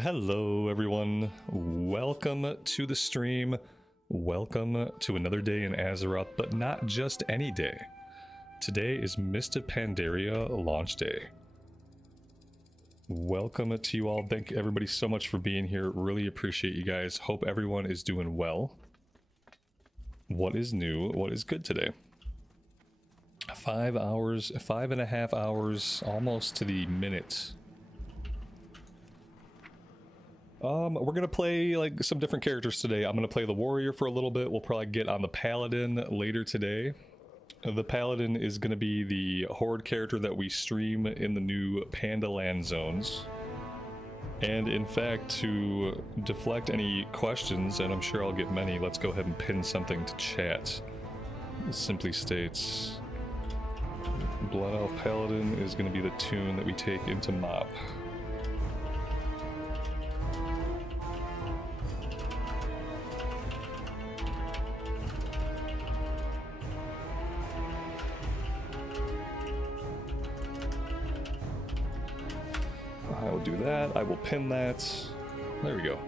Hello everyone, welcome to the stream, welcome to another day in Azeroth, but not just any day. Today is Mist of Pandaria launch day. Welcome to you all, thank everybody so much for being here, really appreciate you guys, hope everyone is doing well. What is new, what is good today? 5 hours, 5.5 hours, almost to the minute. We're gonna play like some different characters today. I'm gonna play the warrior for a little bit. We'll probably get on the paladin later today. The paladin is gonna be the horde character that we stream in the new Pandaland zones. And in fact, to deflect any questions, and I'm sure I'll get many, let's go ahead and pin something to chat. It simply states, Blood Elf Paladin is gonna be the tune that we take into MoP. I will do that, I will pin that, there we go.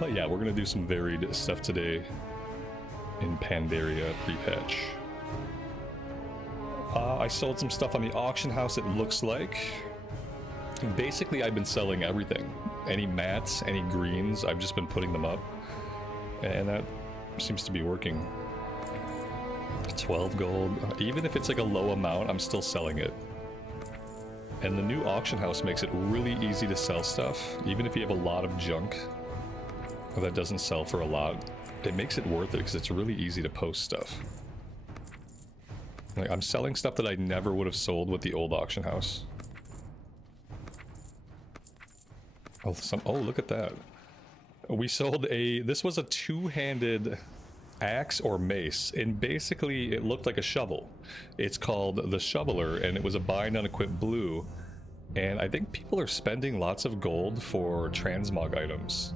But yeah, we're gonna do some varied stuff today in Pandaria pre-patch. I sold some stuff on the auction house, it looks like. Basically, I've been selling everything. Any mats, any greens, I've just been putting them up. And that seems to be working. 12 gold, even if it's like a low amount, I'm still selling it. And the new auction house makes it really easy to sell stuff, even if you have a lot of junk that doesn't sell for a lot. It makes it worth it because it's really easy to post stuff. Like, I'm selling stuff that I never would have sold with the old auction house. Oh, look at that. We sold this was a two-handed axe or mace, and basically it looked like a shovel. It's called the Shoveler, and it was a bind unequipped blue, and I think people are spending lots of gold for transmog items.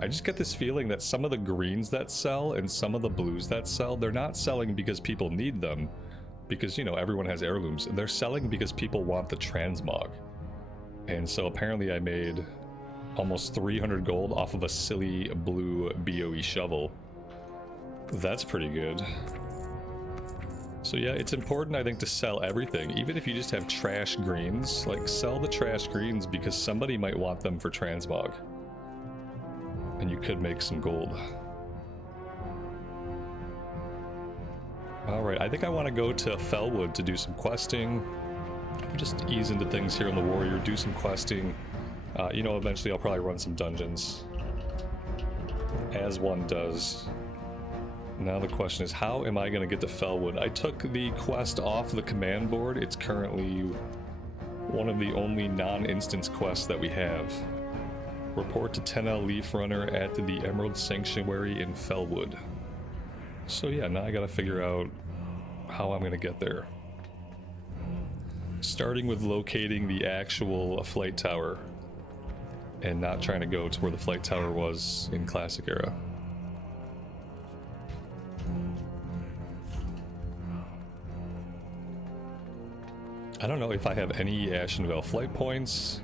I just get this feeling that some of the greens that sell and some of the blues that sell, they're not selling because people need them, because, you know, everyone has heirlooms. They're selling because people want the transmog. And so apparently I made almost 300 gold off of a silly blue BOE shovel. That's pretty good. So yeah, it's important, I think, to sell everything. Even if you just have trash greens, like, sell the trash greens because somebody might want them for transmog. And you could make some gold. Alright, I think I want to go to Felwood to do some questing. Just ease into things here in the warrior, do some questing. You know, eventually I'll probably run some dungeons. As one does. Now the question is, how am I going to get to Felwood? I took the quest off the command board. It's currently one of the only non-instance quests that we have. Report to 10L Leaf Runner at the Emerald Sanctuary in Felwood. So yeah, now I gotta figure out how I'm gonna get there. Starting with locating the actual flight tower and not trying to go to where the flight tower was in Classic Era. I don't know if I have any Ashenvale flight points.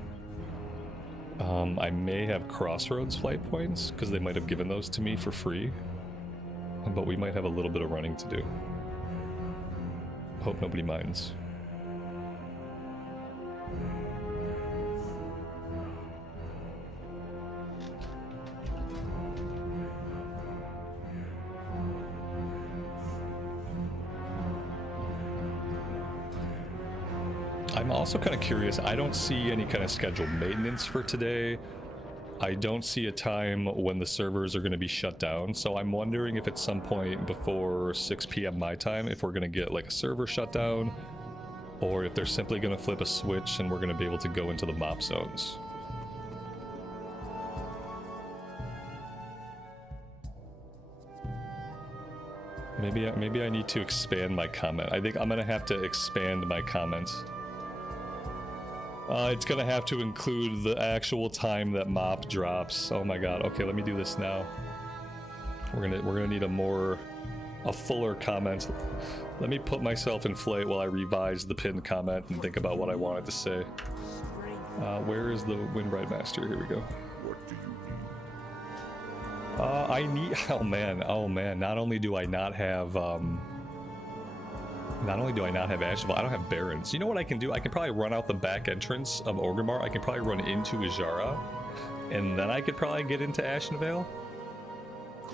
I may have Crossroads flight points, because they might have given those to me for free. But we might have a little bit of running to do. Hope nobody minds. I'm also kind of curious, I don't see any kind of scheduled maintenance for today. I don't see a time when the servers are going to be shut down, so I'm wondering if at some point before 6 p.m. my time, if we're going to get like a server shutdown, or if they're simply going to flip a switch and we're going to be able to go into the MoP zones. Maybe I need to expand my comment. I think I'm going to have to expand my comment. It's gonna have to include the actual time that MoP drops. Oh my god. Okay, let me do this now. We're gonna need a fuller comment. Let me put myself in flight while I revise the pinned comment and think about what I wanted to say. Where is the Windbride Master? Here we go. What do you need? I need, oh man, not only do I not have Asheval, I don't have Barons. You know what I can do? I can probably run out the back entrance of Orgrimmar. I can probably run into Azshara, and then I could probably get into Ashenvale.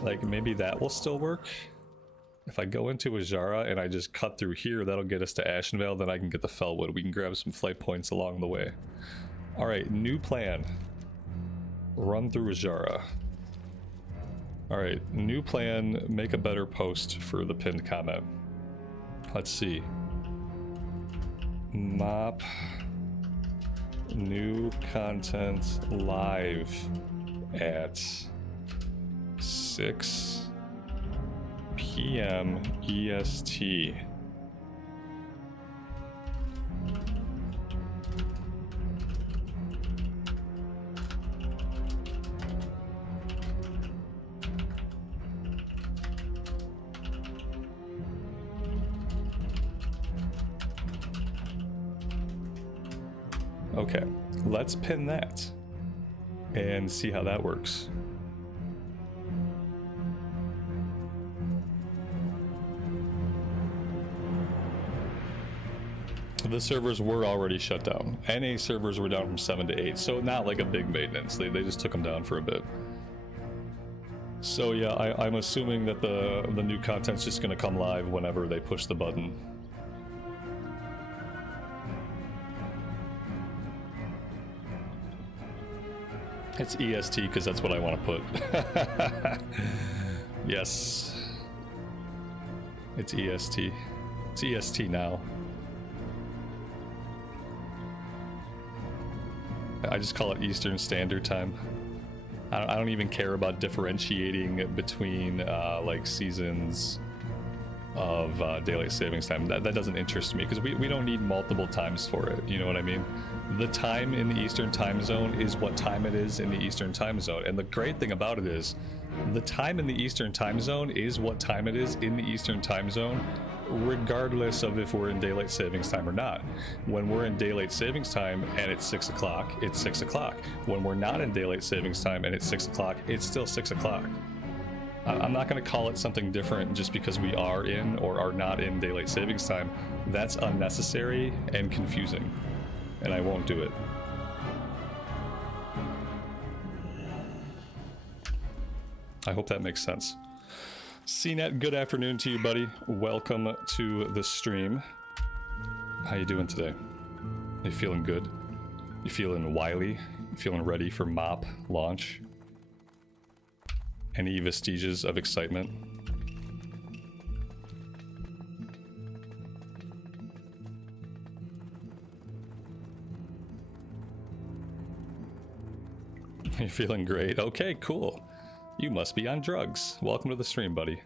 Like, maybe that will still work. If I go into Azshara and I just cut through here, that'll get us to Ashenvale, then I can get the Felwood. We can grab some flight points along the way. Alright, new plan. Run through Azshara. Alright, new plan, make a better post for the pinned comment. Let's see. Mop. New content live at 6 p.m. EST. Okay, let's pin that and see how that works. The servers were already shut down. NA servers were down from 7 to 8, so not like a big maintenance. They just took them down for a bit. So yeah, I'm assuming that the new content's just gonna come live whenever they push the button. It's EST because that's what I want to put. Yes. It's EST. It's EST now. I just call it Eastern Standard Time. I don't even care about differentiating between like seasons of daylight savings time. That doesn't interest me because we don't need multiple times for it. You know what I mean? The time in the Eastern time zone is what time it is in the Eastern time zone. And the great thing about it is the time in the Eastern time zone is what time it is in the Eastern time zone, regardless of if we're in daylight savings time or not. When we're in daylight savings time and it's 6 o'clock, it's 6 o'clock. When we're not in daylight savings time and it's 6 o'clock, it's still 6 o'clock. I'm not going to call it something different just because we are in or are not in daylight savings time. That's unnecessary and confusing, and I won't do it. I hope that makes sense. CNET, good afternoon to you, buddy. Welcome to the stream. How you doing today? You feeling good? You feeling wily? You feeling ready for MOP launch? Any vestiges of excitement? You're feeling great? Okay, cool. You must be on drugs. Welcome to the stream, buddy.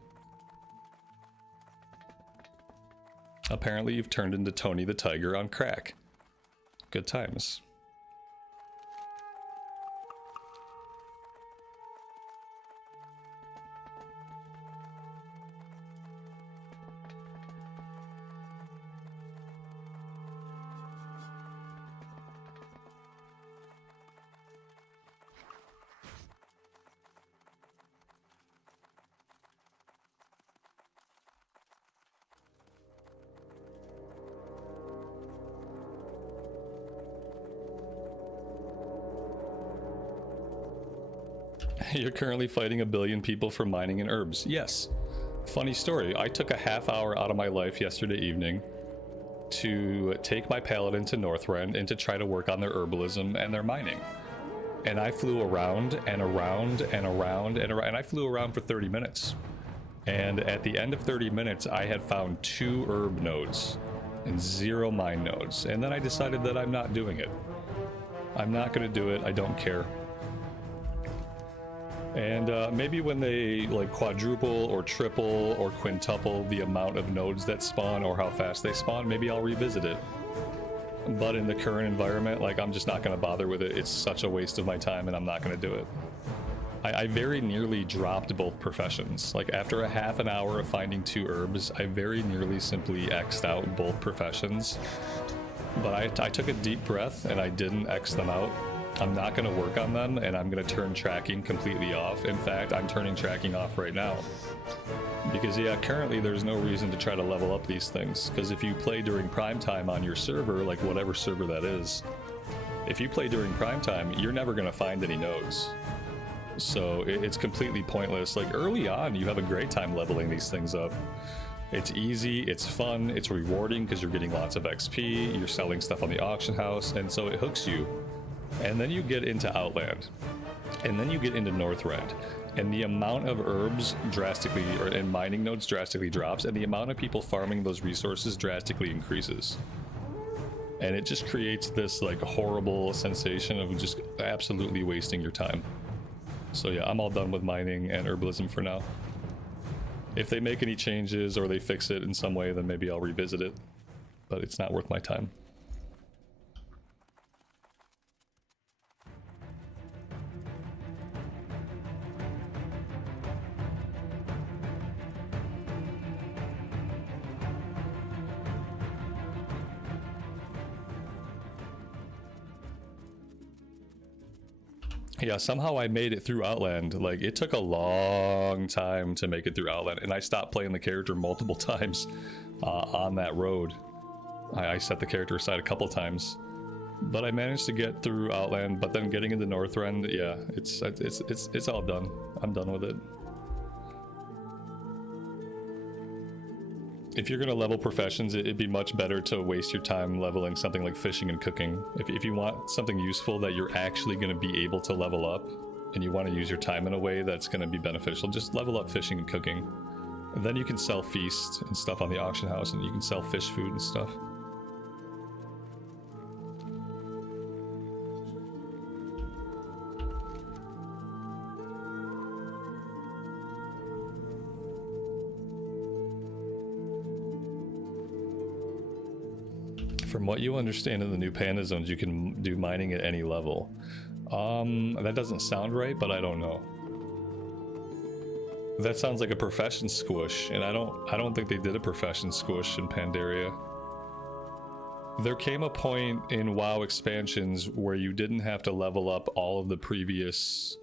Apparently you've turned into Tony the Tiger on crack. Good times. You're currently fighting 1 billion people for mining and herbs. Yes. Funny story. I took a half hour out of my life yesterday evening to take my paladin to Northrend and to try to work on their herbalism and their mining. And I flew around and around and around and around, and I flew around for 30 minutes. And at the end of 30 minutes, I had found 2 herb nodes and 0 mine nodes. And then I decided that I'm not doing it. I'm not going to do it. I don't care. And maybe when they like quadruple or triple or quintuple the amount of nodes that spawn or how fast they spawn, maybe I'll revisit it. But in the current environment, like, I'm just not going to bother with it. It's such a waste of my time and I'm not going to do it. I very nearly dropped both professions. Like, after a half an hour of finding 2 herbs, I very nearly simply X'd out both professions but I took a deep breath and I didn't X them out. I'm not going to work on them, and I'm going to turn tracking completely off. In fact, I'm turning tracking off right now. Because yeah, currently there's no reason to try to level up these things. Because if you play during prime time on your server, like whatever server that is, if you play during prime time, you're never going to find any nodes. So it's completely pointless. Like early on, you have a great time leveling these things up. It's easy, it's fun, it's rewarding because you're getting lots of XP, you're selling stuff on the auction house, and so it hooks you. And then you get into Outland, and then you get into Northrend, and the amount of herbs drastically, and mining nodes drastically drops, and the amount of people farming those resources drastically increases. And it just creates this like horrible sensation of just absolutely wasting your time. So yeah, I'm all done with mining and herbalism for now. If they make any changes or they fix it in some way, then maybe I'll revisit it, but it's not worth my time. Yeah, somehow I made it through Outland. Like, it took a long time to make it through Outland, and I stopped playing the character multiple times on that road. I set the character aside a couple times, but I managed to get through Outland. But then getting into Northrend, yeah, it's all done. I'm done with it. If you're gonna level professions, it'd be much better to waste your time leveling something like fishing and cooking. If you want something useful that you're actually gonna be able to level up, and you want to use your time in a way that's gonna be beneficial, just level up fishing and cooking. And then you can sell feast and stuff on the auction house, and you can sell fish food and stuff. From what you understand in the new Panda Zones, you can do mining at any level. That doesn't sound right, but I don't know. That sounds like a profession squish, and I don't think they did a profession squish in Pandaria. There came a point in WoW expansions where you didn't have to level up all of the previous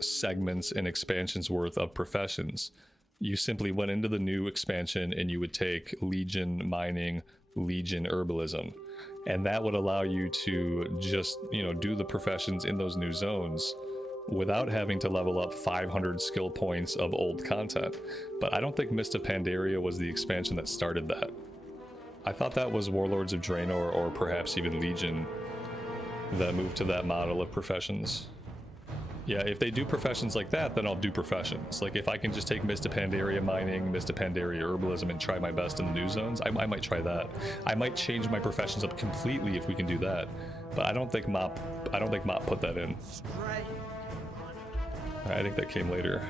segments and expansions worth of professions. You simply went into the new expansion and you would take Legion mining, Legion herbalism, and that would allow you to just, you know, do the professions in those new zones without having to level up 500 skill points of old content. But I don't think Mist of Pandaria was the expansion that started that. I thought that was Warlords of Draenor, or perhaps even Legion, that moved to that model of professions. Yeah, if they do professions like that, then I'll do professions. Like, if I can just take Mist of Pandaria mining, Mist of Pandaria herbalism, and try my best in the new zones, I might try that. I might change my professions up completely if we can do that. But I don't think Mop put that in. I think that came later.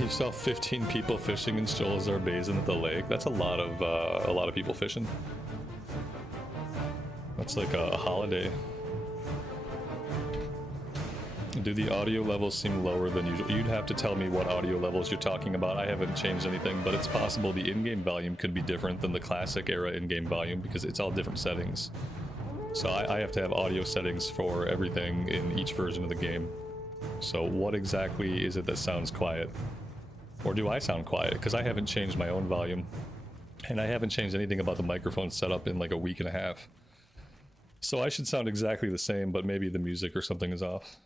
You saw 15 people fishing in Sholazar Basin at the lake. That's a lot of people fishing. That's like a holiday. Do the audio levels seem lower than usual? You'd have to tell me what audio levels you're talking about. I haven't changed anything, but it's possible the in-game volume could be different than the classic era in-game volume because it's all different settings. So I have to have audio settings for everything in each version of the game. So what exactly is it that sounds quiet? Or do I sound quiet? Because I haven't changed my own volume. And I haven't changed anything about the microphone setup in like a week and a half. So I should sound exactly the same, but maybe the music or something is off.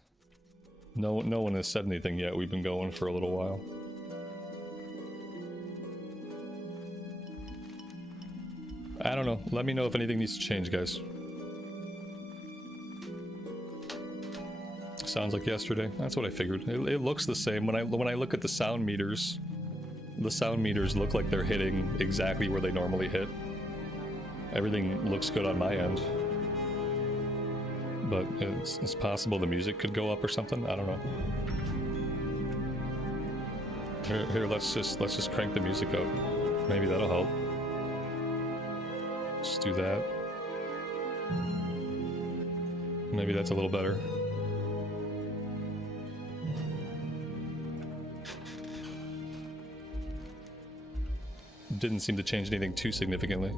No one has said anything yet. We've been going for a little while. I don't know. Let me know if anything needs to change, guys. Sounds like yesterday. That's what I figured. It looks the same. When I look at the sound meters look like they're hitting exactly where they normally hit. Everything looks good on my end. But it's possible the music could go up or something. I don't know. Here, let's just crank the music up. Maybe that'll help. Just do that. Maybe that's a little better. Didn't seem to change anything too significantly.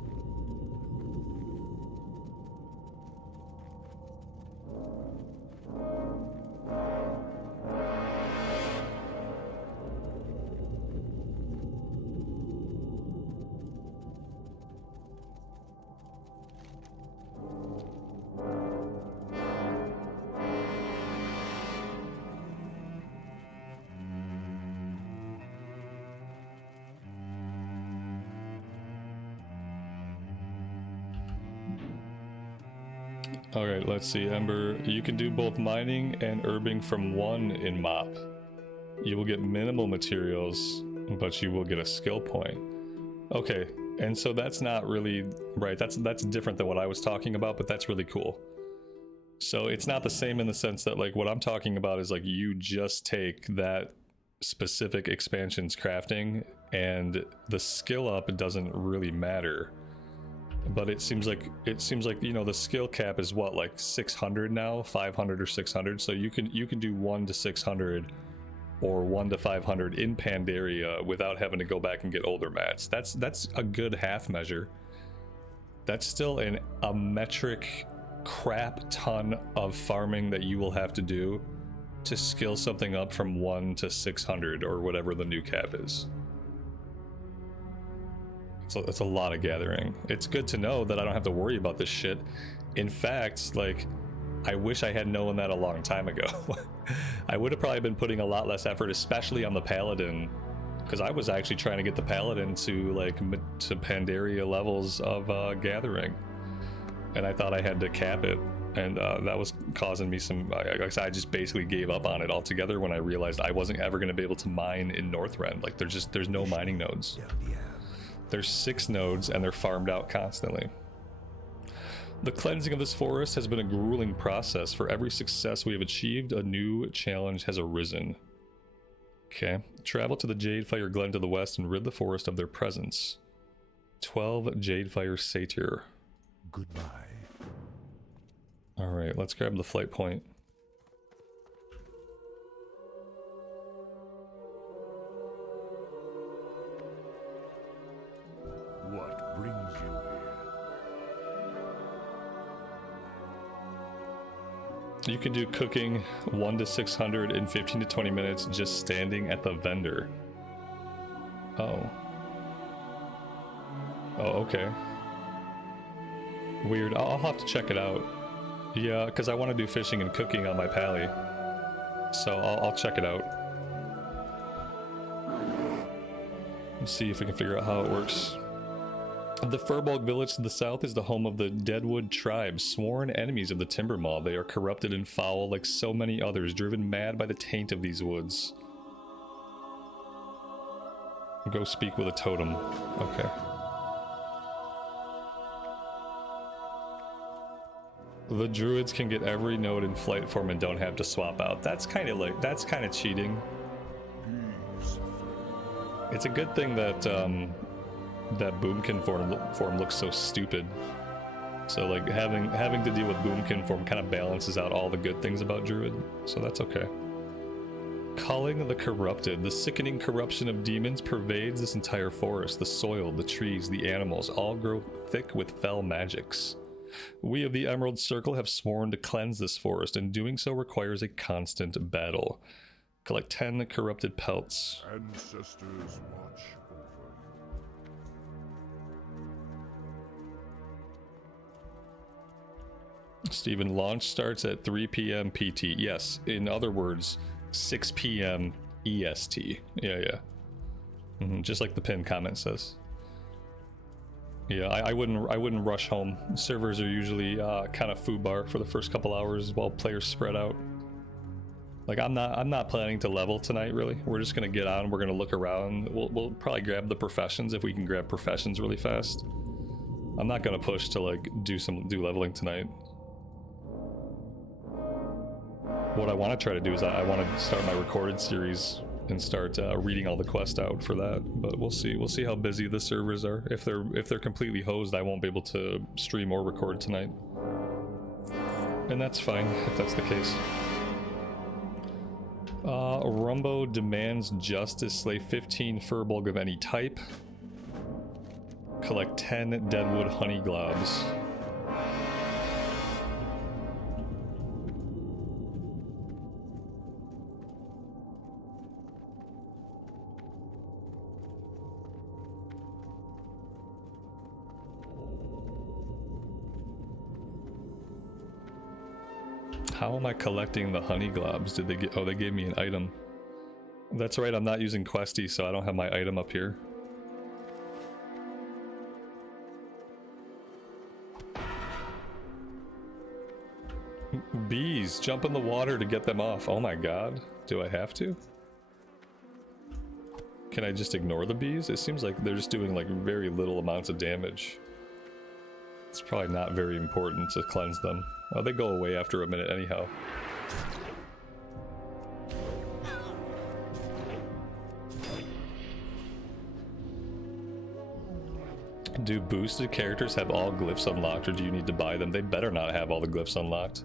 Alright, let's see, Ember. You can do both mining and herbing from 1 in Mop. You will get minimal materials, but you will get a skill point. Okay, and so that's not really right. That's different than what I was talking about, but that's really cool. So it's not the same in the sense that, like, what I'm talking about is like you just take that specific expansion's crafting and the skill up doesn't really matter. But it seems like you know, the skill cap is what, like 600 now, 500 or 600. So you can do 1 to 600 or 1 to 500 in Pandaria without having to go back and get older mats. That's a good half measure. That's still a metric crap ton of farming that you will have to do to skill something up from 1 to 600 or whatever the new cap is. So it's a lot of gathering. It's good to know that I don't have to worry about this shit. In fact, like, I wish I had known that a long time ago. I would have probably been putting a lot less effort, especially on the Paladin, because I was actually trying to get the Paladin to Pandaria levels of gathering, and I thought I had to cap it, and that was causing me some. I just basically gave up on it altogether when I realized I wasn't ever going to be able to mine in Northrend. Like, there's no mining nodes. There's 6 nodes and they're farmed out constantly. The cleansing of this forest has been a grueling process. For every success we have achieved, a new challenge has arisen. Okay. Travel to the Jadefire Glen to the west and rid the forest of their presence. 12 Jadefire Satyr. Goodbye. Alright, let's grab the flight point. What brings you here? You can do cooking 1 to 600 in 15 to 20 minutes just standing at the vendor. Oh. Oh, okay. Weird. I'll have to check it out. Yeah, because I want to do fishing and cooking on my pally. So I'll check it out. Let's see if we can figure out how it works. The Furbolg village to the south is the home of the Deadwood tribe, sworn enemies of the Timbermaw. They are corrupted and foul like so many others, driven mad by the taint of these woods. Go speak with a totem. Okay. The druids can get every node in flight form and don't have to swap out. That's kind of cheating. It's a good thing that that boomkin form looks so stupid. So like having to deal with boomkin form kind of balances out all the good things about druid, so that's okay. Culling the corrupted. The sickening corruption of demons pervades this entire forest. The soil, the trees, the animals all grow thick with fell magics. We of the Emerald Circle have sworn to cleanse this forest, and doing so requires a constant battle. Collect 10 corrupted pelts. Ancestors watch over you. Stephen, launch starts at 3 p.m. PT. Yes, in other words, 6 p.m. EST. Yeah. Just like the pinned comment says. Yeah, I wouldn't rush home. Servers are usually kind of foobar for the first couple hours while players spread out. Like I'm not planning to level tonight really. We're just gonna get on, we're gonna look around. We'll probably grab the professions if we can grab professions really fast. I'm not gonna push to like do leveling tonight. What I want to try to do is I want to start my recorded series and start reading all the quests out for that. But we'll see. We'll see how busy the servers are. If they're completely hosed, I won't be able to stream or record tonight. And that's fine if that's the case. Rumbo demands justice. Slay 15 furbolg of any type. Collect 10 deadwood honey globs. How am I collecting the honey globs? Did they get... Oh, they gave me an item. That's right, I'm not using Questie, so I don't have my item up here. Bees! Jump in the water to get them off. Oh my god. Do I have to? Can I just ignore the bees? It seems like they're just doing like very little amounts of damage. It's probably not very important to cleanse them. Well, they go away after a minute anyhow. Do boosted characters have all glyphs unlocked, or do you need to buy them? They better not have all the glyphs unlocked.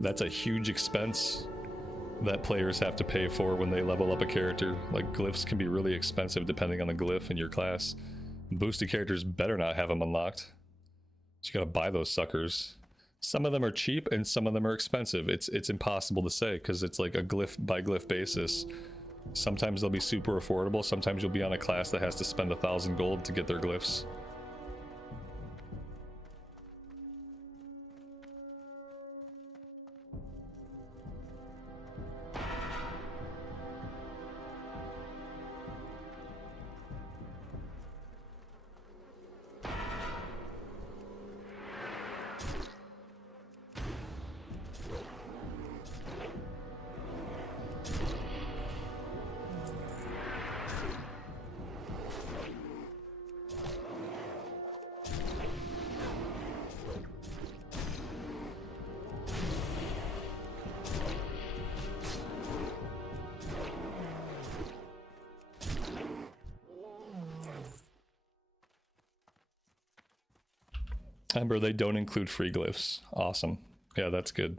That's a huge expense that players have to pay for when they level up a character. Like, glyphs can be really expensive depending on the glyph in your class. Boosted characters better not have them unlocked. So you gotta buy those suckers. Some of them are cheap and some of them are expensive. It's impossible to say because it's like a glyph by glyph basis. Sometimes they'll be super affordable. Sometimes you'll be on a class that has to spend 1,000 gold to get their glyphs. Ember, they don't include free glyphs. Awesome. Yeah, that's good.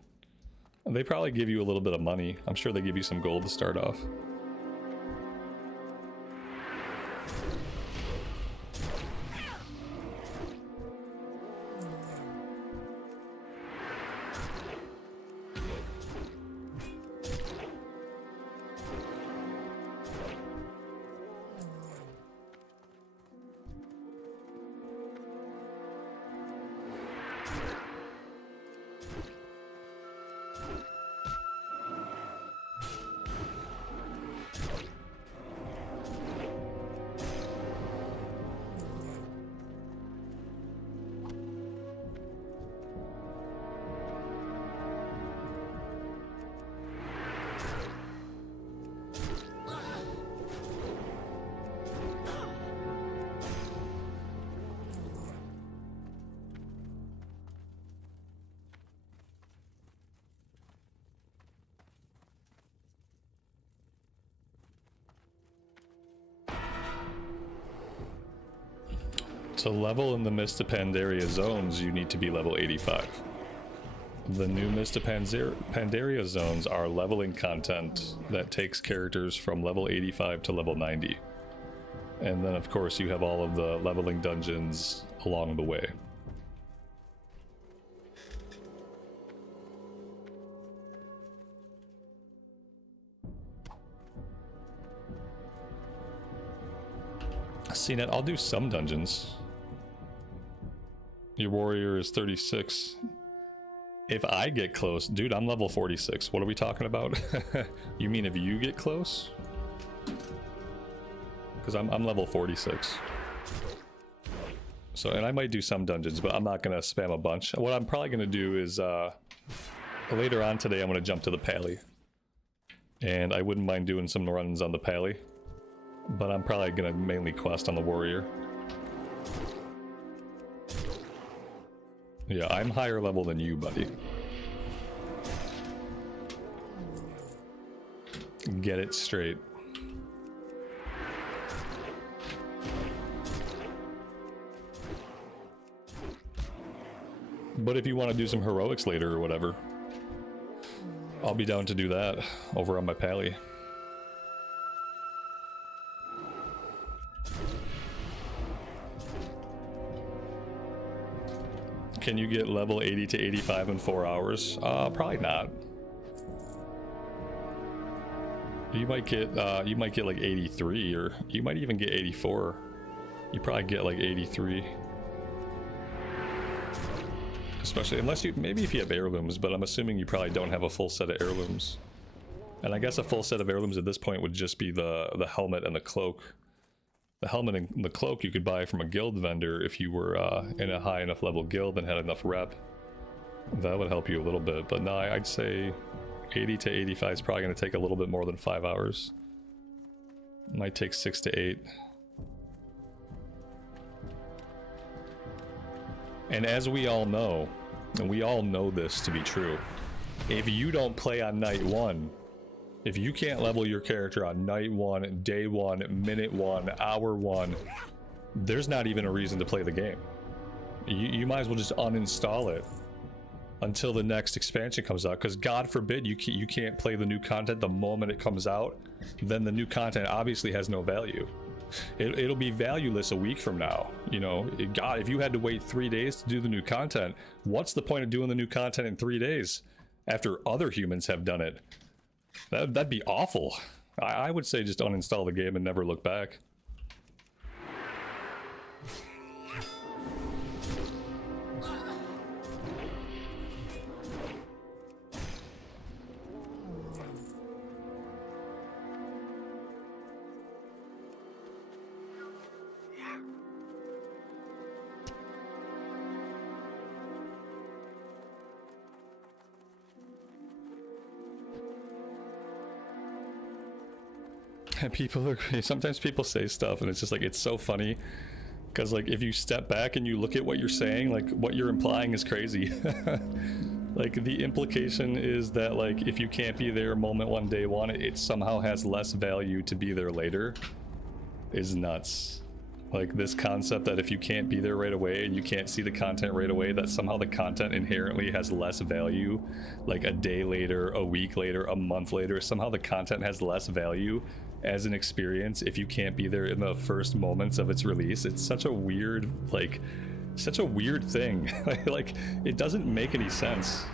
They probably give you a little bit of money. I'm sure they give you some gold to start off. To level in the Mist of Pandaria zones, you need to be level 85. The new Mist of Pandaria zones are leveling content that takes characters from level 85 to level 90. And then of course you have all of the leveling dungeons along the way. CNET, I'll do some dungeons. Your warrior is 36. If I get close, dude, I'm level 46. What are we talking about? You mean if you get close? Because I'm level 46. So, and I might do some dungeons, but I'm not gonna spam a bunch. What I'm probably gonna do is later on today, I'm gonna jump to the Pally. And I wouldn't mind doing some runs on the Pally. But I'm probably gonna mainly quest on the Warrior. Yeah, I'm higher level than you, buddy. Get it straight. But if you want to do some heroics later or whatever, I'll be down to do that over on my Pally. Can you get level 80 to 85 in 4 hours? Probably not. You might get like 83, or you might even get 84. You probably get like 83. Especially, unless you, maybe if you have heirlooms, but I'm assuming you probably don't have a full set of heirlooms. And I guess a full set of heirlooms at this point would just be the helmet and the cloak. The helmet and the cloak you could buy from a guild vendor if you were in a high enough level guild and had enough rep. That would help you a little bit, but no, I'd say 80 to 85 is probably going to take a little bit more than 5 hours. Might take 6 to 8. And as we all know, and we all know this to be true, if you don't play on night 1, if you can't level your character on night 1, day 1, minute 1, hour 1, there's not even a reason to play the game. You might as well just uninstall it until the next expansion comes out, because God forbid you can't play the new content the moment it comes out. Then the new content obviously has no value. It'll be valueless a week from now. You know, God, if you had to wait 3 days to do the new content, what's the point of doing the new content in 3 days after other humans have done it? That'd be awful. I would say just uninstall the game and never look back. People are, sometimes people say stuff and it's just like, it's so funny because like if you step back and you look at what you're saying, like what you're implying is crazy. Like the implication is that like if you can't be there moment 1, day 1, it somehow has less value to be there later is nuts. Like this concept that if you can't be there right away and you can't see the content right away, that somehow the content inherently has less value, like a day later, a week later, a month later, somehow the content has less value as an experience if you can't be there in the first moments of its release. It's such a weird, like, such a weird thing. Like, it doesn't make any sense.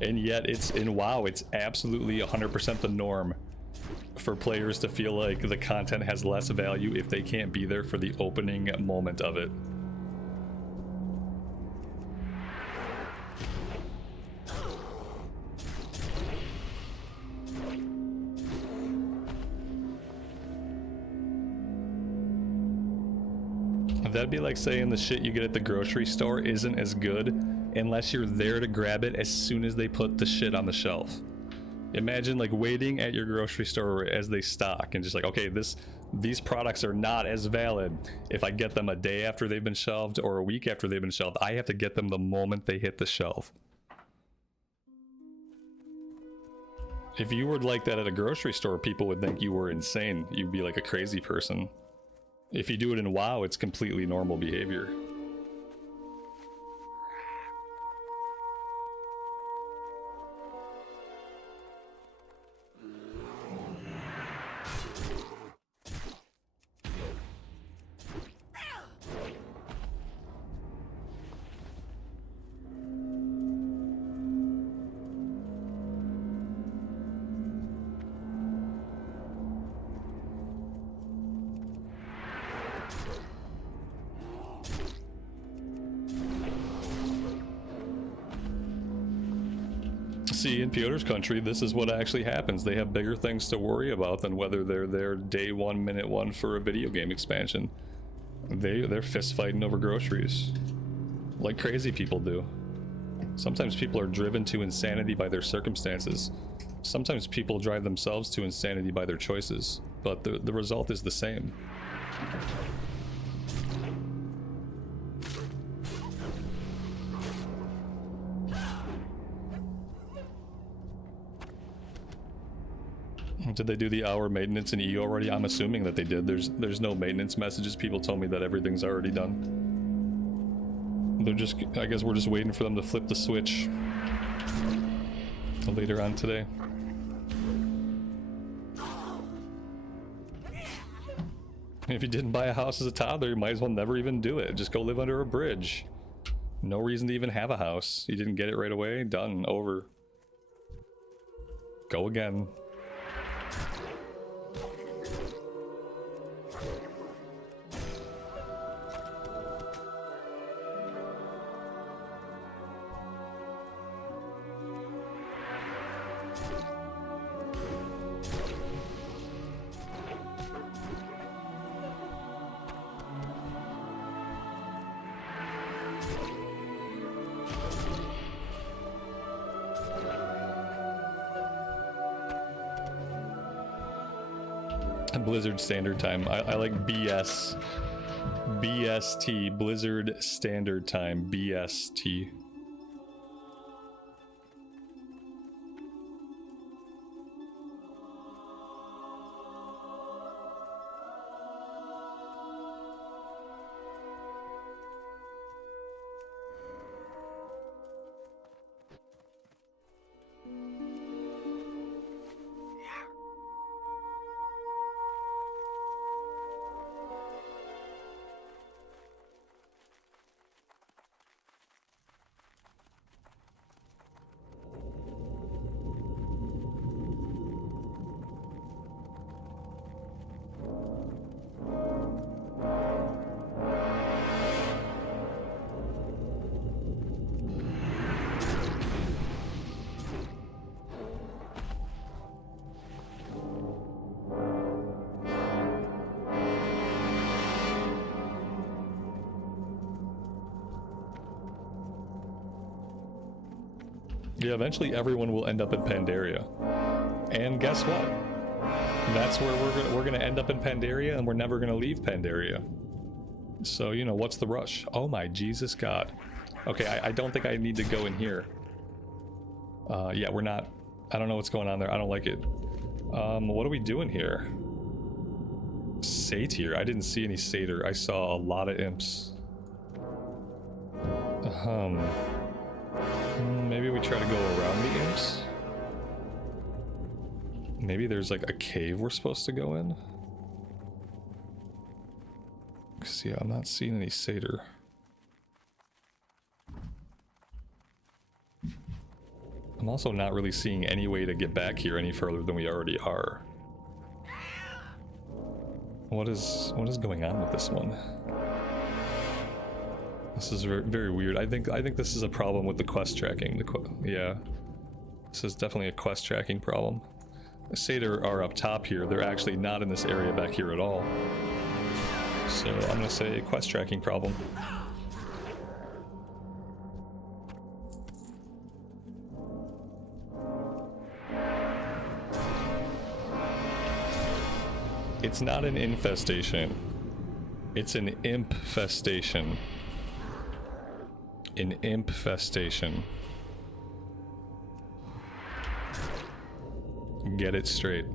And yet it's, in WoW, it's absolutely 100% the norm for players to feel like the content has less value if they can't be there for the opening moment of it. That'd be like saying the shit you get at the grocery store isn't as good unless you're there to grab it as soon as they put the shit on the shelf. Imagine like waiting at your grocery store as they stock and just like, okay, these products are not as valid if I get them a day after they've been shelved or a week after they've been shelved. I have to get them the moment they hit the shelf. If you were like that at a grocery store, people would think you were insane. You'd be like a crazy person. If you do it in WoW, it's completely normal behavior. See, in Piotr's country, this is what actually happens. They have bigger things to worry about than whether they're there day 1, minute 1 for a video game expansion. They're fist fighting over groceries, like crazy people do. Sometimes people are driven to insanity by their circumstances. Sometimes people drive themselves to insanity by their choices, but the result is the same. Did they do the hour maintenance in EU already? I'm assuming that they did. There's no maintenance messages. People told me that everything's already done. They're just, I guess we're just waiting for them to flip the switch later on today. If you didn't buy a house as a toddler, you might as well never even do it. Just go live under a bridge. No reason to even have a house. You didn't get it right away. Done. Over. Go again. Blizzard Standard Time. I like BS. BST. Blizzard Standard Time. BST. Yeah, eventually everyone will end up in Pandaria. And guess what? That's where we're gonna end up in Pandaria, and we're never gonna leave Pandaria. So, you know, what's the rush? Oh my Jesus God. Okay, I don't think I need to go in here. Yeah, we're not... I don't know what's going on there. I don't like it. What are we doing here? Satyr. I didn't see any satyr. I saw a lot of imps. Maybe we try to go around the imps? Maybe there's like a cave we're supposed to go in? Because yeah, I'm not seeing any satyr. I'm also not really seeing any way to get back here any further than we already are. What is going on with this one? This is very, very weird. I think this is a problem with the quest tracking. Yeah, this is definitely a quest tracking problem. The satyr are up top here. They're actually not in this area back here at all. So I'm gonna say quest tracking problem. It's not an infestation. It's an imp-festation. An imp-festation. Get it straight.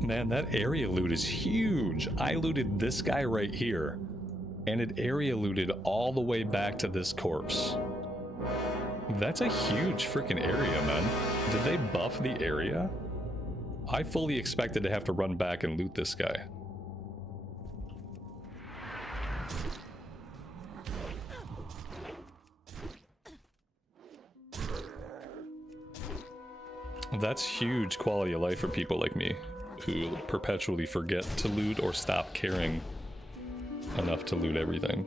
Man, that area loot is huge. I looted this guy right here, and it area looted all the way back to this corpse. That's a huge freaking area, man. Did they buff the area? I fully expected to have to run back and loot this guy. That's huge quality of life for people like me, who perpetually forget to loot or stop caring enough to loot everything.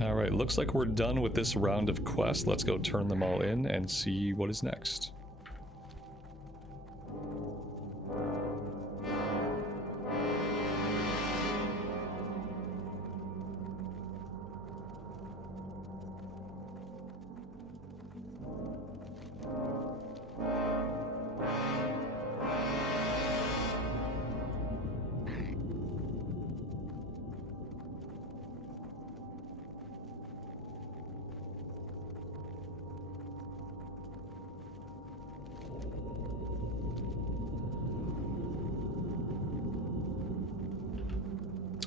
Alright, looks like we're done with this round of quests. Let's go turn them all in and see what is next.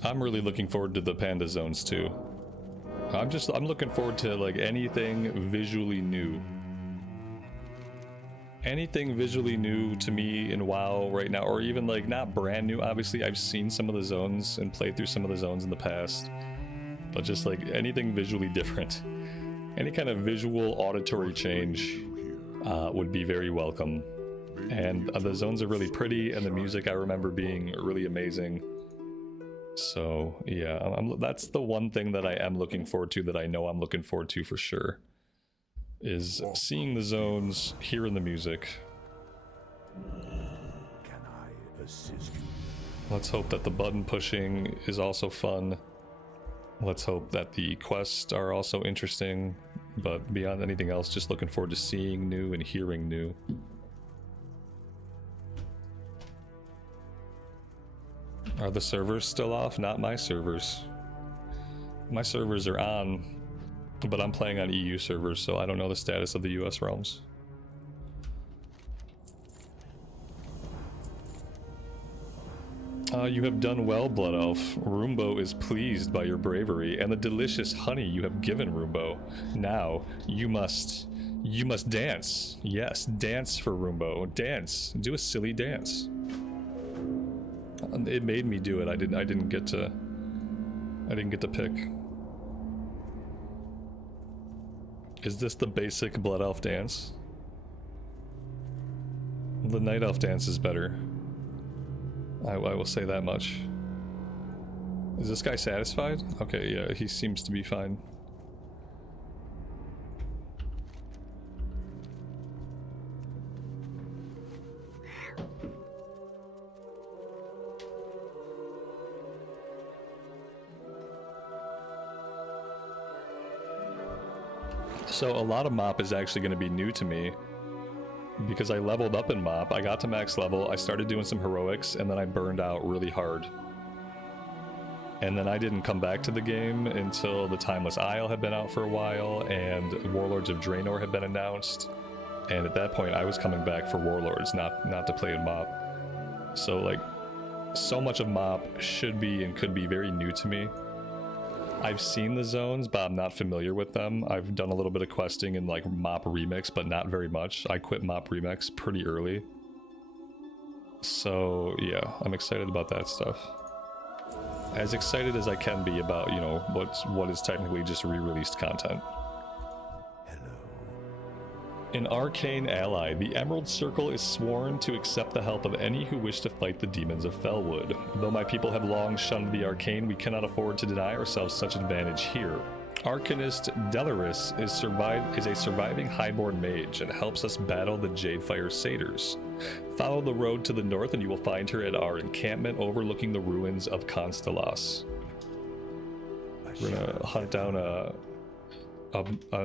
I'm really looking forward to the panda zones too. I'm looking forward to like anything visually new. Anything visually new to me in WoW right now, or even like not brand new. Obviously, I've seen some of the zones and played through some of the zones in the past, but just like anything visually different. Any kind of visual auditory change would be very welcome. And the zones are really pretty, and the music I remember being really amazing. So yeah, that's the one thing that I am looking forward to, that I know I'm looking forward to for sure, is seeing the zones, hearing the music. Can I assist you? Let's hope that the button pushing is also fun. Let's hope that the quests are also interesting, but beyond anything else, just looking forward to seeing new and hearing new. Are the servers still off? Not my servers. My servers are on, but I'm playing on EU servers, so I don't know the status of the US realms. You have done well, Blood Elf. Roombo is pleased by your bravery and the delicious honey you have given Roombo. Now, you must dance. Yes, dance for Roombo. Dance. Do a silly dance. It made me do it. I didn't get to pick. Is this the basic Blood Elf dance? The Night Elf dance is better. I will say that much. Is this guy satisfied? Okay, yeah, he seems to be fine. So a lot of MoP is actually going to be new to me, because I leveled up in MoP, I got to max level, I started doing some heroics, and then I burned out really hard. And then I didn't come back to the game until the Timeless Isle had been out for a while, and Warlords of Draenor had been announced. And at that point, I was coming back for Warlords, not to play in MoP. So like, so much of MoP should be and could be very new to me. I've seen the zones, but I'm not familiar with them. I've done a little bit of questing in like MoP Remix, but not very much. I quit MoP Remix pretty early. So yeah, I'm excited about that stuff. As excited as I can be about, you know, what is technically just re-released content. Hello. An arcane ally. The Emerald Circle is sworn to accept the help of any who wish to fight the demons of Felwood. Though my people have long shunned the arcane, we cannot afford to deny ourselves such advantage here. Arcanist Delaris is a surviving highborn mage and helps us battle the Jadefire Satyrs. Follow the road to the north and you will find her at our encampment overlooking the ruins of Constellas. We're gonna hunt down an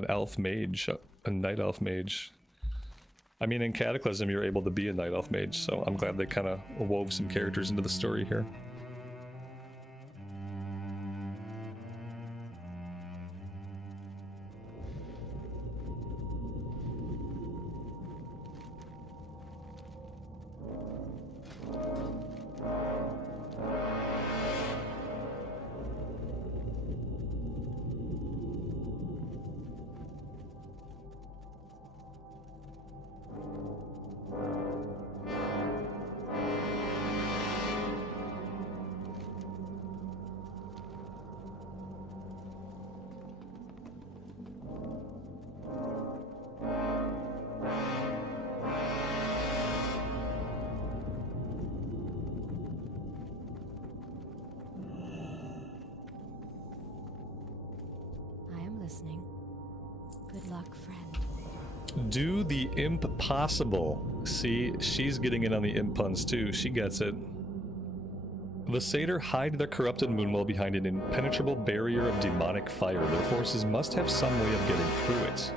elf mage, a night elf mage. I mean, in Cataclysm you're able to be a night elf mage, so I'm glad they kind of wove some characters into the story here. Good luck, friend. Do the impossible. See, she's getting in on the imp puns too. She gets it. The Satyr hide their corrupted moonwell behind an impenetrable barrier of demonic fire. Their forces must have some way of getting through it.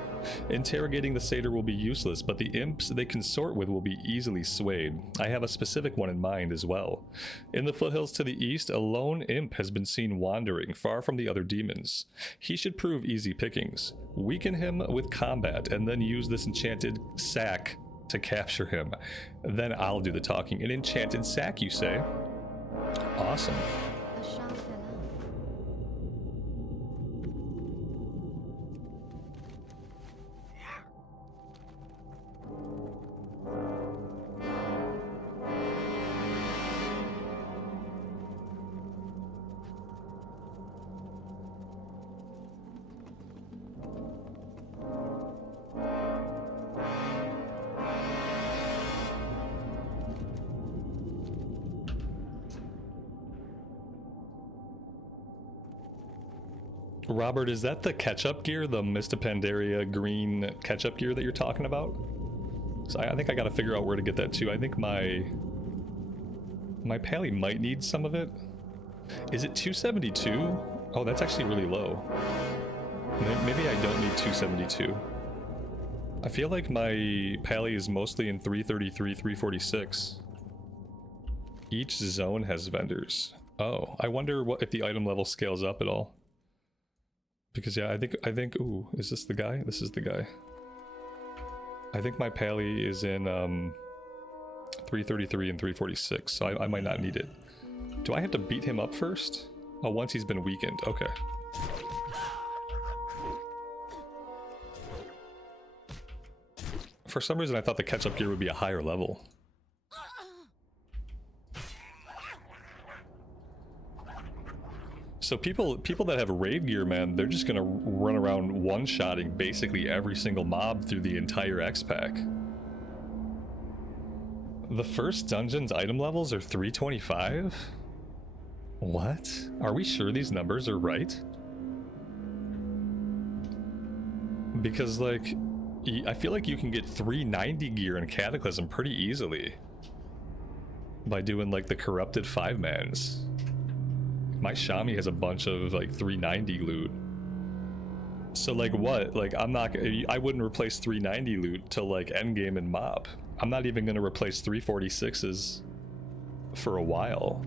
Interrogating the Satyr will be useless, but the imps they consort with will be easily swayed. I have a specific one in mind as well. In the foothills to the east, a lone imp has been seen wandering, far from the other demons. He should prove easy pickings. Weaken him with combat, and then use this enchanted sack to capture him. Then I'll do the talking. An enchanted sack, you say? Awesome. Robert, is that the catch-up gear, the Mr. Pandaria green catch-up gear that you're talking about? So I think I gotta figure out where to get that too. I think my pally might need some of it. Is it 272? Oh, that's actually really low. Maybe I don't need 272. I feel like my pally is mostly in 333, 346. Each zone has vendors. Oh, I wonder what if the item level scales up at all. Because yeah, I think, ooh, is this the guy? This is the guy. I think my pally is in 333 and 346, so I might not need it. Do I have to beat him up first? Oh, once he's been weakened, okay. For some reason I thought the catch-up gear would be a higher level. So people that have raid gear, man, they're just gonna run around one-shotting basically every single mob through the entire X-Pack. The first dungeon's item levels are 325? What? Are we sure these numbers are right? Because, like, I feel like you can get 390 gear in Cataclysm pretty easily by doing, like, the corrupted 5-mans. My Shami has a bunch of like 390 loot. So like what? Like I wouldn't replace 390 loot till like endgame and mob. I'm not even gonna replace 346s for a while.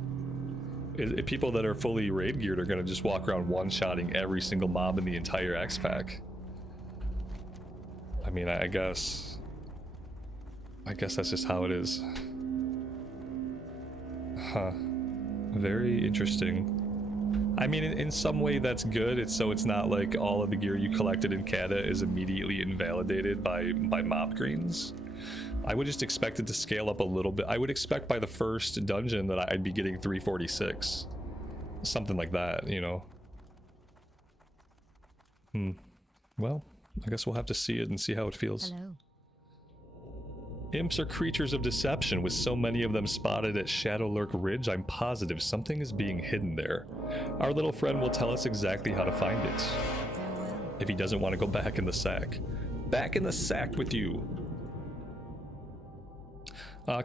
People that are fully raid geared are gonna just walk around one-shotting every single mob in the entire X-Pack. I mean, I guess that's just how it is. Huh. Very interesting. I mean, in some way that's good. It's not like all of the gear you collected in Kata is immediately invalidated by mob greens. I would just expect it to scale up a little bit. I would expect by the first dungeon that I'd be getting 346. Something like that, you know? Well, I guess we'll have to see it and see how it feels. Hello. Imps are creatures of deception. With so many of them spotted at Shadowlurk Ridge, I'm positive something is being hidden there. Our little friend will tell us exactly how to find it. If he doesn't want to go back in the sack. Back in the sack with you.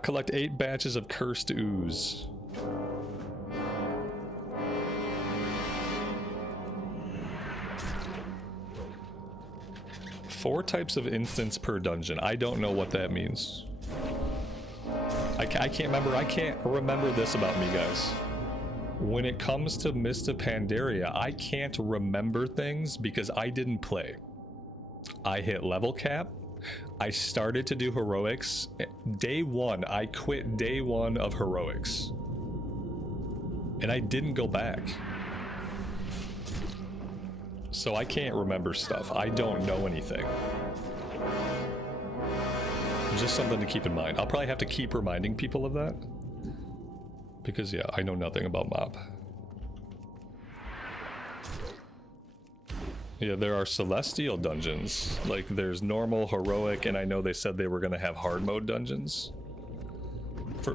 Collect 8 batches of cursed ooze. Four types of instance per dungeon. I don't know what that means. I can't remember this about me, guys. When it comes to Mist of Pandaria, I can't remember things because I didn't play. I hit level cap. I started to do heroics. Day 1, I quit day 1 of heroics. And I didn't go back. So I remember stuff. I don't know anything. Just something to keep in mind. I'll probably have to keep reminding people of that. Because yeah, I know nothing about mob. Yeah, there are celestial dungeons. Like there's normal, heroic, and I know they said they were going to have hard mode dungeons.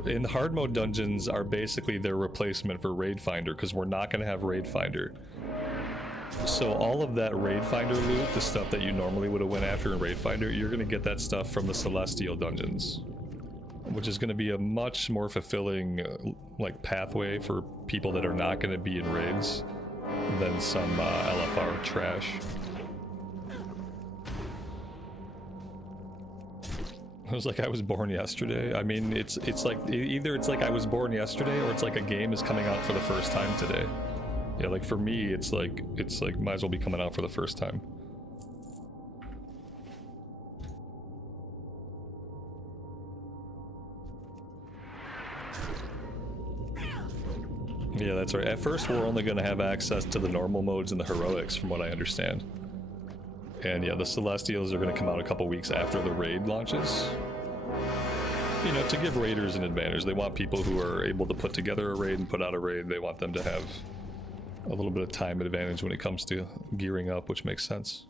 In hard mode dungeons are basically their replacement for Raid Finder, because we're not going to have Raid Finder. So all of that Raid Finder loot, the stuff that you normally would have went after in Raid Finder, you're going to get that stuff from the celestial dungeons, which is going to be a much more fulfilling like pathway for people that are not going to be in raids than some LFR trash. I was like, I was born yesterday. I mean, it's like either it's like I was born yesterday, or it's like a game is coming out for the first time today. Yeah, like for me, it's like might as well be coming out for the first time. Yeah, that's right. At first, we're only going to have access to the normal modes and the heroics, from what I understand. And yeah, the Celestials are going to come out a couple weeks after the raid launches. You know, to give raiders an advantage. They want people who are able to put together a raid and put out a raid. They want them to have a little bit of time advantage when it comes to gearing up, which makes sense.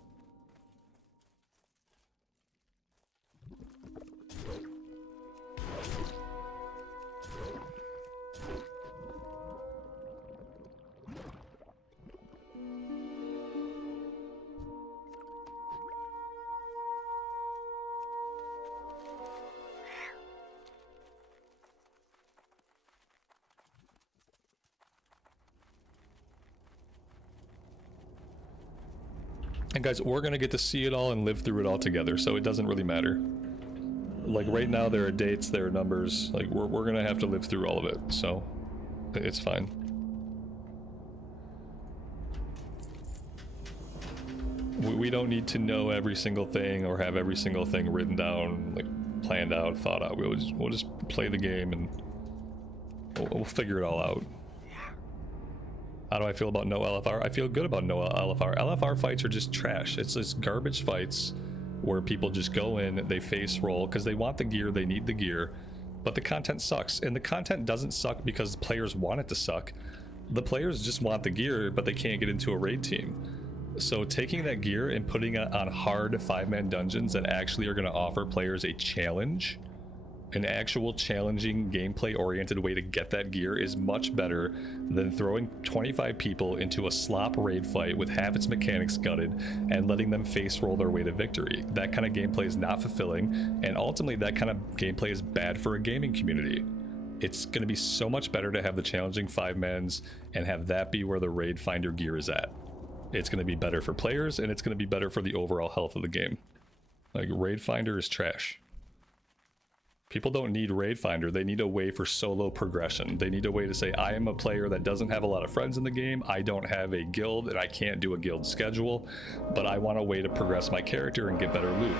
And guys, we're gonna get to see it all and live through it all together, so it doesn't really matter. Like right now, there are dates, there are numbers. Like we're gonna have to live through all of it, so it's fine. We don't need to know every single thing or have every single thing written down, like planned out, thought out. We'll just play the game and we'll figure it all out. How do I feel about no LFR? I feel good about no LFR. LFR fights are just trash. It's just garbage fights where people just go in, they face roll because they want the gear, they need the gear, but the content sucks. And the content doesn't suck because the players want it to suck. The players just want the gear, but they can't get into a raid team. So taking that gear and putting it on hard 5-man dungeons that actually are going to offer players a challenge, an actual challenging gameplay oriented way to get that gear, is much better than throwing 25 people into a slop raid fight with half its mechanics gutted and letting them face roll their way to victory. That kind of gameplay is not fulfilling, and ultimately that kind of gameplay is bad for a gaming community. It's going to be so much better to have the challenging 5-mans and have that be where the raid finder gear is at. It's going to be better for players, and it's going to be better for the overall health of the game. Like, raid finder is trash. People don't need Raid Finder, they need a way for solo progression. They need a way to say, I am a player that doesn't have a lot of friends in the game, I don't have a guild, and I can't do a guild schedule, but I want a way to progress my character and get better loot.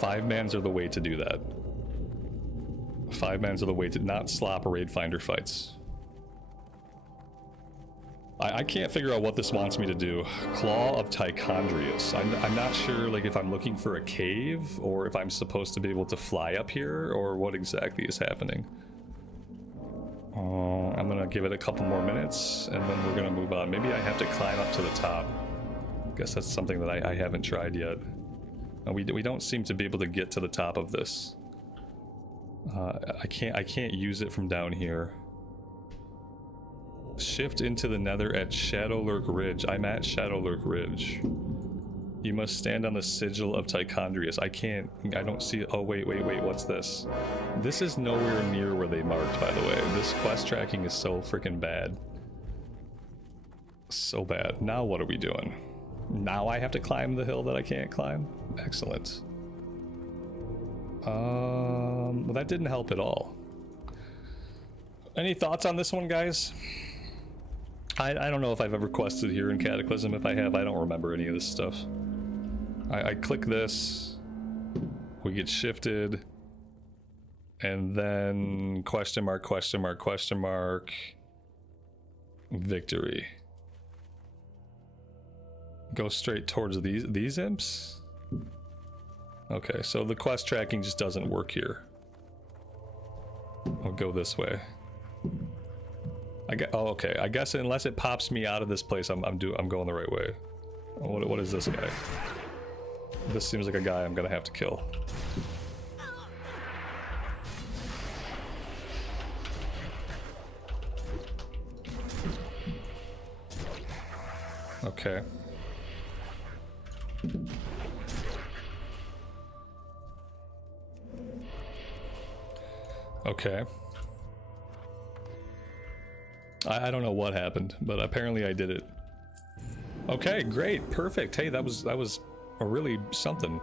5-mans are the way to do that. 5-mans are the way to not slop Raid Finder fights. I can't figure out what this wants me to do. Claw of Tichondrius. I'm not sure like if I'm looking for a cave or if I'm supposed to be able to fly up here or what exactly is happening. I'm gonna give it a couple more minutes and then we're gonna move on. Maybe I have to climb up to the top. Guess that's something that I haven't tried yet. We don't seem to be able to get to the top of this. I can't use it from down here. Shift into the nether at Shadowlurk Ridge. I'm at Shadowlurk Ridge. You must stand on the sigil of Tichondrius. I don't see it. Oh, wait, what's this? This is nowhere near where they marked, by the way. This quest tracking is so freaking bad. So bad. Now what are we doing? Now I have to climb the hill that I can't climb? Excellent. Well, that didn't help at all. Any thoughts on this one, guys? I don't know if I've ever quested here in Cataclysm. If I have, I don't remember any of this stuff. I click this, we get shifted, and then question mark, victory. Go straight towards these imps? Okay, so the quest tracking just doesn't work here. I'll go this way. Oh, okay. I guess unless it pops me out of this place, I'm going the right way. What is this guy? This seems like a guy I'm gonna have to kill. Okay. Okay. I don't know what happened, but apparently I did it. Okay, great, perfect. Hey, that was a really something.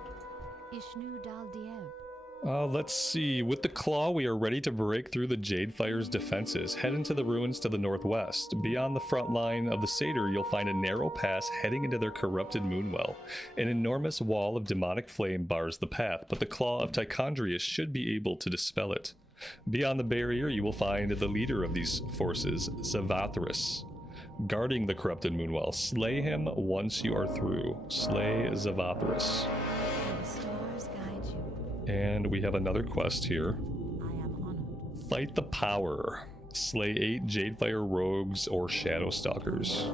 Let's see. With the claw, we are ready to break through the Jadefire's defenses. Head into the ruins to the northwest. Beyond the front line of the Satyr, you'll find a narrow pass heading into their corrupted moonwell. An enormous wall of demonic flame bars the path, but the claw of Tichondrius should be able to dispel it. Beyond the barrier, you will find the leader of these forces, Zavathris, guarding the corrupted moonwell. Slay him once you are through. Slay Zavathris. And we have another quest here. Fight the power. Slay 8 Jadefire rogues or shadow stalkers.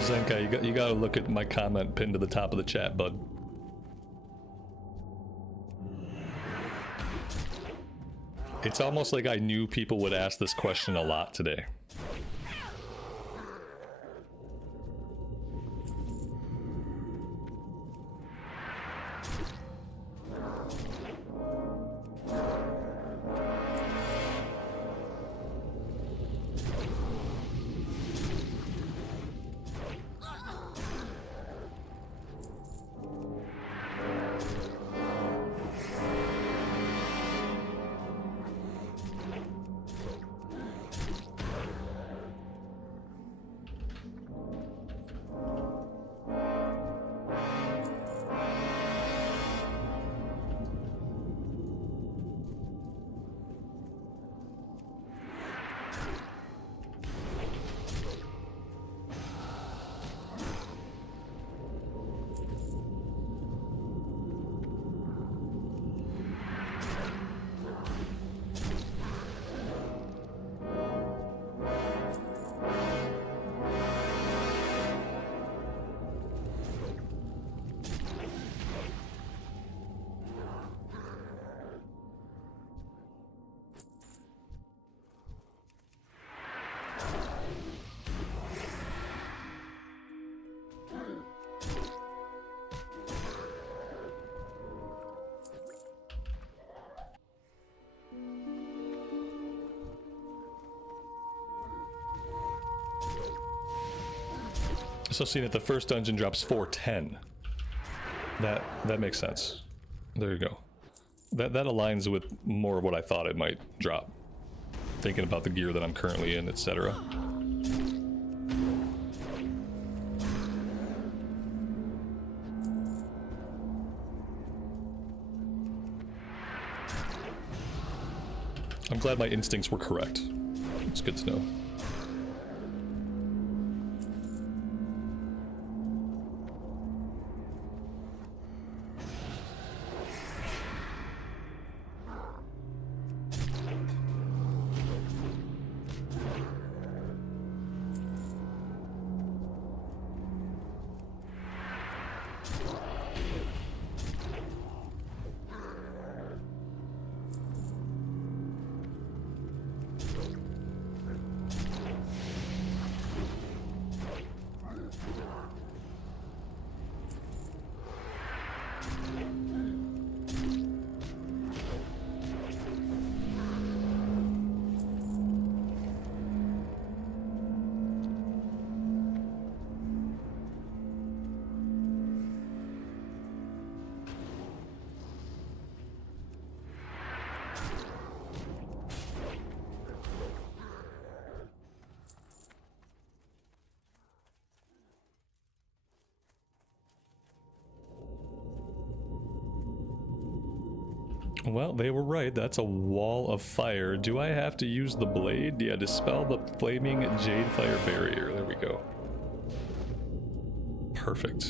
Zenka, you gotta look at my comment pinned to the top of the chat, bud. It's almost like I knew people would ask this question a lot today. So seeing that the first dungeon drops 410, that makes sense. There you go. That aligns with more of what I thought it might drop. Thinking about the gear that I'm currently in, etc. I'm glad my instincts were correct. It's good to know. Well, they were right. That's a wall of fire. Do I have to use the blade? Yeah, dispel the flaming jade fire barrier. There we go. Perfect.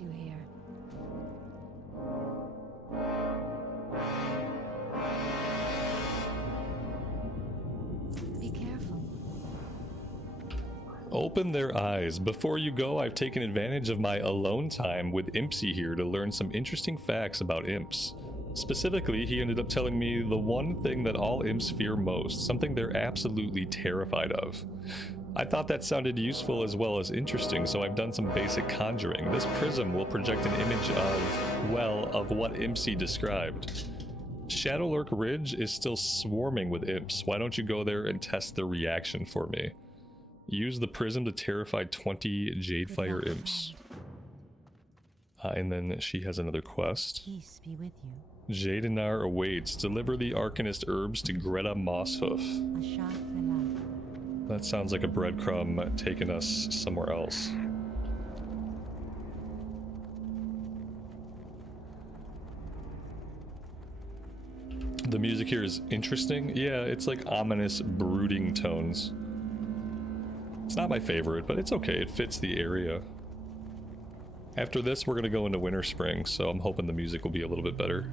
You here. Be careful. Open their eyes. Before you go, I've taken advantage of my alone time with Impsy here to learn some interesting facts about imps. Specifically, he ended up telling me the one thing that all imps fear most, something they're absolutely terrified of. I thought that sounded useful as well as interesting, so I've done some basic conjuring. This prism will project an image of, well, of what Impsy described. Shadowlurk Ridge is still swarming with imps. Why don't you go there and test their reaction for me? Use the prism to terrify 20 Jadefire imps. And then she has another quest. Peace be with you. Jadenar awaits. Deliver the Arcanist herbs to Greta Mosshoof. A shot for life. That sounds like a breadcrumb taking us somewhere else. The music here is interesting. Yeah, it's like ominous, brooding tones. It's not my favorite, but it's okay. It fits the area. After this, we're going to go into Winterspring, so I'm hoping the music will be a little bit better.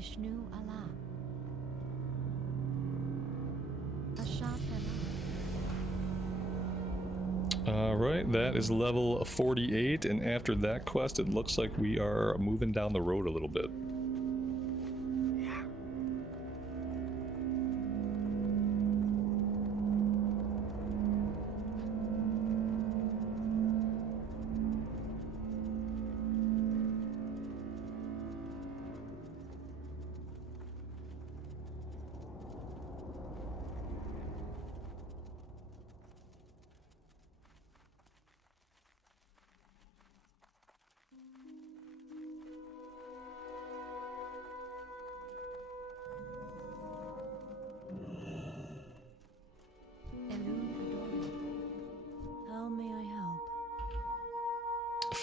Ishnu Allah. Ashat Allah. Alright, that is level 48, and after that quest, it looks like we are moving down the road a little bit.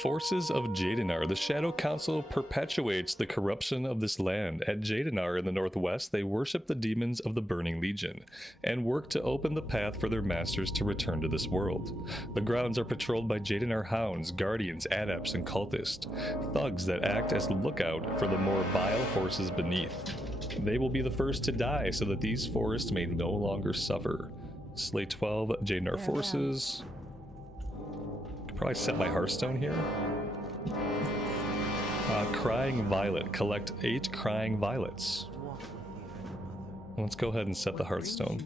Forces of Jadinar. The Shadow Council perpetuates the corruption of this land. At Jadinar in the northwest, they worship the demons of the Burning Legion and work to open the path for their masters to return to this world. The grounds are patrolled by Jadinar hounds, guardians, adepts, and cultists, thugs that act as lookout for the more vile forces beneath. They will be the first to die so that these forests may no longer suffer. Slay 12 Jadinar forces. Probably set my Hearthstone here. Crying Violet. Collect 8 Crying Violets. Let's go ahead and set the Hearthstone.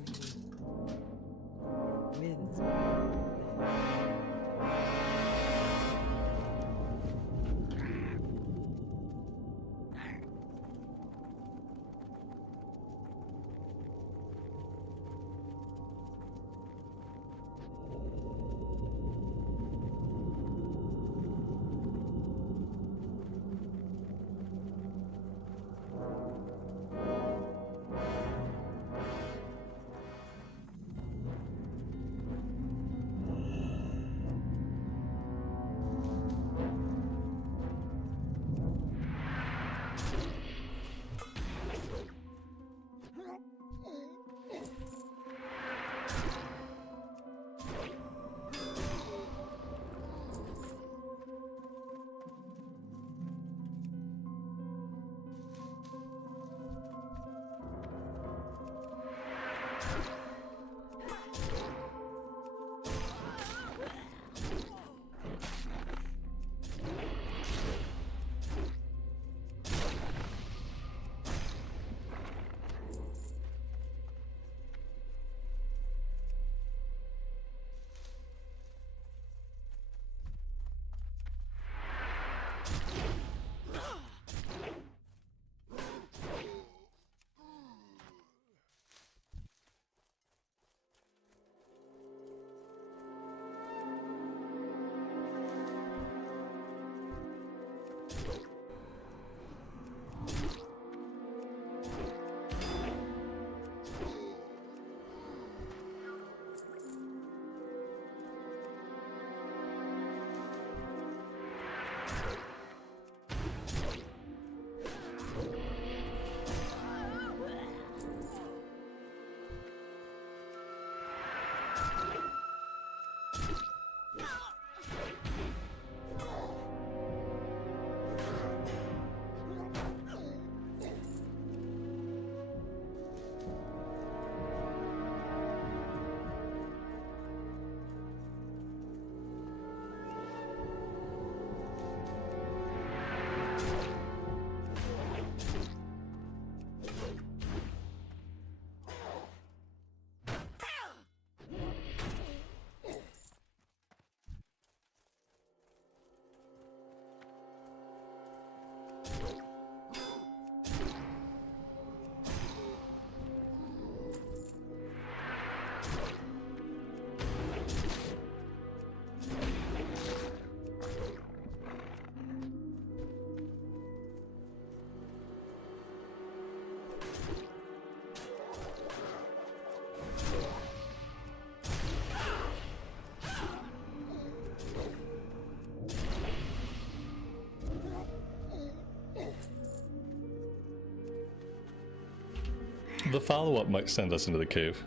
The follow-up might send us into the cave.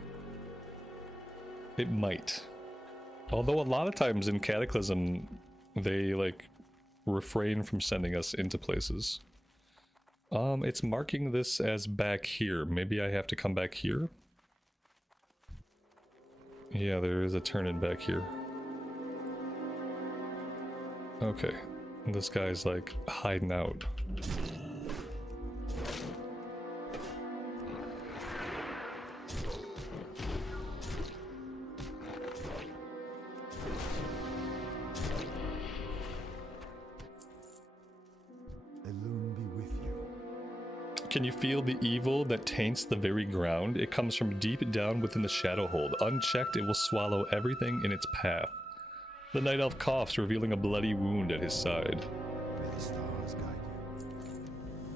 It might. Although a lot of times in Cataclysm, they like refrain from sending us into places. It's marking this as back here. Maybe I have to come back here? Yeah, there is a turn-in back here. Okay. This guy's like hiding out. Can you feel the evil that taints the very ground? It comes from deep down within the Shadowhold. Unchecked, it will swallow everything in its path. The Night Elf coughs, revealing a bloody wound at his side. May the stars guide you.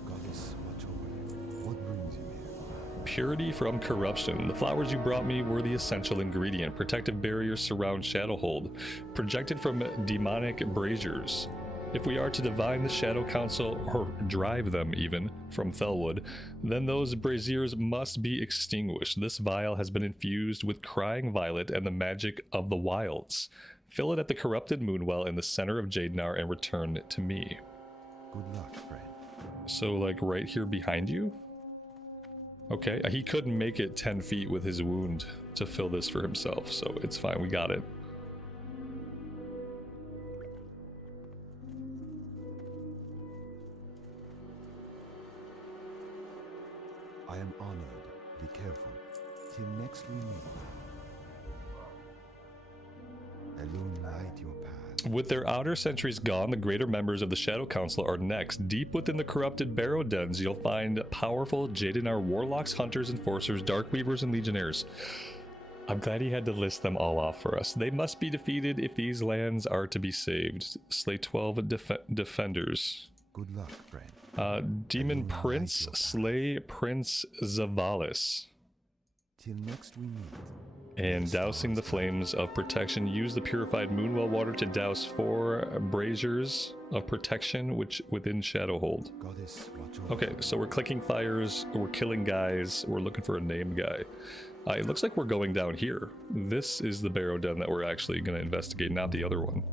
Goddess, watch over you. What brings you here? Purity from corruption. The flowers you brought me were the essential ingredient. Protective barriers surround Shadowhold, projected from demonic braziers. If we are to divine the Shadow Council, or drive them even, from Felwood, then those braziers must be extinguished. This vial has been infused with crying violet and the magic of the wilds. Fill it at the corrupted moonwell in the center of Jadenar and return it to me. Good luck, friend. So, like, right here behind you? Okay, he couldn't make it 10 feet with his wound to fill this for himself, so it's fine, we got it. I am honored. Be careful. Till next we meet. Alone light your path. With their outer sentries gone, the greater members of the Shadow Council are next. Deep within the corrupted barrow dens, you'll find powerful Jadenar warlocks, hunters, enforcers, darkweavers, and legionnaires. I'm glad he had to list them all off for us. They must be defeated if these lands are to be saved. Slay 12 defenders. Good luck, friend. Demon Prince, slay Prince Zavalis. Till next we meet. And dousing the flames of protection. Use the purified moonwell water to douse 4 braziers of protection which within Shadowhold. Goddess, watch over. Okay, so we're clicking fires, we're killing guys, we're looking for a named guy. It looks like we're going down here. This is the barrow den that we're actually going to investigate, not the other one.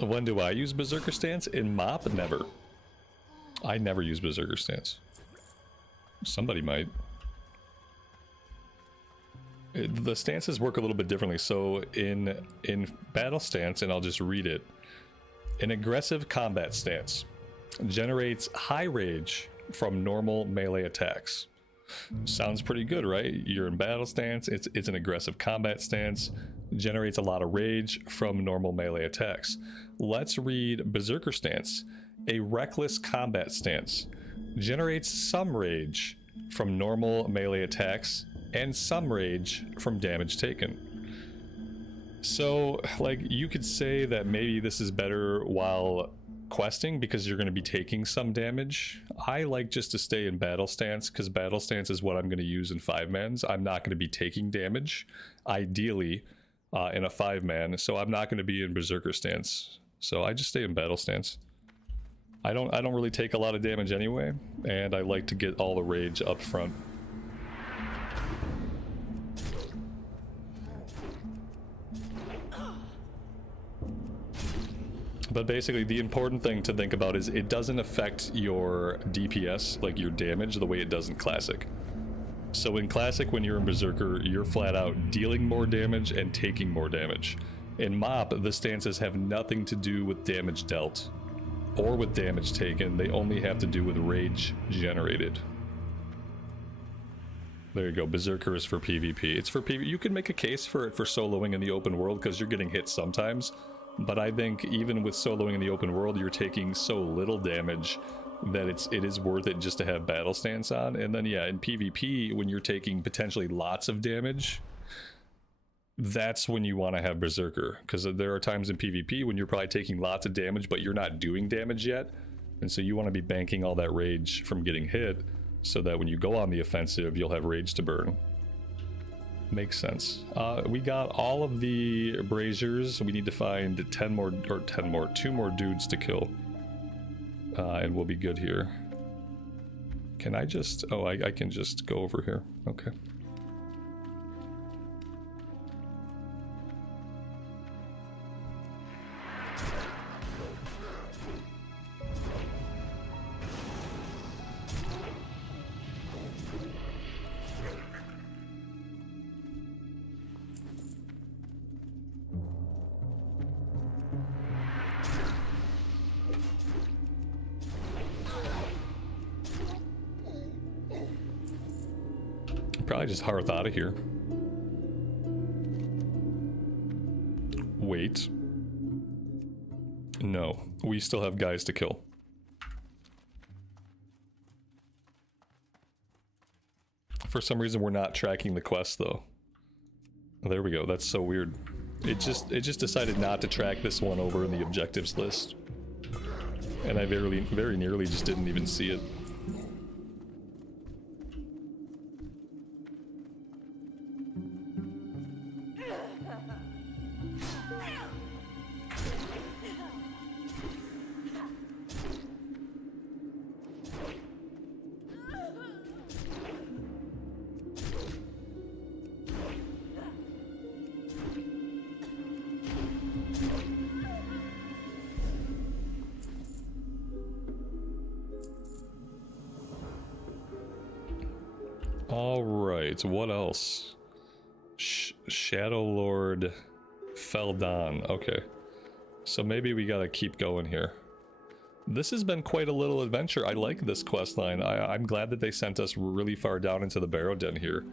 When do I use Berserker Stance? In MOP? Never. I never use Berserker Stance. Somebody might. The stances work a little bit differently. So in Battle Stance, and I'll just read it, an aggressive combat stance generates high rage from normal melee attacks. Sounds pretty good, right? You're in battle stance, it's an aggressive combat stance, generates a lot of rage from normal melee attacks. Let's read Berserker Stance. A reckless combat stance generates some rage from normal melee attacks and some rage from damage taken. So, like, you could say that maybe this is better while questing because you're going to be taking some damage. I like just to stay in battle stance because battle stance is what I'm going to use in 5-mans. I'm not going to be taking damage, ideally, in a 5-man, so I'm not going to be in Berserker Stance. So I just stay in battle stance. I don't really take a lot of damage anyway, and I like to get all the rage up front. But basically, the important thing to think about is it doesn't affect your DPS, like your damage, the way it does in Classic. So in Classic, when you're in Berserker, you're flat out dealing more damage and taking more damage. In MOP, the stances have nothing to do with damage dealt or with damage taken. They only have to do with rage generated. There you go. Berserker is for PvP. It's for PvP. You can make a case for it for soloing in the open world because you're getting hit sometimes. But I think even with soloing in the open world, you're taking so little damage that it is worth it just to have battle stance on. And then yeah, in PvP, when you're taking potentially lots of damage, that's when you want to have Berserker, because there are times in PvP when you're probably taking lots of damage but you're not doing damage yet, and so you want to be banking all that rage from getting hit so that when you go on the offensive you'll have rage to burn. Makes sense. We got all of the braziers. We need to find 2 more dudes to kill, and we'll be good here. Can I just, oh, I can just go over here. Okay. Probably just Hearth out of here. Wait. No, we still have guys to kill. For some reason we're not tracking the quest though. There we go, that's so weird. It just decided not to track this one over in the objectives list. And I very nearly just didn't even see it. Alright, what else? Shadow Lord Felwood. Okay. So maybe we gotta keep going here. This has been quite a little adventure. I like this quest line. I'm glad that they sent us really far down into the barrow den here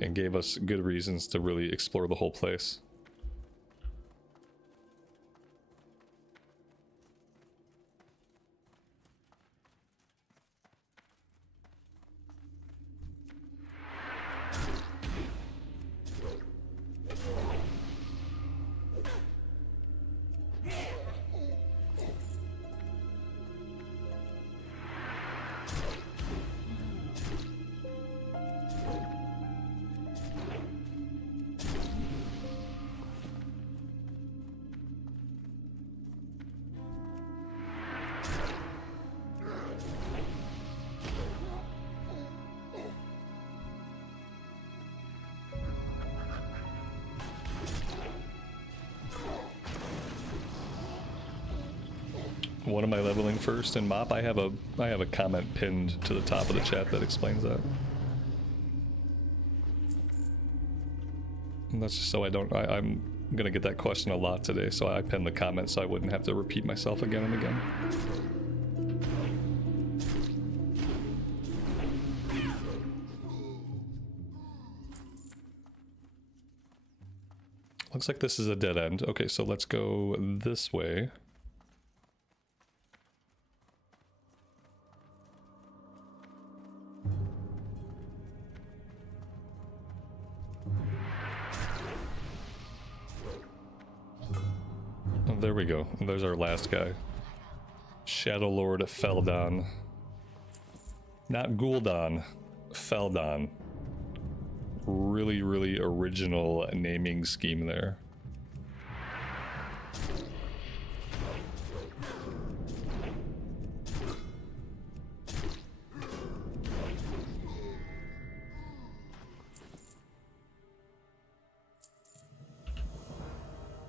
and gave us good reasons to really explore the whole place. What am I leveling first in MOP? I have a comment pinned to the top of the chat that explains that. And that's just so I'm gonna get that question a lot today, so I pinned the comment so I wouldn't have to repeat myself again and again. Looks like this is a dead end. Okay, so let's go this way. Oh, there we go. There's our last guy. Shadow Lord Feldon. Not Gul'dan. Feldon. Really, really original naming scheme there.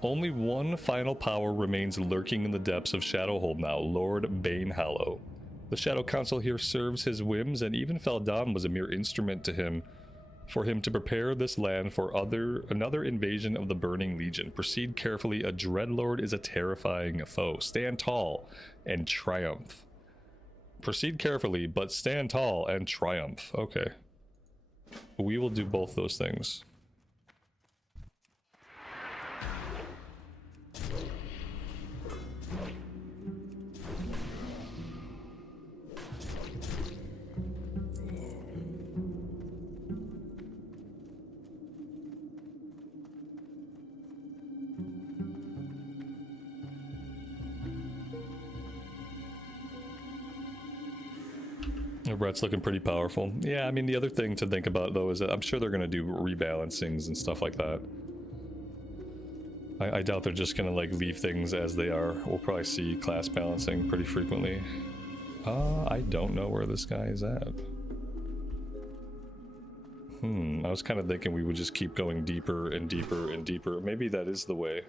Only one final power remains lurking in the depths of Shadowhold now, Lord Banehallow. The Shadow Council here serves his whims, and even Feldon was a mere instrument to him, for him to prepare this land for another invasion of the Burning Legion. Proceed carefully, a Dreadlord is a terrifying foe. Stand tall and triumph. Proceed carefully, but stand tall and triumph. Okay. We will do both those things. Brett's looking pretty powerful. Yeah, I mean, the other thing to think about, though, is that I'm sure they're going to do rebalancings and stuff like that. I doubt they're just going to, like, leave things as they are. We'll probably see class balancing pretty frequently. I don't know where this guy is at. I was kind of thinking we would just keep going deeper and deeper and deeper. Maybe that is the way.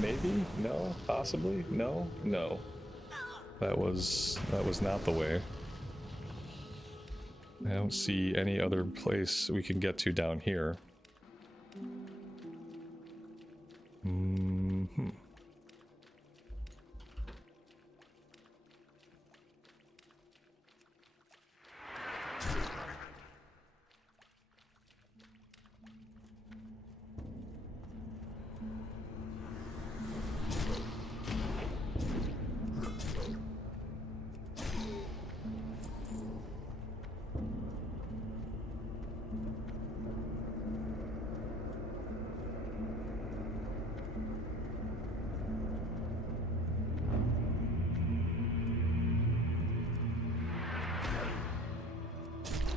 Maybe? No? Possibly? No? No. That was not the way. I don't see any other place we can get to down here.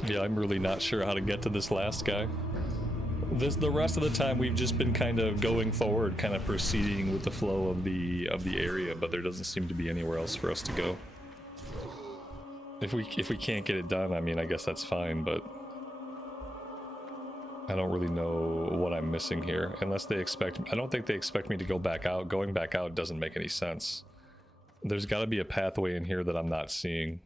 Yeah, I'm really not sure how to get to this last guy. The rest of the time we've just been kind of going forward, kind of proceeding with the flow of the area, but there doesn't seem to be anywhere else for us to go. If we can't get it done, I mean, I guess that's fine, but I don't really know what I'm missing here. Unless they expect, I don't think they expect me to go back out. Going back out doesn't make any sense. There's got to be a pathway in here that I'm not seeing.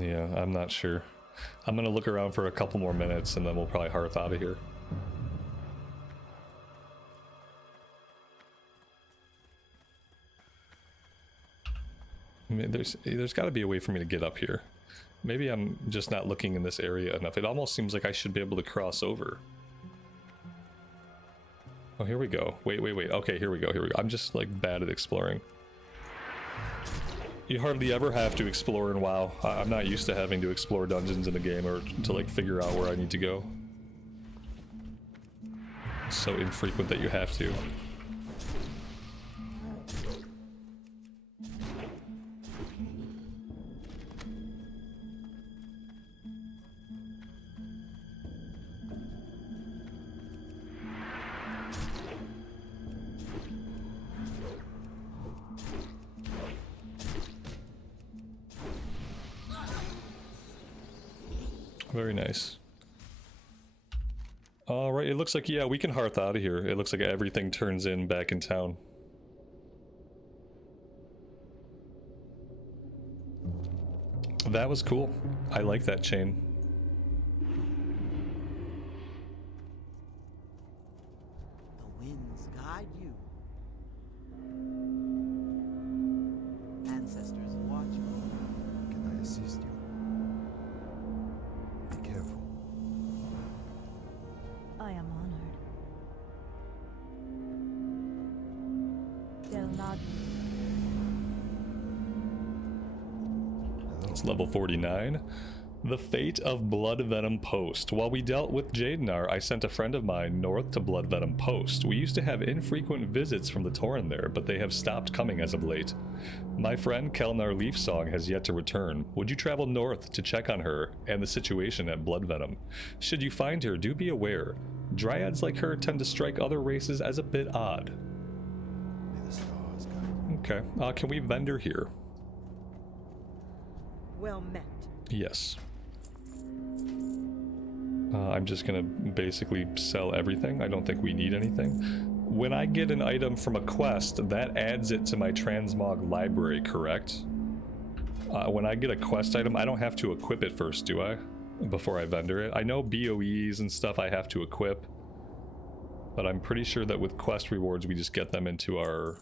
Yeah, I'm not sure. I'm gonna look around for a couple more minutes and then we'll probably hearth out of here. I mean, there's got to be a way for me to get up here. Maybe I'm just not looking in this area enough. It almost seems like I should be able to cross over. Oh, here we go. Wait. Okay, here we go. I'm just like bad at exploring. You hardly ever have to explore in WoW. I'm not used to having to explore dungeons in the game or to like figure out where I need to go. It's so infrequent that you have to. Very nice. All right, it looks like, yeah, we can hearth out of here. It looks like everything turns in back in town. That was cool. I like that chain. The winds guide you. Ancestors watch you. Can I assist you? Be careful. I am honored. Del Nod. It's level 49. The Fate of Bloodvenom Post. While we dealt with Jadenar, I sent a friend of mine north to Bloodvenom Post. We used to have infrequent visits from the Tauren there, but they have stopped coming as of late. My friend Kelnar Leafsong has yet to return. Would you travel north to check on her and the situation at Bloodvenom? Should you find her, do be aware. Dryads like her tend to strike other races as a bit odd. May the stars guide you. Okay, can we vendor here? Well met. Yes. I'm just gonna basically sell everything. I don't think we need anything. When I get an item from a quest, that adds it to my transmog library, correct? When I get a quest item, I don't have to equip it first, do I? Before I vendor it. I know BOEs and stuff I have to equip, but I'm pretty sure that with quest rewards, we just get them into our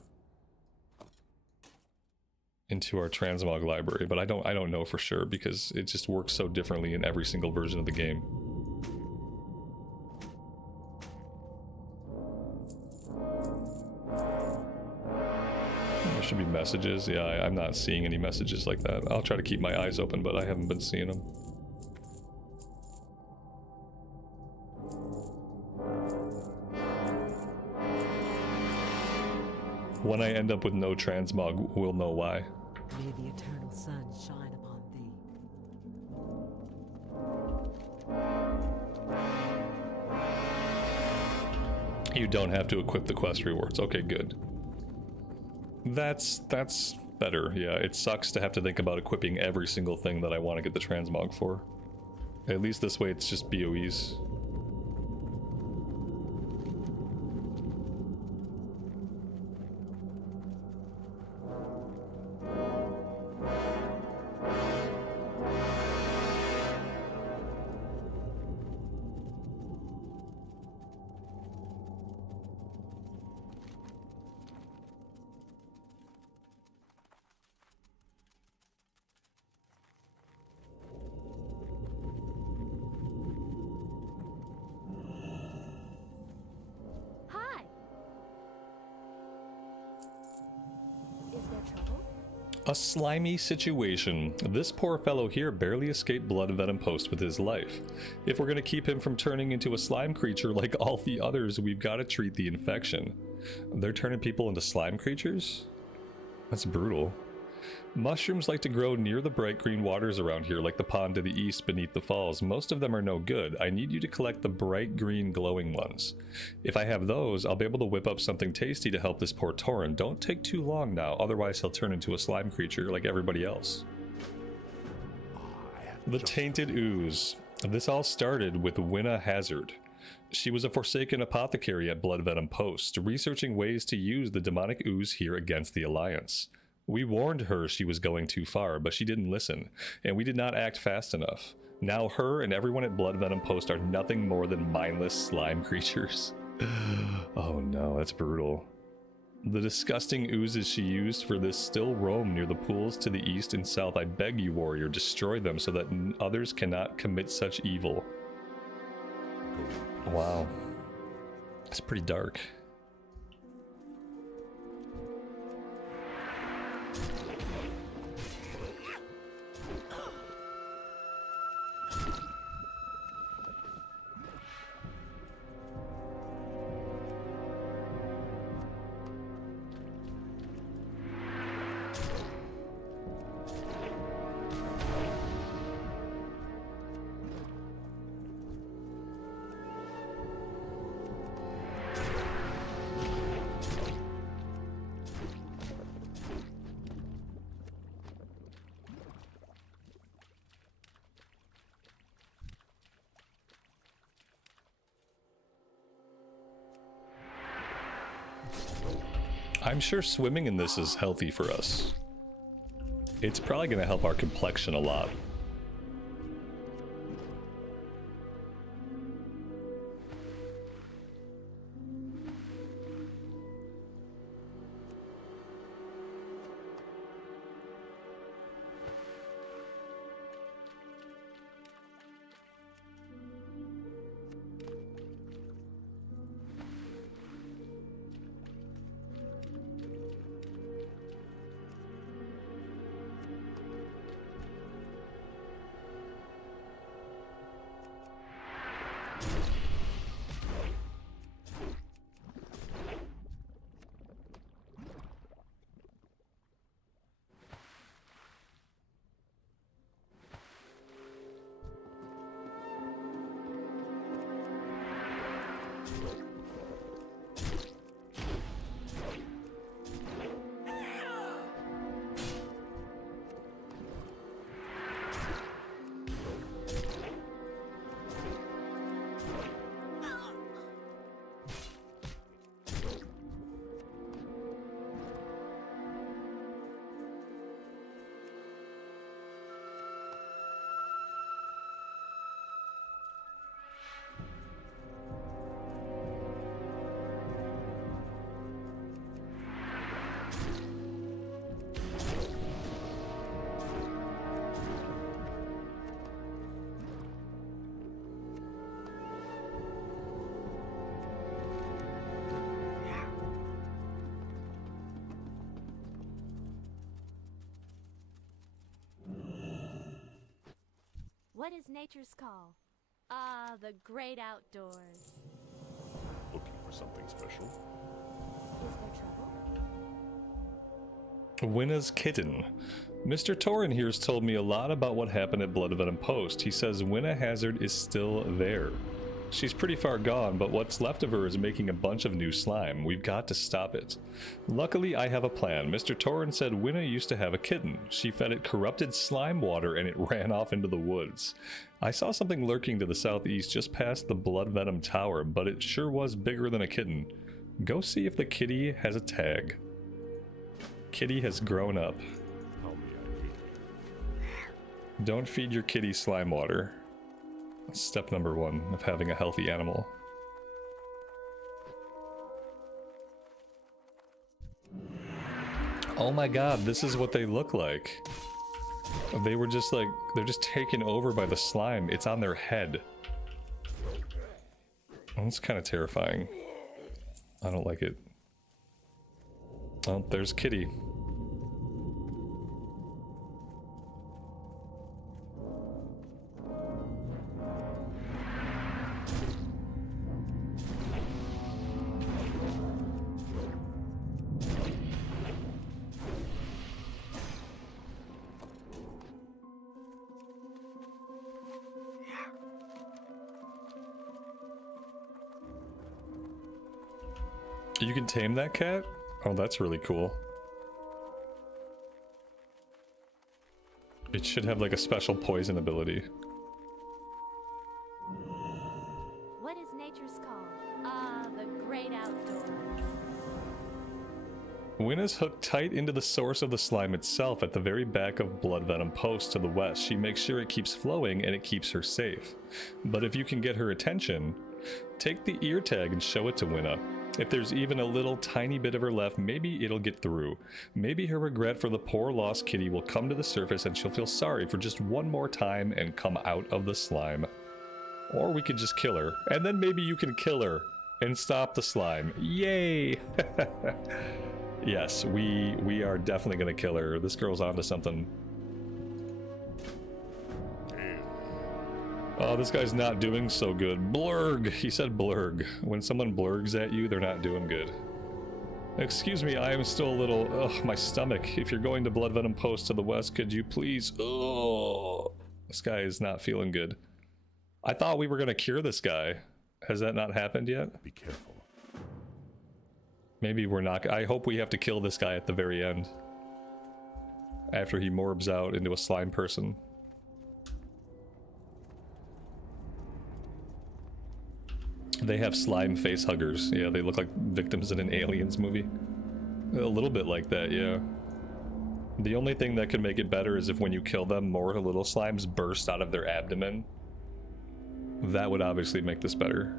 transmog library, but I don't know for sure because it just works so differently in every single version of the game. There should be messages. Yeah, I'm not seeing any messages like that. I'll try to keep my eyes open, but I haven't been seeing them. When I end up with no transmog, we'll know why. May the eternal sun shine upon thee. You don't have to equip the quest rewards. Okay, good. That's better. Yeah, it sucks to have to think about equipping every single thing that I want to get the transmog for. At least this way it's just BOEs. Hi. Is there trouble? A slimy situation. This poor fellow here barely escaped Bloodvenom Post with his life. If we're gonna keep him from turning into a slime creature like all the others, we've gotta treat the infection. They're turning people into slime creatures? That's brutal. Mushrooms like to grow near the bright green waters around here, like the pond to the east beneath the falls. Most of them are no good. I need you to collect the bright green glowing ones. If I have those, I'll be able to whip up something tasty to help this poor Tauren. Don't take too long now, otherwise he'll turn into a slime creature like everybody else. The Tainted Ooze. This all started with Winna Hazard. She was a forsaken apothecary at Bloodvenom Post, researching ways to use the demonic ooze here against the Alliance. We warned her she was going too far, but she didn't listen, and we did not act fast enough. Now her and everyone at Bloodvenom Post are nothing more than mindless slime creatures. Oh no, that's brutal. The disgusting oozes she used for this still roam near the pools to the east and south. I beg you, warrior, destroy them so that others cannot commit such evil. Wow. It's pretty dark. I'm sure swimming in this is healthy for us. It's probably going to help our complexion a lot. What is nature's call? Ah, the great outdoors. Looking for something special? Is there trouble? Winna's kitten. Mr. Torin here's told me a lot about what happened at Bloodvenom Post. He says Winna Hazard is still there. She's pretty far gone, but what's left of her is making a bunch of new slime. We've got to stop it. Luckily, I have a plan. Mr. Torin said Winna used to have a kitten. She fed it corrupted slime water and it ran off into the woods. I saw something lurking to the southeast just past the Bloodvenom Tower, but it sure was bigger than a kitten. Go see if the kitty has a tag. Kitty has grown up. How may I aid you? Don't feed your kitty slime water. That's step number 1 of having a healthy animal. Oh my god, this is what they look like. They were just like, they're just taken over by the slime. It's on their head. That's kind of terrifying. I don't like it. Oh, there's Kitty. You can tame that cat? Oh, that's really cool. It should have like a special poison ability. What is nature's call? Ah, the great outdoors. Winna's hooked tight into the source of the slime itself at the very back of Bloodvenom Post to the west. She makes sure it keeps flowing and it keeps her safe. But if you can get her attention, take the ear tag and show it to Winna. If there's even a little tiny bit of her left, maybe it'll get through. Maybe her regret for the poor lost kitty will come to the surface and she'll feel sorry for just one more time and come out of the slime. Or we could just kill her, and then maybe you can kill her and stop the slime. Yay! Yes, we are definitely gonna kill her. This girl's onto something. Oh, this guy's not doing so good. Blurg! He said blurg. When someone blurgs at you, they're not doing good. Excuse me, I am still a little... Ugh, my stomach. If you're going to Bloodvenom Post to the west, could you please... Oh, this guy is not feeling good. I thought we were going to cure this guy. Has that not happened yet? Be careful. Maybe we're not... I hope we have to kill this guy at the very end. After he morbs out into a slime person. They have slime face huggers. Yeah, they look like victims in an Aliens movie. A little bit like that, yeah. The only thing that could make it better is if when you kill them, more little slimes burst out of their abdomen. That would obviously make this better.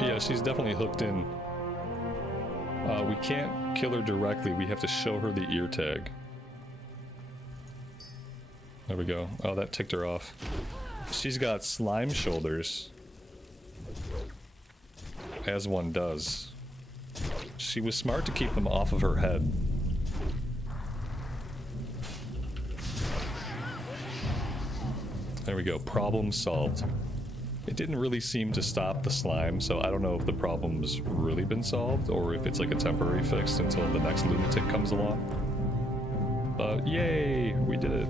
Yeah, she's definitely hooked in. We can't kill her directly. We have to show her the ear tag. There we go. Oh, that ticked her off. She's got slime shoulders. As one does. She was smart to keep them off of her head. There we go. Problem solved. It didn't really seem to stop the slime, so I don't know if the problem's really been solved or if it's like a temporary fix until the next lunatic comes along. But yay, we did it.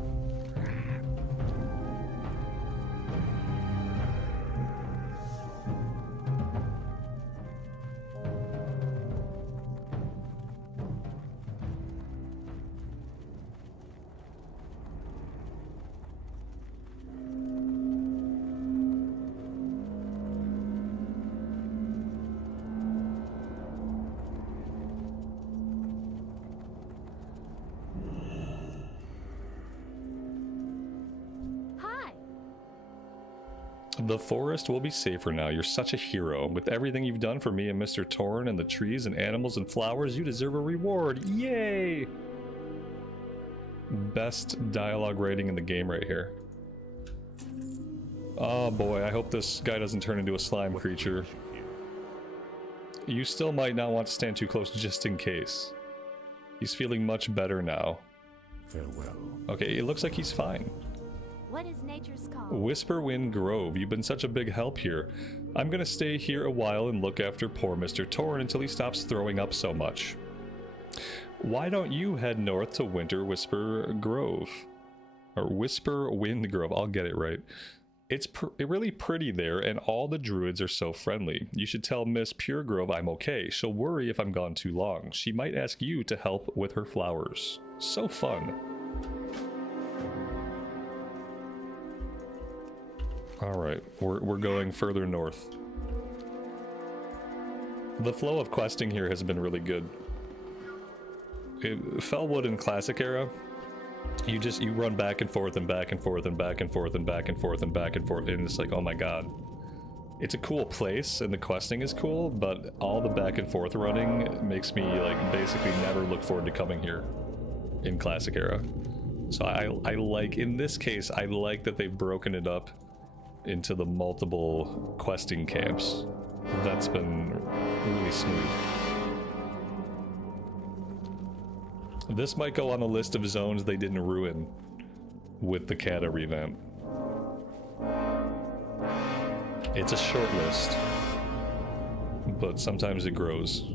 The forest will be safer now. You're such a hero. With everything you've done for me and Mr. Torn and the trees and animals and flowers, you deserve a reward. Yay! Best dialogue rating in the game right here. Oh boy, I hope this guy doesn't turn into a slime creature. You still might not want to stand too close just in case. He's feeling much better now. Farewell. Okay, it looks like he's fine. What is nature's call? Whisperwind Grove, you've been such a big help here. I'm gonna stay here a while and look after poor Mr. Torn until he stops throwing up so much. Why don't you head north to Whisper Grove? Or Whisperwind Grove, I'll get it right. It's really pretty there, and all the druids are so friendly. You should tell Miss Puregrove I'm okay. She'll worry if I'm gone too long. She might ask you to help with her flowers. So fun. Alright, we're going further north. The flow of questing here has been really good. Felwood in Classic era, you run back and forth and back and forth and back and forth and back and forth and back and forth, and it's like, oh my god. It's a cool place and the questing is cool, but all the back and forth running makes me like basically never look forward to coming here in Classic era. So I like, in this case, I like that they've broken it up into the multiple questing camps. That's been really smooth. This might go on the list of zones they didn't ruin with the Kata revamp. It's a short list, but sometimes it grows.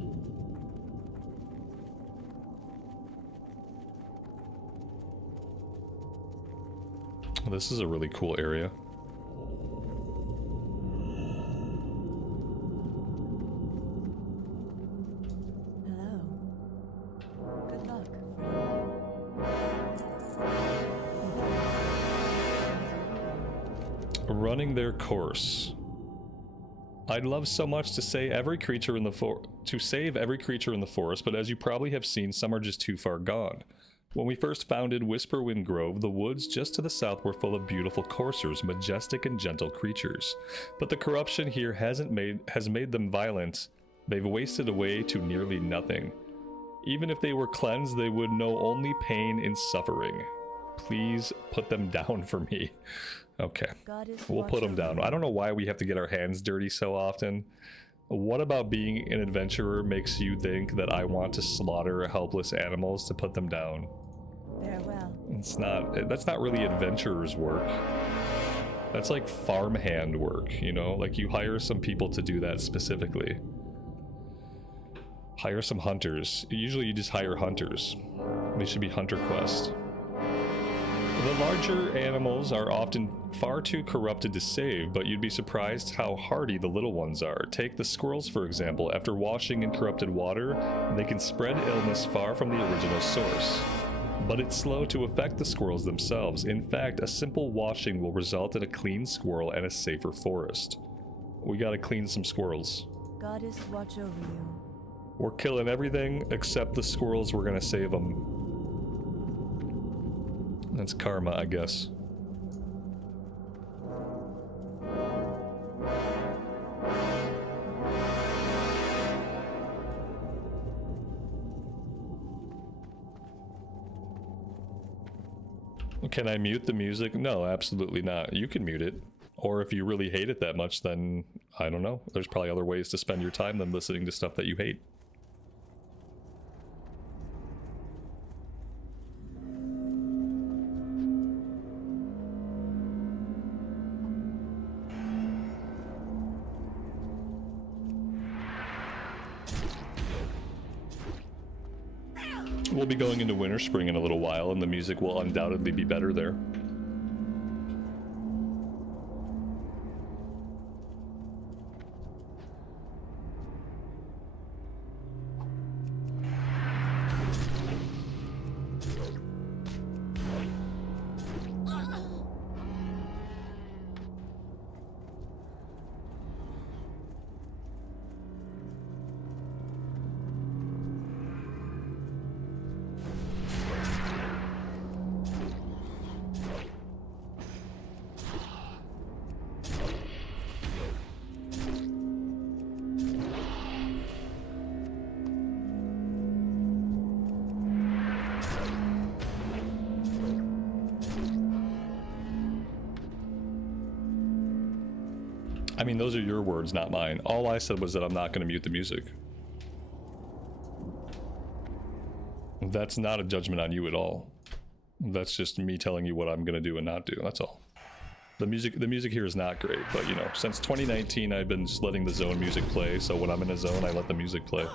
This is a really cool area. Hello. Good luck, friend. Running their course. I'd love so much to say every creature in the save every creature in the forest, but as you probably have seen, some are just too far gone. When we first founded Whisperwind Grove, the woods just to the south were full of beautiful coursers, majestic and gentle creatures. But the corruption here has made them violent. They've wasted away to nearly nothing. Even if they were cleansed, they would know only pain and suffering. Please put them down for me. Okay, we'll put them down. I don't know why we have to get our hands dirty so often. What about being an adventurer makes you think that I want to slaughter helpless animals to put them down? Farewell. That's not really adventurer's work. That's like farmhand work, you know? Like you hire some people to do that specifically. Hire some hunters. Usually you just hire hunters. They should be hunter quest. The larger animals are often far too corrupted to save, but you'd be surprised how hardy the little ones are. Take the squirrels, for example. After washing in corrupted water, they can spread illness far from the original source. But it's slow to affect the squirrels themselves. In fact, a simple washing will result in a clean squirrel and a safer forest. We gotta clean some squirrels. Goddess watch over you. We're killing everything except the squirrels. We're gonna save them. That's karma, I guess. Can I mute the music? No, absolutely not. You can mute it. Or if you really hate it that much, then I don't know. There's probably other ways to spend your time than listening to stuff that you hate. We'll be going into Winterspring in a little while, and the music will undoubtedly be better there. I mean, those are your words, not mine. All I said was that I'm not going to mute the music. That's not a judgment on you at all. That's just me telling you what I'm going to do and not do. That's all. The music here is not great, but you know, since 2019 I've been just letting the zone music play, so when I'm in a zone I let the music play.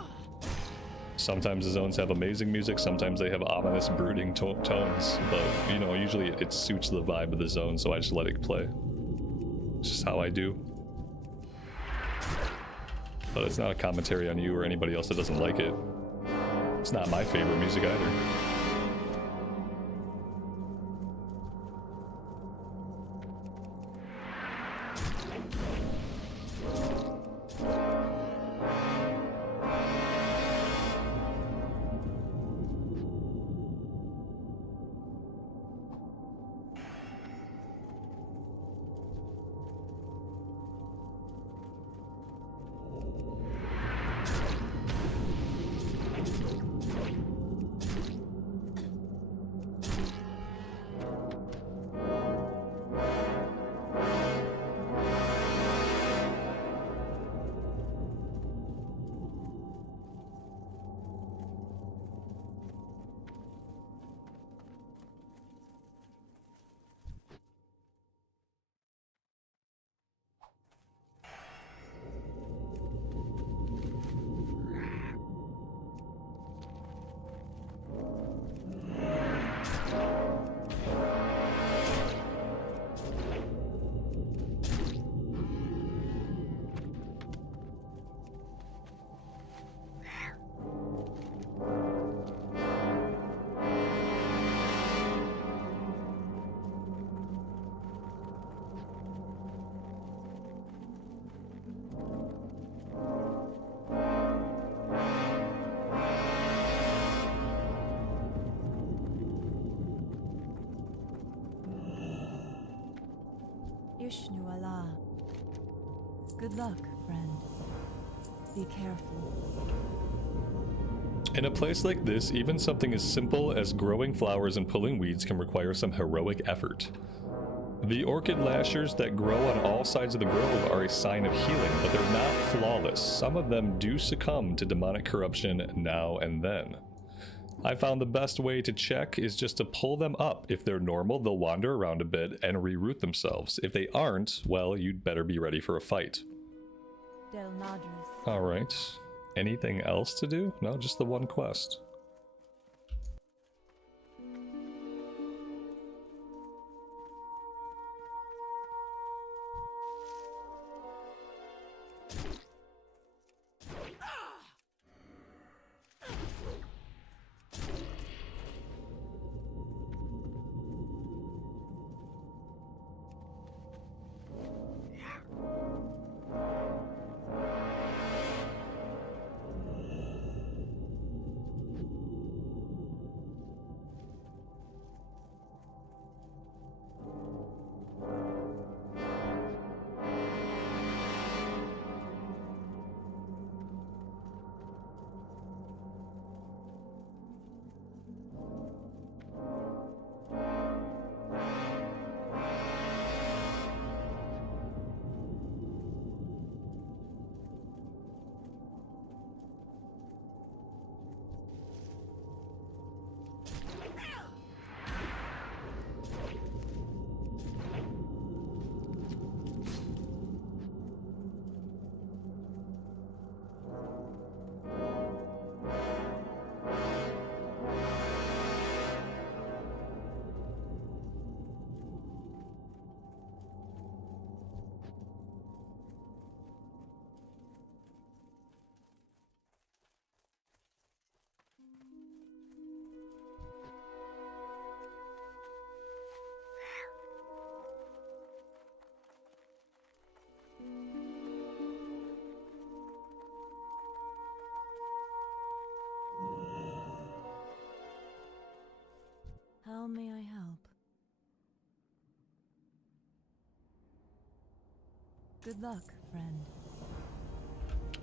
Sometimes the zones have amazing music, sometimes they have ominous brooding tones, but you know, usually it suits the vibe of the zone, so I just let it play. It's just how I do. But it's not a commentary on you or anybody else that doesn't like it. It's not my favorite music either. Ishnu Allah. Good luck, friend. Be careful. In a place like this, even something as simple as growing flowers and pulling weeds can require some heroic effort. The orchid lashers that grow on all sides of the grove are a sign of healing, but they're not flawless. Some of them do succumb to demonic corruption now and then. I found the best way to check is just to pull them up. If they're normal, they'll wander around a bit and reroot themselves. If they aren't, well, you'd better be ready for a fight. Del Madras. Alright. Anything else to do? No, just the one quest. How may I help? Good luck, friend.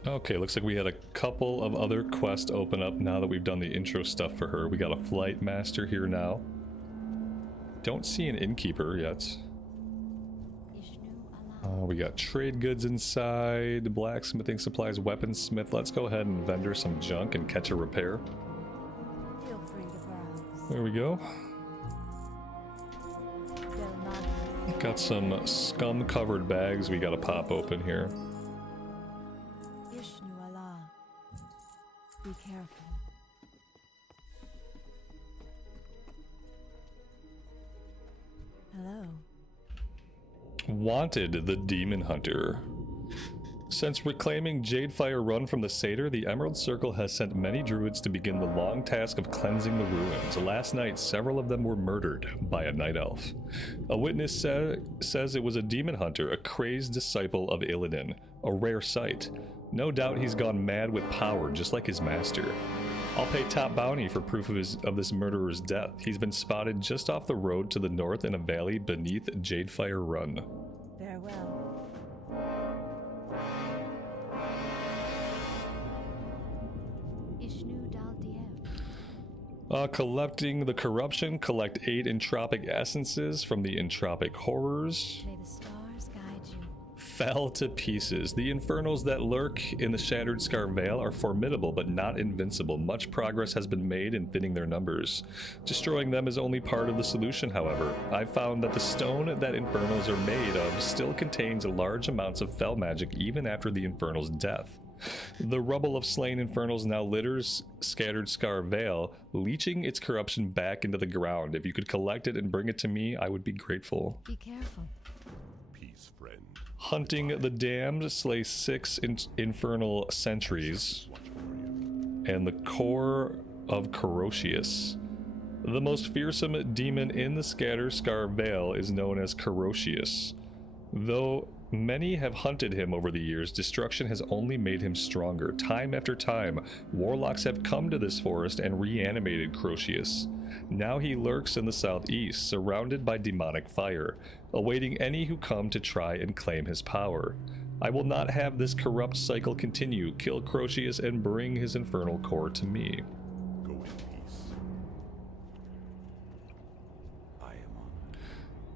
Okay, looks like we had a couple of other quests open up now that we've done the intro stuff for her. We got a flight master here now. Don't see an innkeeper yet. We got trade goods inside, blacksmithing supplies, weaponsmith. Let's go ahead and vendor some junk and catch a repair. Feel free to browse. There we go. Del Madras. Got some scum-covered bags we gotta pop open here. Ishnu Allah. Be careful. Hello. Wanted, the Demon Hunter. Since reclaiming Jadefire Run from the Satyr, the Emerald Circle has sent many druids to begin the long task of cleansing the ruins. Last night, several of them were murdered by a night elf. A witness says it was a demon hunter, a crazed disciple of Illidan, a rare sight. No doubt he's gone mad with power, just like his master. I'll pay top bounty for proof of this murderer's death. He's been spotted just off the road to the north in a valley beneath Jadefire Run. Farewell. Ishnu Dal Diem. Collecting the corruption, collect 8 entropic essences from the entropic horrors. May the stars guide you. Fell to pieces. The infernals that lurk in the Shattered Scar Vale are formidable but not invincible. Much progress has been made in thinning their numbers. Destroying them is only part of the solution, however. I've found that the stone that infernals are made of still contains large amounts of fell magic even after the infernal's death. The rubble of slain infernals now litters Scattered Scar Vale, leaching its corruption back into the ground. If you could collect it and bring it to me, I would be grateful. Be careful. Peace, friend. Hunting the Damned, slay 6 infernal sentries, Watch over you. and the core of Corocius. The most fearsome demon in the Scatter Scar Vale is known as Corocius. Though Many have hunted him over the years. Destruction has only made him stronger. Time after time, warlocks have come to this forest and reanimated Crotius. Now he lurks in the southeast, surrounded by demonic fire, awaiting any who come to try and claim his power. I will not have this corrupt cycle continue. Kill Crotius and bring his infernal core to me. Go in peace. I am on.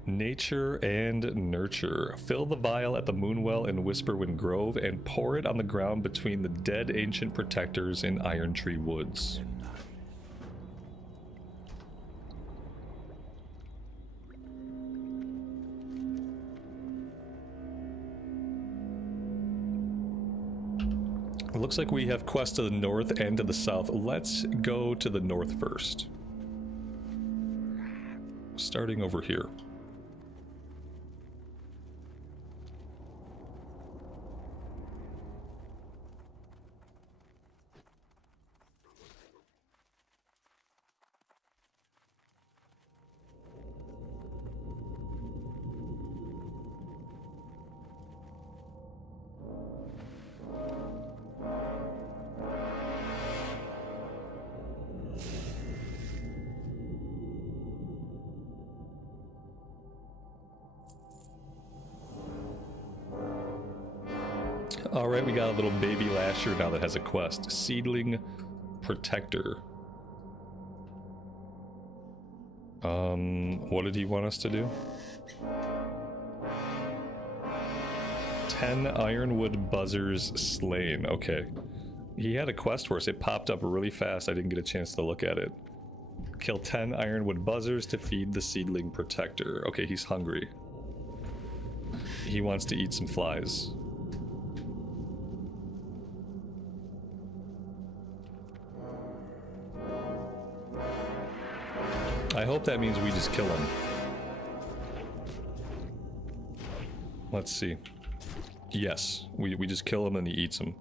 Nature and nurture. Fill the vial at the Moonwell in Whisperwind Grove and pour it on the ground between the dead ancient protectors in Iron Tree Woods. It looks like we have quests to the north and to the south. Let's go to the north first. Starting over here. Alright, we got a little baby lasher now that has a quest. Seedling Protector. What did he want us to do? 10 ironwood buzzers slain. Okay. He had a quest for us. It popped up really fast. I didn't get a chance to look at it. Kill 10 ironwood buzzers to feed the Seedling Protector. Okay, he's hungry. He wants to eat some flies. I hope that means we just kill him. Let's see. Yes, we just kill him and he eats him.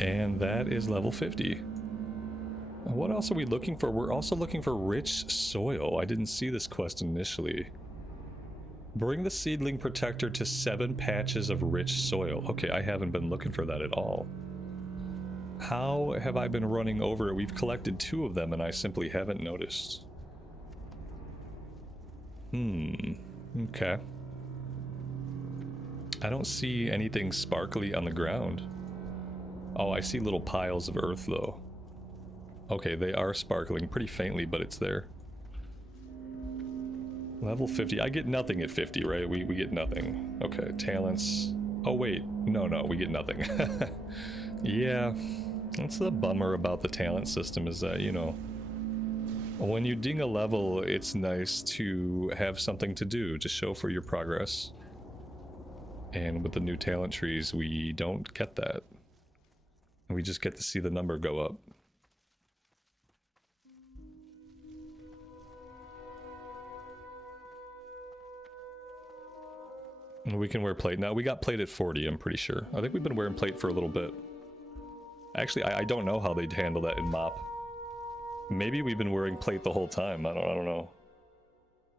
And that is level 50. What else are we looking for? We're also looking for rich soil. I didn't see this quest initially. Bring the Seedling Protector to 7 patches of rich soil. Okay, I haven't been looking for that at all. How have I been running over it? We've collected 2 of them and I simply haven't noticed. Okay. I don't see anything sparkly on the ground. Oh, I see little piles of earth though. Okay, they are sparkling pretty faintly, but it's there. Level 50. I get nothing at 50, right? We get nothing. Okay, talents. Oh, wait. No, we get nothing. Yeah. That's the bummer about the talent system is that, you know, when you ding a level, it's nice to have something to do to show for your progress. And with the new talent trees, we don't get that. We just get to see the number go up. We can wear plate now. We got plate at 40, I'm pretty sure. I think we've been wearing plate for a little bit. Actually, I don't know how they'd handle that in MOP. Maybe we've been wearing plate the whole time. I don't know.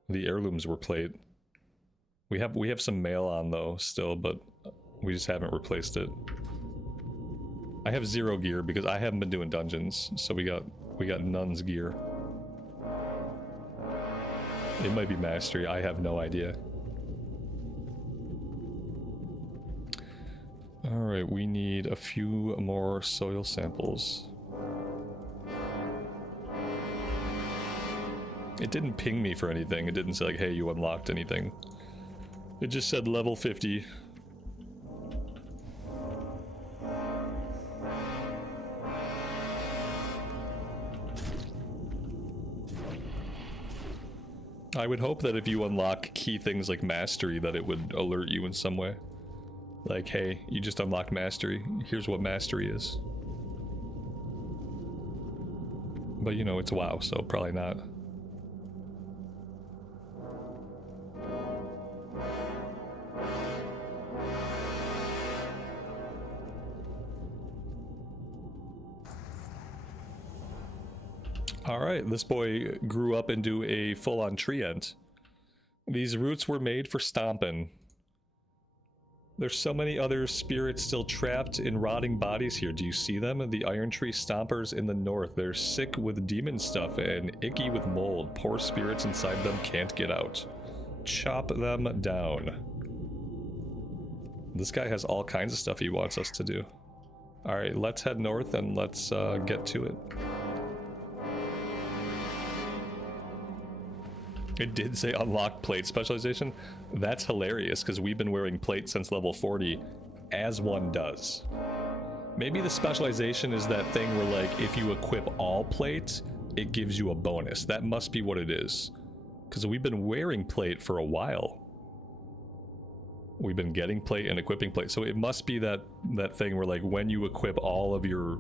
The heirlooms were plate. We have some mail on though still, but we just haven't replaced it. I have 0 gear because I haven't been doing dungeons, so we got none's gear. It might be mastery. I have no idea. Alright, we need a few more soil samples. It didn't ping me for anything. It didn't say like, hey, you unlocked anything. It just said level 50. I would hope that if you unlock key things like mastery, that it would alert you in some way. Like, hey, you just unlocked mastery. Here's what mastery is. But you know, it's WoW, so probably not. Alright, this boy grew up into a full-on treant. These roots were made for stomping. There's so many other spirits still trapped in rotting bodies here. Do you see them? The Iron Tree Stompers in the north. They're sick with demon stuff and icky with mold. Poor spirits inside them can't get out. Chop them down. This guy has all kinds of stuff he wants us to do. Alright, let's head north and let's get to it. It did say unlock plate specialization. That's hilarious because we've been wearing plate since level 40, as one does. Maybe the specialization is that thing where like if you equip all plate, it gives you a bonus. That must be what it is. Because we've been wearing plate for a while. We've been getting plate and equipping plate. So it must be that thing where like when you equip all of your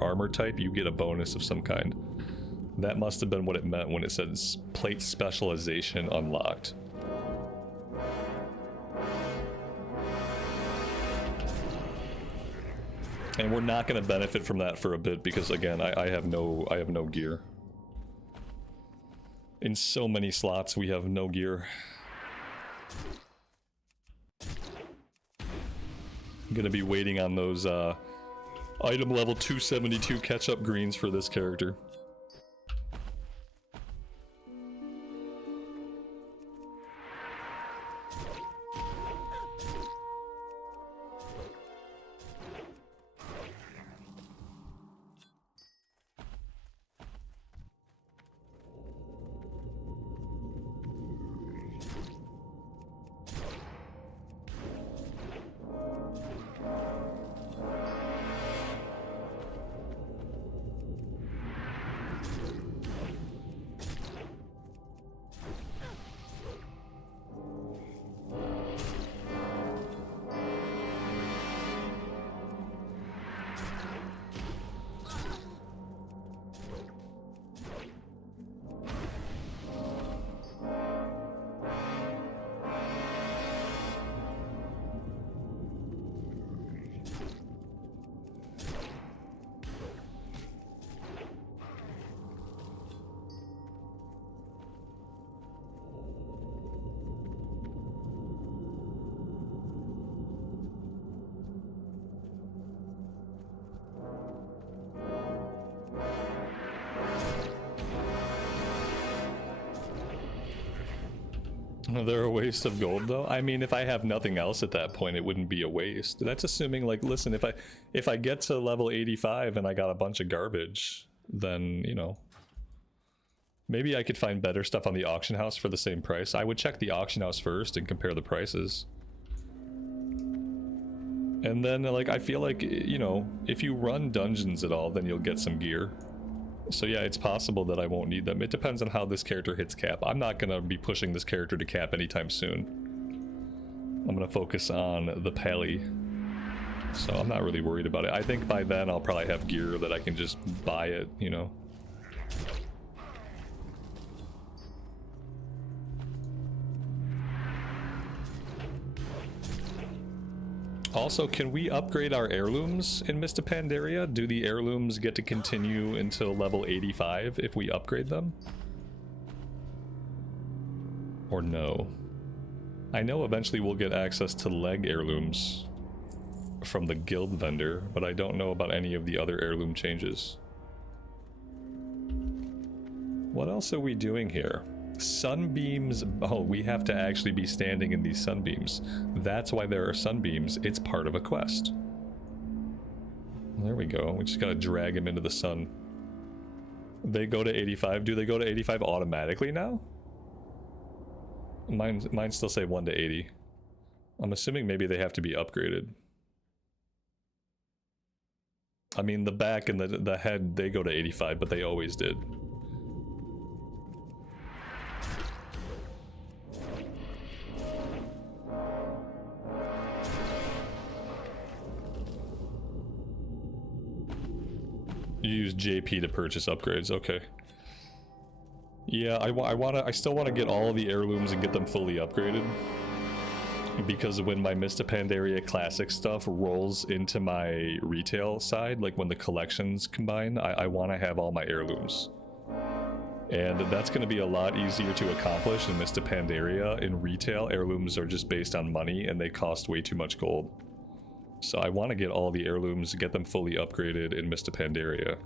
armor type, you get a bonus of some kind. That must have been what it meant when it says plate specialization unlocked. And we're not going to benefit from that for a bit because again, I have no gear. In so many slots we have no gear. I'm going to be waiting on those item level 272 catch-up greens for this character. They're a waste of gold though. I mean, if I have nothing else at that point, it wouldn't be a waste. That's assuming like, listen, if I get to level 85 and I got a bunch of garbage, then, you know, Maybe I could find better stuff on the auction house for the same price. I would check the auction house first and compare the prices. And then, like, I feel like, you know, if you run dungeons at all, then you'll get some gear. So yeah, it's possible that I won't need them. It depends on how this character hits cap. I'm not gonna be pushing this character to cap anytime soon. I'm gonna focus on the pally. So I'm not really worried about it. I think by then I'll probably have gear that I can just buy it, you know. Also, can we upgrade our heirlooms in Mist of Pandaria? Do the heirlooms get to continue until level 85 if we upgrade them? Or no? I know eventually we'll get access to leg heirlooms from the guild vendor, but I don't know about any of the other heirloom changes. What else are we doing here? Sunbeams. Oh, we have to actually be standing in these sunbeams. That's why there are sunbeams. It's part of a quest. There we go. We just gotta drag him into the sun. They go to 85. Do they go to 85 automatically now? Mine still say 1 to 80. I'm assuming maybe they have to be upgraded. I mean, the back and the head, they go to 85, but they always did. You use JP to purchase upgrades, okay. Yeah, I still want to get all of the heirlooms and get them fully upgraded. Because when my Mist of Pandaria classic stuff rolls into my retail side, like when the collections combine, I want to have all my heirlooms. And that's going to be a lot easier to accomplish in Mist of Pandaria. In retail, heirlooms are just based on money and they cost way too much gold. So I want to get all the heirlooms, get them fully upgraded in Mist of Pandaria.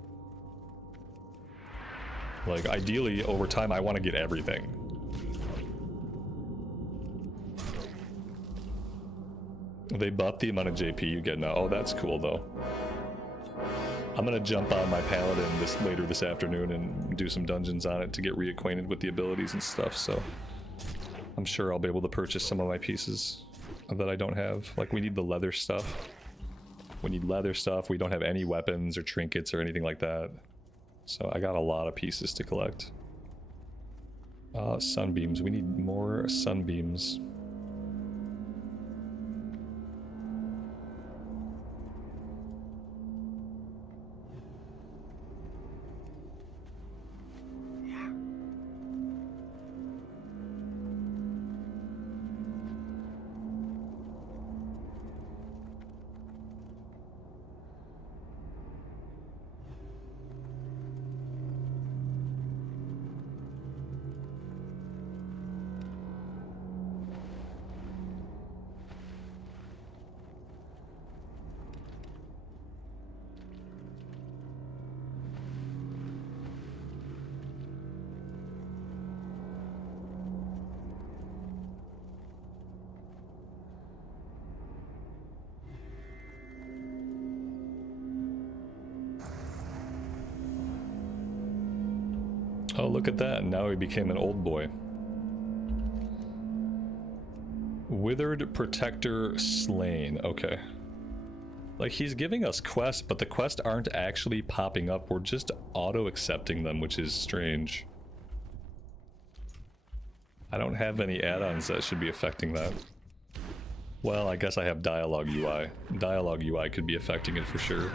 Like, ideally, over time, I want to get everything. They buff the amount of JP you get now. Oh, that's cool, though. I'm gonna jump on my paladin later this afternoon and do some dungeons on it to get reacquainted with the abilities and stuff, so... I'm sure I'll be able to purchase some of my pieces that I don't have. Like, we need the leather stuff. We need leather stuff. We don't have any weapons or trinkets or anything like that. So I got a lot of pieces to collect. Sunbeams. We need more sunbeams. Oh, look at that. Now he became an old boy. Withered Protector slain. Okay. Like, he's giving us quests, but the quests aren't actually popping up. We're just auto-accepting them, which is strange. I don't have any add-ons that should be affecting that. Well, I guess I have Dialogue UI. Dialogue UI could be affecting it for sure.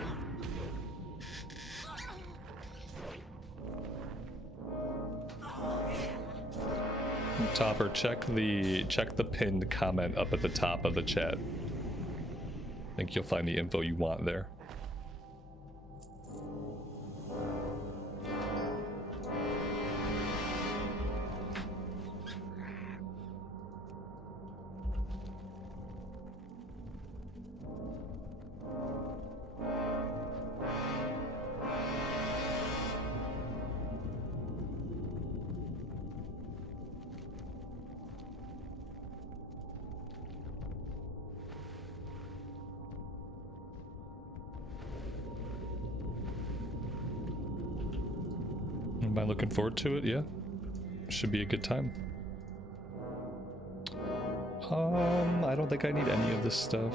Topper, check the pinned comment up at the top of the chat. I think you'll find the info you want there. Am I looking forward to it? Yeah. Should be a good time. I don't think I need any of this stuff.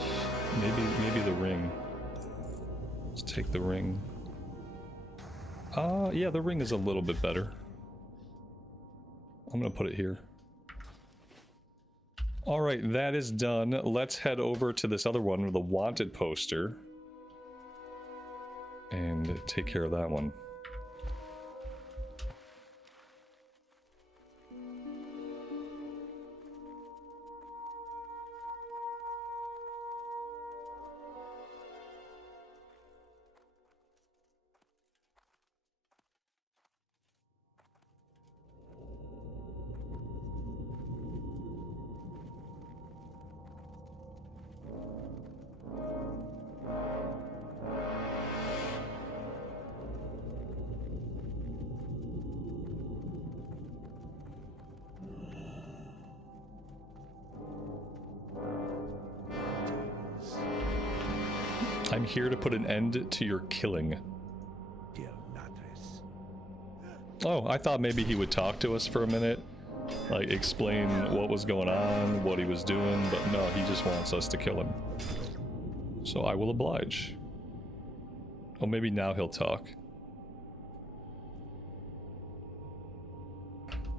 Maybe the ring. Let's take the ring. Yeah, the ring is a little bit better. I'm gonna put it here. Alright, that is done. Let's head over to this other one, the wanted poster. And take care of that one. I'm here to put an end to your killing. Dear Narcissus. Oh, I thought maybe he would talk to us for a minute. Like, explain what was going on, what he was doing, but no, he just wants us to kill him. So I will oblige. Oh, maybe now he'll talk.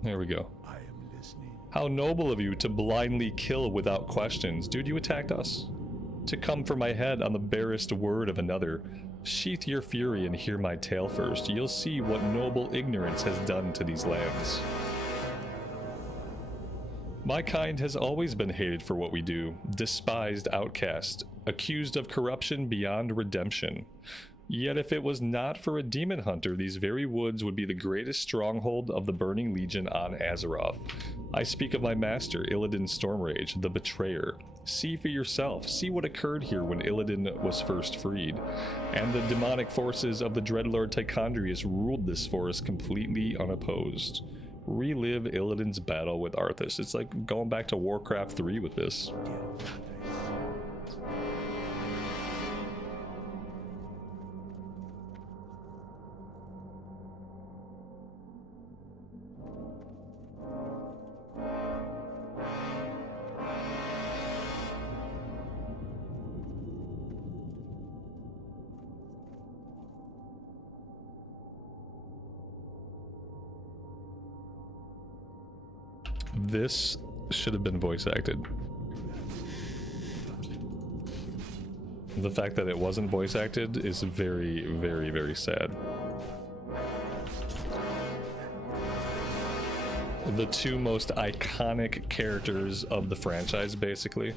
There we go. I am listening. How noble of you to blindly kill without questions. Dude, you attacked us. To come for my head on the barest word of another. Sheath your fury and hear my tale first. You'll see what noble ignorance has done to these lands. My kind has always been hated for what we do, despised outcast, accused of corruption beyond redemption. Yet if it was not for a demon hunter, these very woods would be the greatest stronghold of the Burning Legion on Azeroth. I speak of my master, Illidan Stormrage, the Betrayer. See for yourself, see what occurred here when Illidan was first freed. And the demonic forces of the Dreadlord Tychondrius ruled this forest completely unopposed. Relive Illidan's battle with Arthas. It's like going back to Warcraft 3 with this. This should have been voice acted. The fact that it wasn't voice acted is very, very, very sad. The two most iconic characters of the franchise, basically.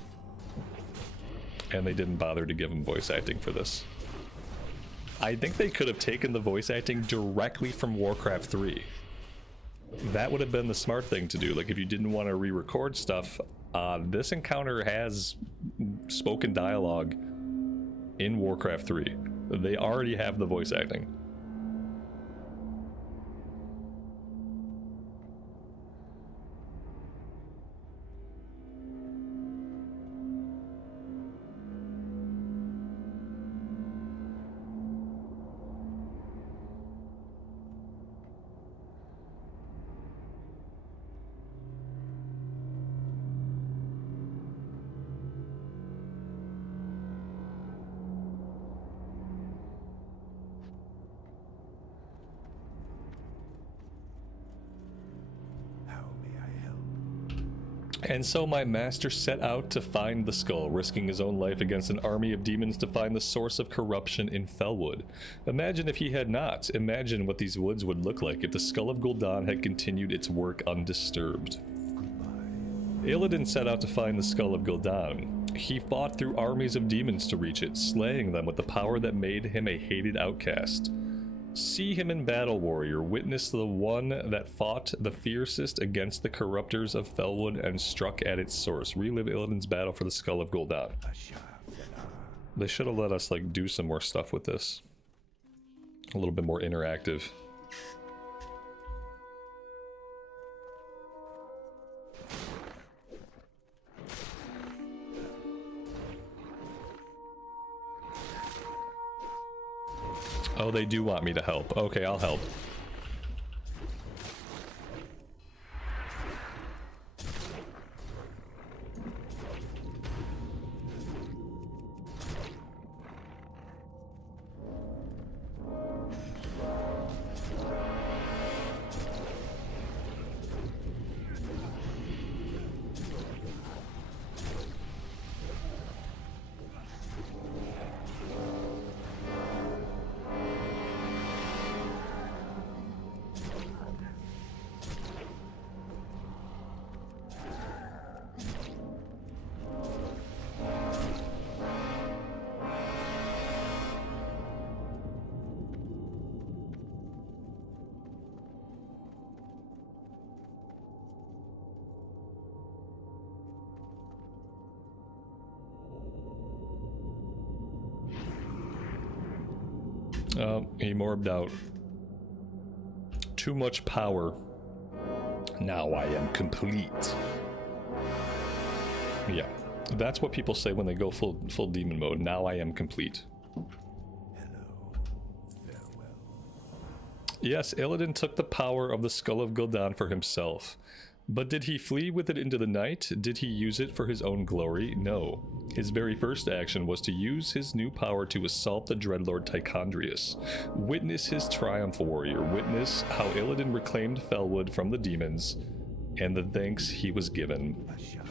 And they didn't bother to give them voice acting for this. I think they could have taken the voice acting directly from Warcraft 3. That would have been the smart thing to do. Like, if you didn't want to re-record stuff, this encounter has spoken dialogue in Warcraft 3. They already have the voice acting. And so my master set out to find the skull, risking his own life against an army of demons to find the source of corruption in Felwood. Imagine if he had not. Imagine what these woods would look like if the Skull of Gul'dan had continued its work undisturbed. Illidan set out to find the Skull of Gul'dan. He fought through armies of demons to reach it, slaying them with the power that made him a hated outcast. See him in battle, warrior. Witness the one that fought the fiercest against the corruptors of Felwood and struck at its source. Relive Illidan's battle for the Skull of Gul'dan. They should have let us, like, do some more stuff with this. A little bit more interactive. Oh, they do want me to help. Okay, I'll help. He morbed out. Too much power. Now I am complete. Yeah, that's what people say when they go full demon mode. Now I am complete. Hello. Farewell. Yes, Illidan took the power of the Skull of Gul'dan for himself. But did he flee with it into the night? Did he use it for his own glory? No. His very first action was to use his new power to assault the Dreadlord Tichondrius. Witness his triumph, warrior. Witness how Illidan reclaimed Felwood from the demons, and the thanks he was given. Asha.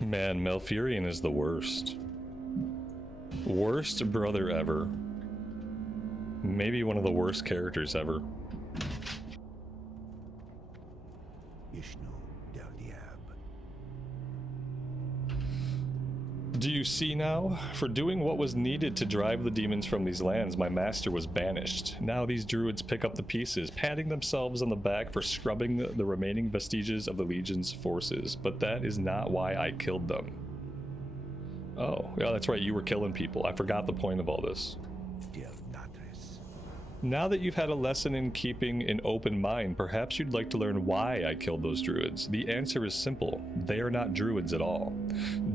Man, Malfurion is the worst. Worst brother ever. Maybe one of the worst characters ever. Ishnu del Diab. Do you see now? For doing what was needed to drive the demons from these lands, my master was banished. Now these druids pick up the pieces, patting themselves on the back for scrubbing the remaining vestiges of the Legion's forces. But that is not why I killed them. Oh, yeah, that's right, you were killing people. I forgot the point of all this. Del Natris. Now that you've had a lesson in keeping an open mind, perhaps you'd like to learn why I killed those druids. The answer is simple. They are not druids at all.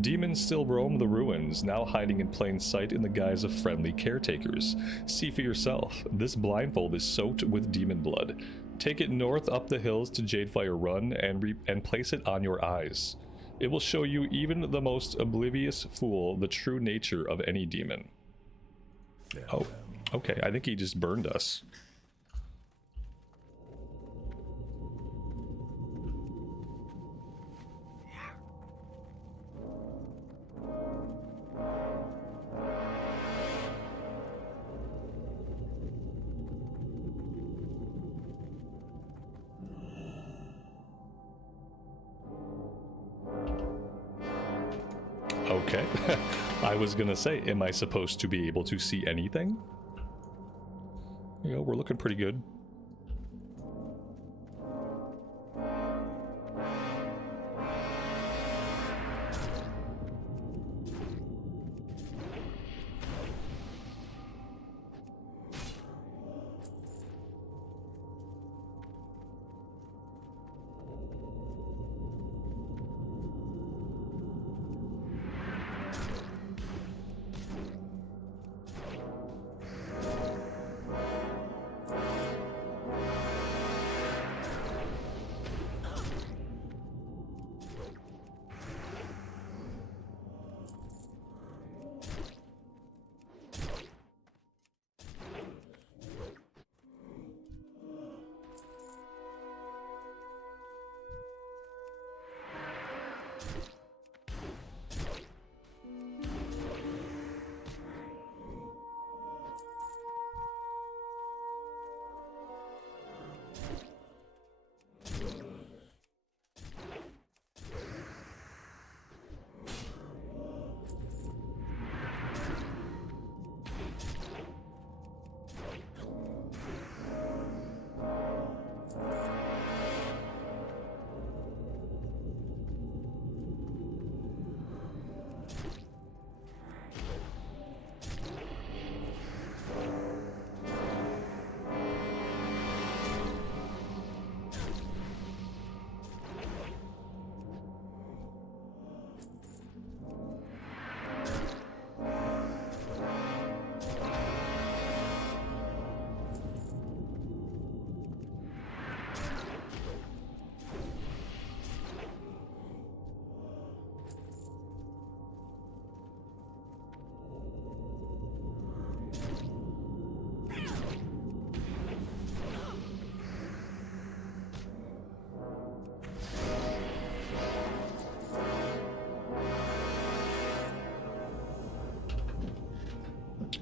Demons still roam the ruins, now hiding in plain sight in the guise of friendly caretakers. See for yourself. This blindfold is soaked with demon blood. Take it north up the hills to Jadefire Run and place it on your eyes. It will show you, even the most oblivious fool, the true nature of any demon. Oh, okay, I think he just burned us. Okay. I was gonna say, am I supposed to be able to see anything? You know, we're looking pretty good.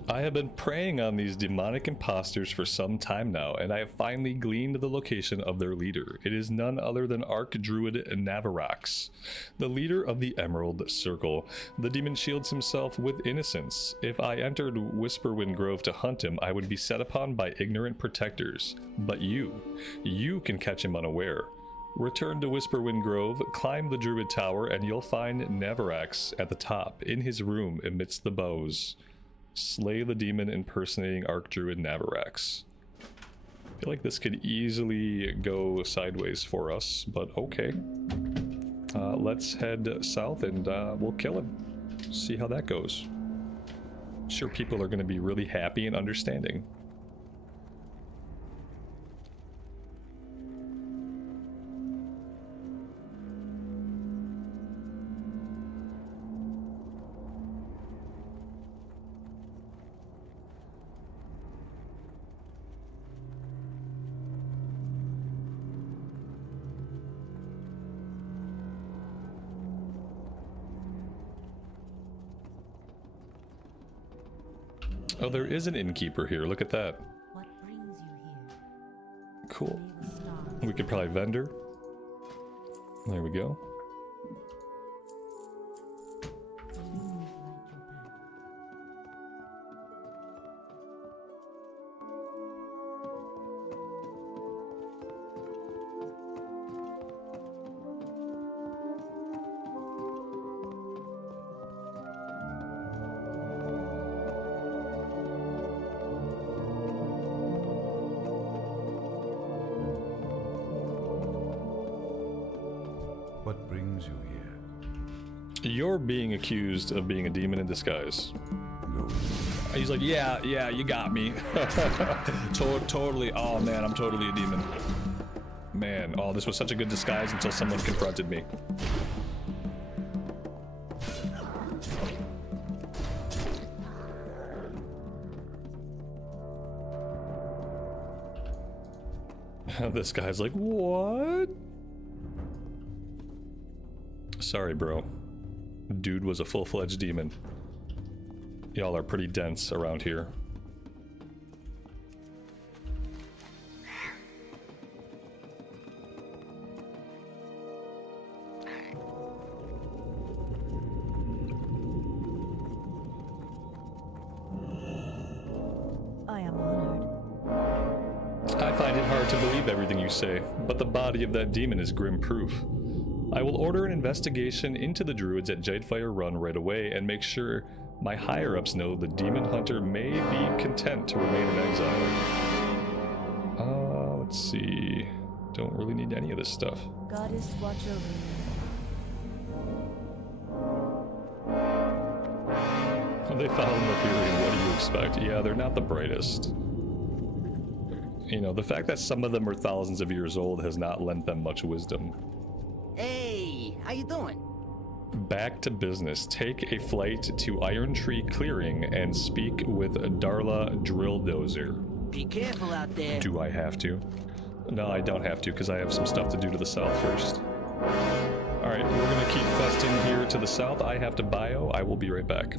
I have been preying on these demonic imposters for some time now, and I have finally gleaned the location of their leader. It is none other than Archdruid Navarax, the leader of the Emerald Circle. The demon shields himself with innocence. If I entered Whisperwind Grove to hunt him, I would be set upon by ignorant protectors. But you can catch him unaware. Return to Whisperwind Grove, climb the Druid Tower, and you'll find Navarax at the top, in his room amidst the bows. Slay the demon impersonating Archdruid Navarax. I feel like this could easily go sideways for us, but okay. Let's head south and we'll kill him. See how that goes. I'm sure people are going to be really happy and understanding. Oh, there is an innkeeper here. Look at that. What brings you here? Cool. Leave the star. We could probably vendor. There we go. The moon light your path. What brings you here? You're being accused of being a demon in disguise. Go. He's like, yeah, you got me. Totally. Oh man, I'm totally a demon. Man, oh, this was such a good disguise until someone confronted me. This guy's like, what? Sorry, bro. Dude was a full-fledged demon. Y'all are pretty dense around here. I am honored. I find it hard to believe everything you say, but the body of that demon is grim proof. I will order an investigation into the druids at Jadefire Run right away and make sure my higher-ups know the demon hunter may be content to remain in exile. Let's see. Don't really need any of this stuff. Goddess watch over you. They follow the Fury, what do you expect? Yeah, they're not the brightest. You know, the fact that some of them are thousands of years old has not lent them much wisdom. Hey, how you doing? Back to business. Take a flight to Iron Tree Clearing and speak with Darla Drilldozer. Be careful out there. Do I have to? No, I don't have to, because I have some stuff to do to the south first. Alright, we're gonna keep questing here to the south. I have to bio. I will be right back.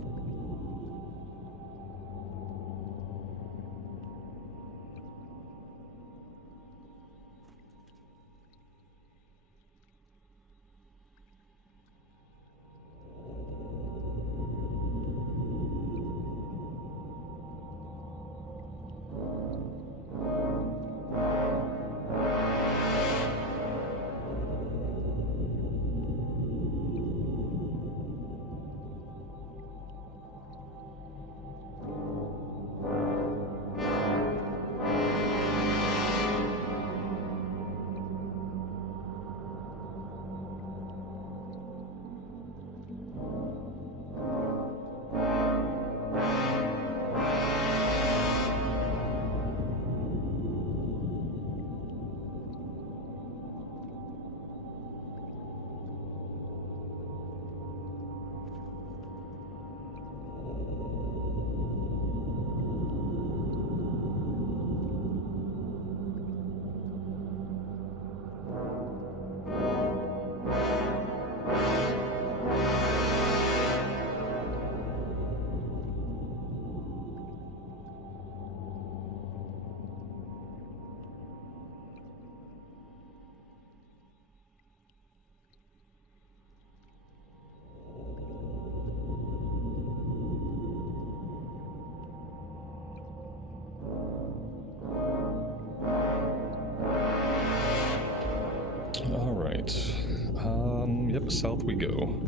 south we go.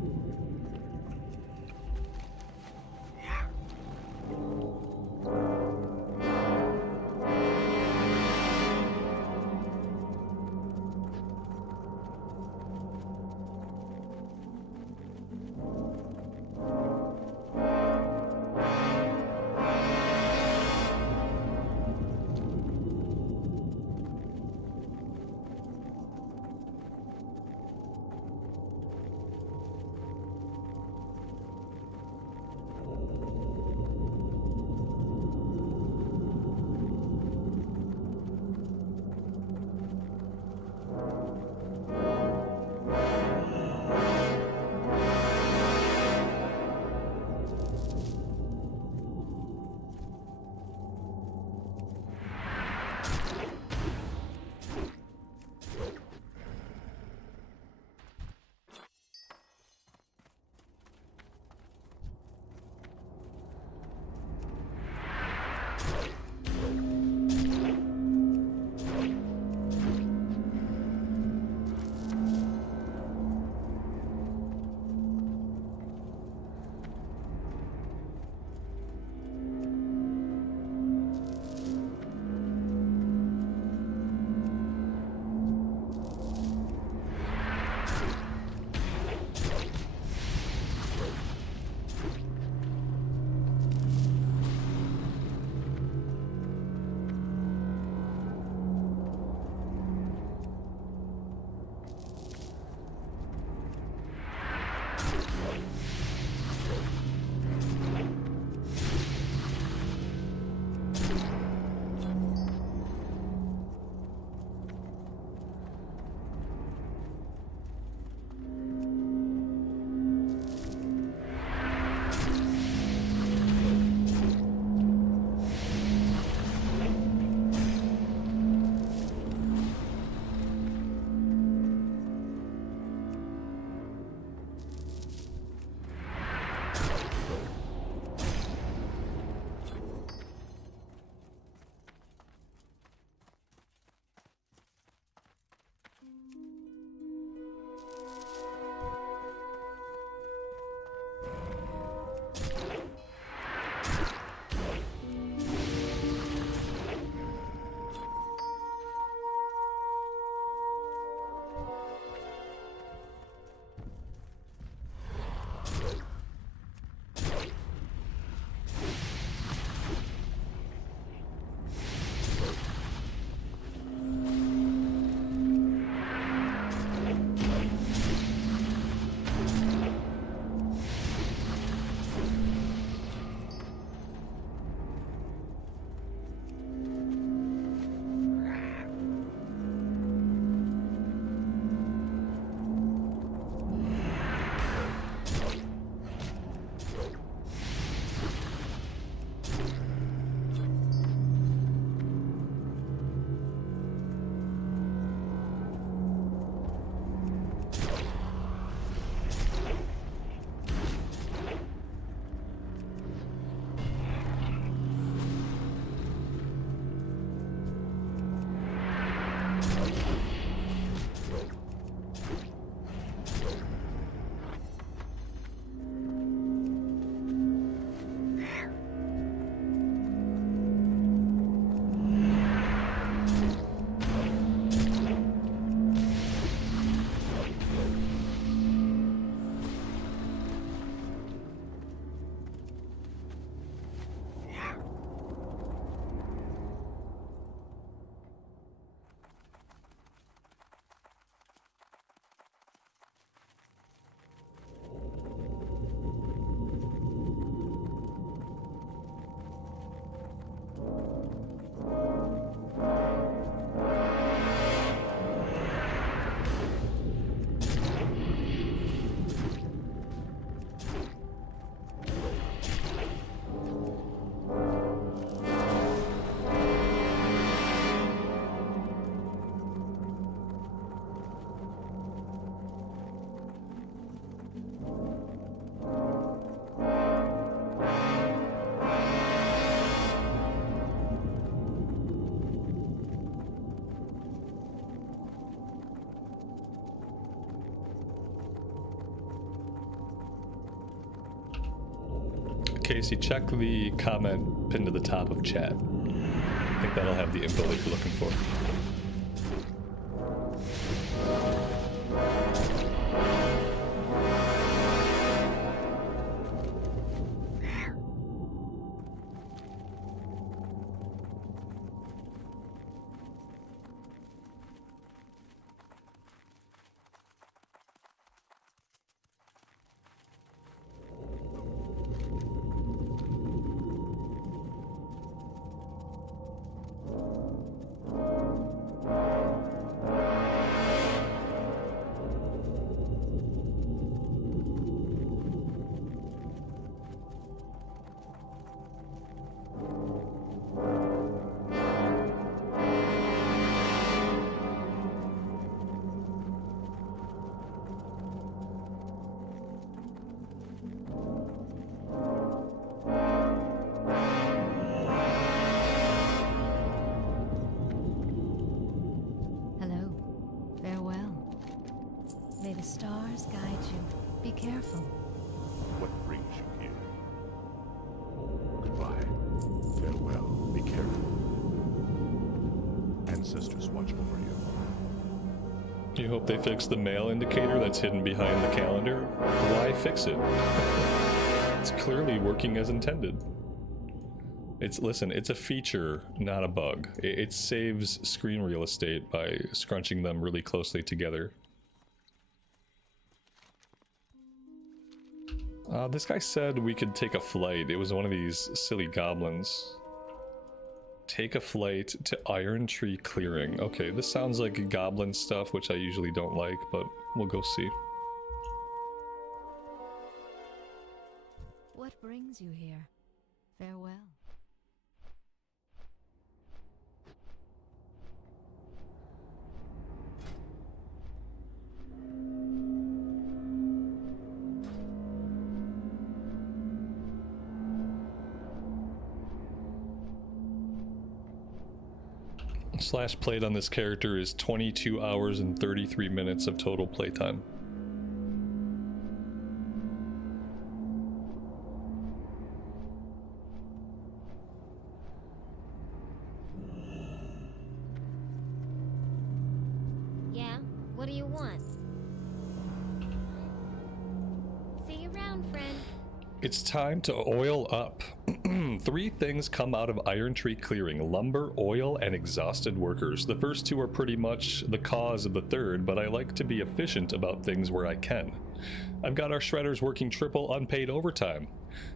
Casey, check the comment pinned to the top of chat. I think that'll have the info that you're looking for. Hello. Farewell. May the stars guide you. Be careful. What brings you here? Goodbye. Farewell. Be careful. Ancestors watch over you. You hope they fix the mail indicator that's hidden behind the calendar? Why fix it? It's clearly working as intended. Listen, it's a feature, not a bug. It saves screen real estate by scrunching them really closely together. This guy said we could take a flight. It was one of these silly goblins. Take a flight to Iron Tree Clearing. Okay, this sounds like goblin stuff, which I usually don't like, but we'll go see. What brings you here? Farewell. Slash played on this character is 22 hours and 33 minutes of total playtime. Yeah? What do you want? See you around, friend. It's time to oil up. 3 things come out of Iron Tree Clearing: lumber, oil, and exhausted workers. The first 2 are pretty much the cause of the third, but I like to be efficient about things where I can. I've got our shredders working triple unpaid overtime,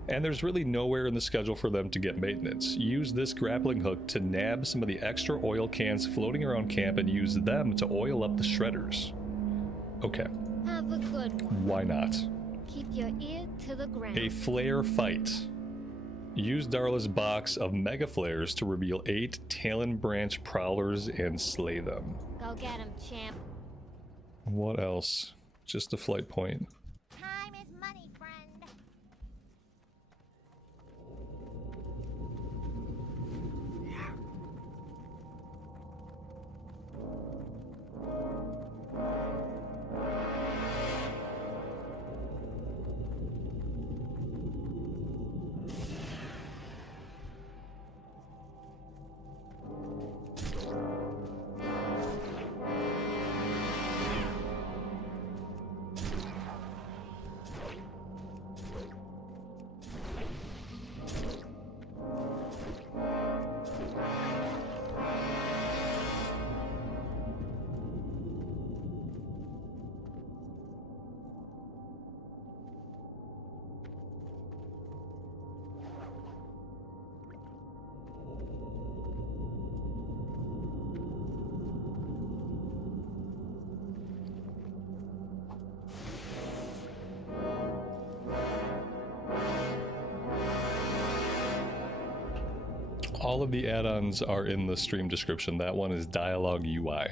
and there's really nowhere in the schedule for them to get maintenance. Use this grappling hook to nab some of the extra oil cans floating around camp and use them to oil up the shredders. Okay, Have a good one. why not? Keep your ear to the ground. A flare fight. Use Darla's box of mega flares to reveal 8 Talon Branch prowlers and slay them. Go get him, champ. What else? Just a flight point. Time is money, friend. All of the add-ons are in the stream description. That one is Dialogue UI.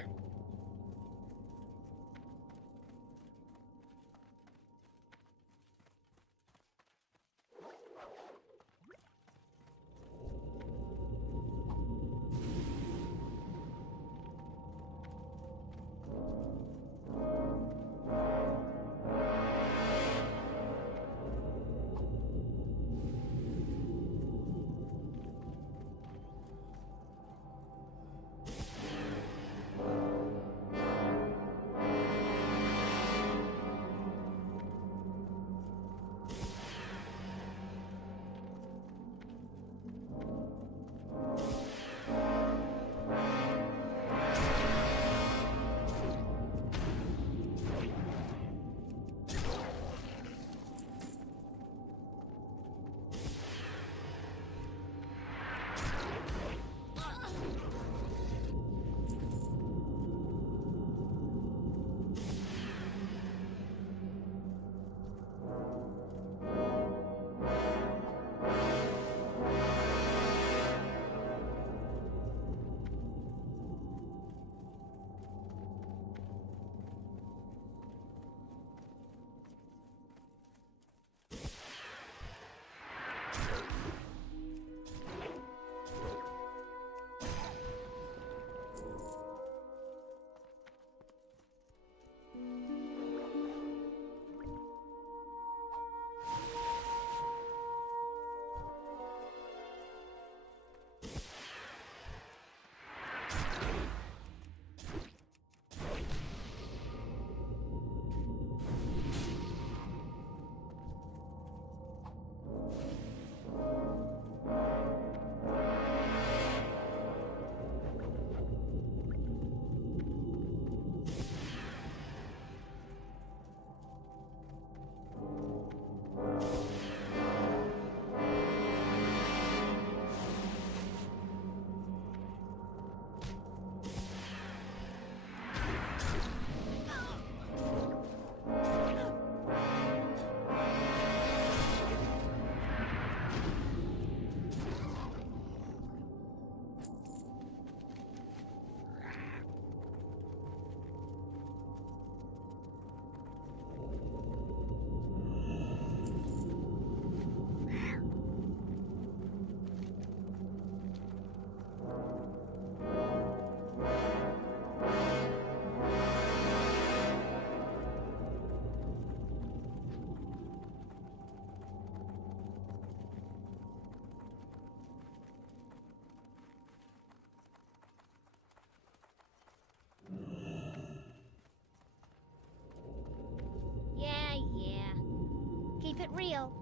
get real.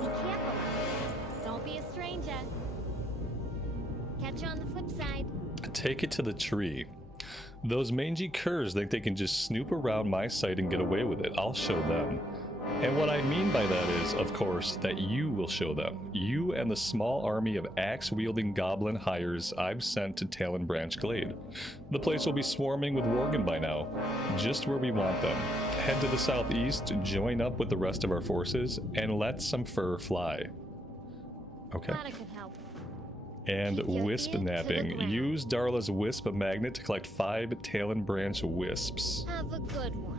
Be careful. Don't be a stranger. Catch you on the flip side. Take it to the tree. Those mangy curs think they can just snoop around my site and get away with it. I'll show them. And what I mean by that is, of course, that you will show them. You and the small army of axe-wielding goblin hires I've sent to Talon Branch Glade. The place will be swarming with Worgen by now, just where we want them. Head to the southeast, join up with the rest of our forces, and let some fur fly. Okay. Thought I could help. And Keep your wisp ear to the napping. ground. Use Darla's wisp magnet to collect 5 Talon Branch wisps. Have a good one.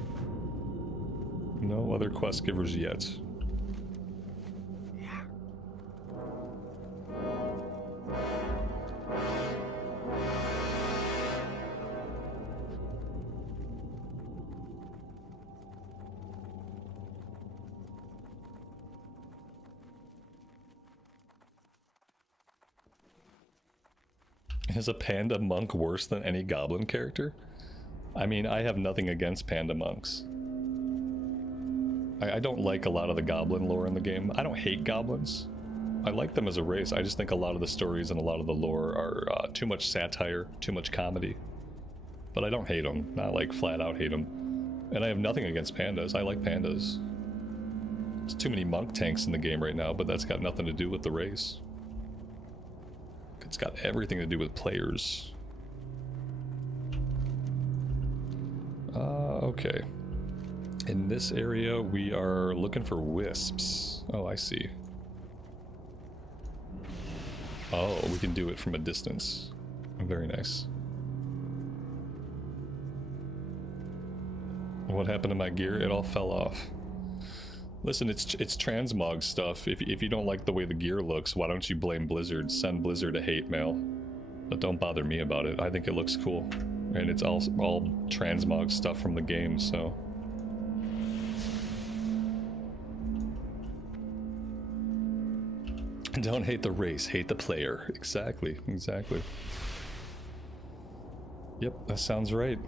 No other quest givers yet. Is a panda monk worse than any goblin character? I mean, I have nothing against panda monks. I don't like a lot of the goblin lore in the game. I don't hate goblins. I like them as a race. I just think a lot of the stories and a lot of the lore are too much satire, too much comedy. But I don't hate them. Not like flat out hate them. And I have nothing against pandas. I like pandas. There's too many monk tanks in the game right now, but that's got nothing to do with the race. It's got everything to do with players. Okay. In this area, we are looking for wisps. Oh, I see. Oh, we can do it from a distance. Very nice. What happened to my gear? It all fell off. Listen, it's transmog stuff. If you don't like the way the gear looks, why don't you blame Blizzard? Send Blizzard a hate mail. But don't bother me about it. I think it looks cool. And it's all transmog stuff from the game, so... Don't hate the race, hate the player. Exactly, exactly. Yep, that sounds right.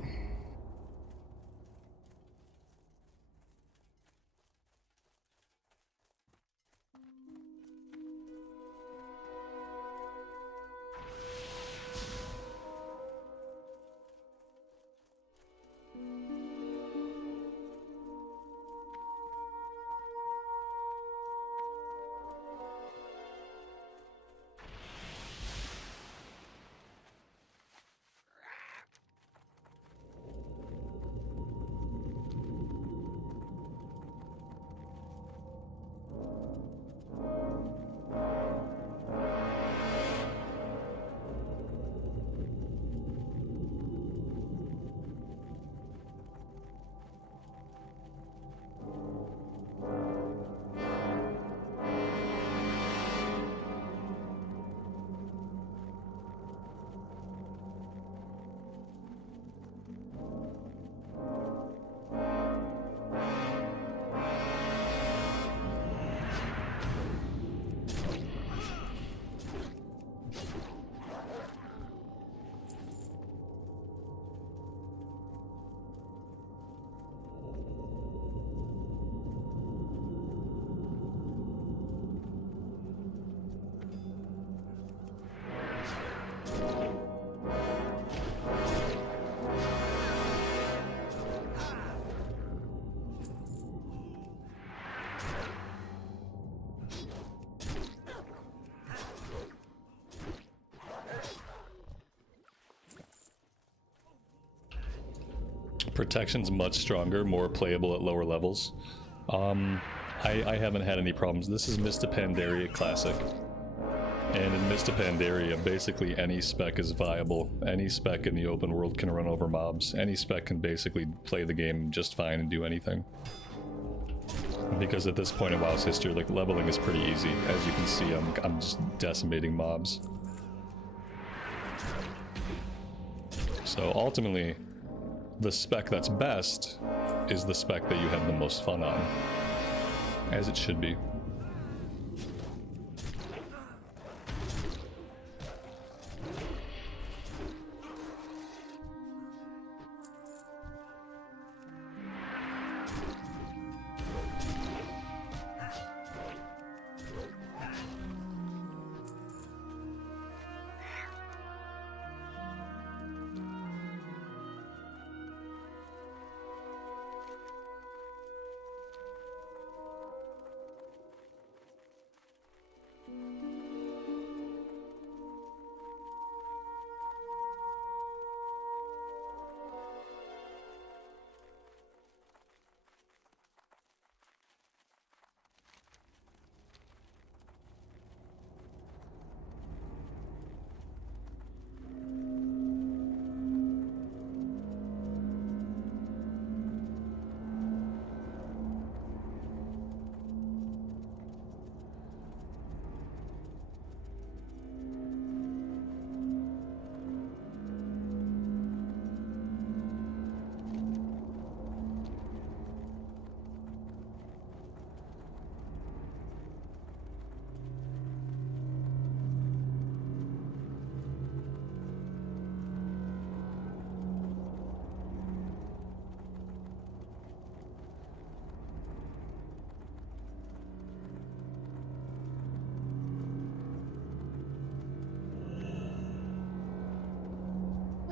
Protection's much stronger, more playable at lower levels. I haven't had any problems. This is Mr. Pandaria Classic. And in Mr. Pandaria, basically any spec is viable. Any spec in the open world can run over mobs. Any spec can basically play the game just fine and do anything. Because at this point in WoW's history, like, leveling is pretty easy. As you can see, I'm just decimating mobs. So ultimately, the spec that's best is the spec that you have the most fun on. As it should be.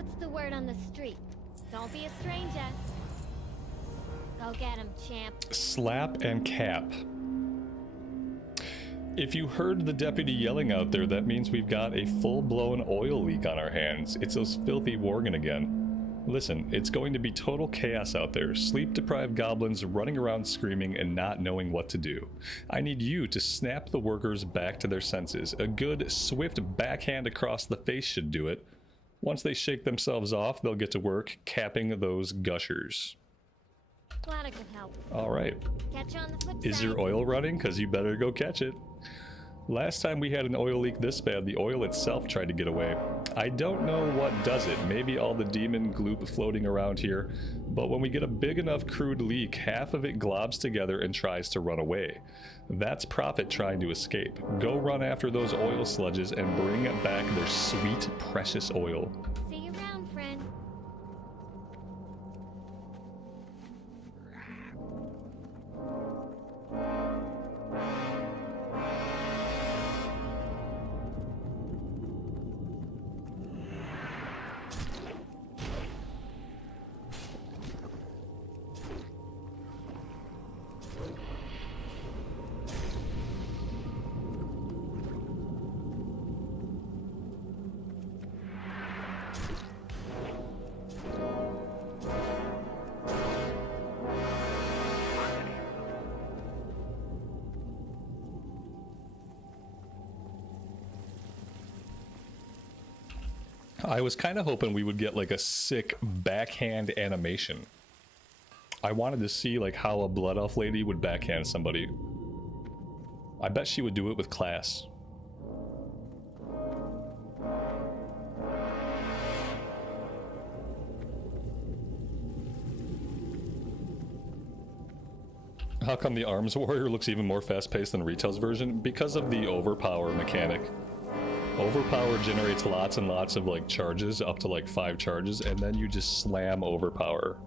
What's the word on the street? Don't be a stranger. Go get him, champ. Slap and cap. If you heard the deputy yelling out there, that means we've got a full-blown oil leak on our hands. It's those filthy Worgen again. Listen, it's going to be total chaos out there. Sleep-deprived goblins running around screaming and not knowing what to do. I need you to snap the workers back to their senses. A good, swift backhand across the face should do it. Once they shake themselves off, they'll get to work capping those gushers. Glad I could help. All right. Catch you on the flip Is side. your oil running? Because you better go catch it. Last time we had an oil leak this bad, the oil itself tried to get away. I don't know what does it. Maybe all the demon gloop floating around here. But when we get a big enough crude leak, half of it globs together and tries to run away. That's Prophet trying to escape. Go run after those oil sludges and bring back their sweet, precious oil. See you around, friend. I was kind of hoping we would get like a sick backhand animation. I wanted to see like how a blood elf lady would backhand somebody. I bet she would do it with class. How come the Arms Warrior looks even more fast-paced than Retail's version? Because of the overpower mechanic. Overpower generates lots and lots of like charges, up to like 5 charges, and then you just slam overpower.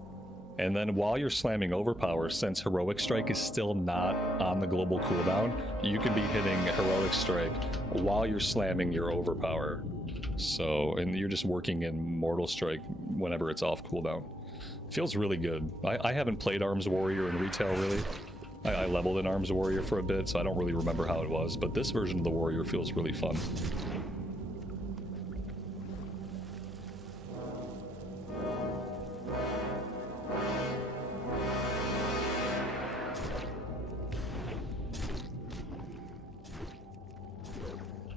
And then while you're slamming overpower, since Heroic Strike is still not on the global cooldown, you can be hitting Heroic Strike while you're slamming your overpower. So, and you're just working in Mortal Strike whenever it's off cooldown. Feels really good. I haven't played Arms Warrior in Retail really. I leveled in Arms Warrior for a bit, so I don't really remember how it was, but this version of the Warrior feels really fun.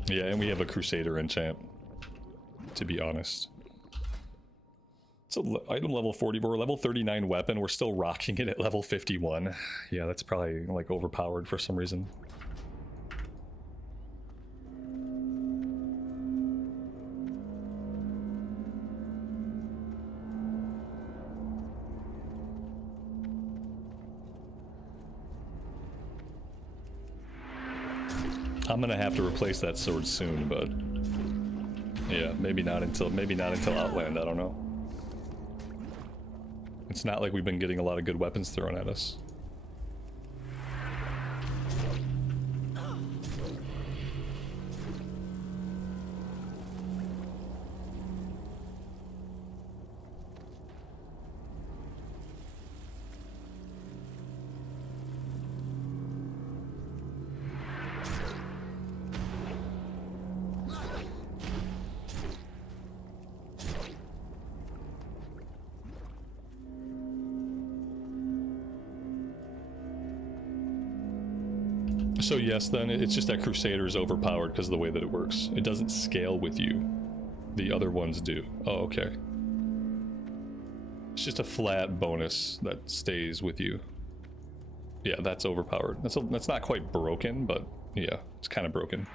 Yeah, and we have a Crusader enchant, to be honest. It's an item level 44, level 39 weapon. We're still rocking it at level 51. Yeah, that's probably like overpowered for some reason. I'm gonna have to replace that sword soon, but yeah, maybe not until Outland, I don't know. It's not like we've been getting a lot of good weapons thrown at us. So yes, then it's just that Crusader is overpowered because of the way that it works. It doesn't scale with you. The other ones do. Oh, okay. It's just a flat bonus that stays with you. Yeah, that's overpowered. That's not quite broken, but yeah, it's kind of broken.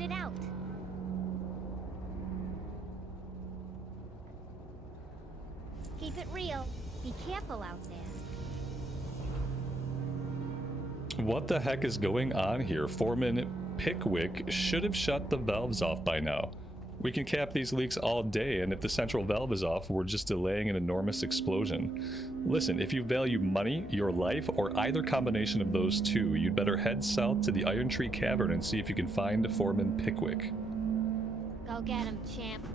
get it out. Keep it real. Be careful out there. What the heck is going on here? Foreman Pickwick should have shut the valves off by now. We can cap these leaks all day, and if the central valve is off, we're just delaying an enormous explosion. Listen, if you value money, your life, or either combination of those two, you'd better head south to the Iron Tree Cavern and see if you can find Foreman Pickwick. Go get him, champ.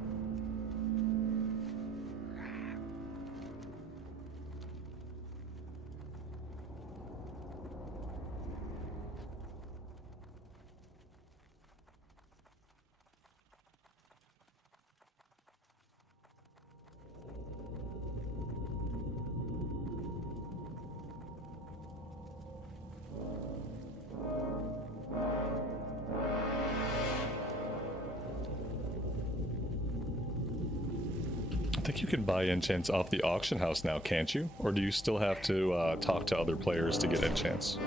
I think you can buy enchants off the auction house now, can't you? Or do you still have to talk to other players to get enchants?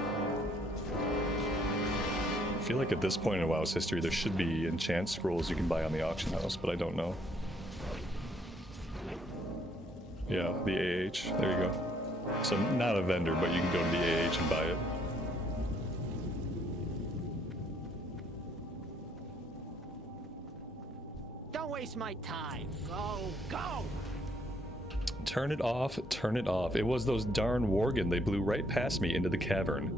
I feel like at this point in WoW's history there should be enchant scrolls you can buy on the auction house, but I don't know. Yeah, the AH, there you go. So not a vendor, but you can go to the AH and buy it. Don't waste my time. Go, go! Turn it off, turn it off. It was those darn Worgen. They blew right past me into the cavern.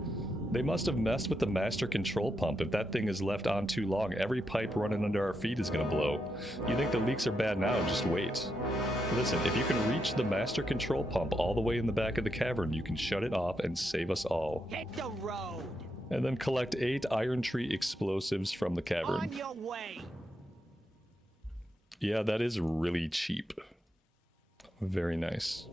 They must have messed with the master control pump. If that thing is left on too long, every pipe running under our feet is gonna blow. You think the leaks are bad now, just wait. Listen, if you can reach the master control pump all the way in the back of the cavern, you can shut it off and save us all. Hit the road! And then collect 8 Iron Tree explosives from the cavern. On your way! Yeah, that is really cheap. Very nice.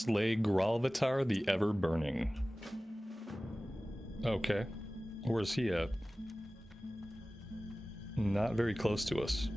Slay Gralvatar the Ever-Burning. Okay. Where's he at? Not very close to us.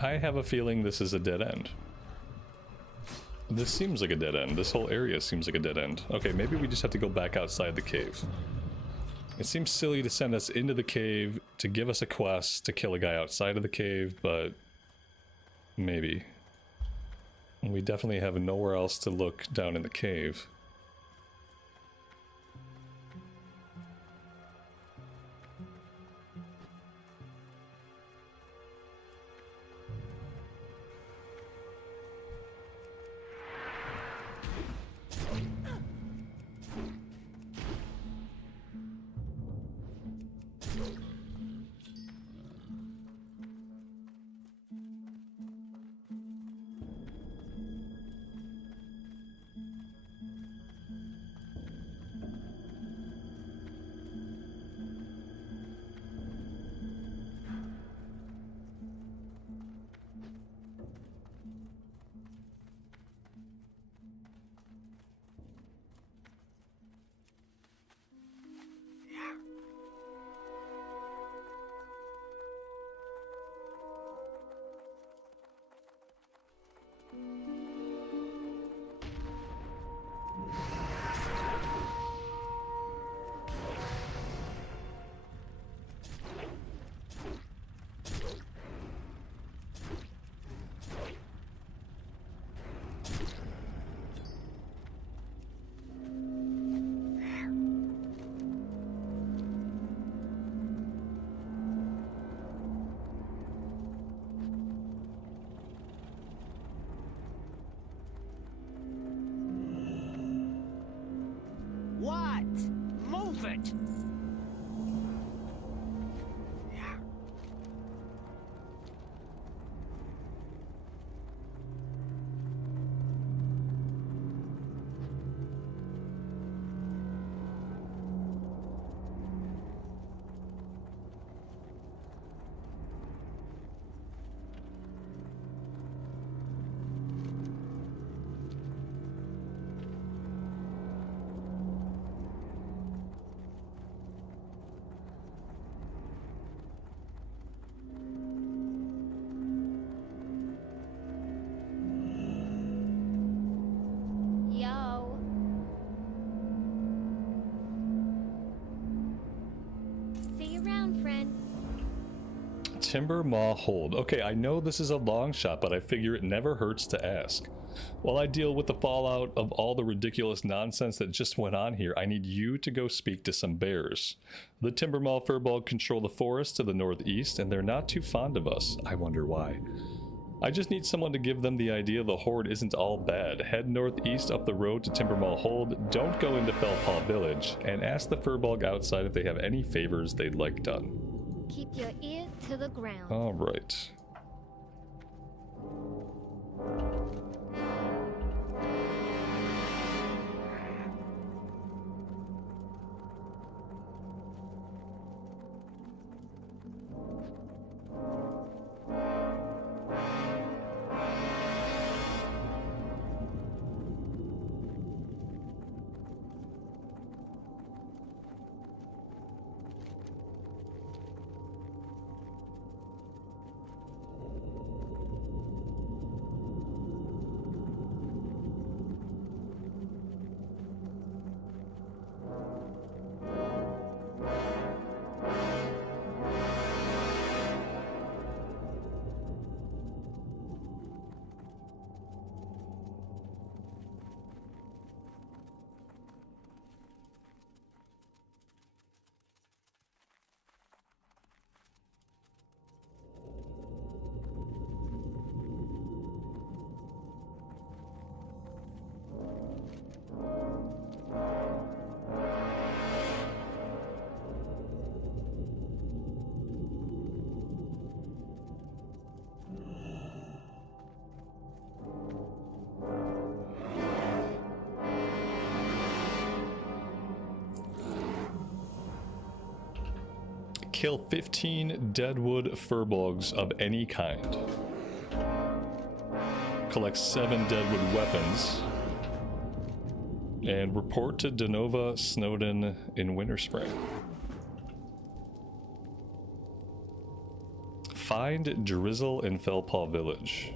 I have a feeling this is a dead end. This seems like a dead end. This whole area seems like a dead end. Okay, maybe we just have to go back outside the cave. It seems silly to send us into the cave to give us a quest to kill a guy outside of the cave, but maybe. We definitely have nowhere else to look down in the cave. What? Move it! Yo. See you around, friend. Timber Maw Hold. Okay, I know this is a long shot, but I figure it never hurts to ask. While I deal with the fallout of all the ridiculous nonsense that just went on here, I need you to go speak to some bears. The Timber Maw Furball control the forest to the northeast, and they're not too fond of us. I wonder why. I just need someone to give them the idea the Horde isn't all bad. Head northeast up the road to Timbermaw Hold, don't go into Felpaw Village, and ask the Furbolg outside if they have any favors they'd like done. Keep your ear to the ground. Alright. Kill 15 deadwood furbolgs of any kind. Collect 7 deadwood weapons. And report to Denova Snowden in Winterspring. Find Drizzle in Felpaw Village.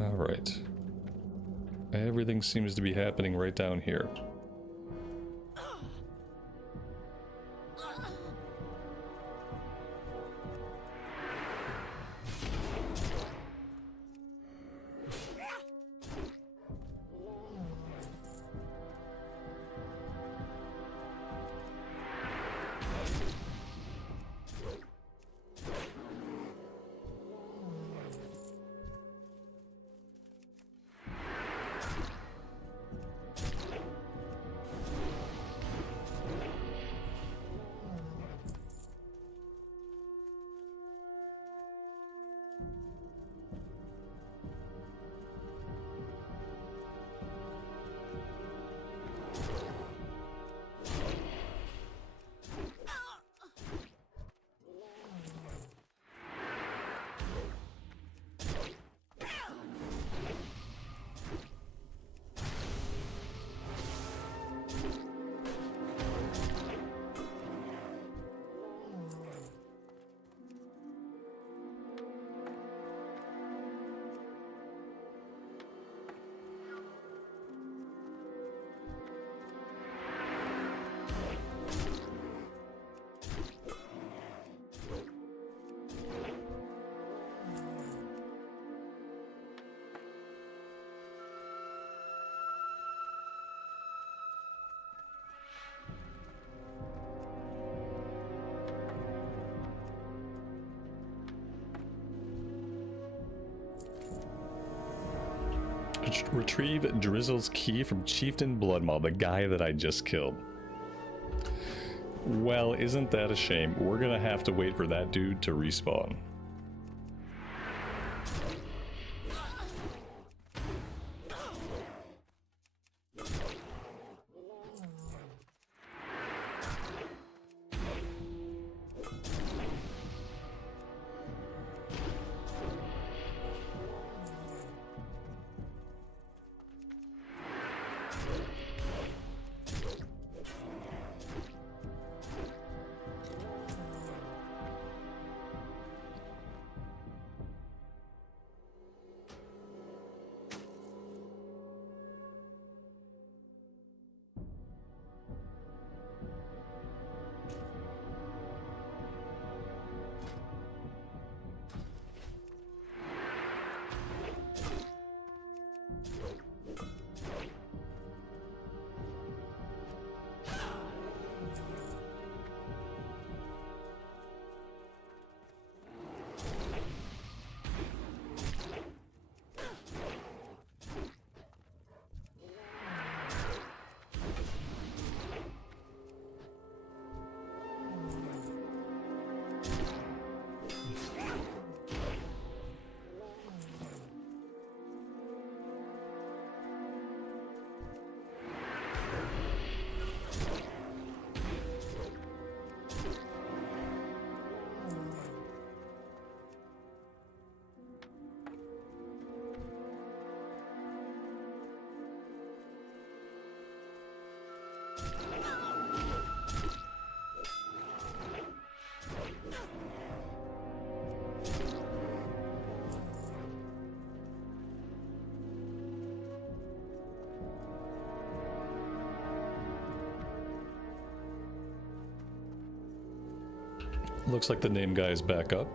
Alright. Everything seems to be happening right down here. Retrieve Drizzle's key from Chieftain Bloodmaw, the guy that I just killed. Well, isn't that a shame? We're gonna have to wait for that dude to respawn. Looks like the name guy is back up.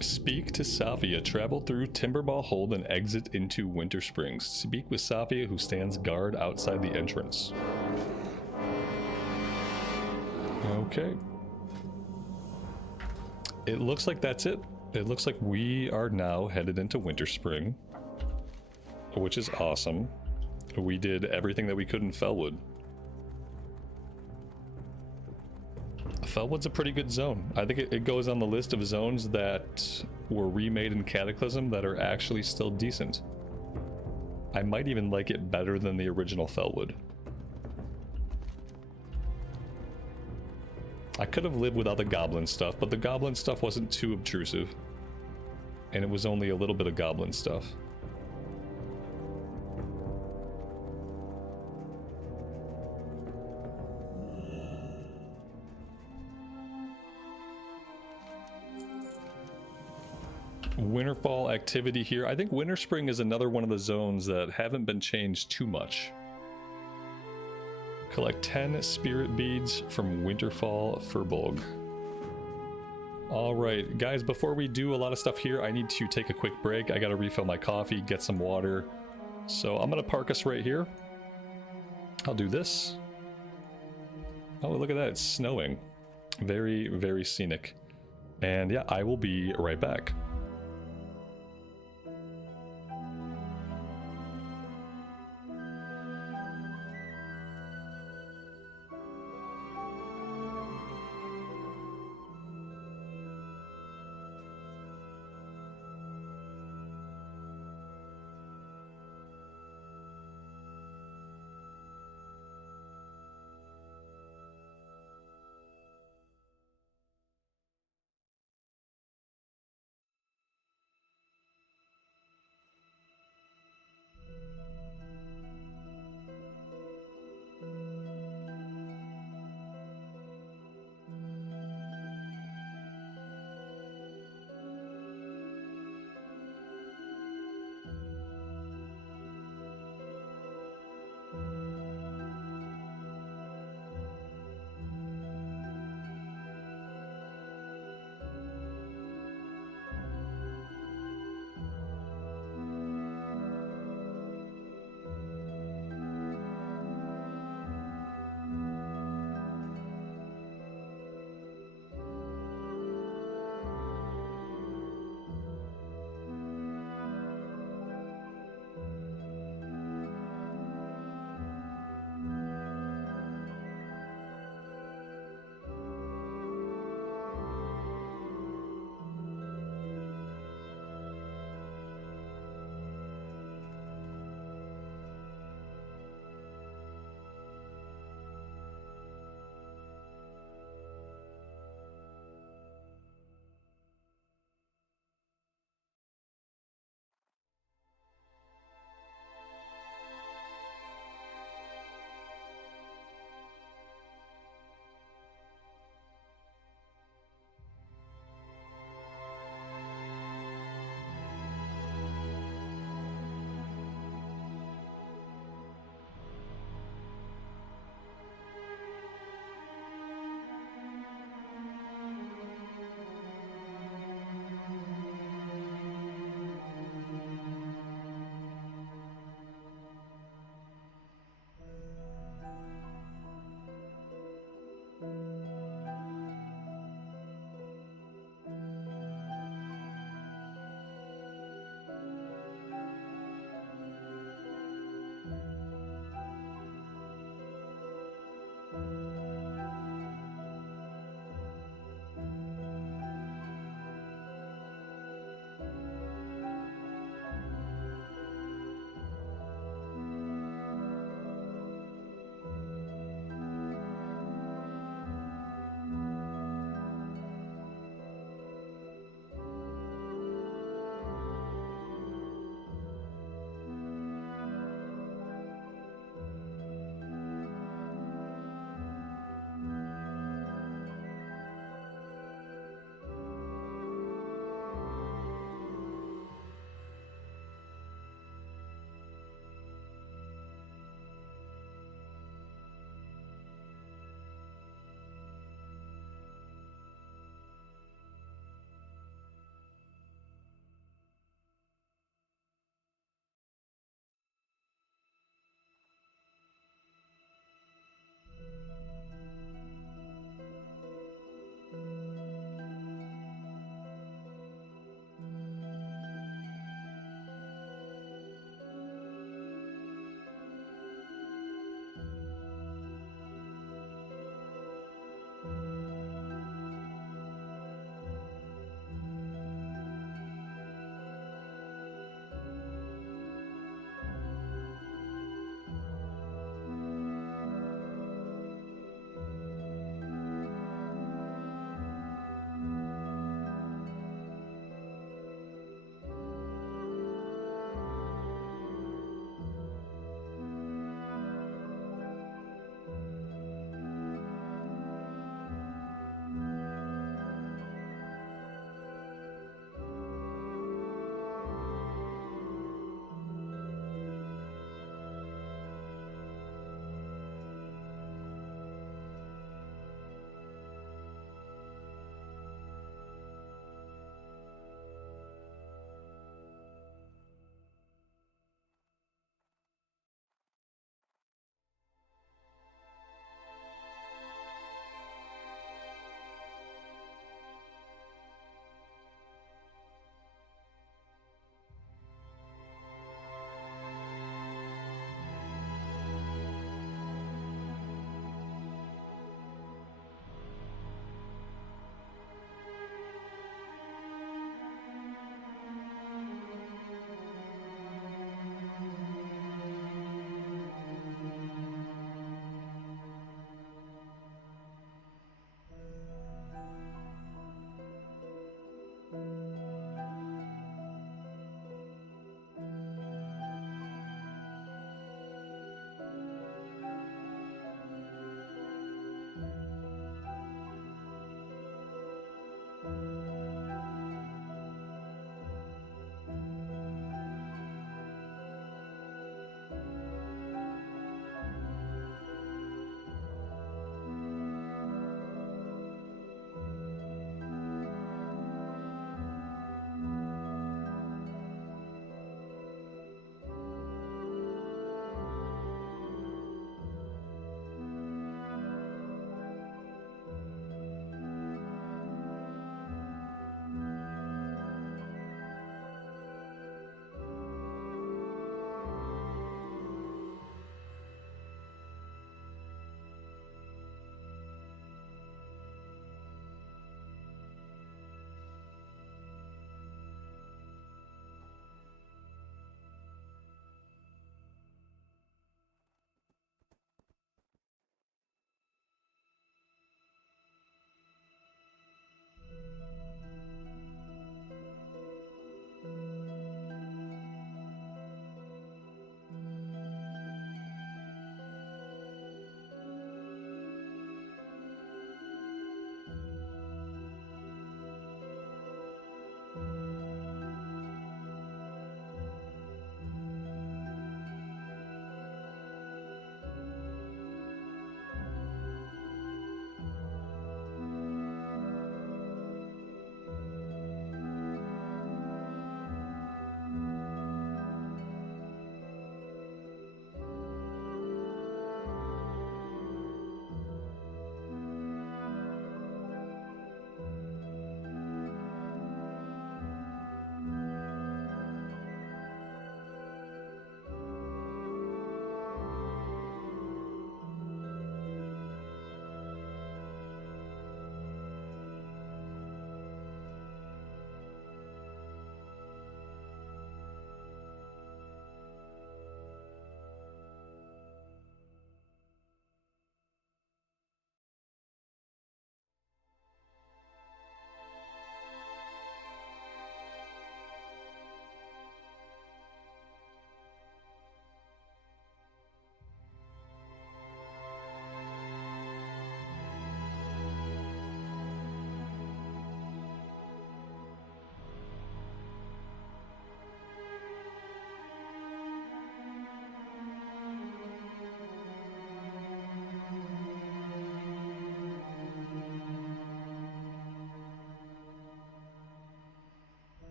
Speak to Safia. Travel through Timberball Hold and exit into Winterspring. Speak with Safia, who stands guard outside the entrance. Okay. It looks like that's it. It looks like we are now headed into Winterspring, which is awesome. We did everything that we could in Felwood. Felwood's a pretty good zone. I think it goes on the list of zones that were remade in Cataclysm that are actually still decent. I might even like it better than the original Felwood. I could have lived without the goblin stuff, but the goblin stuff wasn't too obtrusive. And it was only a little bit of goblin stuff. Winterfall activity here. I think Winterspring is another one of the zones that haven't been changed too much. Collect 10 spirit beads from Winterfall Furbolg. Alright, guys, before we do a lot of stuff here, I need to take a quick break. I gotta refill my coffee, get some water. So I'm gonna park us right here. I'll do this. Oh, look at that, it's snowing. Very, very scenic. And yeah, I will be right back.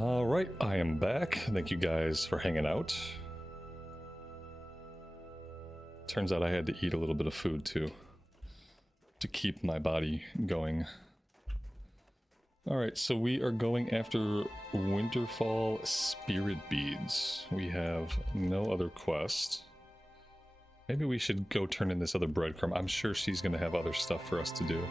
All right, I am back. Thank you guys for hanging out. Turns out I had to eat a little bit of food too, to keep my body going. All right, so we are going after Winterfall Spirit Beads. We have no other quest. Maybe we should go turn in this other breadcrumb. I'm sure she's gonna have other stuff for us to do.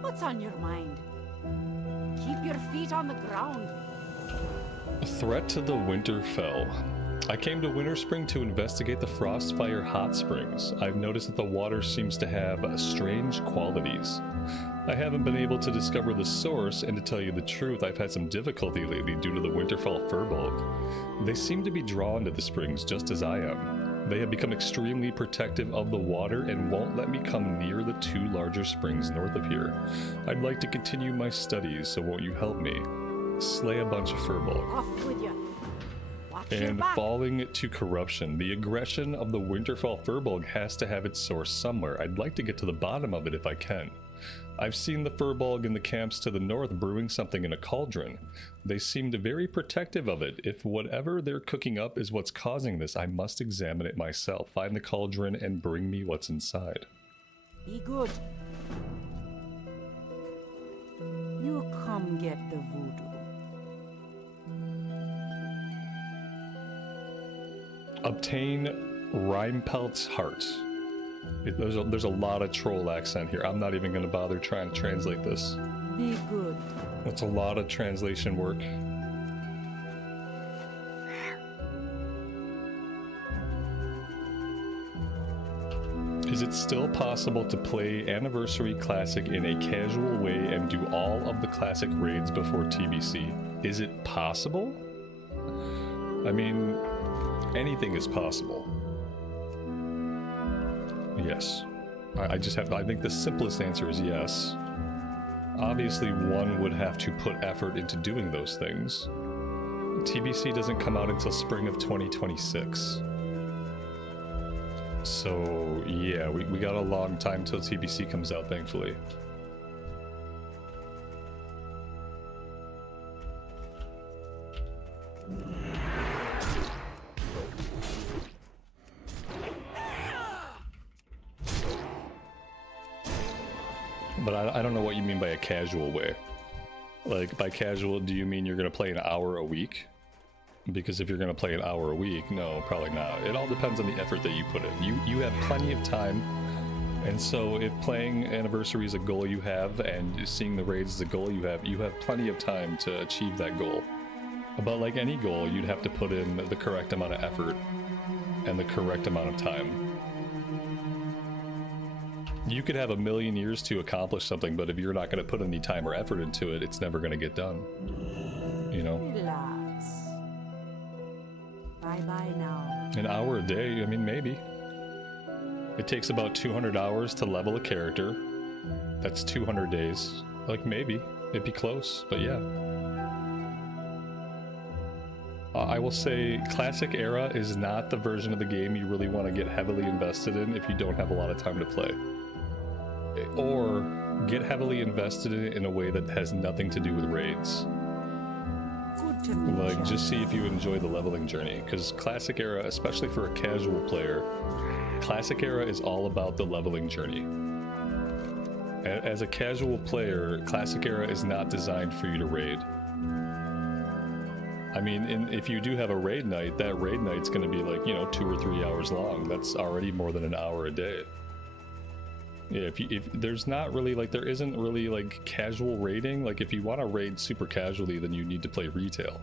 What's on your mind? Keep your feet on the ground. A threat to the Winterfell. I came to Winterspring to investigate the Frostfire hot springs. I've noticed that the water seems to have strange qualities. I haven't been able to discover the source, and to tell you the truth, I've had some difficulty lately due to the Winterfell Firbolg. They seem to be drawn to the springs just as I am. They have become extremely protective of the water and won't let me come near the two larger springs north of here. I'd like to continue my studies, so won't you help me? Slay a bunch of Firbolg. Off with you. Watch your And back. falling to corruption. The aggression of the Winterfell Firbolg has to have its source somewhere. I'd like to get to the bottom of it if I can. I've seen the Firbolg in the camps to the north brewing something in a cauldron. They seemed very protective of it. If whatever they're cooking up is what's causing this, I must examine it myself. Find the cauldron and bring me what's inside. Be good. You come get the voodoo. Obtain Rhymepelt's heart. There's a lot of troll accent here. I'm not even going to bother trying to translate this. Be good. That's a lot of translation work. Is it still possible to play Anniversary Classic in a casual way and do all of the classic raids before TBC? Is it possible? I mean, anything is possible. Yes. I think the simplest answer is yes. Obviously, one would have to put effort into doing those things. TBC doesn't come out until spring of 2026. So, yeah, we got a long time till TBC comes out, thankfully. But I don't know what you mean by a casual way. Like, by casual, do you mean you're going to play an hour a week? Because if you're going to play an hour a week, no, probably not. It all depends on the effort that you put in. You have plenty of time. And so if playing Anniversary is a goal you have, and seeing the raids is a goal you have plenty of time to achieve that goal. But like any goal, you'd have to put in the correct amount of effort and the correct amount of time. You could have a million years to accomplish something, but if you're not going to put any time or effort into it, it's never going to get done. You know? Relax. Bye-bye now. An hour a day, I mean, maybe. It takes about 200 hours to level a character. That's 200 days. Like, maybe. It'd be close, but yeah. I will say Classic Era is not the version of the game you really want to get heavily invested in if you don't have a lot of time to play. Or get heavily invested in it in a way that has nothing to do with raids. Good to meet Like, you. just see if you enjoy the leveling journey, because Classic Era, especially for a casual player, Classic Era is all about the leveling journey. As a casual player, Classic Era is not designed for you to raid. I mean, if you do have a raid night, that raid night's going to be like, 2 or 3 hours long. That's already more than an hour a day. Yeah, if there's not really, like, there isn't really, like, casual raiding. Like, if you want to raid super casually, then you need to play retail.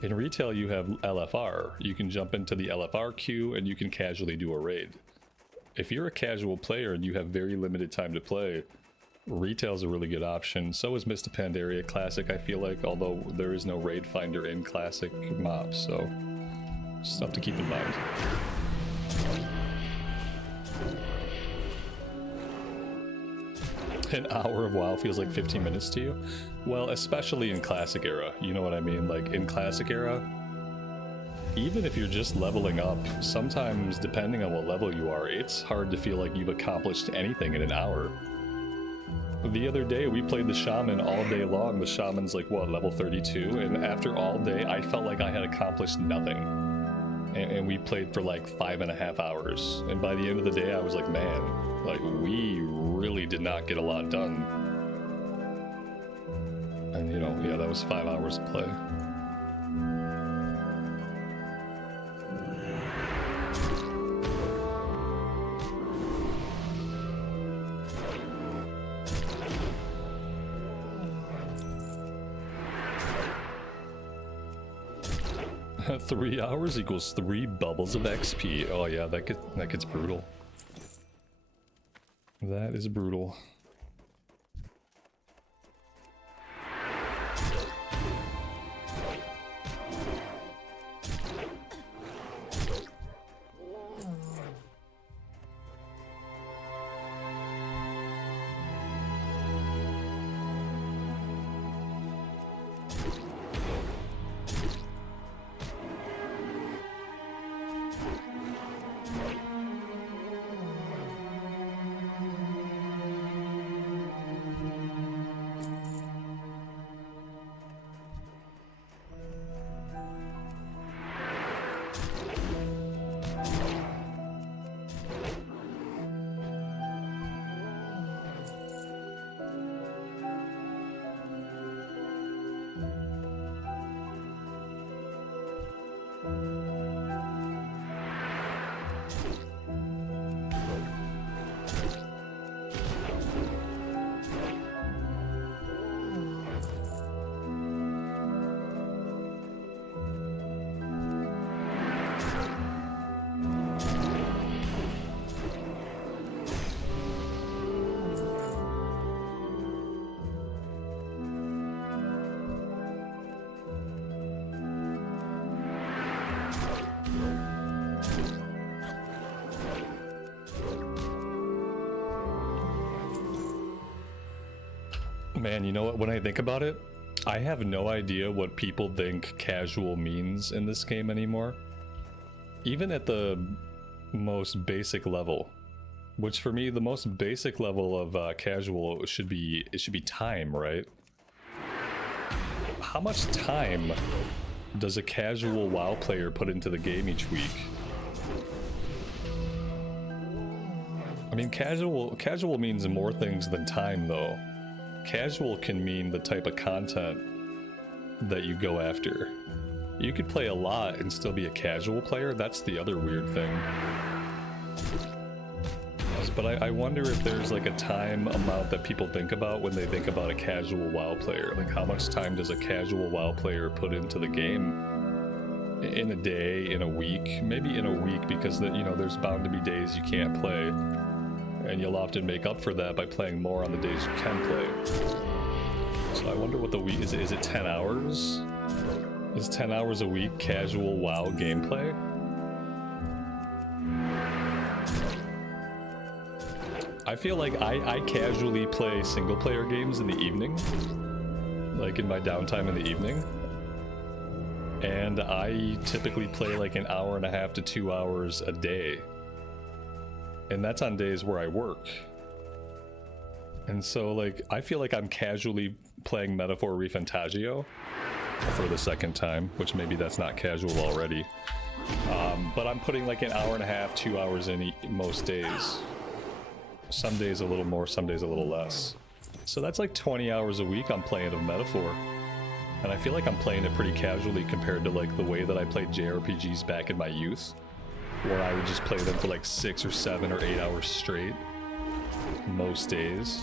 In retail, you have LFR. You can jump into the LFR queue and you can casually do a raid. If you're a casual player and you have very limited time to play, retail is a really good option. So is Mr. Pandaria Classic, I feel like, although there is no raid finder in Classic mobs, so stuff to keep in mind. An hour of WoW feels like 15 minutes to you? Well, especially in Classic era, you know what I mean? Like, in Classic era, even if you're just leveling up, sometimes, depending on what level you are, it's hard to feel like you've accomplished anything in an hour. The other day, we played the Shaman all day long. The Shaman's like, what, level 32? And after all day, I felt like I had accomplished nothing. And we played for like 5.5 hours. And by the end of the day, I was like, man, like, we really did not get a lot done. And, you know, yeah, that was 5 hours of play. Three hours equals 3 bubbles of XP. Oh yeah, that gets brutal. That is brutal. Man, you know what? When I think about it, I have no idea what people think casual means in this game anymore. Even at the most basic level, which for me, the most basic level of casual should be time, right? How much time does a casual WoW player put into the game each week? I mean, casual means more things than time, though. Casual can mean the type of content that you go after. You could play a lot and still be a casual player. That's the other weird thing. But I wonder if there's like a time amount that people think about when they think about a casual WoW player. Like, how much time does a casual WoW player put into the game? In a day, in a week? Maybe in a week, because you know, there's bound to be days you can't play. And you'll often make up for that by playing more on the days you can play. So I wonder what the week is. Is it 10 hours? Is 10 hours a week casual WoW gameplay? I feel like I casually play single player games in the evening, like in my downtime in the evening. And I typically play like an hour and a half to 2 hours a day. And that's on days where I work. And so, like, I feel like I'm casually playing Metaphor Refantagio for the second time, which maybe that's not casual already. But I'm putting like an hour and a half, 2 hours in most days. Some days a little more, some days a little less. So that's like 20 hours a week I'm playing of Metaphor. And I feel like I'm playing it pretty casually compared to like the way that I played JRPGs back in my youth, where I would just play them for like 6 or 7 or 8 hours straight most days.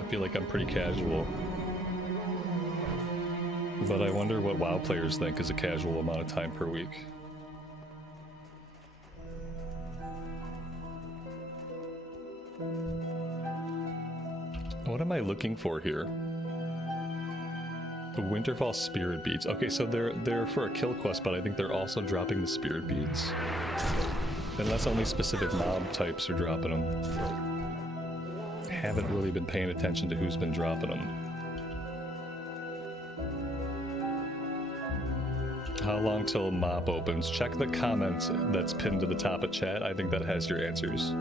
I feel like I'm pretty casual. But I wonder what WoW players think is a casual amount of time per week. What am I looking for here? The Winterfall Spirit Beads. Okay, so they're for a kill quest, but I think they're also dropping the Spirit Beads. Unless only specific mob types are dropping them. Haven't really been paying attention to who's been dropping them. How long till mop opens? Check the comment that's pinned to the top of chat. I think that has your answers.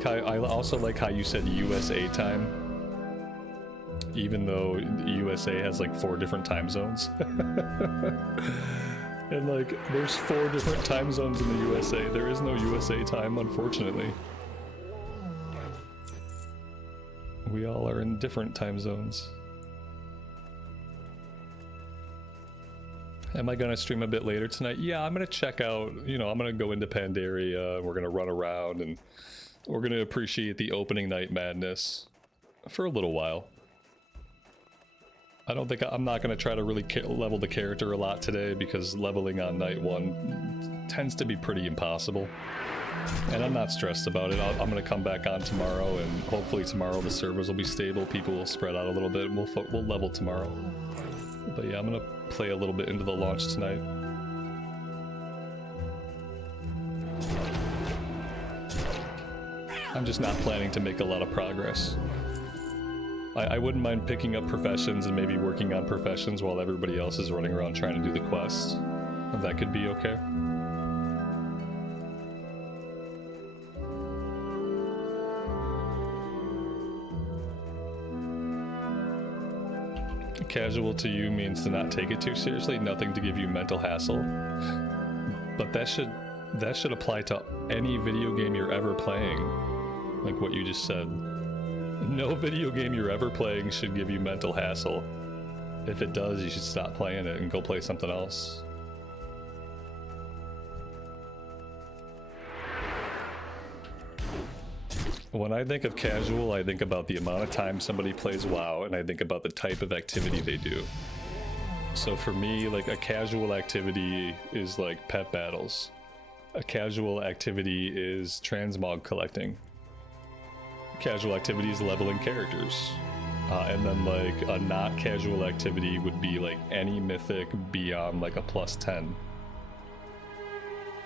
I also like how you said USA time, even though USA has like 4 different time zones. And like, there's 4 different time zones in the USA. There is no USA time, unfortunately. We all are in different time zones. Am I gonna stream a bit later tonight? Yeah, I'm gonna check out, you know, I'm gonna go into Pandaria, we're gonna run around, and we're gonna appreciate the opening night madness for a little while. I'm not gonna try to really level the character a lot today, because leveling on night 1 tends to be pretty impossible. And I'm not stressed about it. I'm gonna come back on tomorrow, and hopefully tomorrow the servers will be stable, people will spread out a little bit, and we'll level tomorrow. But yeah, I'm gonna play a little bit into the launch tonight. I'm just not planning to make a lot of progress. I wouldn't mind picking up professions and maybe working on professions while everybody else is running around trying to do the quest. That could be okay. Casual to you means to not take it too seriously, nothing to give you mental hassle. But that should apply to any video game you're ever playing. Like what you just said. No video game you're ever playing should give you mental hassle. If it does, you should stop playing it and go play something else. When I think of casual, I think about the amount of time somebody plays WoW, and I think about the type of activity they do. So for me, like, a casual activity is like pet battles. A casual activity is transmog collecting. Casual activity is leveling characters. And then like a not casual activity would be like any mythic beyond like a +10.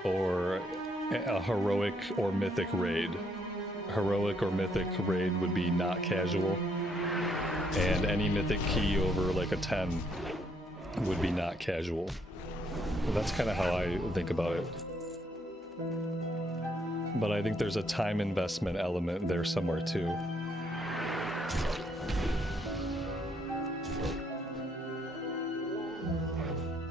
Or a heroic or mythic raid. Heroic or mythic raid would be not casual. And any mythic key over like a 10 would be not casual. That's kind of how I think about it. But I think there's a time investment element there somewhere too.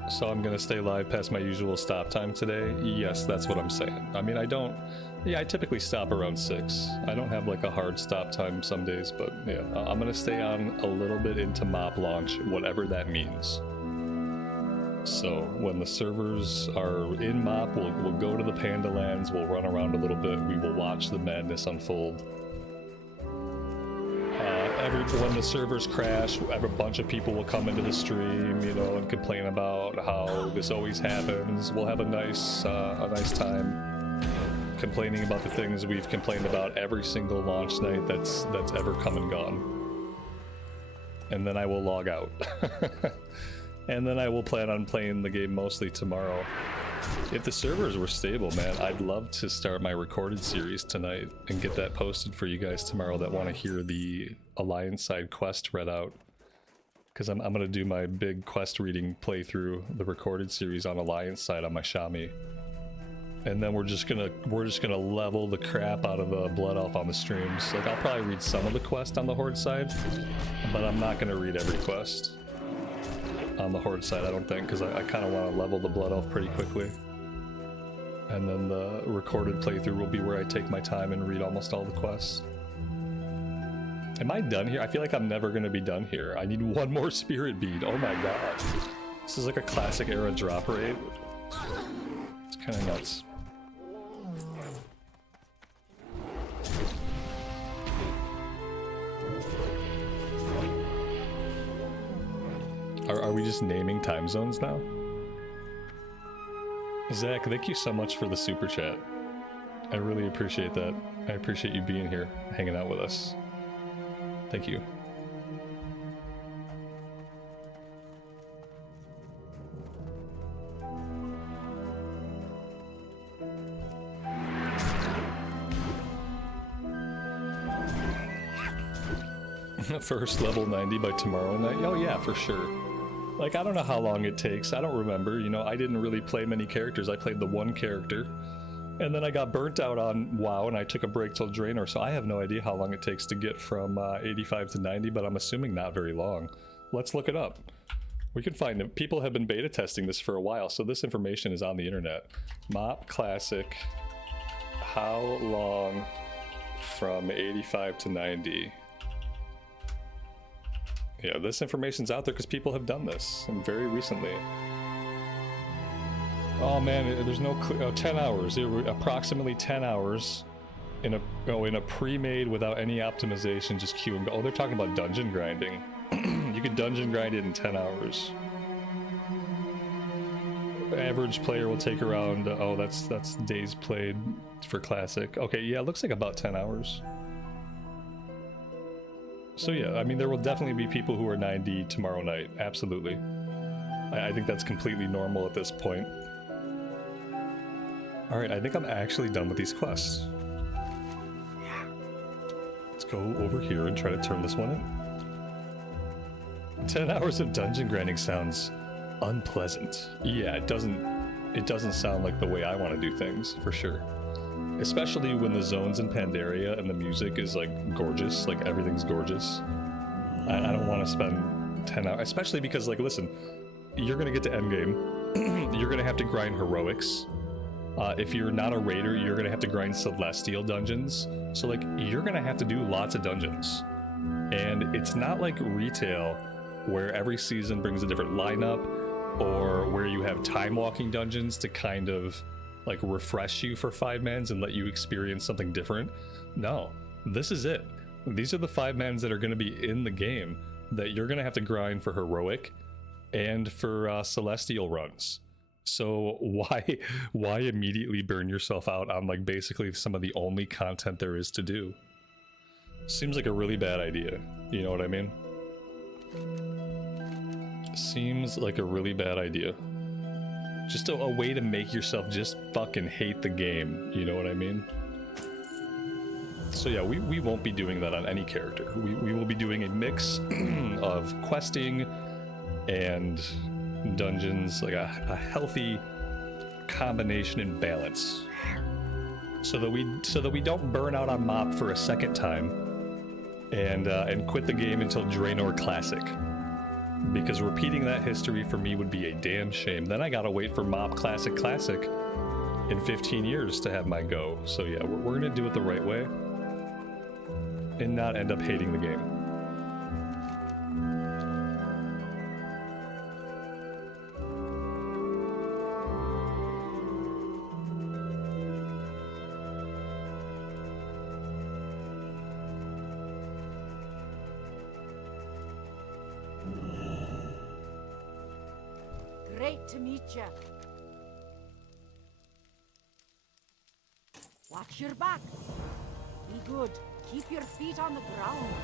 So I'm gonna stay live past my usual stop time today? Yes, that's what I'm saying. I mean, I typically stop around 6. I don't have like a hard stop time some days, but yeah, I'm gonna stay on a little bit into mop launch, whatever that means. So when the servers are in mop, we'll go to the Panda Lands, we'll run around a little bit, we will watch the madness unfold. When the servers crash, a bunch of people will come into the stream, you know, and complain about how this always happens. We'll have a nice time complaining about the things we've complained about every single launch night that's ever come and gone. And then I will log out. And then I will plan on playing the game mostly tomorrow. If the servers were stable, man, I'd love to start my recorded series tonight and get that posted for you guys tomorrow that want to hear the Alliance side quest read out. Because I'm going to do my big quest reading playthrough, the recorded series on Alliance side on my Xiaomi. And then we're just gonna level the crap out of the Blood Elf on the streams. Like, I'll probably read some of the quest on the Horde side, but I'm not gonna read every quest on the Horde side, I don't think, because I kind of want to level the Blood Elf pretty quickly. And then the recorded playthrough will be where I take my time and read almost all the quests. Am I done here? I feel like I'm never going to be done here. I need one more Spirit Bead. Oh my god. This is like a classic era drop rate. It's kind of nuts. Are we just naming time zones now? Zach, thank you so much for the super chat. I really appreciate that. I appreciate you being here, hanging out with us. Thank you. First level 90 by tomorrow night? Oh yeah, for sure. Like, I don't know how long it takes. I don't remember. You know, I didn't really play many characters. I played the one character. And then I got burnt out on WoW and I took a break till Draenor, so I have no idea how long it takes to get from 85 to 90, but I'm assuming not very long. Let's look it up. We can find it. People have been beta testing this for a while, so this information is on the internet. Mop Classic, how long from 85 to 90? Yeah, this information's out there because people have done this very recently. Oh man, there's no 10 hours. There were approximately 10 hours in a pre-made without any optimization, just queue and go. Oh, they're talking about dungeon grinding. You could dungeon grind it in 10 hours. Average player will take around, oh, that's days played for classic. Okay, yeah, it looks like about 10 hours. So yeah, I mean, there will definitely be people who are 90 tomorrow night. Absolutely. I think that's completely normal at this point. Alright, I think I'm actually done with these quests. Let's go over here and try to turn this one in. 10 hours of dungeon grinding sounds unpleasant. Yeah, it doesn't sound like the way I want to do things, for sure. Especially when the zones in Pandaria and the music is like gorgeous, like everything's gorgeous. I don't want to spend 10 hours, especially because, like, listen, you're gonna get to endgame, you're gonna have to grind heroics. If you're not a raider, you're gonna have to grind celestial dungeons. So like, you're gonna have to do lots of dungeons. And it's not like retail, where every season brings a different lineup, or where you have time walking dungeons to kind of like refresh you for 5 mans and let you experience something different. No, this is it. These are the 5 mans that are going to be in the game that you're going to have to grind for heroic and for celestial runs. So why immediately burn yourself out on like basically some of the only content there is to do? Seems like a really bad idea. You know what I mean? Seems like a really bad idea. Just a way to make yourself just fucking hate the game, you know what I mean? So yeah, we won't be doing that on any character. We will be doing a mix of questing and dungeons, like a healthy combination and balance. So that we don't burn out on Mop for a second time and quit the game until Draenor Classic. Because repeating that history for me would be a damn shame. Then I gotta wait for Mop Classic in 15 years to have my go. So yeah, we're gonna do it the right way and not end up hating the game. Great to meet you. Watch your back. Be good. Keep your feet on the ground.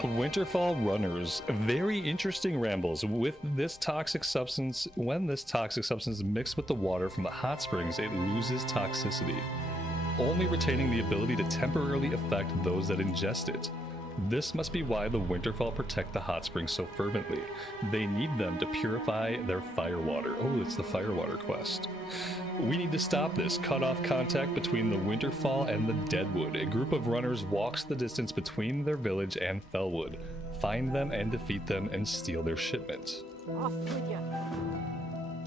Winterfall runners, very interesting rambles. With this toxic substance, when this toxic substance is mixed with the water from the hot springs, it loses toxicity, only retaining the ability to temporarily affect those that ingest it. This must be why the Winterfall protect the hot springs so fervently. They need them to purify their firewater. Oh, it's the firewater quest. We need to stop this. Cut off contact between the Winterfall and the Deadwood. A group of runners walks the distance between their village and Felwood. Find them and defeat them and steal their shipment. Off with you.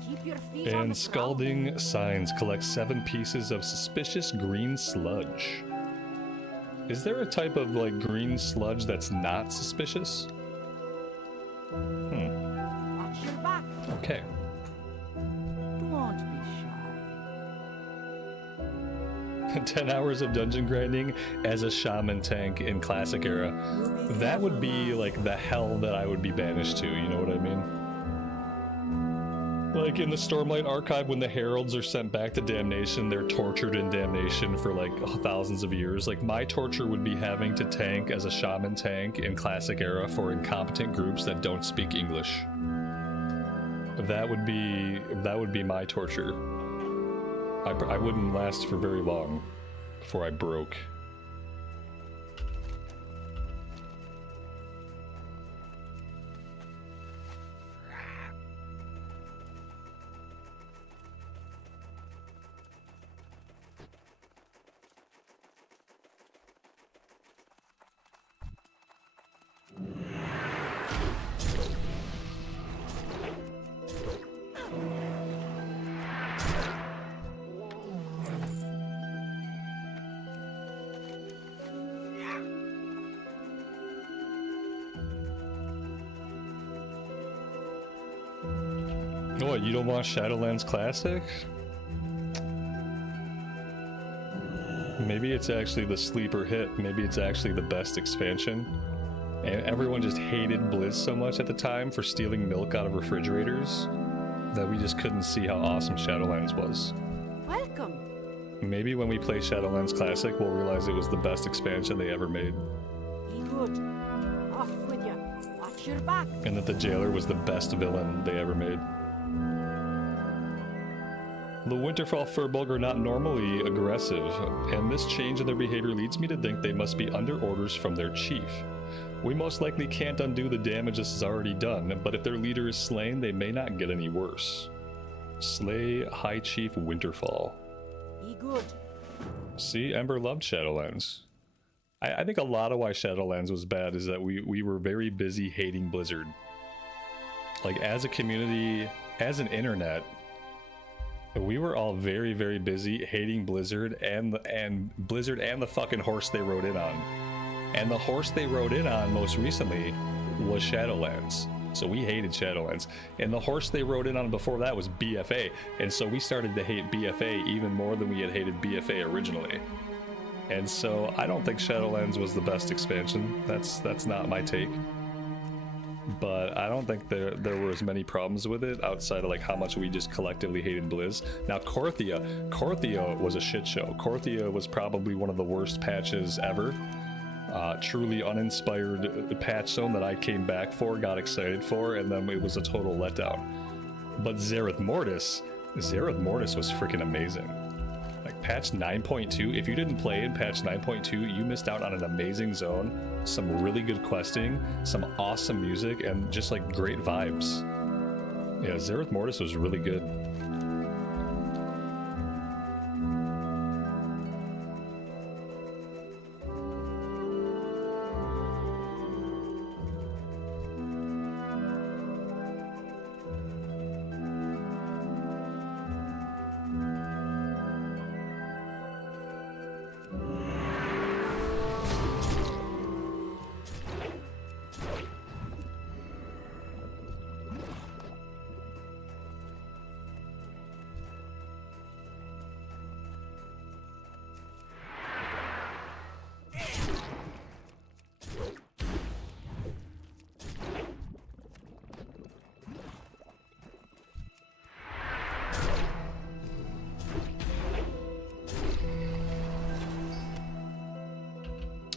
Keep your feet on the And ground. Scalding Signs. Collect 7 pieces of suspicious green sludge. Is there a type of like green sludge that's not suspicious? Watch your back. Okay. Don't be 10 hours of dungeon grinding as a shaman tank in classic era. That would be like the hell that I would be banished to, you know what I mean? Like in the Stormlight Archive, when the heralds are sent back to damnation, they're tortured in damnation for like thousands of years. Like my torture would be having to tank as a shaman tank in classic era for incompetent groups that don't speak English. That would be my torture. I wouldn't last for very long before I broke. What, you don't want Shadowlands Classic? Maybe it's actually the sleeper hit. Maybe it's actually the best expansion. And everyone just hated Blizz so much at the time for stealing milk out of refrigerators that we just couldn't see how awesome Shadowlands was. Welcome. Maybe when we play Shadowlands Classic, we'll realize it was the best expansion they ever made. Be good. Off with you. Watch your back. And that the Jailer was the best villain they ever made. The Winterfell Furbolg are not normally aggressive, and this change in their behavior leads me to think they must be under orders from their chief. We most likely can't undo the damage this has already done, but if their leader is slain, they may not get any worse. Slay High Chief Winterfell. Be good. See, Ember loved Shadowlands. I think a lot of why Shadowlands was bad is that we were very busy hating Blizzard. Like, as a community, as an internet, we were all very, very busy hating Blizzard and Blizzard and the fucking horse they rode in on. And the horse they rode in on most recently was Shadowlands. So we hated Shadowlands. And the horse they rode in on before that was BFA. And so we started to hate BFA even more than we had hated BFA originally. And so I don't think Shadowlands was the best expansion. That's not my take. But I don't think there were as many problems with it outside of like how much we just collectively hated Blizz. Now Korthia was a shit show. Korthia was probably one of the worst patches ever. Truly uninspired patch zone that I came back for, got excited for, and then it was a total letdown. But Zereth Mortis was freaking amazing. Like patch 9.2, if you didn't play in patch 9.2, you missed out on an amazing zone, some really good questing, some awesome music, and just like great vibes. Yeah, Zereth Mortis was really good.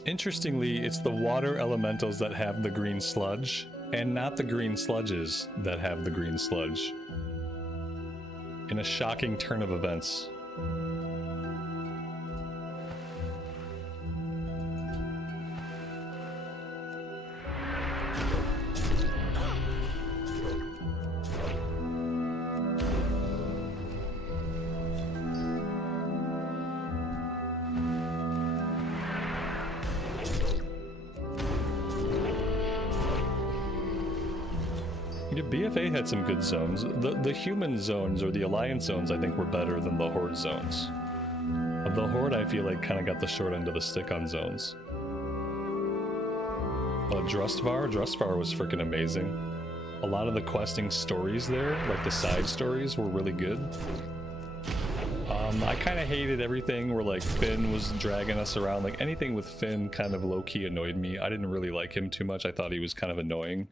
Interestingly, it's the water elementals that have the green sludge, and not the green sludges that have the green sludge. In a shocking turn of events. BFA had some good zones. The human zones, or the alliance zones, I think were better than the horde zones. The horde, I feel like, kind of got the short end of the stick on zones. Drustvar was freaking amazing. A lot of the questing stories there, like the side stories, were really good. I kind of hated everything where like Finn was dragging us around. Like anything with Finn kind of low-key annoyed me. I didn't really like him too much. I thought he was kind of annoying.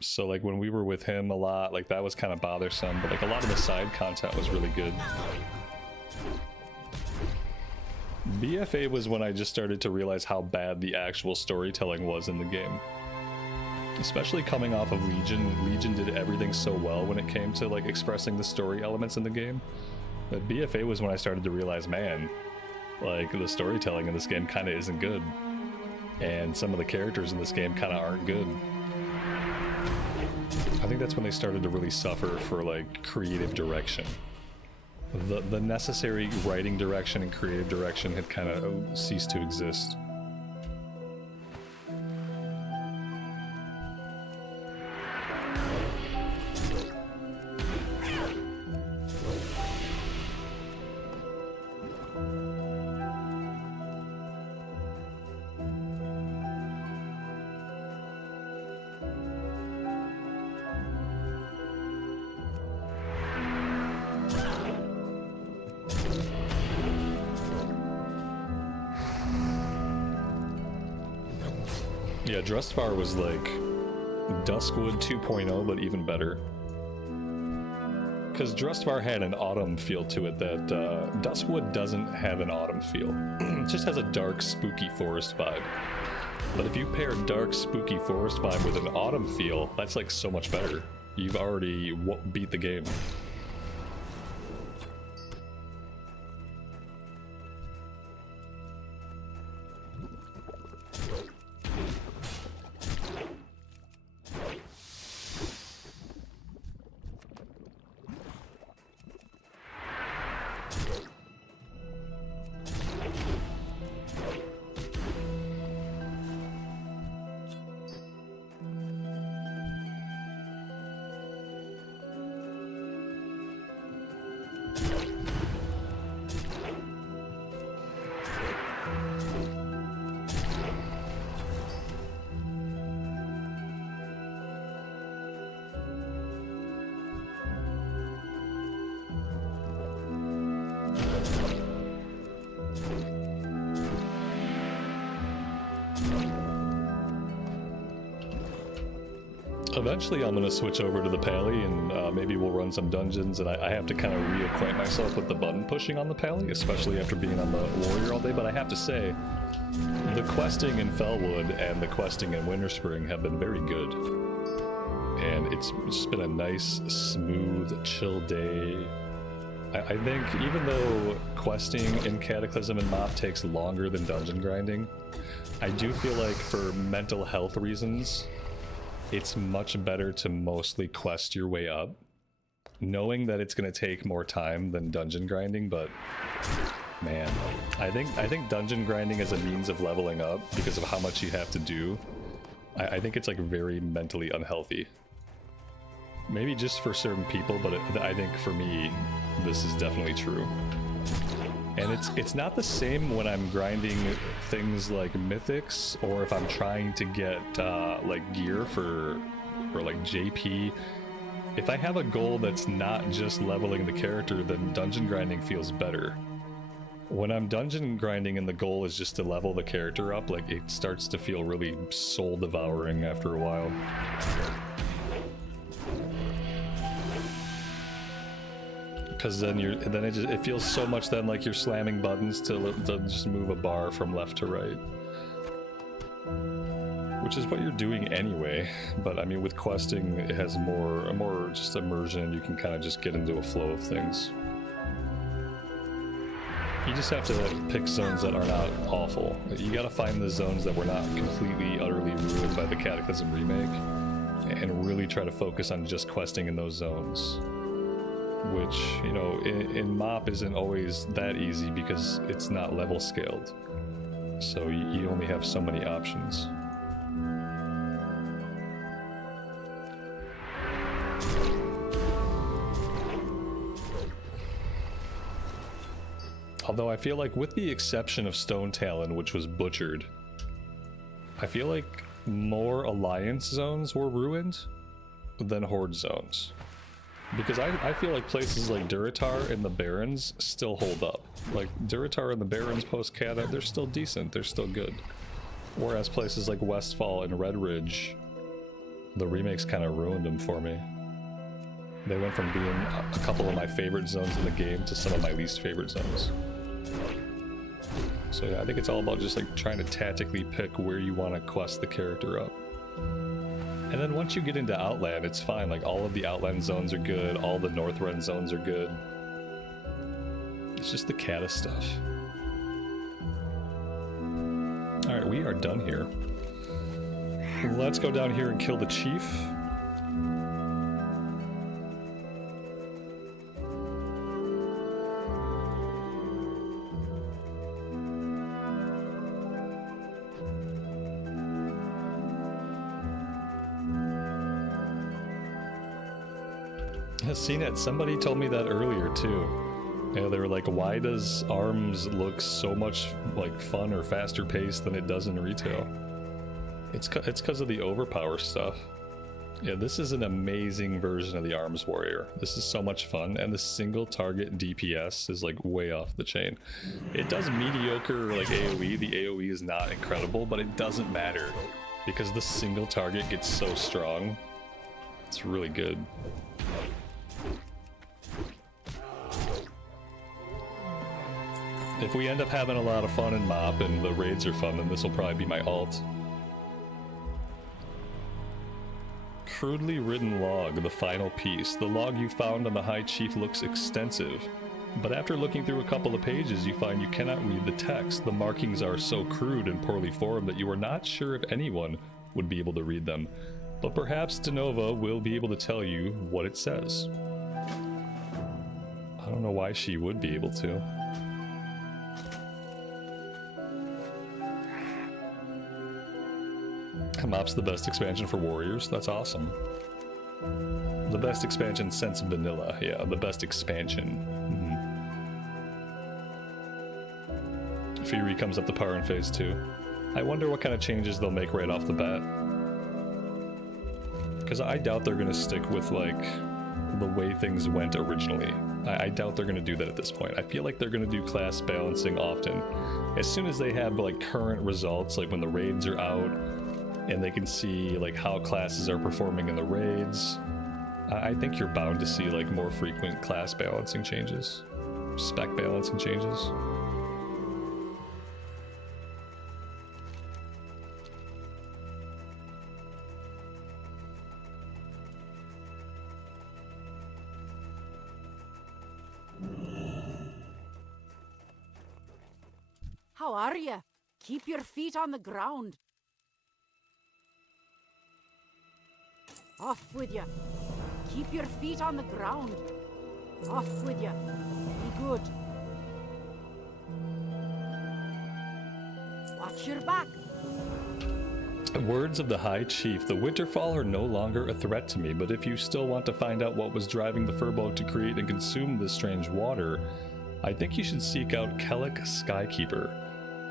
So like when we were with him a lot, like that was kind of bothersome, but like a lot of the side content was really good. BFA was when I just started to realize how bad the actual storytelling was in the game. Especially coming off of Legion. Legion did everything so well when it came to like expressing the story elements in the game. But BFA was when I started to realize, man, like the storytelling in this game kind of isn't good. And some of the characters in this game kind of aren't good. I think that's when they started to really suffer for like creative direction. The necessary writing direction and creative direction had kind of ceased to exist. Yeah, Drustvar was like Duskwood 2.0, but even better. Because Drustvar had an autumn feel to it that Duskwood doesn't have an autumn feel. It just has a dark, spooky forest vibe. But if you pair dark, spooky forest vibe with an autumn feel, that's like so much better. You've already beat the game. Eventually I'm going to switch over to the Pally and maybe we'll run some dungeons, and I have to kind of reacquaint myself with the button pushing on the Pally, especially after being on the Warrior all day. But I have to say, the questing in Felwood and the questing in Winterspring have been very good. And it's just been a nice, smooth, chill day. I think even though questing in Cataclysm and Mop takes longer than dungeon grinding, I do feel like for mental health reasons, it's much better to mostly quest your way up, knowing that it's going to take more time than dungeon grinding. But man, I think dungeon grinding as a means of leveling up, because of how much you have to do, I think it's like very mentally unhealthy. Maybe just for certain people, but I think for me, this is definitely true. And it's not the same when I'm grinding things like mythics, or if I'm trying to get like gear for like JP. If I have a goal that's not just leveling the character, then dungeon grinding feels better. When I'm dungeon grinding and the goal is just to level the character up, like it starts to feel really soul devouring after a while. Because then it feels so much then like you're slamming buttons to just move a bar from left to right, which is what you're doing anyway. But I mean, with questing, it has more just immersion. You can kind of just get into a flow of things. You just have to pick zones that are not awful. You got to find the zones that were not completely, utterly ruined by the Cataclysm remake, and really try to focus on just questing in those zones. Which, you know, in Mop isn't always that easy because it's not level scaled. So you only have so many options. Although I feel like with the exception of Stone Talon, which was butchered, I feel like more Alliance zones were ruined than Horde zones. Because I feel like places like Durotar and the Barrens still hold up. Like, Durotar and the Barrens post-Cata, they're still decent, they're still good. Whereas places like Westfall and Red Ridge, the remakes kind of ruined them for me. They went from being a couple of my favorite zones in the game to some of my least favorite zones. So yeah, I think it's all about just like trying to tactically pick where you want to quest the character up. And then once you get into Outland, it's fine. Like, all of the Outland zones are good, all the Northrend zones are good. It's just the Cata stuff. Alright, we are done here. Let's go down here and kill the chief. CNET, somebody told me that earlier too. Yeah, they were like, why does ARMS look so much like fun or faster paced than it does in retail? It's because of the overpower stuff. Yeah, this is an amazing version of the ARMS Warrior. This is so much fun, and the single target DPS is like way off the chain. It does mediocre like AoE. The AoE is not incredible, but it doesn't matter because the single target gets so strong. It's really good. If we end up having a lot of fun in MoP and the raids are fun, then this will probably be my alt. Crudely written log, the final piece. The log you found on the High Chief looks extensive, but after looking through a couple of pages, you find you cannot read the text. The markings are so crude and poorly formed that you are not sure if anyone would be able to read them. But perhaps Denova will be able to tell you what it says. I don't know why she would be able to. MoP's the best expansion for warriors. That's awesome. The best expansion since vanilla. Yeah, the best expansion. Fury comes up to power in phase 2. I wonder what kind of changes they'll make right off the bat. Because I doubt they're going to stick with like the way things went originally. I doubt they're going to do that at this point. I feel like they're going to do class balancing often. As soon as they have like current results, like when the raids are out, and they can see like how classes are performing in the raids, I think you're bound to see like more frequent class balancing changes, spec balancing changes. How are you? Keep your feet on the ground. Off with you. Keep your feet on the ground. Off with you. Be good. Watch your back. Words of the High Chief. The Winterfall are no longer a threat to me, but if you still want to find out what was driving the Furbolg to create and consume this strange water, I think you should seek out Kellic Skykeeper.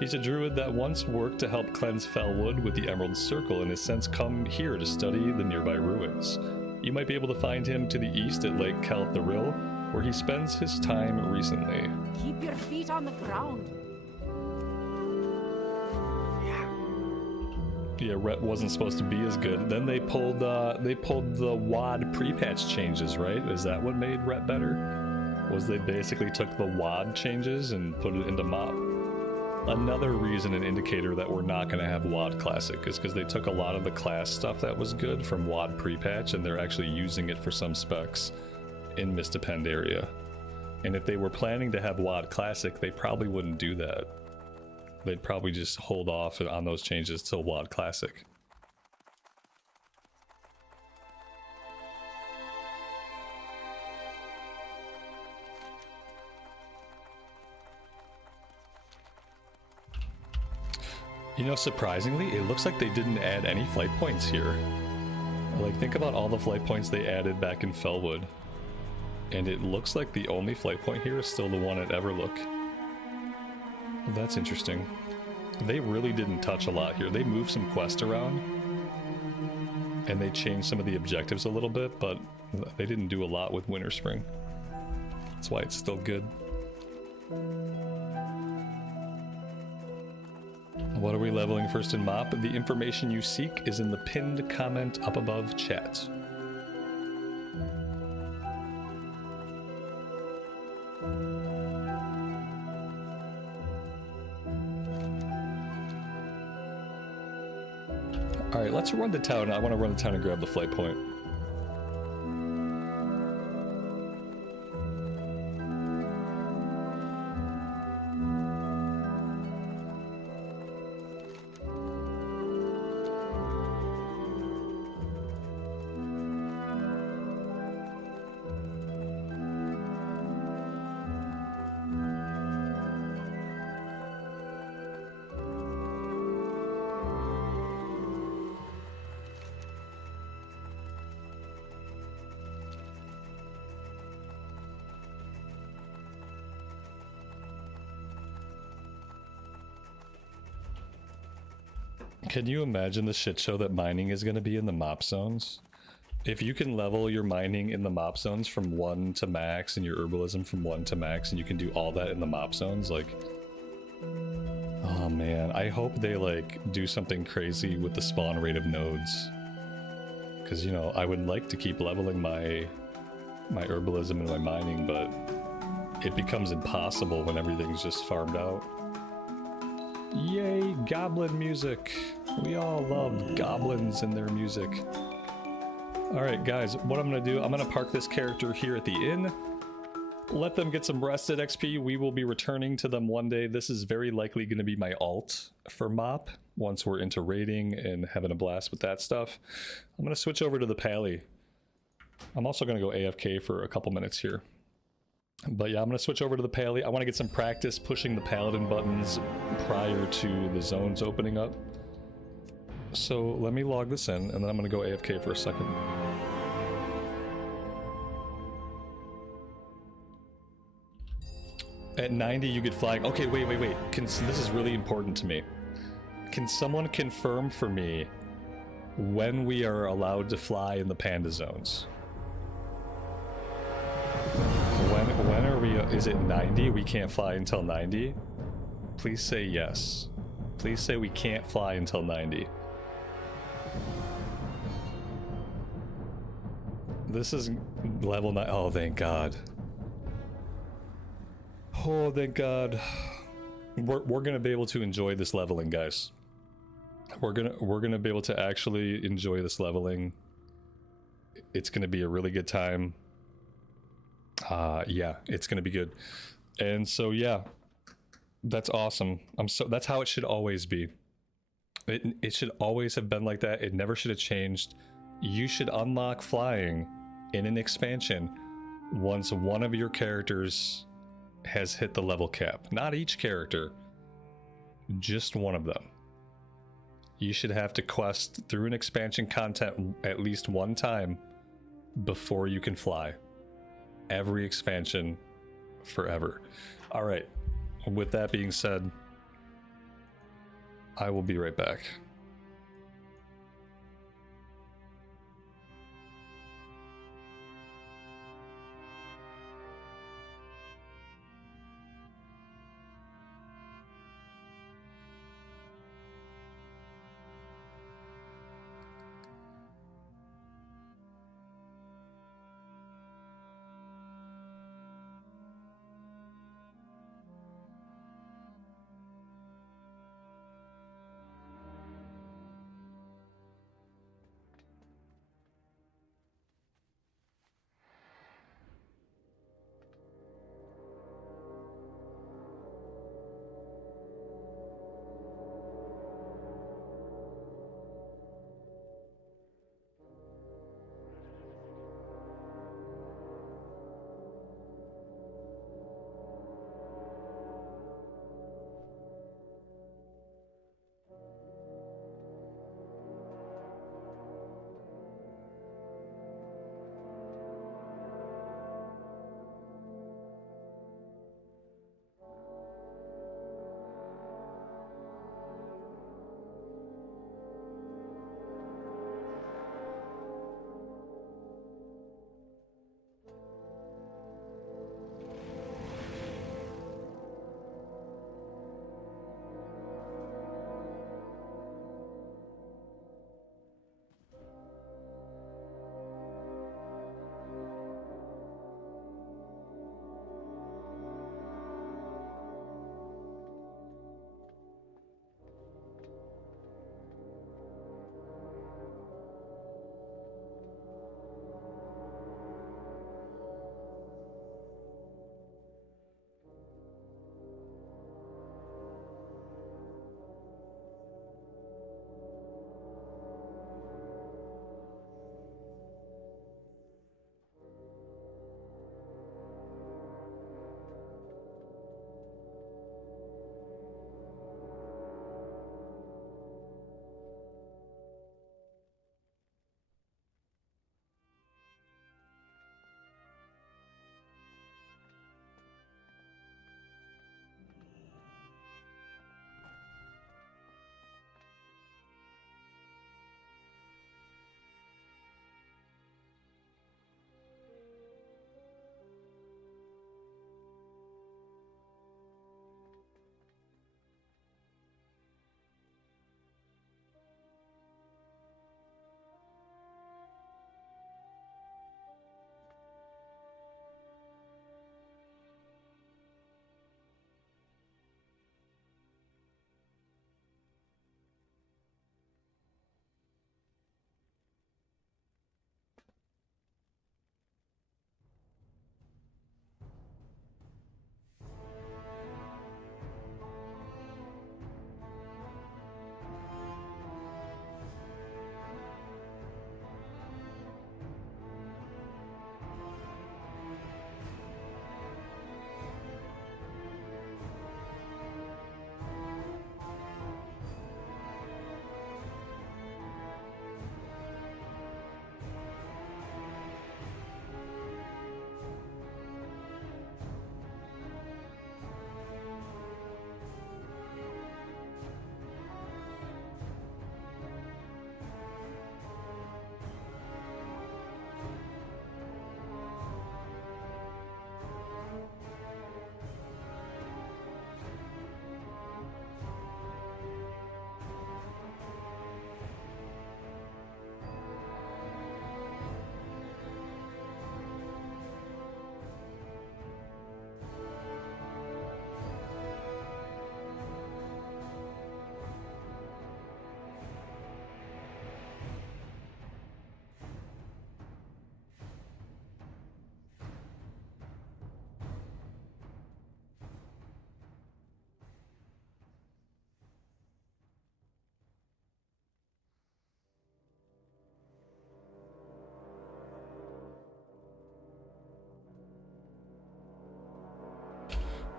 He's a druid that once worked to help cleanse Felwood with the Emerald Circle and has since come here to study the nearby ruins. You might be able to find him to the east at Lake Kelt the Rill, where he spends his time recently. Keep your feet on the ground. Yeah, Ret wasn't supposed to be as good. Then they pulled the WAD pre-patch changes, right? Is that what made Ret better? Was they basically took the WAD changes and put it into MoP? Another reason, an indicator that we're not going to have WAD Classic is because they took a lot of the class stuff that was good from WAD pre-patch and they're actually using it for some specs in Mist of Pandaria. And if they were planning to have WAD Classic, they probably wouldn't do that. They'd probably just hold off on those changes till WAD Classic. You know, surprisingly, it looks like they didn't add any flight points here. Like, think about all the flight points they added back in Felwood. And it looks like the only flight point here is still the one at Everlook. That's interesting. They really didn't touch a lot here. They moved some quests around. and they changed some of the objectives a little bit, but they didn't do a lot with Winterspring. That's why it's still good. What are we leveling first in MOP? The information you seek is in the pinned comment up above chat. Alright, let's run to town. I want to run to town and grab the flight point. Can you imagine the shit show that mining is going to be in the MOP zones? If you can level your mining in the MOP zones from 1 to max and your herbalism from 1 to max and you can do all that in the MOP zones, like... Oh man, I hope they like do something crazy with the spawn rate of nodes. Because, you know, I would like to keep leveling my herbalism and my mining, but it becomes impossible when everything's just farmed out. Yay, goblin music! We all love goblins and their music. Alright guys, what I'm gonna do, I'm gonna park this character here at the inn. Let them get some rested XP. We will be returning to them one day. This is very likely gonna be my alt for MOP once we're into raiding and having a blast with that stuff. I'm gonna switch over to the Pally. I'm also gonna go AFK for a couple minutes here. But yeah, I'm gonna switch over to the Pally. I want to get some practice pushing the Paladin buttons prior to the zones opening up. So let me log this in, and then I'm gonna go AFK for a second. At 90, you get flying. Okay, wait. This is really important to me. Can someone confirm for me when we are allowed to fly in the Panda zones? When are we? Is it 90? We can't fly until 90? Please say yes. Please say we can't fly until 90. This is level 9. Oh, thank God. Oh, thank God. We're gonna be able to enjoy this leveling, guys. We're gonna be able to actually enjoy this leveling. It's gonna be a really good time. Yeah, it's gonna be good. And so yeah, that's awesome. That's how it should always be. It should always have been like that. It never should have changed. You should unlock flying in an expansion once one of your characters has hit the level cap. Not each character, just one of them. You should have to quest through an expansion content at least one time before you can fly. Every expansion forever. All right, with that being said, I will be right back.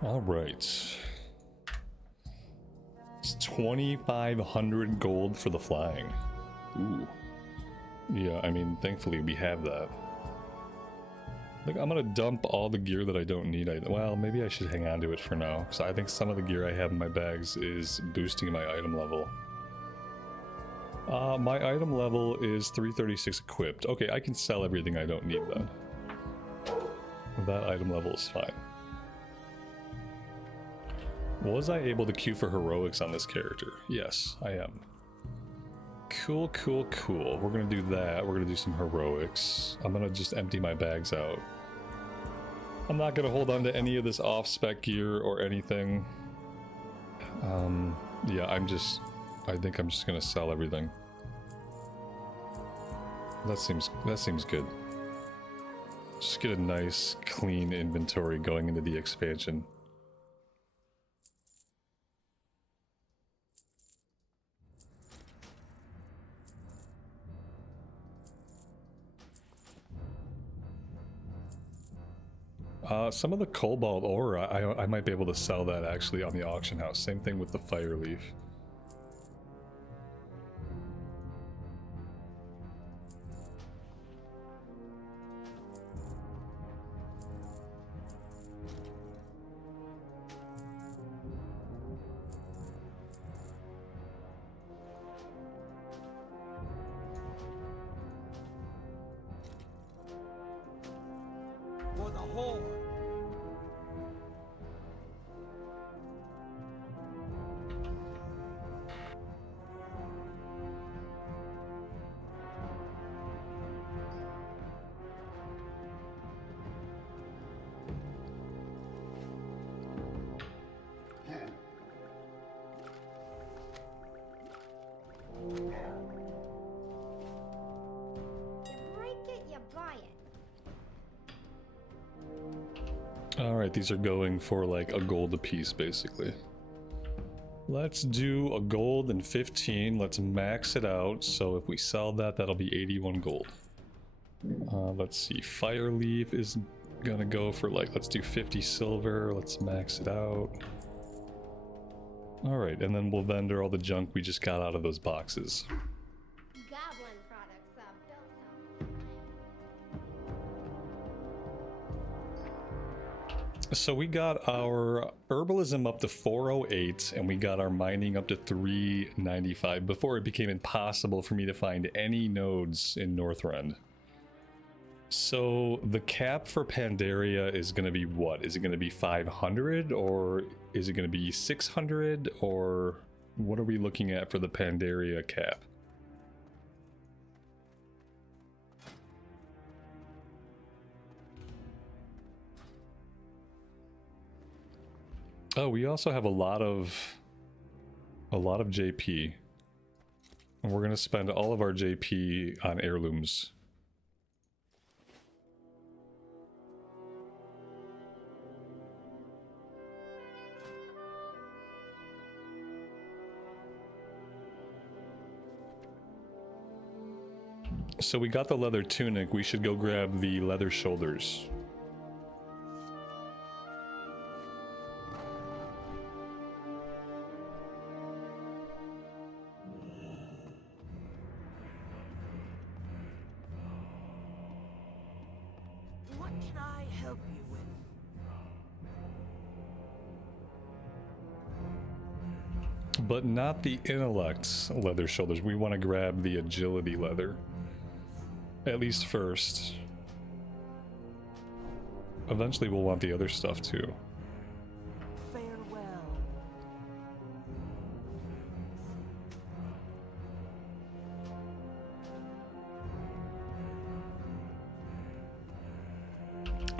All right. It's 2,500 gold for the flying. Ooh. Yeah, I mean, thankfully we have that. I think I'm gonna dump all the gear that I don't need. Well, maybe I should hang on to it for now, because I think some of the gear I have in my bags is boosting my item level. My item level is 336 equipped. Okay, I can sell everything I don't need then. That item level is fine. Was I able to queue for heroics on this character? Yes, I am. Cool, cool, cool. We're gonna do that. We're gonna do some heroics. I'm gonna just empty my bags out. I'm not gonna hold on to any of this off-spec gear or anything. Yeah, I think I'm just gonna sell everything. That seems good. Just get a nice, clean inventory going into the expansion. Some of the cobalt ore, I might be able to sell that actually on the auction house. Same thing with the fire leaf. For the Horde! You break it, you buy it. Alright, these are going for like a gold a piece, basically. Let's do a gold and 15. Let's max it out. So if we sell that, that'll be 81 gold. Let's see. Fire leaf is gonna go for like, let's do 50 silver. Let's max it out. Alright, and then we'll vendor all the junk we just got out of those boxes. Goblin products built up. So we got our herbalism up to 408 and we got our mining up to 395 before it became impossible for me to find any nodes in Northrend. So the cap for Pandaria is going to be what? Is it going to be 500 or is it going to be 600 or what are we looking at for the Pandaria cap? Oh, we also have a lot of JP. And we're going to spend all of our JP on heirlooms. So we got the leather tunic, we should go grab the leather shoulders. What can I help you with? But not the intellect leather shoulders. We want to grab the agility leather. At least first. Eventually we'll want the other stuff too. Farewell.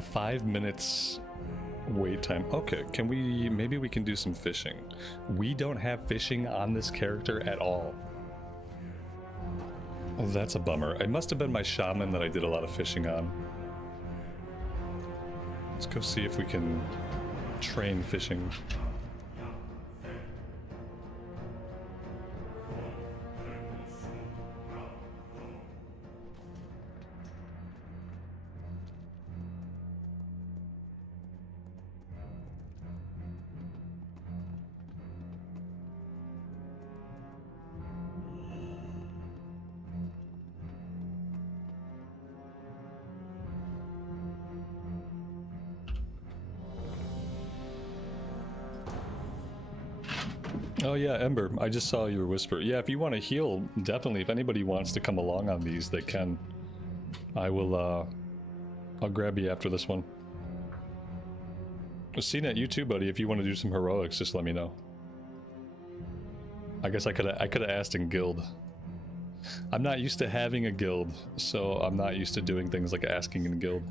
Five minutes wait time. Okay, can we, maybe we can do some fishing. We don't have fishing on this character at all. Oh, that's a bummer. It must have been my shaman that I did a lot of fishing on. Let's go see if we can train fishing. Oh yeah, Ember, I just saw your whisper. Yeah, if you want to heal, definitely. If anybody wants to come along on these, they can. I will, I'll grab you after this one. CNET, you too, buddy. If you want to do some heroics, just let me know. I guess I could have asked in guild. I'm not used to having a guild, so I'm not used to doing things like asking in guild.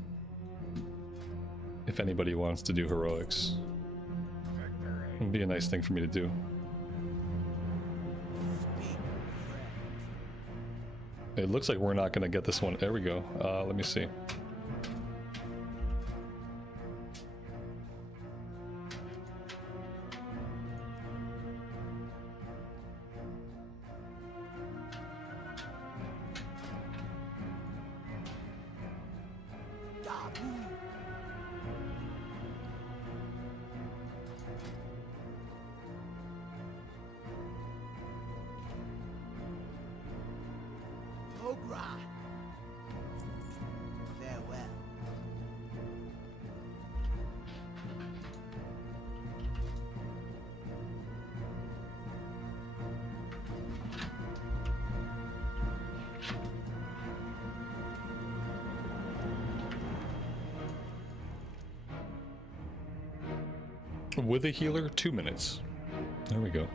If anybody wants to do heroics, it'd be a nice thing for me to do. It looks like we're not going to get this one. There we go. Let me see. Farewell. With a healer, 2 minutes. There we go.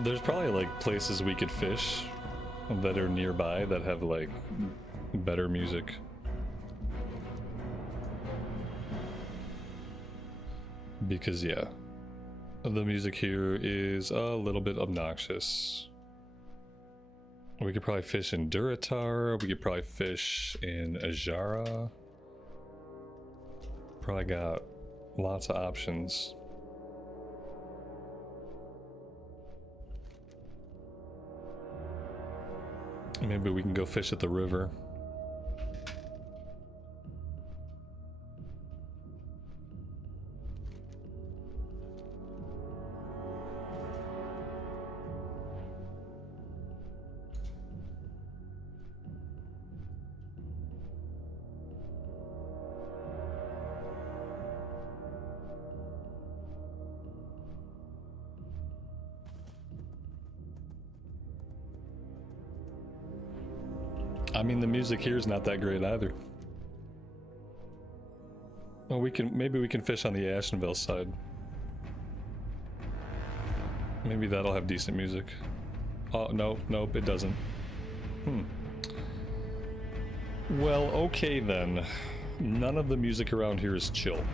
There's probably like places we could fish that are nearby that have like better music. Because yeah, the music here is a little bit obnoxious. We could probably fish in Durotar, we could probably fish in Ajara. Probably got lots of options. Maybe we can go fish at the river. I mean, the music here is not that great either. Well, maybe we can fish on the Ashenvale side. Maybe that'll have decent music. Oh, no, nope, it doesn't. Well, okay then. None of the music around here is chill.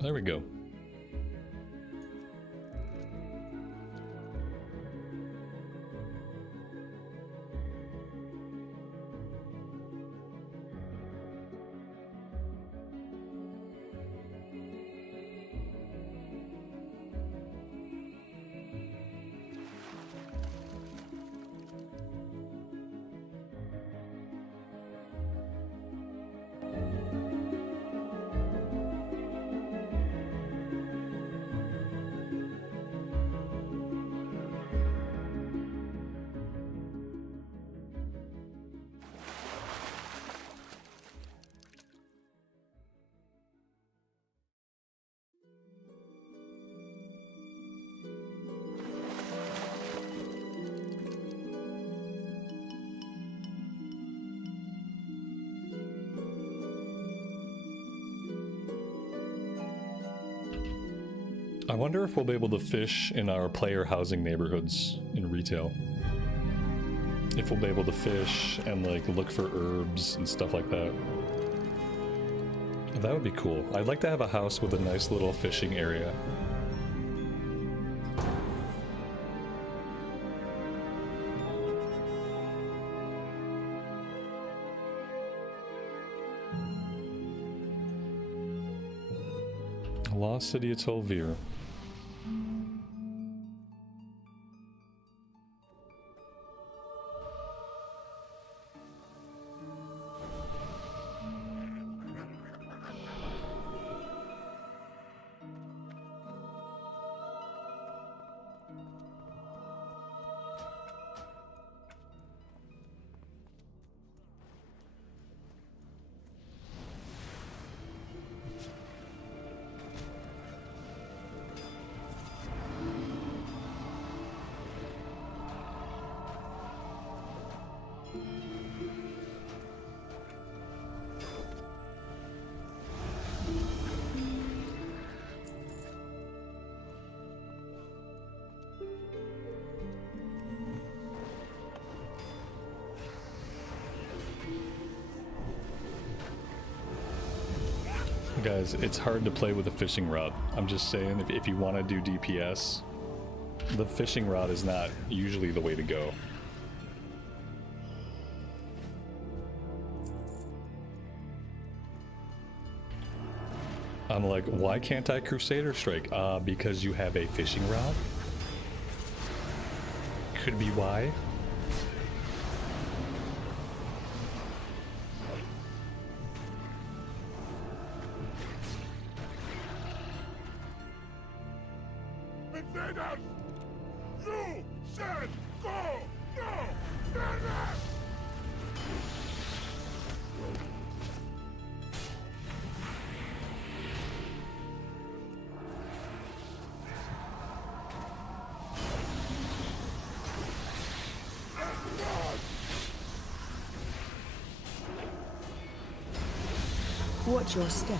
There we go. I wonder if we'll be able to fish in our player housing neighborhoods in retail. If we'll be able to fish and like look for herbs and stuff like that. That would be cool. I'd like to have a house with a nice little fishing area. Lost City of Tolvir. Guys, it's hard to play with a fishing rod. I'm just saying, if you want to do DPS, the fishing rod is not usually the way to go. I'm like, why can't I Crusader Strike? Because you have a fishing rod? Could be why. You said go! No! Watch your step.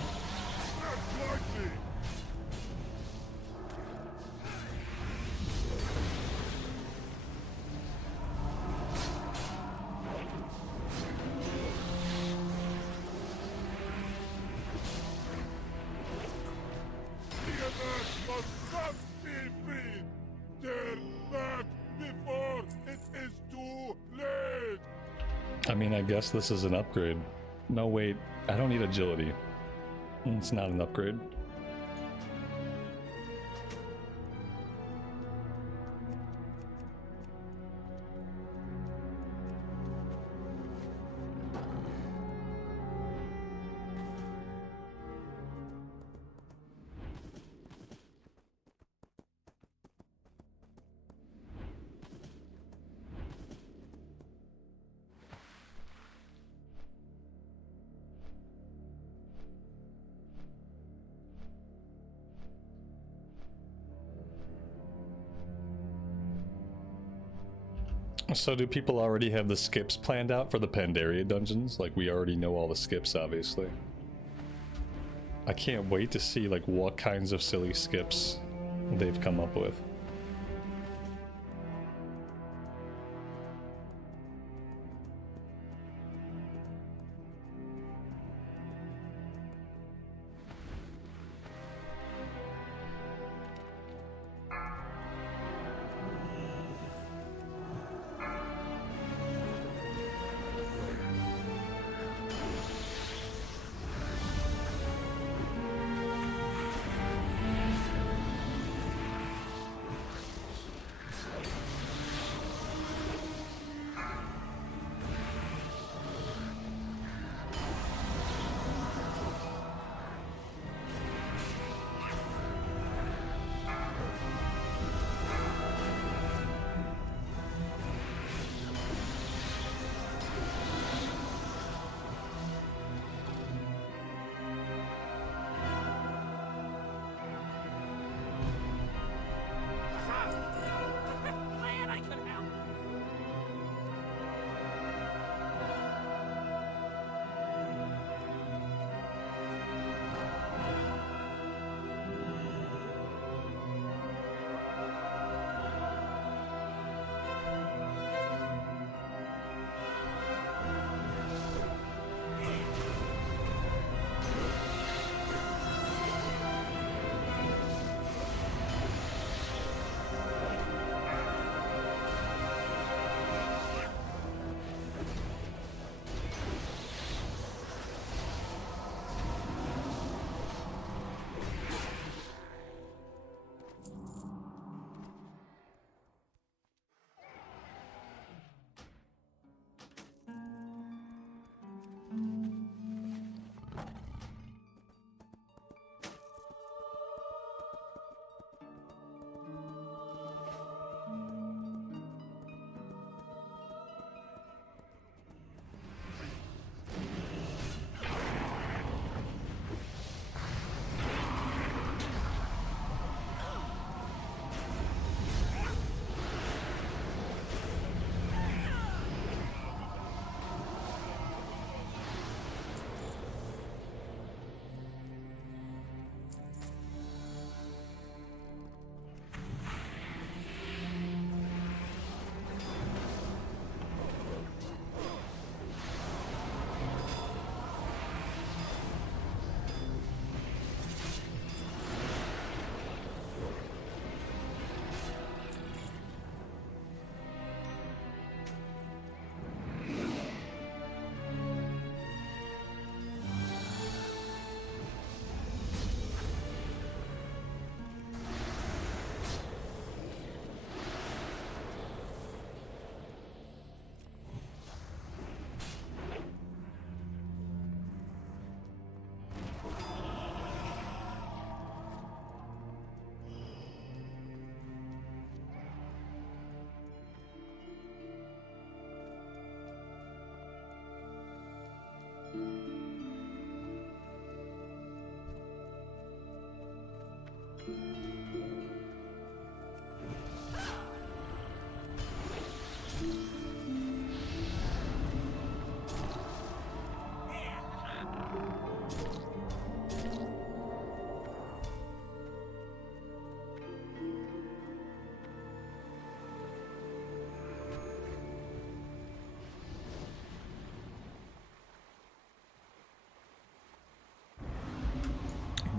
I mean, I guess this is an upgrade. No, wait, I don't need agility. It's not an upgrade. So do people already have the skips planned out for the Pandaria dungeons? Like, we already know all the skips, obviously. I can't wait to see, like, what kinds of silly skips they've come up with.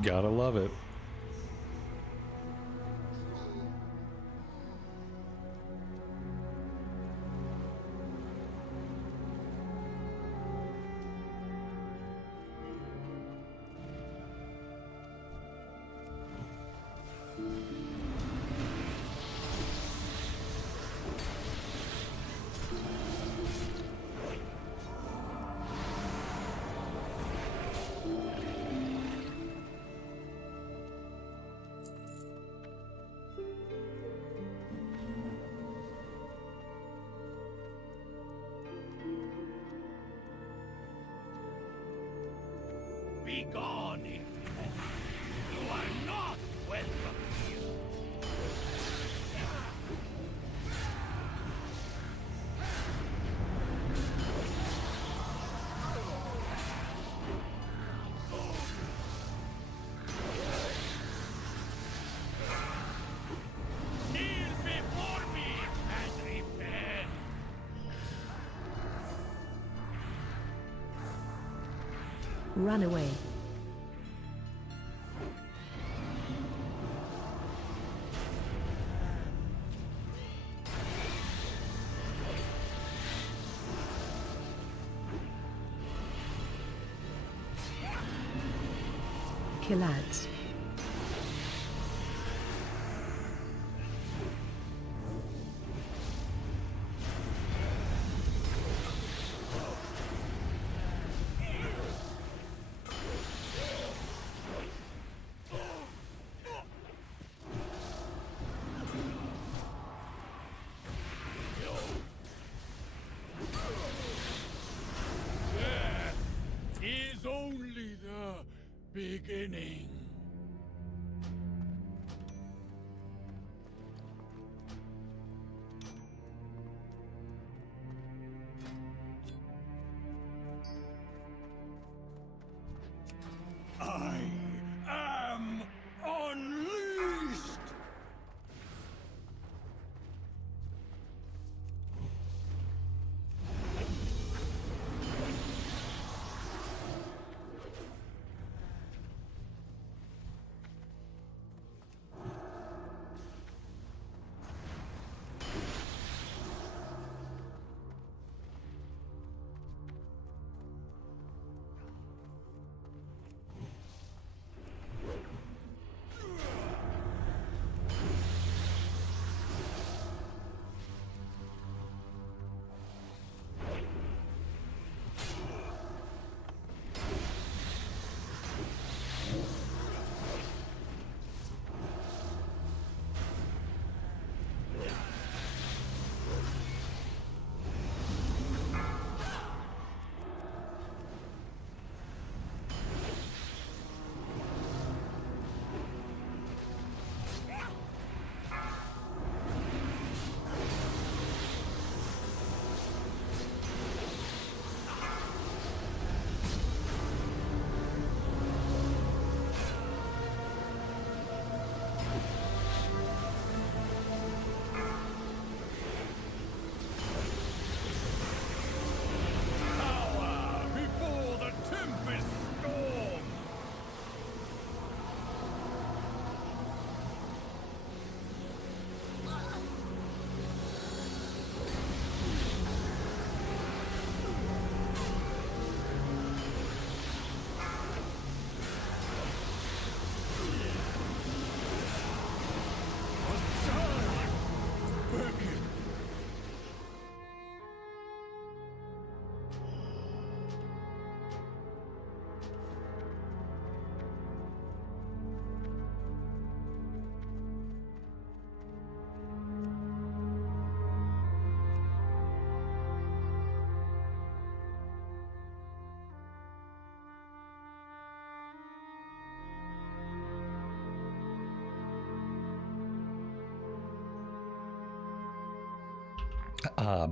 Gotta love it. Be gone, infidel. You are not welcome here. Kneel before me and repent. Run away. Kill ads. Is only the beginning. I am unleashed.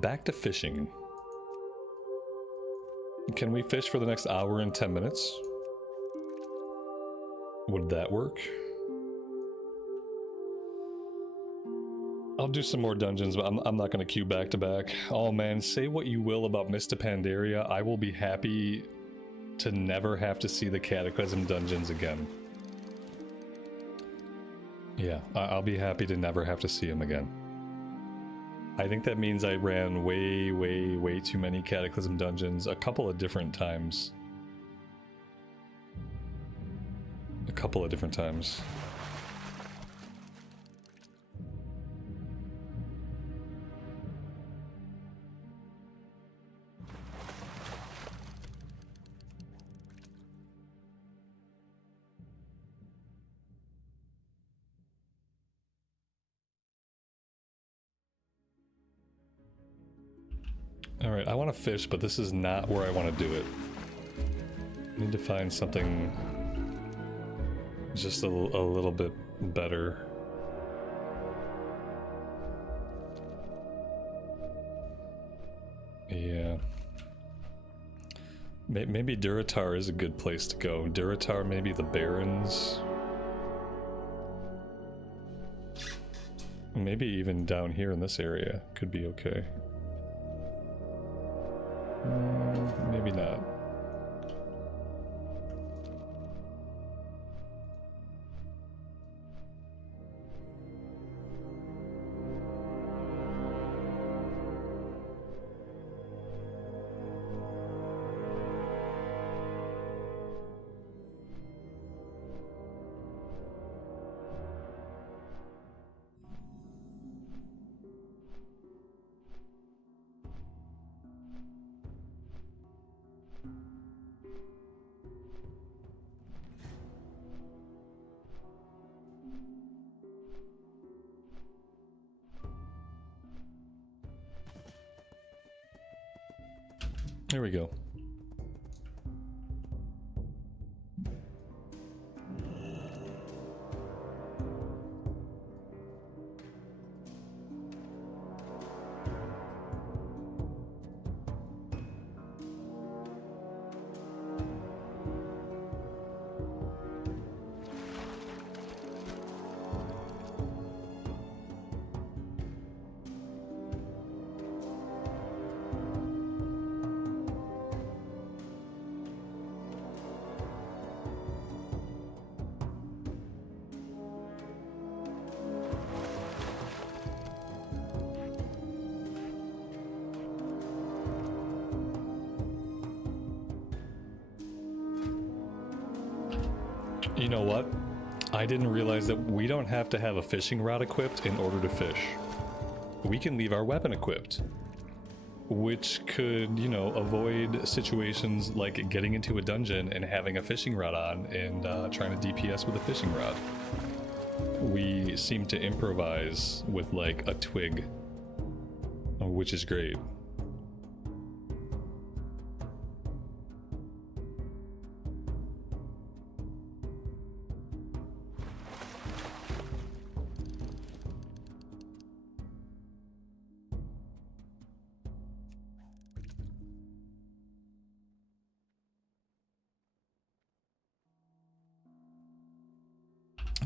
Back to fishing. Can we fish for the next hour and 10 minutes? Would that work? I'll do some more dungeons, but I'm not going to queue back to back. Oh man, say what you will about Mr. Pandaria, I will be happy to never have to see the Cataclysm dungeons again. Yeah, I'll be happy to never have to see him again. I think that means I ran way too many Cataclysm dungeons a couple of different times. Alright, I want to fish, but this is not where I want to do it. I need to find something just a little bit better. Yeah. Maybe Durotar is a good place to go. Durotar, maybe the Barrens. Maybe even down here in this area could be okay. Maybe not. There we go. You know what? I didn't realize that we don't have to have a fishing rod equipped in order to fish. We can leave our weapon equipped, which could, you know, avoid situations like getting into a dungeon and having a fishing rod on and trying to DPS with a fishing rod. We seem to improvise with like a twig, which is great.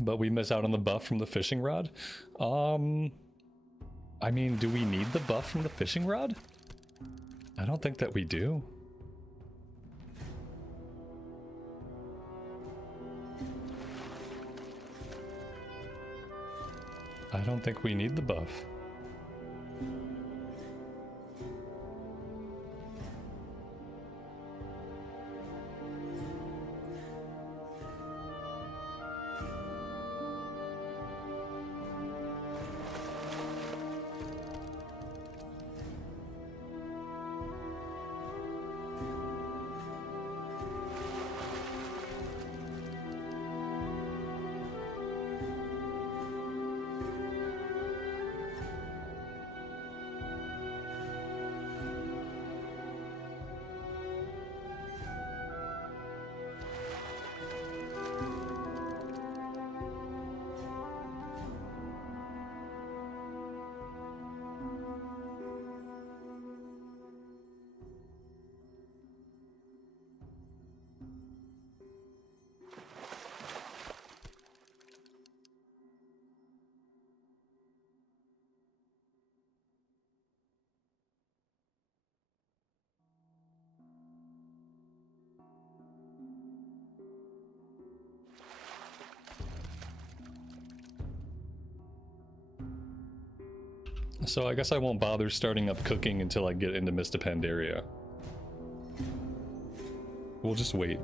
But we miss out on the buff from the fishing rod? I mean, do we need the buff from the fishing rod? I don't think that we do. I don't think we need the buff. So I guess I won't bother starting up cooking until I get into Mr. Pandaria. We'll just wait.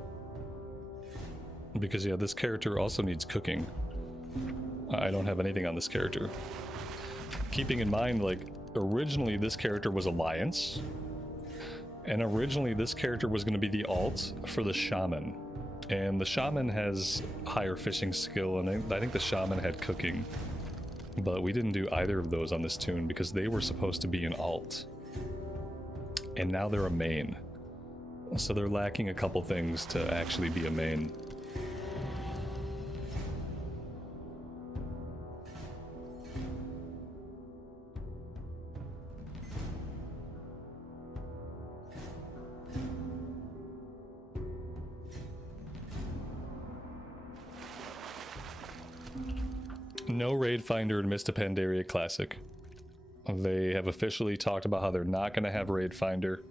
Because yeah, this character also needs cooking. I don't have anything on this character. Keeping in mind, like, originally this character was Alliance. And originally this character was going to be the alt for the Shaman. And the Shaman has higher fishing skill, and I think the Shaman had cooking. But we didn't do either of those on this tune because they were supposed to be an alt. And now they're a main. So they're lacking a couple things to actually be a main. No Raid Finder in Mr. Pandaria Classic. They have officially talked about how they're not going to have Raid Finder.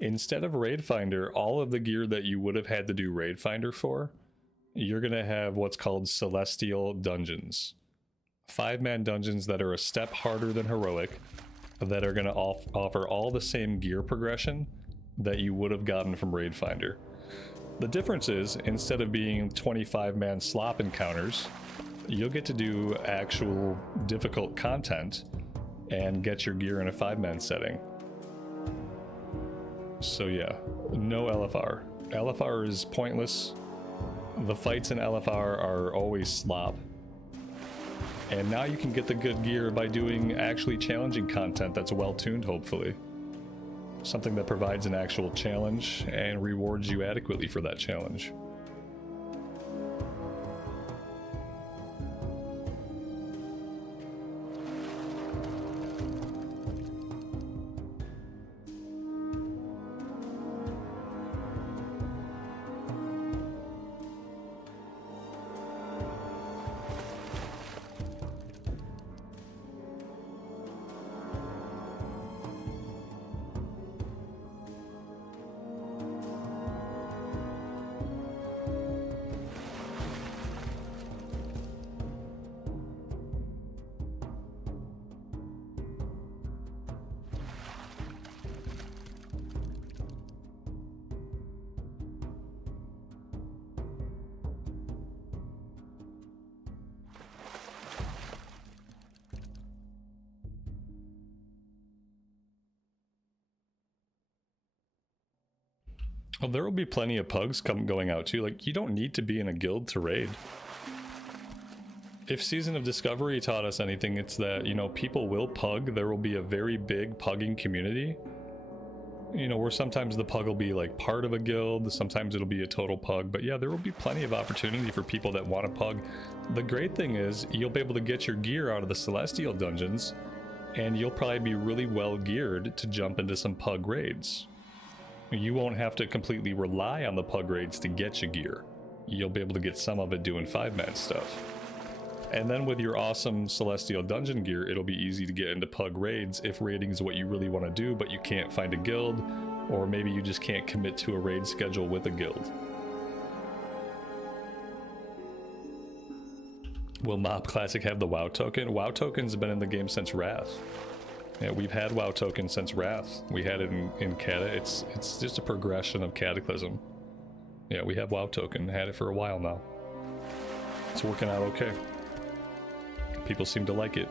Instead of Raid Finder, all of the gear that you would have had to do Raid Finder for, you're going to have what's called Celestial Dungeons. 5-man dungeons that are a step harder than Heroic, that are going to offer all the same gear progression that you would have gotten from Raid Finder. The difference is, instead of being 25-man slop encounters, you'll get to do actual difficult content and get your gear in a 5-man setting. So yeah, no LFR. LFR is pointless. The fights in LFR are always slop. And now you can get the good gear by doing actually challenging content that's well tuned, hopefully. Something that provides an actual challenge and rewards you adequately for that challenge. Well, there will be plenty of pugs going out too. Like, you don't need to be in a guild to raid. If Season of Discovery taught us anything, it's that, you know, people will pug. There will be a very big pugging community. You know, where sometimes the pug will be like part of a guild, sometimes it'll be a total pug. But yeah, there will be plenty of opportunity for people that want to pug. The great thing is, you'll be able to get your gear out of the Celestial Dungeons, and you'll probably be really well geared to jump into some pug raids. You won't have to completely rely on the pug raids to get your gear. You'll be able to get some of it doing 5-man stuff. And then with your awesome Celestial Dungeon gear, it'll be easy to get into pug raids if raiding is what you really want to do, but you can't find a guild, or maybe you just can't commit to a raid schedule with a guild. Will Mob Classic have the WoW token? WoW token's been in the game since Wrath. Yeah, we've had WoW token since Wrath. We had it in Cata. It's just a progression of Cataclysm. Yeah, we have WoW token. Had it for a while now. It's working out okay. People seem to like it.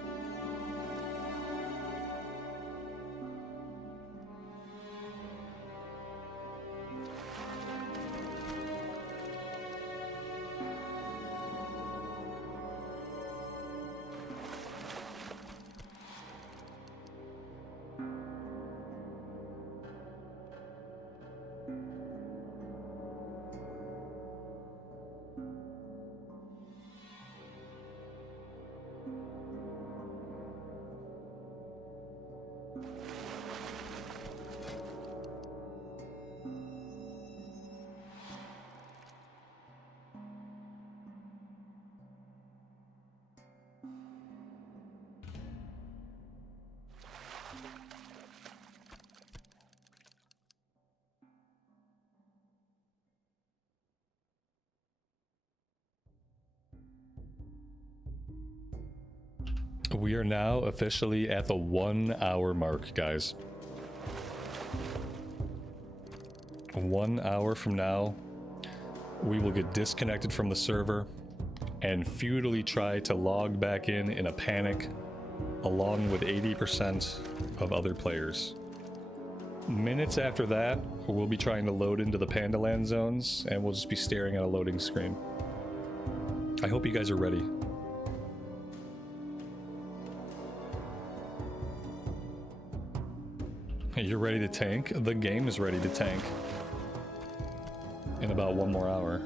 We are now officially at the 1 hour mark, guys. 1 hour from now, we will get disconnected from the server and futilely try to log back in a panic, along with 80% of other players. Minutes after that, we'll be trying to load into the Pandaland zones, and we'll just be staring at a loading screen. I hope you guys are ready. You're ready to tank? The game is ready to tank. In about 1 more hour.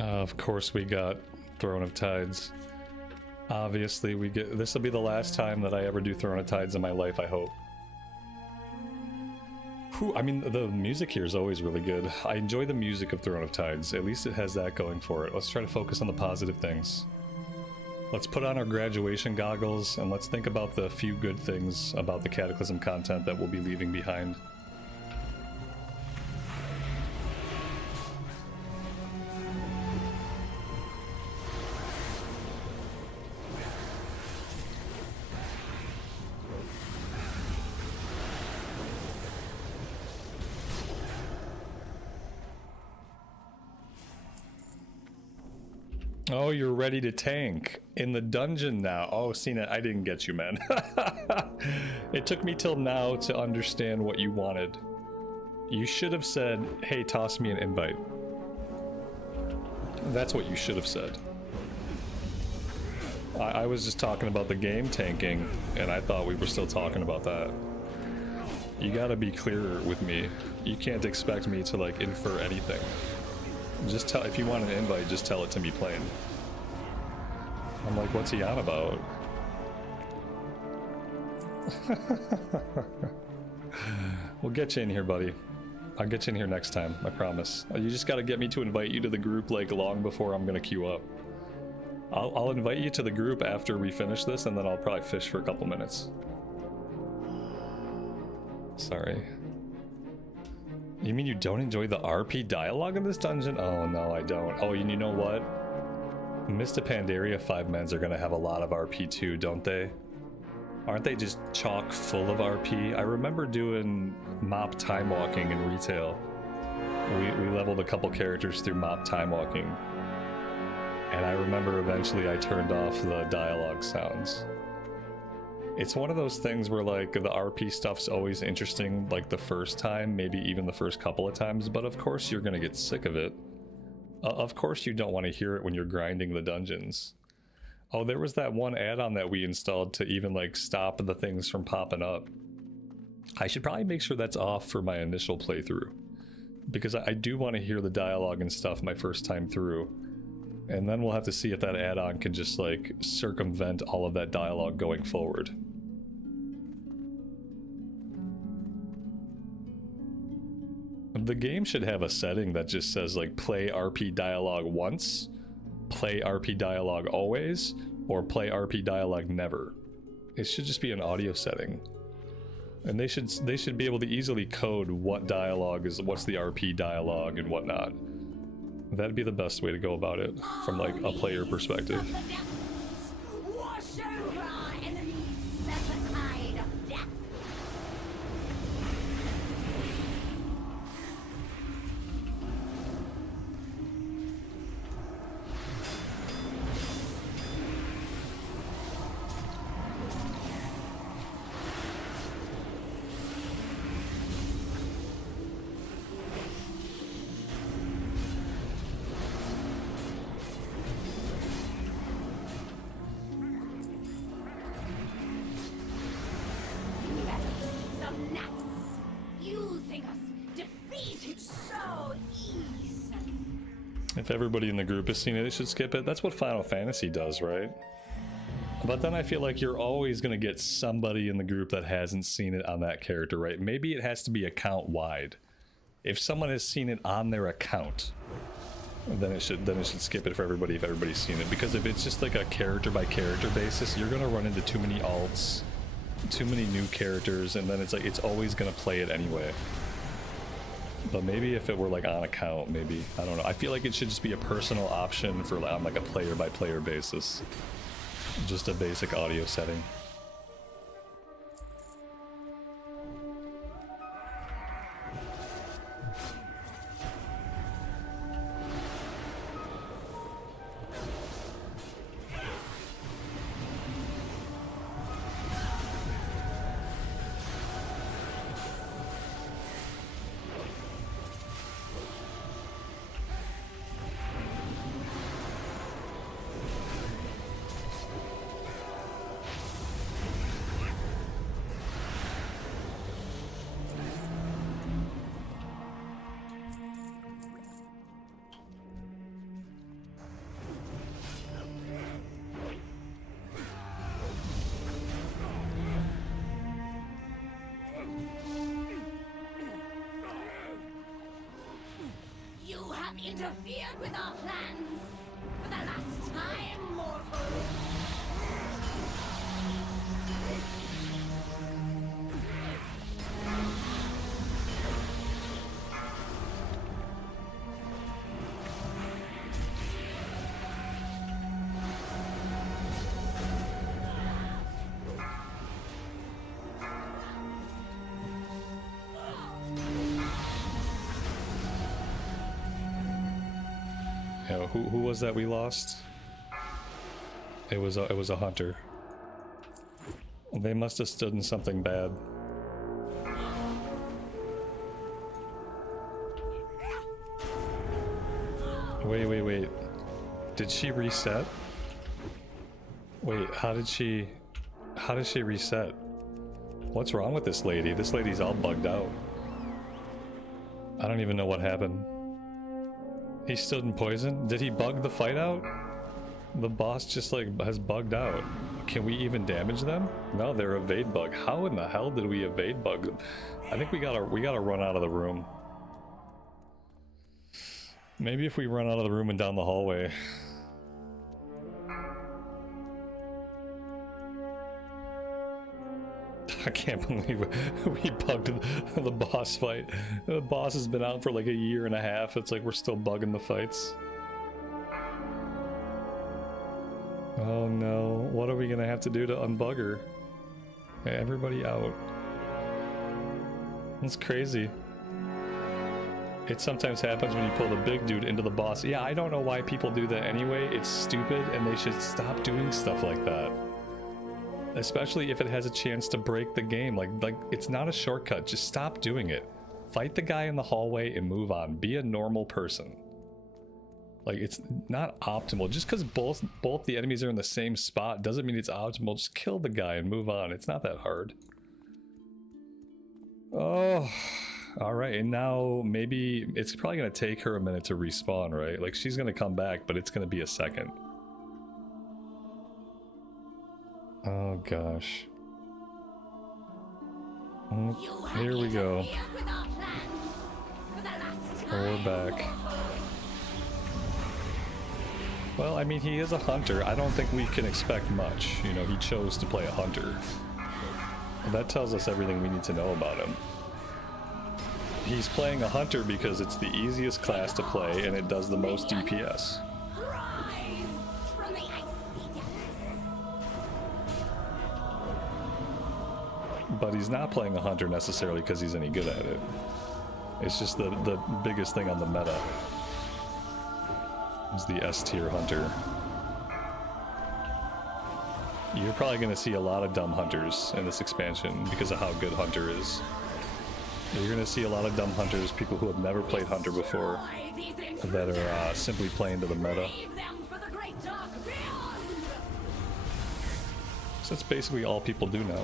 Of course we got Throne of Tides. Obviously we get, this will be the last time that I ever do Throne of Tides in my life, I hope. Whew, I mean, the music here is always really good. I enjoy the music of Throne of Tides. At least it has that going for it. Let's try to focus on the positive things. Let's put on our graduation goggles and let's think about the few good things about the Cataclysm content that we'll be leaving behind. Oh, you're ready to tank in the dungeon now. Oh, Cena, I didn't get you, man. It took me till now to understand what you wanted. You should have said, hey, toss me an invite. That's what you should have said. I was just talking about the game tanking, and I thought we were still talking about that. You gotta be clearer with me. You can't expect me to, like, infer anything. Just tell, if you want an invite, just tell it to me plain. I'm like, what's he on about? We'll get you in here, buddy. I'll get you in here next time, I promise. You just gotta get me to invite you to the group, like, long before I'm gonna queue up. I'll invite you to the group after we finish this, and then I'll probably fish for a couple minutes. Sorry. You mean you don't enjoy the RP dialogue in this dungeon? Oh, no, I don't. Oh, and you know what? Mr. Pandaria 5-mans are gonna have a lot of RP too, don't they? Aren't they just chock full of RP? I remember doing mop time walking in retail. We leveled a couple characters through mop time walking. And I remember eventually I turned off the dialogue sounds. It's one of those things where, like, the RP stuff's always interesting, like, the first time, maybe even the first couple of times, but of course you're gonna get sick of it. Of course you don't want to hear it when you're grinding the dungeons. Oh, there was that one add-on that we installed to even, like, stop the things from popping up. I should probably make sure that's off for my initial playthrough, because I do want to hear the dialogue and stuff my first time through. And then we'll have to see if that add-on can just, like, circumvent all of that dialogue going forward. The game should have a setting that just says, like, play RP dialogue once, play RP dialogue always, or play RP dialogue never. It should just be an audio setting. And they should be able to easily code what dialogue is, what's the RP dialogue and whatnot. That'd be the best way to go about it from, like, a player perspective. Wash over our enemies, set the tide of death. If everybody in the group has seen it, they should skip it. That's what Final Fantasy does, right? But then I feel like you're always going to get somebody in the group that hasn't seen it on that character, right? Maybe it has to be account wide. If someone has seen it on their account, then it should skip it for everybody if everybody's seen it. Because if it's just like a character by character basis, you're going to run into too many alts, too many new characters, and then it's like it's always going to play it anyway. But maybe if it were like on account, maybe, I don't know. I feel like it should just be a personal option for on like a player by player basis. Just a basic audio setting. Interfered with our plans for the last time, mortal. Who was that we lost? It was a hunter. They must have stood in something bad. Wait. Did she reset? Wait, how did she reset? What's wrong with this lady? This lady's all bugged out. I don't even know what happened. He stood in poison? Did he bug the fight out? The boss just like has bugged out. Can we even damage them? No, they're evade bug. How in the hell did we evade bug them? I think we gotta run out of the room. Maybe if we run out of the room and down the hallway. I can't believe we bugged the boss fight. The boss has been out for like a year and a half. It's like we're still bugging the fights. Oh no, what are we gonna have to do to unbug her? Hey, everybody out. That's crazy. It sometimes happens when you pull the big dude into the boss. Yeah, I don't know why people do that anyway. It's stupid and they should stop doing stuff like that. Especially if it has a chance to break the game. Like it's not a shortcut. Just stop doing it. Fight the guy in the hallway and move on. Be a normal person. Like, it's not optimal. Just because both the enemies are in the same spot doesn't mean it's optimal. Just kill the guy and move on. It's not that hard. Oh, all right. And now maybe it's probably going to take her a minute to respawn, right? Like, she's going to come back, but it's going to be a second. Oh, gosh. Here we go. We're back. Well, I mean, he is a hunter. I don't think we can expect much. You know, he chose to play a hunter. That tells us everything we need to know about him. He's playing a hunter because it's the easiest class to play and it does the most DPS. But he's not playing a hunter necessarily because he's any good at it. It's just the biggest thing on the meta. Is the S tier hunter. You're probably going to see a lot of dumb hunters in this expansion because of how good hunter is. You're going to see a lot of dumb hunters, people who have never played hunter before, that are simply playing to the meta. So that's basically all people do now.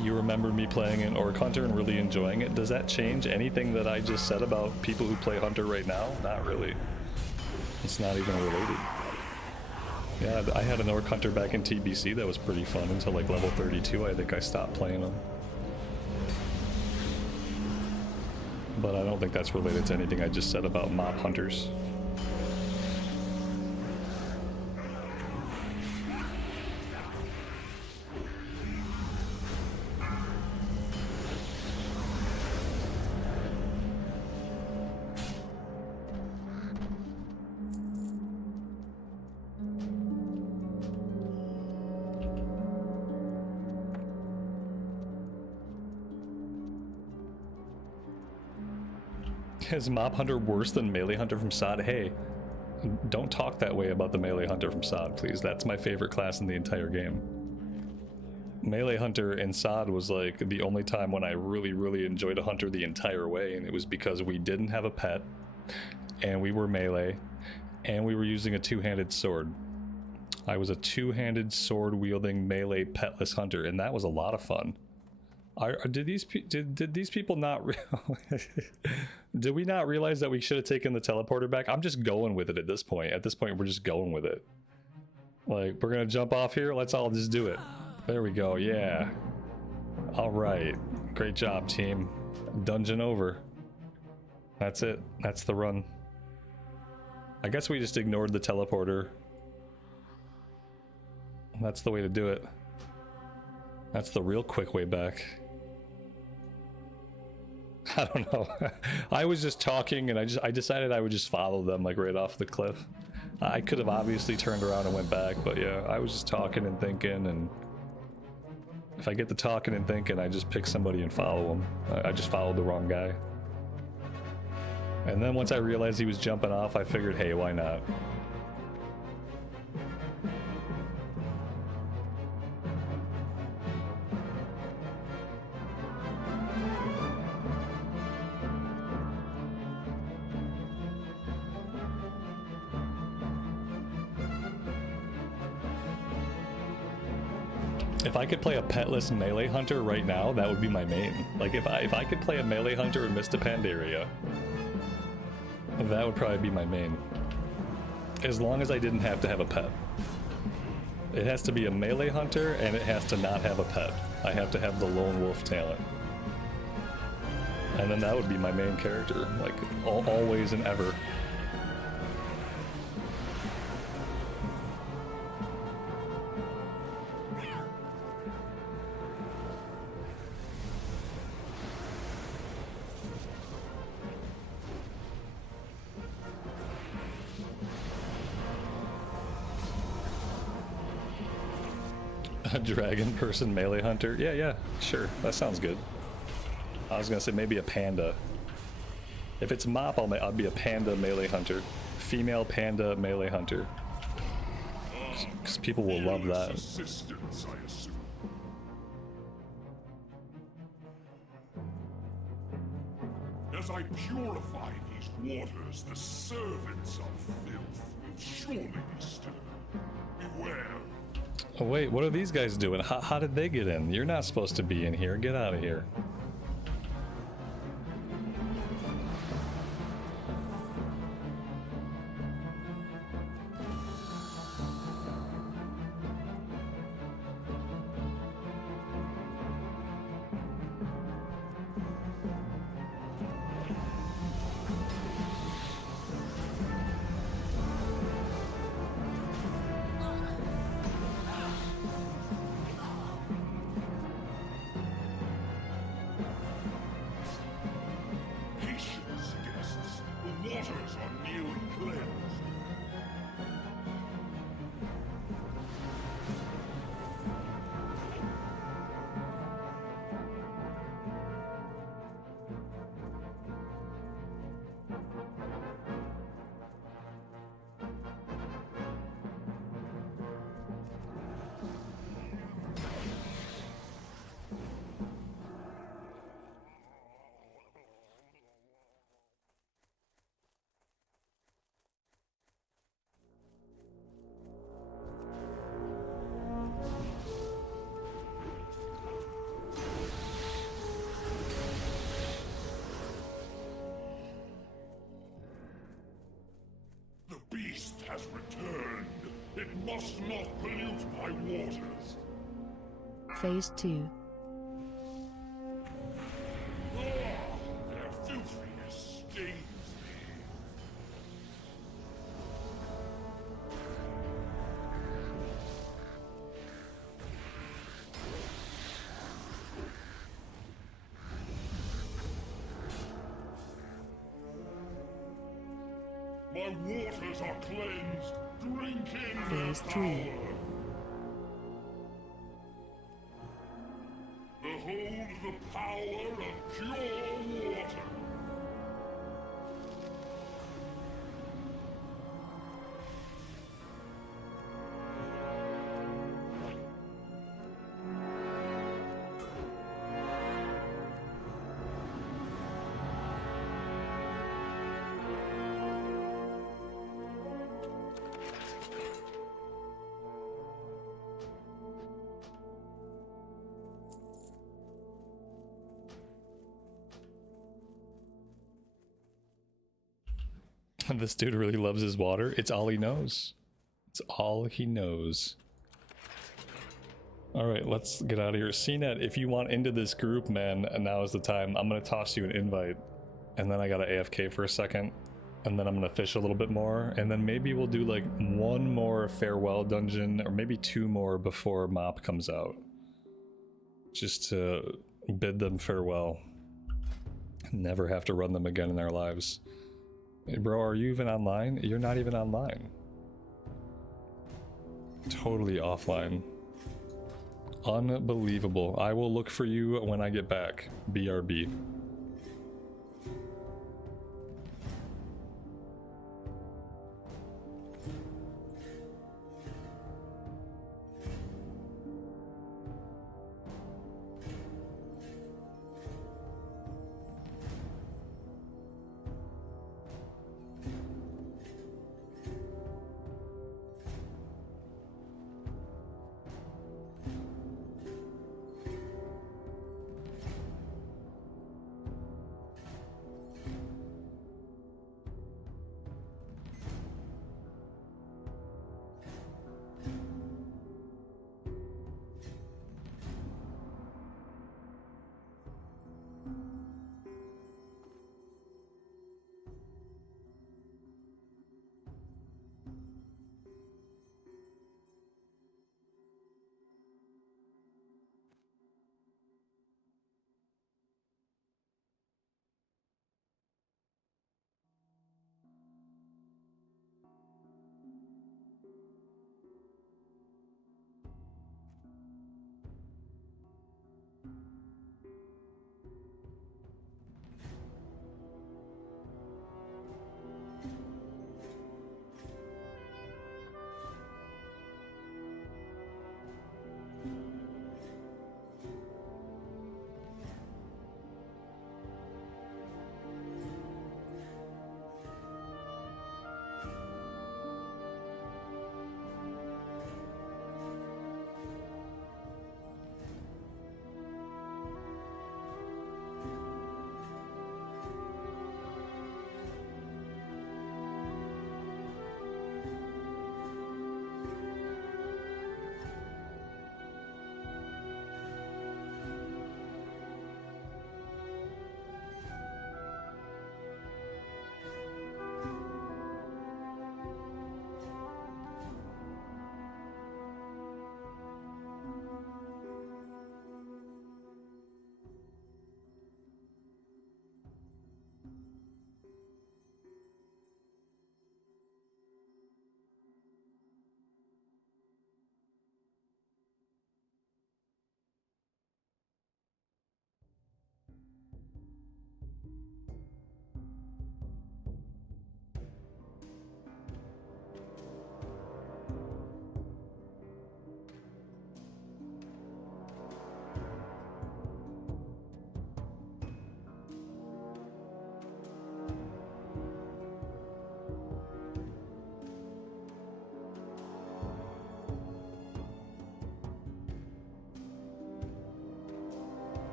You remember me playing an Orc Hunter and really enjoying it. Does that change anything that I just said about people who play Hunter right now? Not really. It's not even related. Yeah, I had an Orc Hunter back in TBC that was pretty fun until like level 32. I think I stopped playing them. But I don't think that's related to anything I just said about mob hunters. Is Mob Hunter worse than Melee Hunter from SOD? Hey, don't talk that way about the Melee Hunter from SOD, please. That's my favorite class in the entire game. Melee Hunter in SOD was like the only time when I really enjoyed a Hunter the entire way, and it was because we didn't have a pet, and we were melee, and we were using a two-handed sword. I was a two-handed sword-wielding melee petless Hunter, and that was a lot of fun. Did these people not did we not realize that we should have taken the teleporter back? I'm just going with it at this point. At this point, we're just going with it. Like, we're gonna jump off here. Let's all just do it. There we go. Yeah. All right. Great job, team. Dungeon over. That's it. That's the run. I guess we just ignored the teleporter. That's the way to do it. That's the real quick way back. I don't know. I was just talking and I decided I would just follow them like right off the cliff. I could have obviously turned around and went back, but yeah, I was just talking and thinking, and if I get the talking and thinking, I just pick somebody and follow them. I just followed the wrong guy. And then once I realized he was jumping off, I figured, hey, why not? If I could play a petless melee hunter right now, that would be my main. Like if I could play a melee hunter and Mr. Pandaria, that would probably be my main. As long as I didn't have to have a pet. It has to be a melee hunter and it has to not have a pet. I have to have the lone wolf talent. And then that would be my main character, like always and ever. A dragon person melee hunter? Yeah, sure. That sounds good. I was gonna say maybe a panda. If it's mop, I'll be a panda melee hunter. Female panda melee hunter. Because people will love that. Assistance, I assume. As I purify these waters, the servants of filth will surely be stirred. Beware. Oh wait, what are these guys doing? How did they get in? You're not supposed to be in here. Get out of here. must not pollute my waters. Phase 2. Their filthiness stings me. My waters are cleansed. Drink in their Phase 3. power. Behold the power of pure water. This dude really loves his water. It's all he knows. It's all he knows. Alright, let's get out of here. CNET, if you want into this group, man, now is the time. I'm going to toss you an invite. And then I got to AFK for a second. And then I'm going to fish a little bit more. And then maybe we'll do like one more farewell dungeon. Or maybe two more before Mop comes out. Just to bid them farewell. Never have to run them again in their lives. Hey bro, are you even online? You're not even online. Totally offline. Unbelievable. I will look for you when I get back. BRB.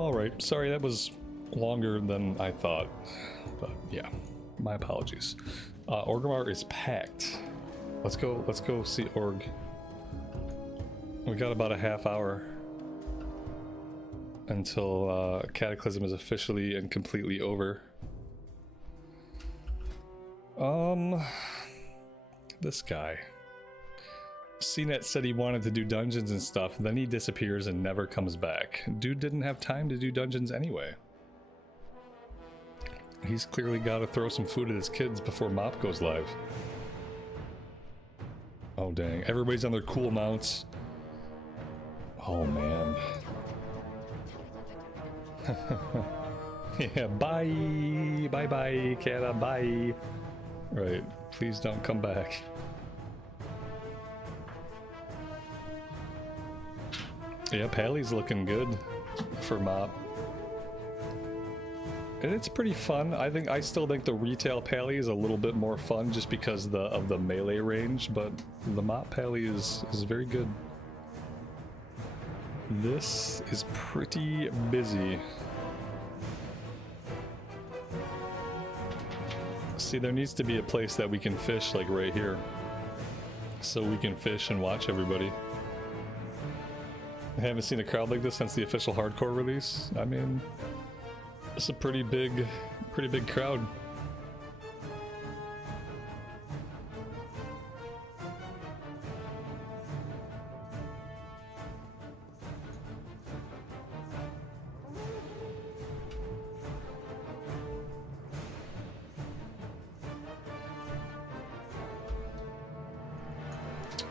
Alright, sorry that was longer than I thought. But yeah, my apologies. Orgrimmar is packed. Let's go see Org. We got about a half hour until Cataclysm is officially and completely over. This guy. CNET said he wanted to do dungeons and stuff, then he disappears and never comes back. Dude didn't have time to do dungeons anyway. He's clearly got to throw some food at his kids before MOP goes live. Oh dang, everybody's on their cool mounts. Oh man. Yeah, bye! Bye-bye, Kata, bye! Right, please don't come back. Yeah, Pally's looking good for MOP. And it's pretty fun. I still think the retail Pally is a little bit more fun just because of the melee range, but the MOP Pally is very good. This is pretty busy. See, there needs to be a place that we can fish like right here. So we can fish and watch everybody. I haven't seen a crowd like this since the official hardcore release. I mean, it's a pretty big crowd.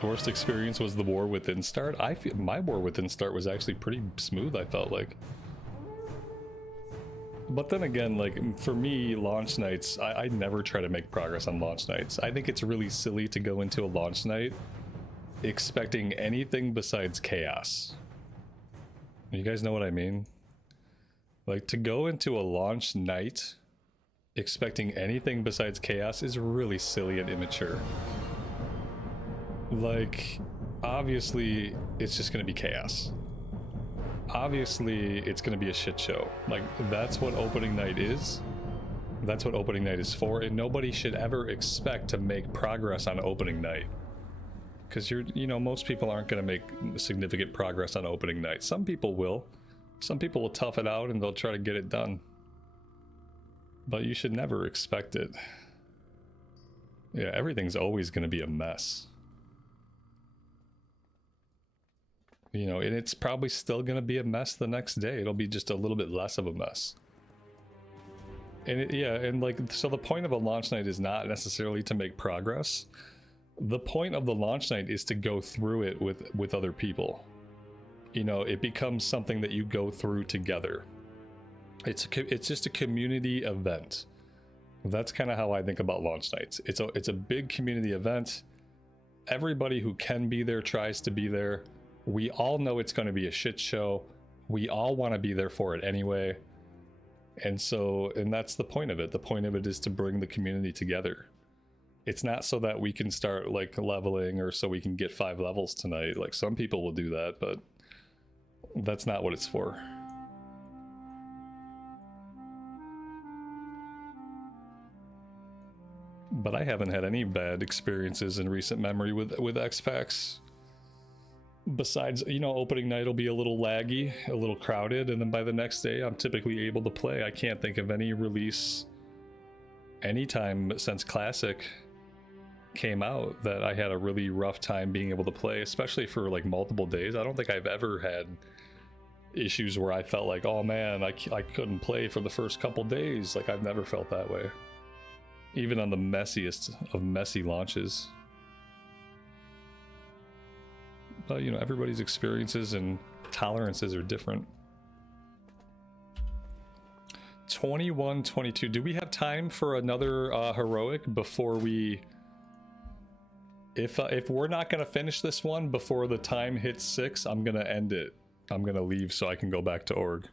Worst experience was the war within start. I feel my war within start was actually pretty smooth, I felt like. But then again, like for me, launch nights, I never try to make progress on launch nights. I think it's really silly to go into a launch night expecting anything besides chaos. You guys know what I mean? Like to go into a launch night expecting anything besides chaos is really silly and immature. Like, obviously, it's just gonna be chaos. Obviously, it's gonna be a shit show. Like, that's what opening night is. That's what opening night is for, and nobody should ever expect to make progress on opening night. Because you know, most people aren't gonna make significant progress on opening night. Some people will. Some people will tough it out and they'll try to get it done. But you should never expect it. Yeah, everything's always gonna be a mess. You know, and it's probably still going to be a mess the next day. It'll be just a little bit less of a mess. And yeah, and like, so the point of a launch night is not necessarily to make progress. The point of the launch night is to go through it with other people. You know, it becomes something that you go through together. It's just a community event. That's kind of how I think about launch nights. It's a big community event. Everybody who can be there tries to be there. We all know it's going to be a shit show. We all want to be there for it anyway. And that's the point of it. The point of it is to bring the community together. It's not so that we can start like leveling or so we can get 5 levels tonight. Like some people will do that, but that's not what it's for. But I haven't had any bad experiences in recent memory with X-Packs. Besides, you know, opening night will be a little laggy, a little crowded, and then by the next day I'm typically able to play. I can't think of any release anytime since Classic came out that I had a really rough time being able to play, especially for like multiple days. I don't think I've ever had issues where I felt like, oh man, I couldn't play for the first couple days. Like I've never felt that way. Even on the messiest of messy launches. But, you know, everybody's experiences and tolerances are different. 21-22. Do we have time for another heroic before we... If we're not going to finish this one before the time hits 6, I'm going to end it. I'm going to leave so I can go back to org.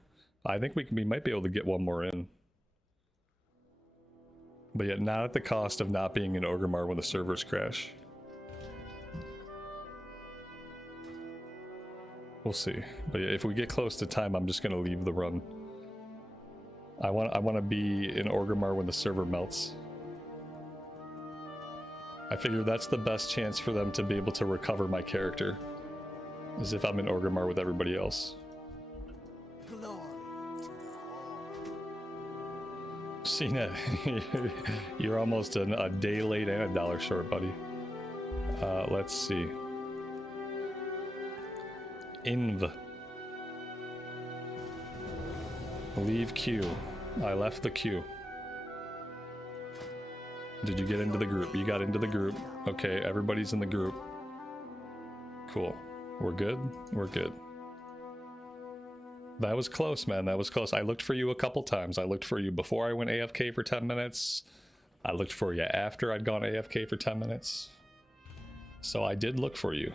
I think we might be able to get one more in. But yet not at the cost of not being in Orgrimmar when the servers crash. We'll see. But yeah, if we get close to time, I'm just gonna leave the run. I want to be in Orgrimmar when the server melts. I figure that's the best chance for them to be able to recover my character, is if I'm in Orgrimmar with everybody else. Cena, you're almost a day late and a dollar short, buddy. Let's see. Inv. Leave queue. I left the queue. Did you get into the group? You got into the group. Okay, everybody's in the group. Cool. We're good? We're good. That was close, man. That was close. I looked for you a couple times. I looked for you before I went AFK for 10 minutes. I looked for you after I'd gone AFK for 10 minutes. So I did look for you.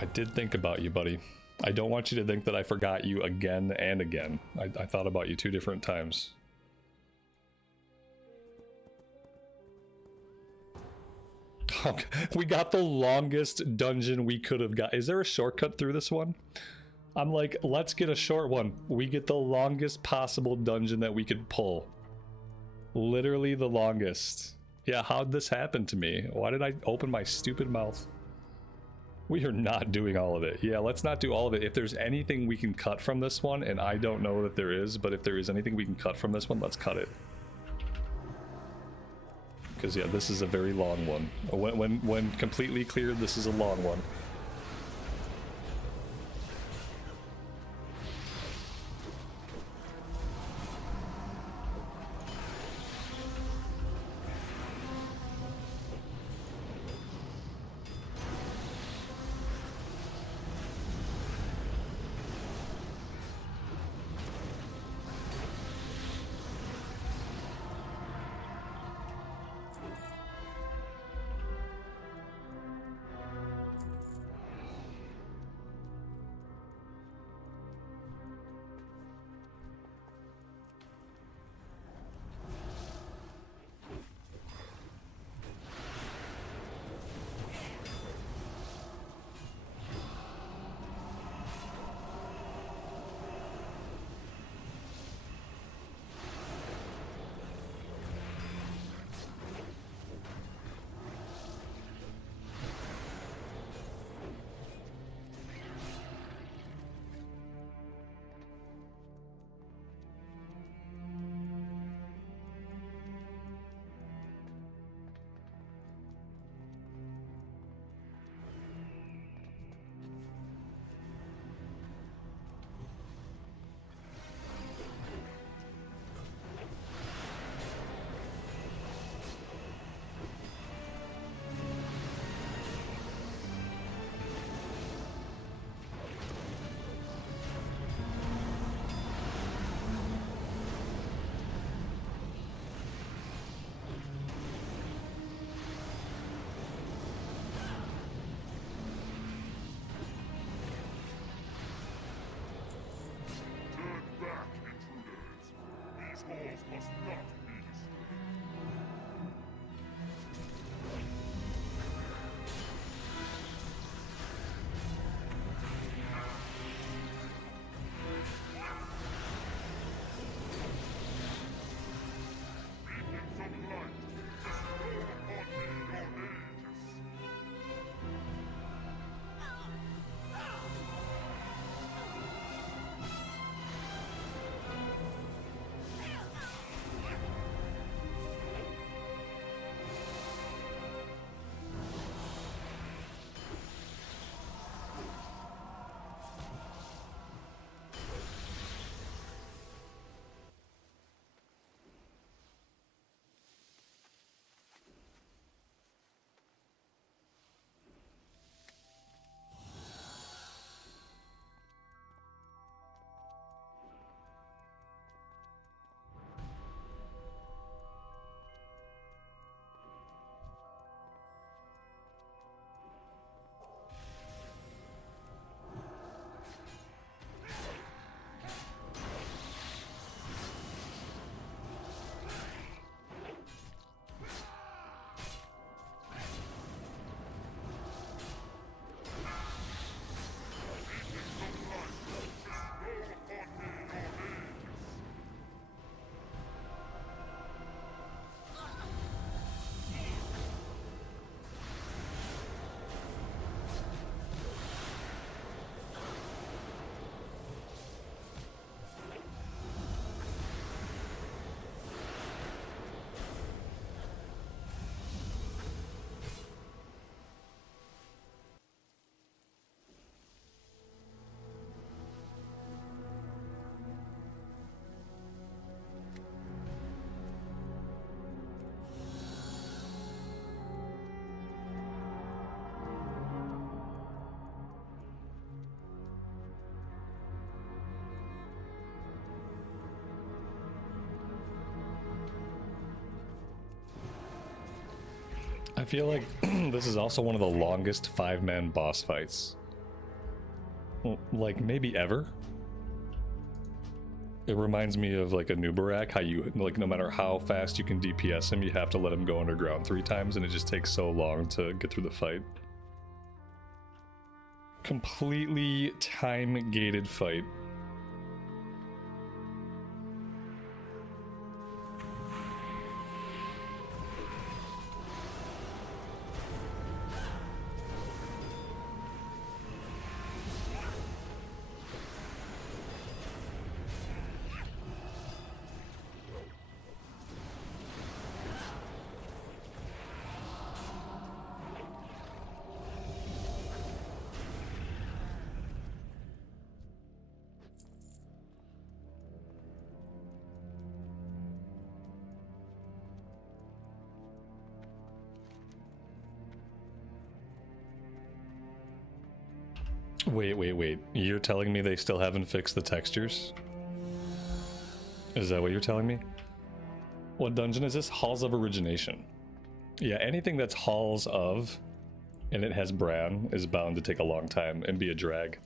I did think about you, buddy. I don't want you to think that I forgot you again and again. I thought about you 2 different times. Okay. We got the longest dungeon we could have got. Is there a shortcut through this one? I'm like, let's get a short one. We get the longest possible dungeon that we could pull. Literally the longest. Yeah, how'd this happen to me? Why did I open my stupid mouth? We are not doing all of it. Yeah, let's not do all of it. If there's anything we can cut from this one, and I don't know that there is, but if there is anything we can cut from this one, let's cut it. Because yeah, this is a very long one. When completely cleared, this is a long one. must not be destroyed. Beacons of light, bestow upon me your aegis. I feel like this is also one of the longest 5-man boss fights. Well, like, maybe ever. It reminds me of like a Nubarak, how you, like, no matter how fast you can DPS him, you have to let him go underground 3 times, and it just takes so long to get through the fight. Completely time-gated fight. Wait. You're telling me they still haven't fixed the textures? Is that what you're telling me? What dungeon is this? Halls of Origination. Yeah, anything that's Halls of, and it has Bran, is bound to take a long time and be a drag.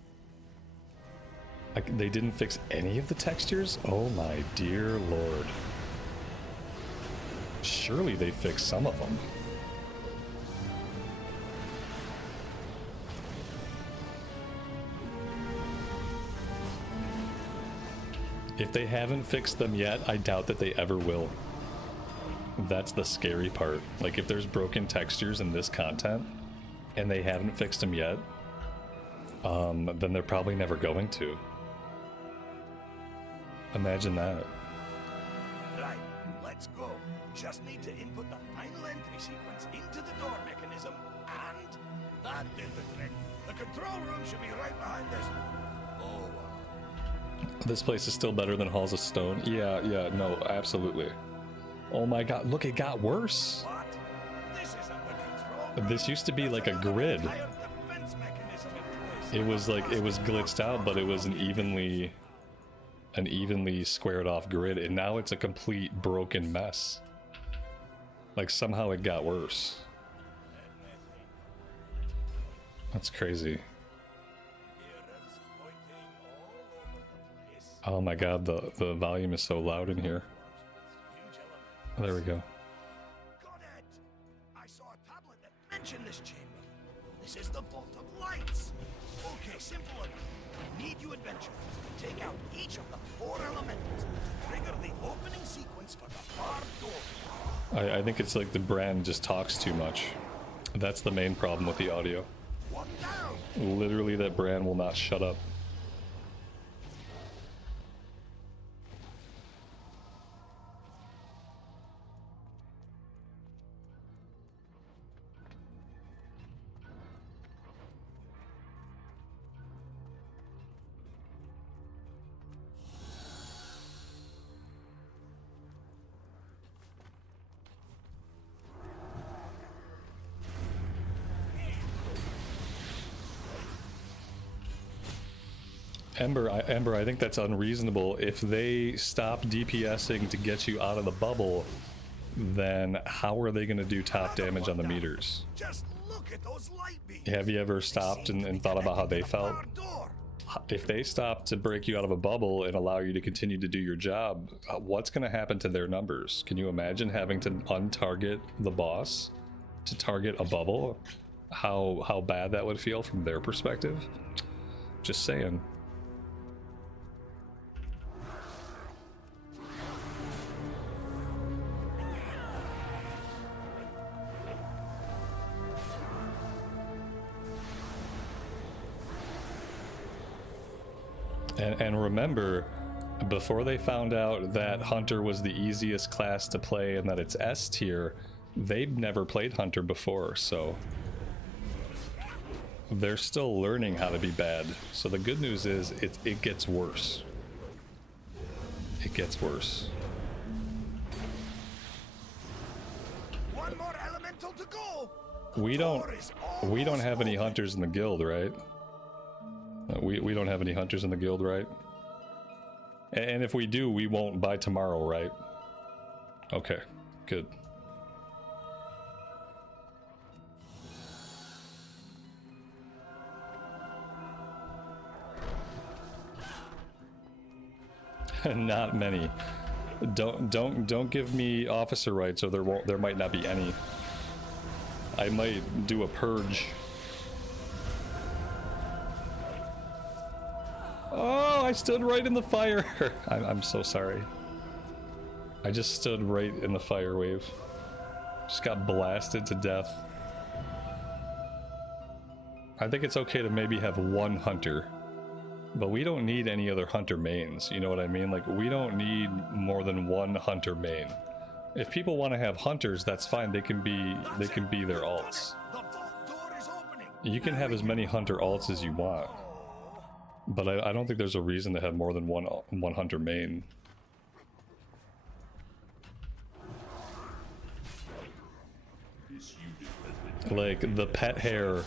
They didn't fix any of the textures? Oh my dear lord. Surely they fixed some of them. If they haven't fixed them yet, I doubt that they ever will. That's the scary part. Like, if there's broken textures in this content, and they haven't fixed them yet, then they're probably never going to. Imagine that. Right, let's go. Just need to input the final entry sequence into the door mechanism, and that did the trick. The control room should be right behind this. Oh, wow. This place is still better than Halls of Stone. Yeah, no, absolutely. Oh my god, look, it got worse. What? This isn't the control room. This used to be like a grid. It was like, it was glitched out, but it was an evenly squared off grid, and now it's a complete broken mess. Like, somehow it got worse. That's crazy. Oh my god, the volume is so loud in here. There we go. Got it. I saw a tablet that mentioned this chamber. This is the Vault of Lights. Okay, simple enough. I need you adventurers to take out each of the 4 elementals to trigger the opening sequence for the barred door. I think it's like the brand just talks too much. That's the main problem with the audio. One down. Literally, that brand will not shut up. Ember, I think that's unreasonable. If they stop DPSing to get you out of the bubble, then how are they going to do top damage on the meters? Just look at those light beams. Have you ever stopped and thought about how they felt? If they stop to break you out of a bubble and allow you to continue to do your job, what's going to happen to their numbers? Can you imagine having to untarget the boss to target a bubble? How bad that would feel from their perspective? Just saying. And remember, before they found out that Hunter was the easiest class to play and that it's S tier, they've never played Hunter before, so they're still learning how to be bad. So the good news is it gets worse. It gets worse. One more elemental to go. We don't have any hunters in the guild, right? We don't have any hunters in the guild, right? And if we do, we won't by tomorrow, right? Okay, good. Not many. Don't give me officer rights, or there might not be any. I might do a purge. Oh, I stood right in the fire. I'm so sorry. I just stood right in the fire wave. Just got blasted to death. I think it's okay to maybe have one hunter, but we don't need any other hunter mains. You know what I mean? Like, we don't need more than one hunter main. If people want to have hunters, that's fine. They can be their alts. The vault door is opening. You can have as many hunter alts as you want, but I don't think there's a reason to have more than one hunter main. Like, the pet hair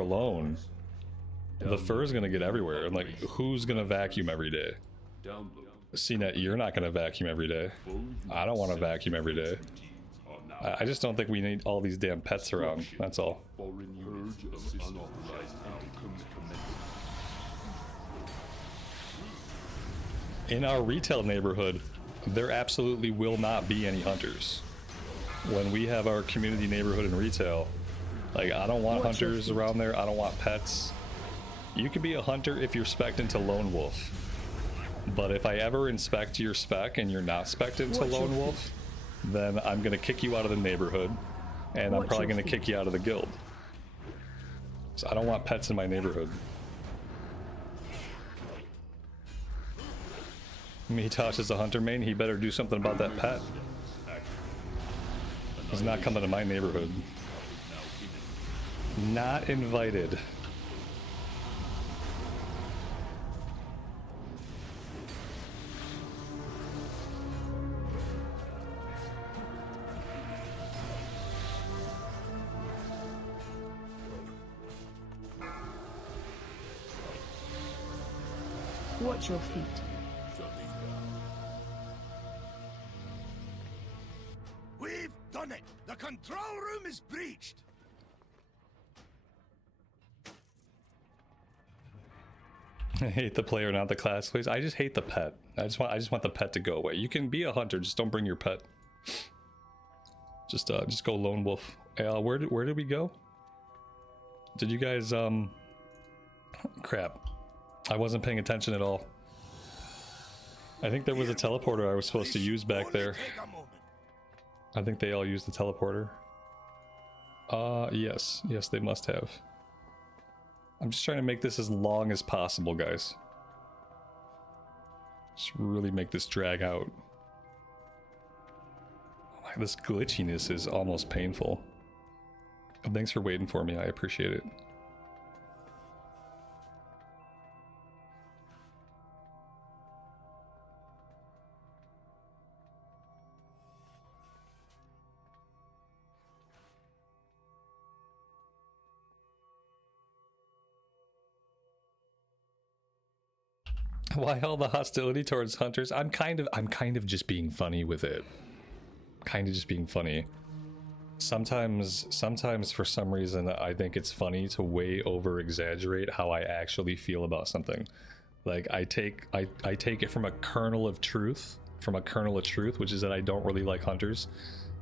alone, the fur is gonna get everywhere, and like, who's gonna vacuum every day? CNET, you're not gonna vacuum every day. I don't want to vacuum every day. I just don't think we need all these damn pets around, that's all. In our retail neighborhood, there absolutely will not be any hunters. When we have our community neighborhood in retail, like, I don't want hunters around there. I don't want pets. You can be a hunter if you're spec'd into Lone Wolf. But if I ever inspect your spec and you're not spec'd into Lone Wolf, then I'm going to kick you out of the neighborhood, and I'm probably going to kick you out of the guild. So I don't want pets in my neighborhood. Mitosh is a hunter main. He better do something about that pet. He's not coming to my neighborhood. Not invited. Watch your feet. We've done it. The control room is breached. I hate the player, not the class, please. I just hate the pet. I just want the pet to go away. You can be a hunter, just don't bring your pet. Just go Lone Wolf. Where did we go? Did you guys crap. I wasn't paying attention at all. I think there was a teleporter I was supposed to use back there. I think they all used the teleporter. Yes, they must have. I'm just trying to make this as long as possible, guys. Just really make this drag out. This glitchiness is almost painful. Thanks for waiting for me, I appreciate it. Why all the hostility towards hunters? I'm kind of just being funny with it. Kind of just being funny. Sometimes for some reason I think it's funny to way over exaggerate how I actually feel about something. Like, I take it from a kernel of truth, which is that I don't really like hunters,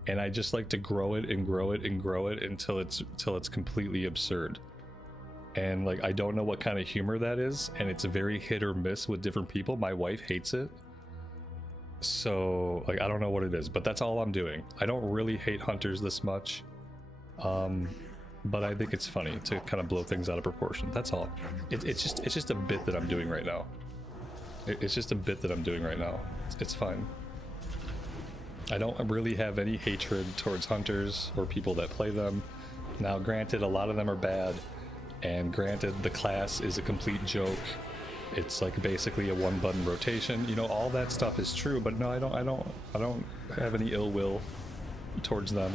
and I just like to grow it and grow it and grow it until it's completely absurd. And like, I don't know what kind of humor that is, and it's very hit or miss with different people. My wife hates it, so like, I don't know what it is, but that's all I'm doing. I don't really hate hunters this much, but I think it's funny to kind of blow things out of proportion. That's all. It's just a bit that I'm doing right now. It's just a bit that I'm doing right now. It's fine. I don't really have any hatred towards hunters or people that play them. Now, granted, a lot of them are bad. And granted, the class is a complete joke. It's like basically a one-button rotation. You know, all that stuff is true, but no, I don't have any ill will towards them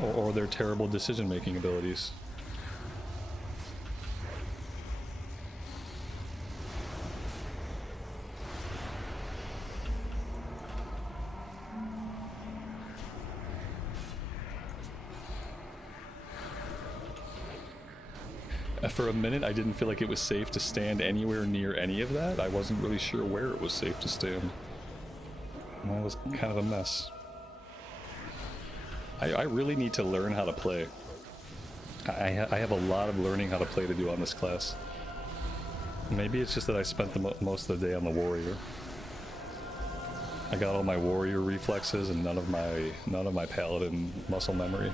or their terrible decision-making abilities. For a minute, I didn't feel like it was safe to stand anywhere near any of that. I wasn't really sure where it was safe to stand. And that was kind of a mess. I really need to learn how to play. I have a lot of learning how to play to do on this class. Maybe it's just that I spent the most of the day on the warrior. I got all my warrior reflexes and none of my paladin muscle memory.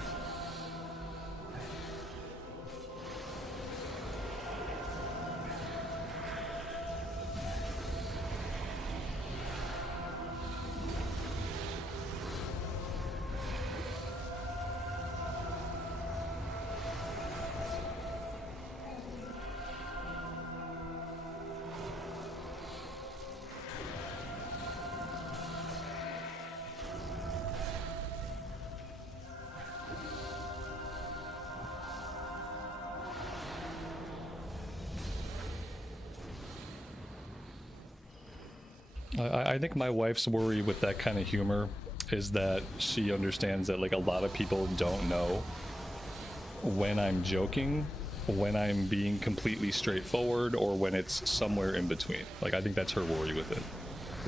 I think my wife's worry with that kind of humor is that she understands that like a lot of people don't know when I'm joking, when I'm being completely straightforward, or when it's somewhere in between. Like, I think that's her worry with it,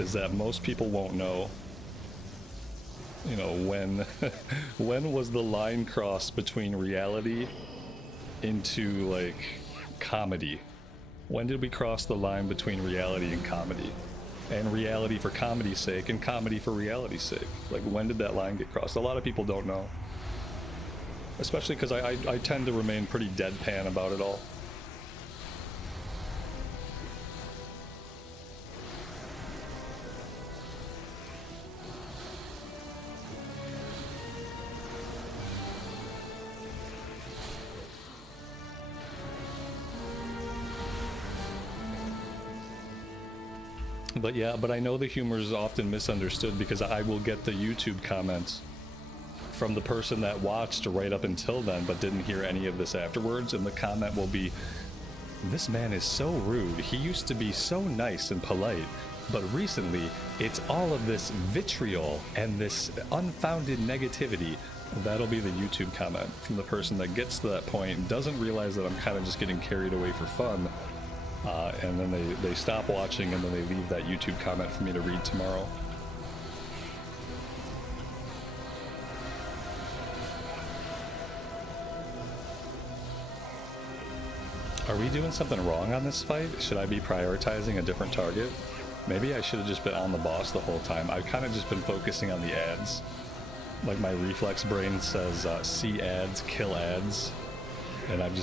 is that most people won't know, you know, when when was the line crossed between reality into like comedy. When did we cross the line between reality and comedy? And reality for comedy's sake and comedy for reality's sake. Like, when did that line get crossed? A lot of people don't know. Especially because I tend to remain pretty deadpan about it all. But yeah, but I know the humor is often misunderstood because I will get the YouTube comments from the person that watched right up until then but didn't hear any of this afterwards, and the comment will be, "This man is so rude. He used to be so nice and polite, but recently it's all of this vitriol and this unfounded negativity." That'll be the YouTube comment from the person that gets to that point and doesn't realize that I'm kind of just getting carried away for fun. And then they stop watching, and then they leave that YouTube comment for me to read tomorrow. Are we doing something wrong on this fight? Should I be prioritizing a different target? Maybe I should have just been on the boss the whole time. I've kind of just been focusing on the ads. Like, my reflex brain says, see ads, kill ads. And I've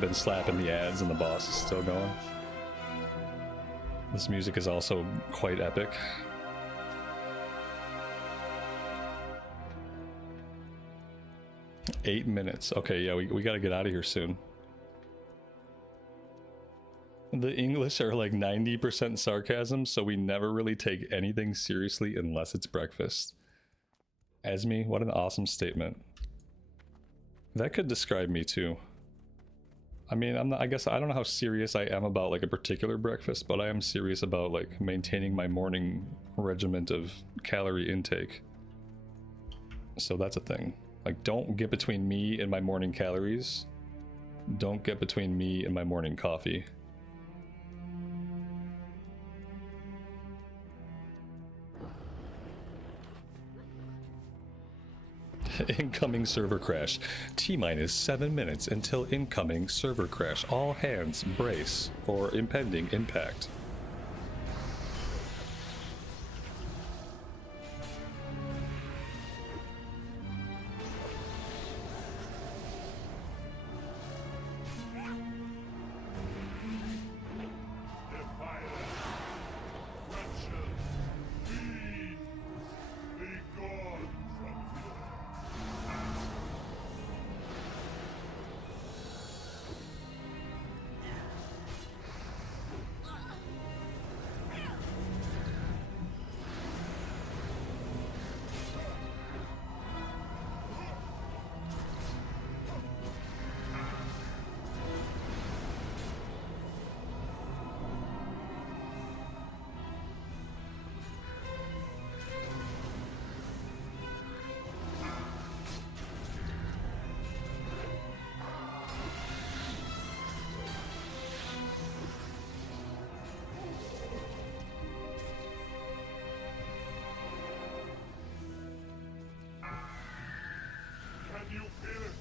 been slapping the ads, and the boss is still going. This music is also quite epic. Eight minutes. Okay, yeah, we gotta get out of here soon. The English are like 90% sarcasm, so we never really take anything seriously unless it's breakfast. Esme, what an awesome statement. That could describe me too. I mean, I guess I don't know how serious I am about like a particular breakfast, but I am serious about like maintaining my morning regiment of calorie intake. So that's a thing. Like, don't get between me and my morning calories. Don't get between me and my morning coffee. Incoming server crash. T-minus 7 minutes until incoming server crash. All hands brace for impending impact. Can you feel it?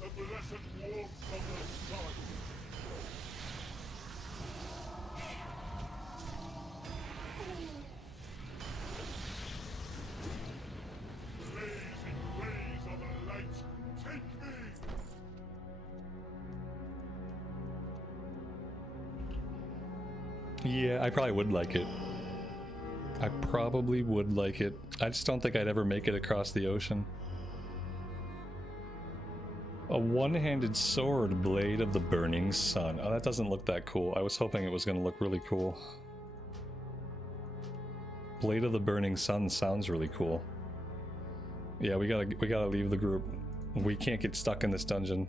The blessed warmth of the sun. Blazing rays of the light, take me! Yeah, I probably would like it. I probably would like it. I just don't think I'd ever make it across the ocean. A one-handed sword, blade of the burning sun. Oh, that doesn't look that cool. I was hoping it was going to look really cool. Blade of the burning sun sounds really cool. Yeah, we gotta leave the group. We can't get stuck in this dungeon.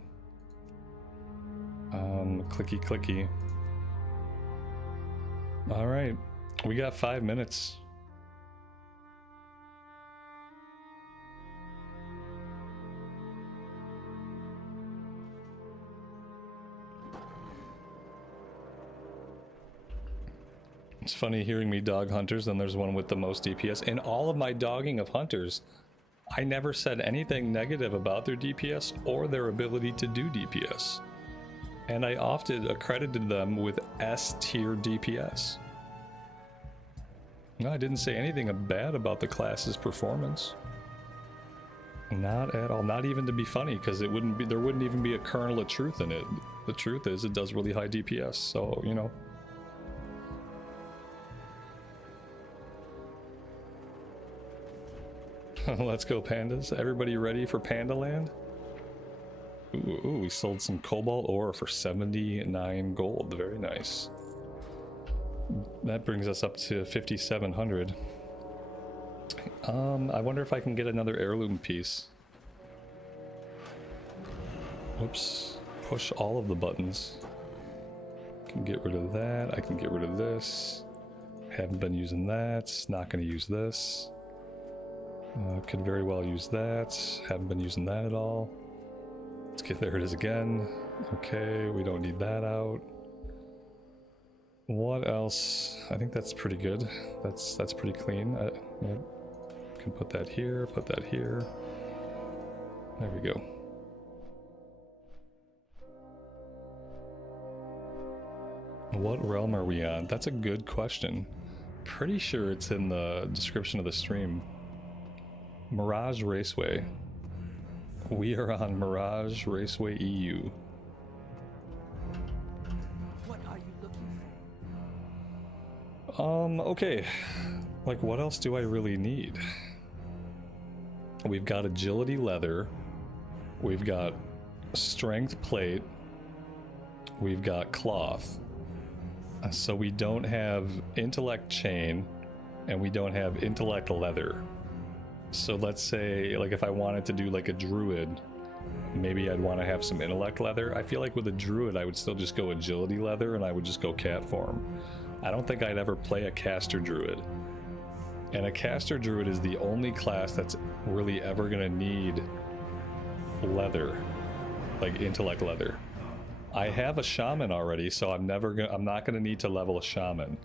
Clicky clicky. All right, we got 5 minutes. It's funny hearing me dog hunters, and there's one with the most DPS. In all of my dogging of hunters, I never said anything negative about their DPS or their ability to do DPS. And I often accredited them with S-tier DPS. No, I didn't say anything bad about the class's performance. Not at all. Not even to be funny, because it wouldn't be. There wouldn't even be a kernel of truth in it. The truth is, it does really high DPS. So you know. Let's go, pandas. Everybody ready for Panda Land? Ooh, we sold some cobalt ore for 79 gold. Very nice. That brings us up to 5,700. I wonder if I can get another heirloom piece. Oops. Push all of the buttons. Can get rid of that. I can get rid of this. Haven't been using that. Not going to use this. Could very well use that. Haven't been using that at all. Let's get there. It is again. Okay, we don't need that out. What else? I think that's pretty good. That's pretty clean. Yep. Can put that here. Put that here. There we go. What realm are we on? That's a good question. Pretty sure it's in the description of the stream. Mirage Raceway. We are on Mirage Raceway EU. What are you looking for? Okay. Like, what else do I really need? We've got agility leather. We've got strength plate. We've got cloth. So we don't have intellect chain, and we don't have intellect leather. So let's say, like, if I wanted to do like a druid, maybe I'd want to have some intellect leather. I feel like with a druid, I would still just go agility leather, and I would just go cat form. I don't think I'd ever play a caster druid. And a caster druid is the only class that's really ever gonna need leather, like intellect leather. I have a shaman already, so I'm not gonna need to level a shaman.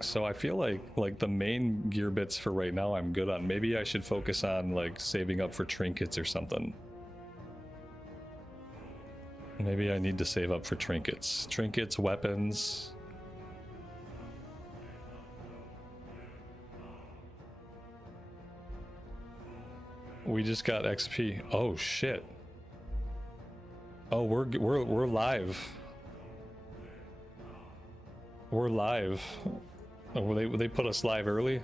So I feel like the main gear bits for right now I'm good on. Maybe I should focus on like saving up for trinkets or something. Maybe I need to save up for trinkets. Trinkets, weapons. We just got XP. Oh shit. Oh, we're live. We're live. Oh, they put us live early?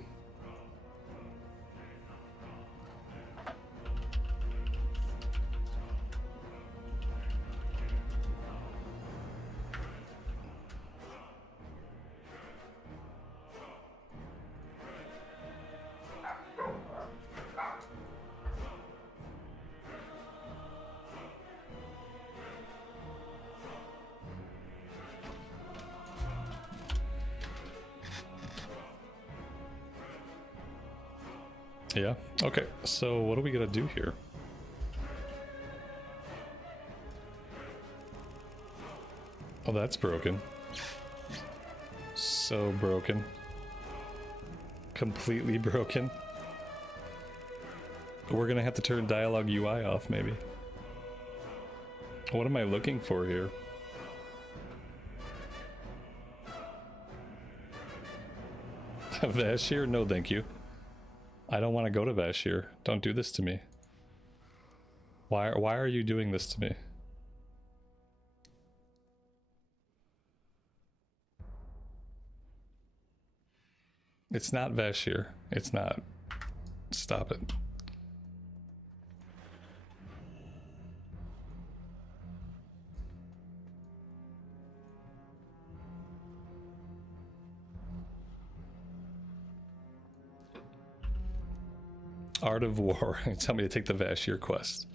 Yeah, okay, so what are we gonna do here? Oh, that's broken. So broken. Completely broken. We're gonna have to turn dialogue UI off, maybe. What am I looking for here? Vashir? No, thank you. I don't want to go to Vashir. Don't do this to me. Why are you doing this to me? It's not Vashir. It's not. Stop it. Art of War. Tell me to take the Vashir quest.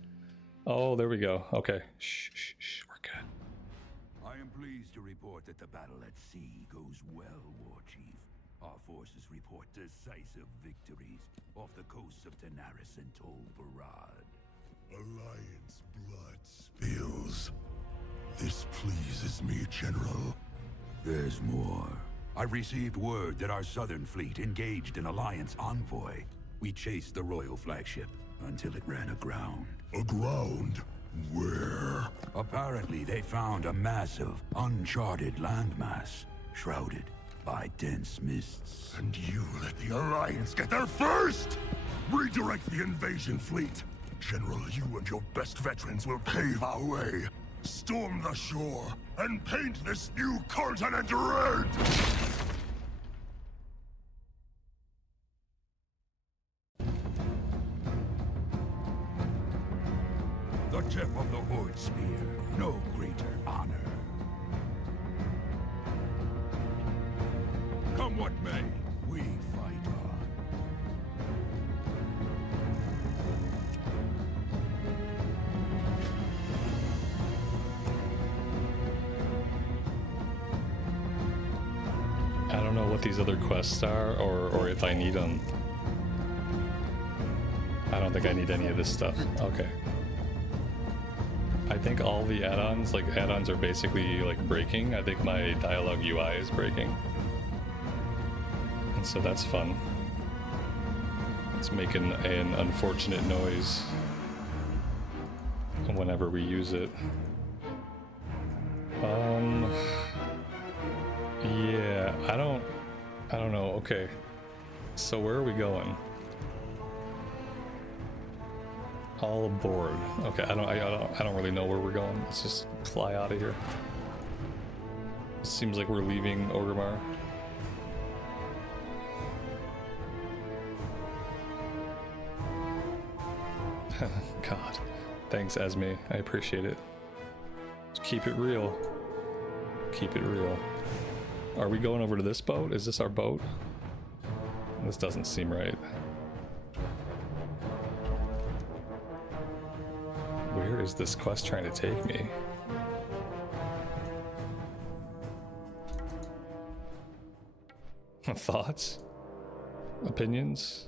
Oh, there we go. Okay. Shh, shh, shh. We're good. I am pleased to report that the battle at sea goes well, War Chief. Our forces report decisive victories off the coasts of Daenerys and Tol Barad. Alliance blood spills. This pleases me, General. There's more. I received word that our southern fleet engaged an Alliance envoy. We chased the royal flagship until it ran aground. Aground? Where? Apparently, they found a massive, uncharted landmass, shrouded by dense mists. And you let the Alliance get there first! Redirect the invasion fleet. General, you and your best veterans will pave our way. Storm the shore and paint this new continent red! The tip of the Horde Spear, no greater honor. Come what may, we fight on. I don't know what these other quests are or if I need them. I don't think I need any of this stuff. Okay. I think all the add-ons, like add-ons are basically like breaking. I think my dialogue UI is breaking. And so that's fun. It's making an unfortunate noise whenever we use it. Yeah, I don't know. Okay. So where are we going? All aboard. Okay, I don't really know where we're going. Let's just fly out of here. Seems like we're leaving Orgrimmar. God. Thanks, Esme. I appreciate it. Just keep it real. Keep it real. Are we going over to this boat? Is this our boat? This doesn't seem right. Where is this quest trying to take me? Thoughts? Opinions?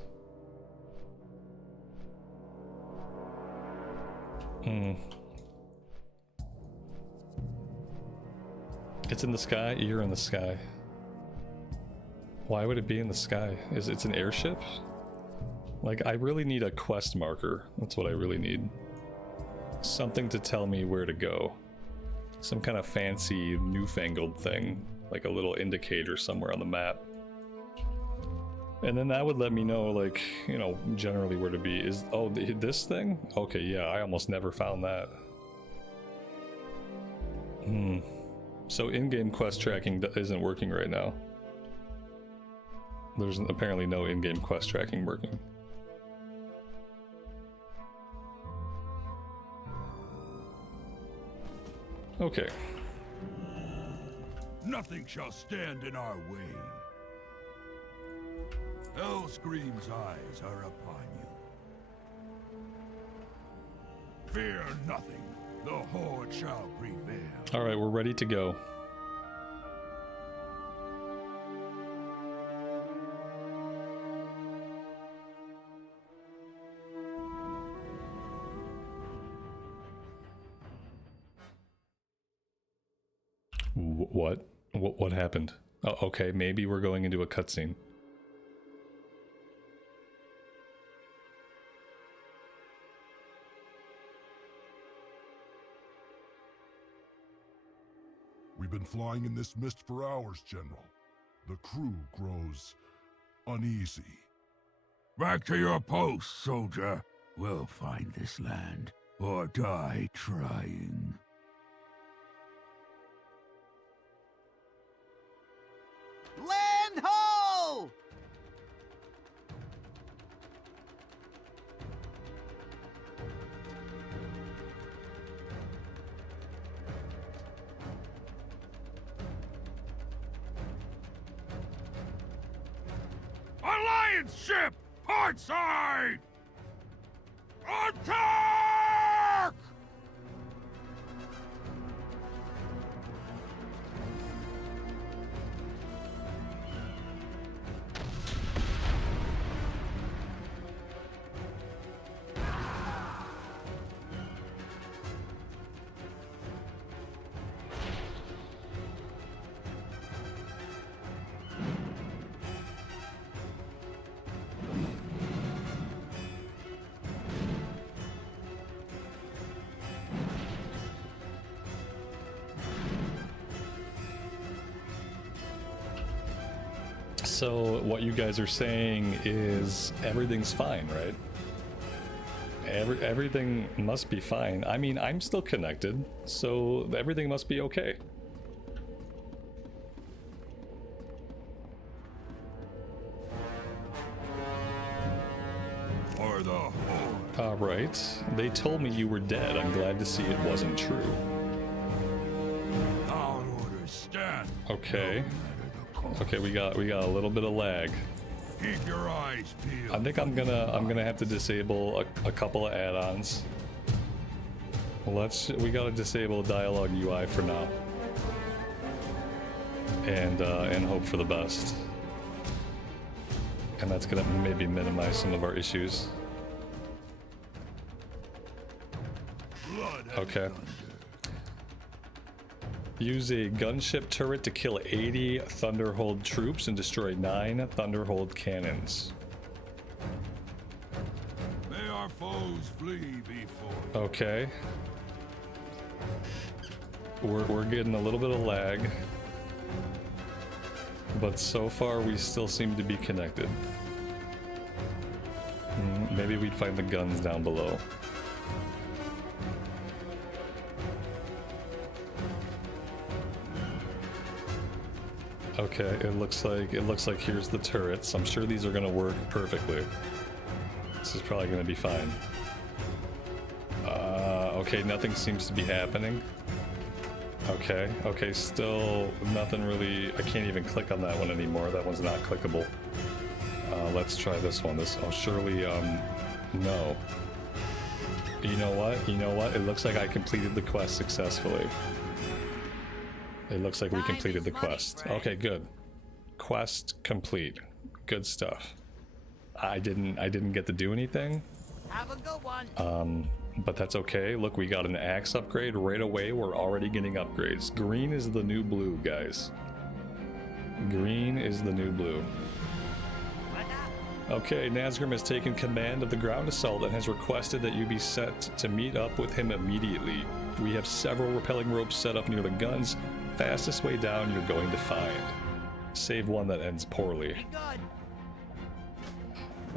It's in the sky? You're in the sky. Why would it be in the sky? It's an airship? Like, I really need a quest marker. That's what I really need. Something to tell me where to go. Some kind of fancy, newfangled thing. Like a little indicator somewhere on the map. And then that would let me know, like, you know, generally where to be. Oh, this thing? Okay, yeah, I almost never found that. So in-game quest tracking isn't working right now. There's apparently no in-game quest tracking working. Okay. Nothing shall stand in our way. Hellscream's eyes are upon you. Fear nothing. The Horde shall prevail. All right, we're ready to go. What happened? Oh, okay, maybe we're going into a cutscene. We've been flying in this mist for hours, General. The crew grows uneasy. Back to your post, soldier. We'll find this land, or die trying. Land ho! Alliance ship! Port side! Attack! So what you guys are saying is everything's fine, right? Everything must be fine. I mean, I'm still connected, so everything must be okay. For the Horde. Alright. They told me you were dead. I'm glad to see it wasn't true. Our orders stand. Okay. No matter the cost. Okay, we got a little bit of lag. Keep your eyes peeled. I think I'm gonna have to disable a couple of add-ons. We gotta disable dialogue UI for now. And hope for the best. And that's gonna maybe minimize some of our issues. Blood and Okay. thunder. Use a gunship turret to kill 80 Thunderhold troops and destroy 9 Thunderhold cannons. May our foes flee before. Okay. We're getting a little bit of lag. But so far we still seem to be connected. Maybe we'd find the guns down below. Okay, it looks like here's the turrets. I'm sure these are gonna work perfectly. This is probably gonna be fine. Okay, nothing seems to be happening. Okay, still nothing really. I can't even click on that one anymore. That one's not clickable. Let's try this one. Surely, no. You know what? It looks like I completed the quest successfully. It looks like we completed the quest. Okay, good. Quest complete. Good stuff. I didn't get to do anything. Have a good one. But that's okay. Look, we got an axe upgrade right away. We're already getting upgrades. Green is the new blue, guys. Green is the new blue. Okay, Nazgrim has taken command of the ground assault and has requested that you be set to meet up with him immediately. We have several repelling ropes set up near the guns. Fastest way down you're going to find. Save one that ends poorly. Be good.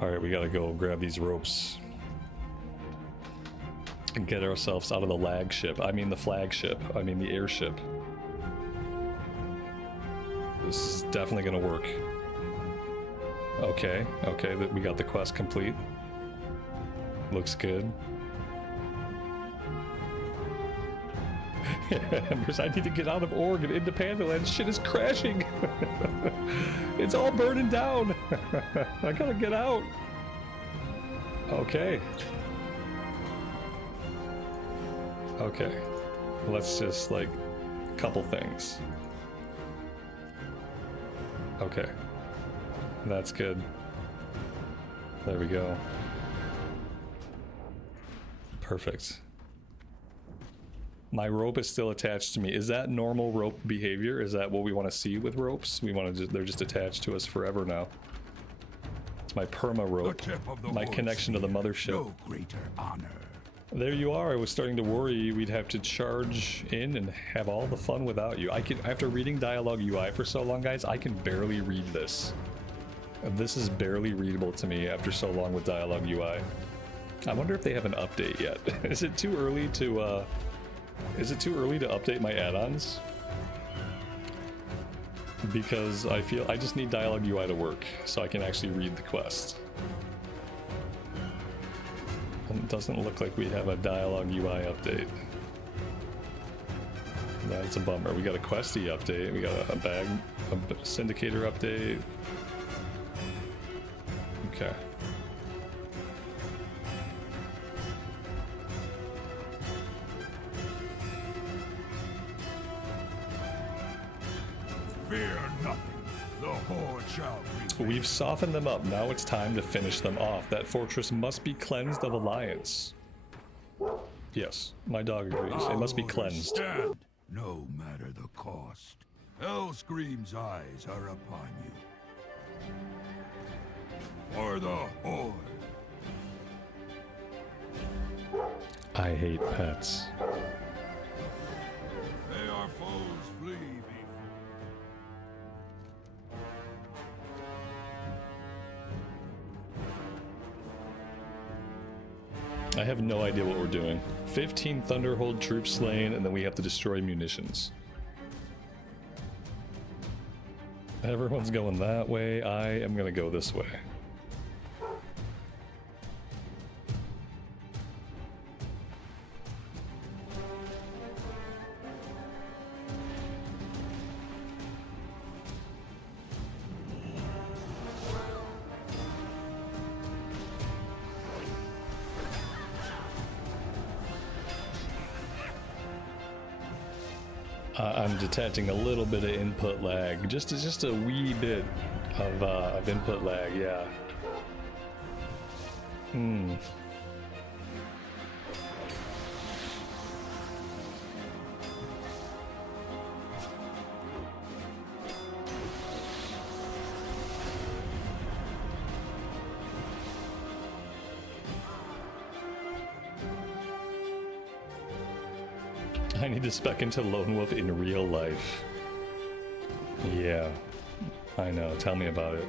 Alright, we gotta go grab these ropes. And get ourselves out of the flagship. I mean the airship. This is definitely gonna work. Okay, we got the quest complete. Looks good. Embers, I need to get out of Oregon into Pandaland. Shit is crashing. It's all burning down. I gotta get out. Okay. Let's just like couple things. Okay. That's good. There we go. Perfect. My rope is still attached to me. Is that normal rope behavior? Is that what we want to see with ropes? They're just attached to us forever now. It's my perma rope. My connection to the mothership. No greater honor. There you are. I was starting to worry we'd have to charge in and have all the fun without you. After reading Dialogue UI for so long, guys, I can barely read this. This is barely readable to me after so long with Dialogue UI. I wonder if they have an update yet. Is it too early to update my add-ons? Because I feel I just need Dialogue UI to work so I can actually read the quest. It doesn't look like we have a Dialogue UI update. That's a bummer. We got a Questie update. We got a Syndicator update. Okay. Fear nothing. The horde shall be. We've softened them up. Now it's time to finish them off. That fortress must be cleansed of alliance. Yes, my dog agrees. It must be cleansed. Stand, no matter the cost. Hellscream's eyes are upon you. For the horde. I hate pets. May our foes flee before. I have no idea what we're doing. 15 Thunderhold troops slain, and then we have to destroy munitions. Everyone's going that way. I am gonna go this way. I'm detecting a little bit of input lag, just a wee bit of input lag, yeah. I need to spec into Lone Wolf in real life. Yeah, I know. Tell me about it.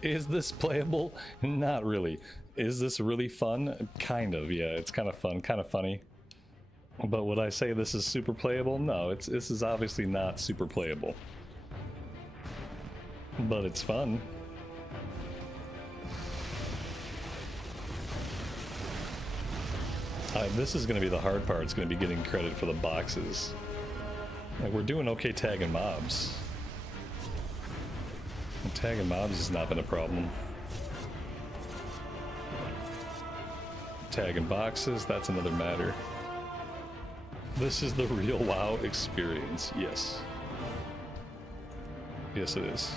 Is this playable? Not really. Is this really fun? Kind of, yeah. It's kind of fun, kind of funny. But would I say this is super playable? No, this is obviously not super playable. But it's fun. This is going to be the hard part. It's going to be getting credit for the boxes. Like, we're doing okay tagging mobs. Tagging mobs has not been a problem. Tagging boxes, that's another matter. This is the real WoW experience. Yes. Yes, it is.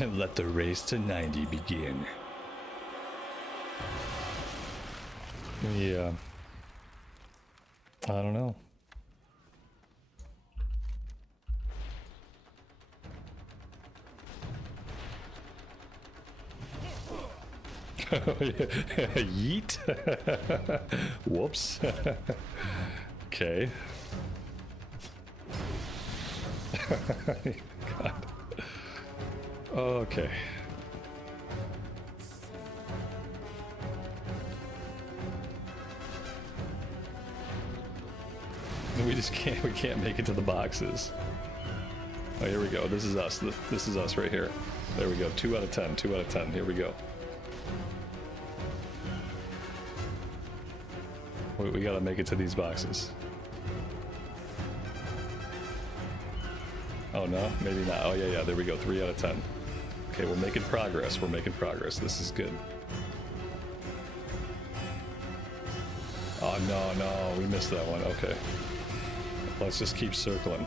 And let the race to 90 begin. Yeah. I don't know. Yeet. Whoops. Okay. God. Okay. We can't make it to the boxes. Oh, here we go. This is us. This is us right here. There we go. 2 out of 10. 2 out of 10. Here we go. We gotta make it to these boxes. Oh no, maybe not. Oh yeah, there we go. 3 out of 10. Okay, we're making progress. We're making progress. This is good. Oh no, we missed that one. Okay. Let's just keep circling.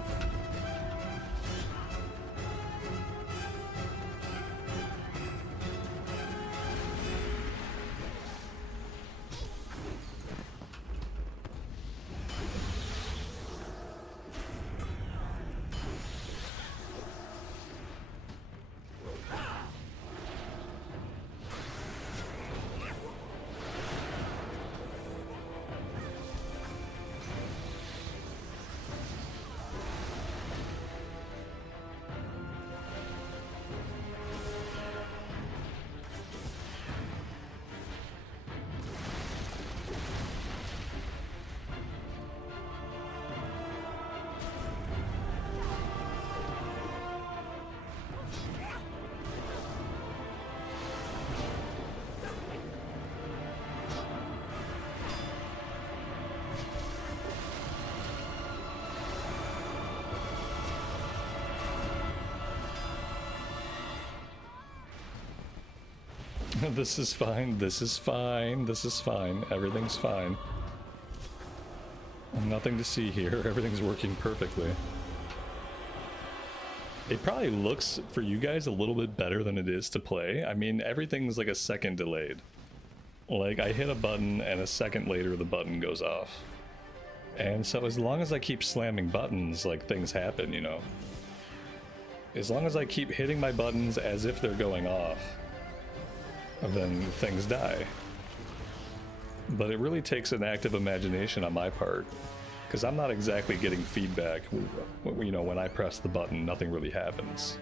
This is fine, this is fine, this is fine, everything's fine. Nothing to see here, everything's working perfectly. It probably looks, for you guys, a little bit better than it is to play. I mean, everything's like a second delayed. Like, I hit a button and a second later the button goes off. And so as long as I keep slamming buttons, like, things happen, you know? As long as I keep hitting my buttons as if they're going off, then things die. But it really takes an active imagination on my part, because I'm not exactly getting feedback. You know, when I press the button, nothing really happens.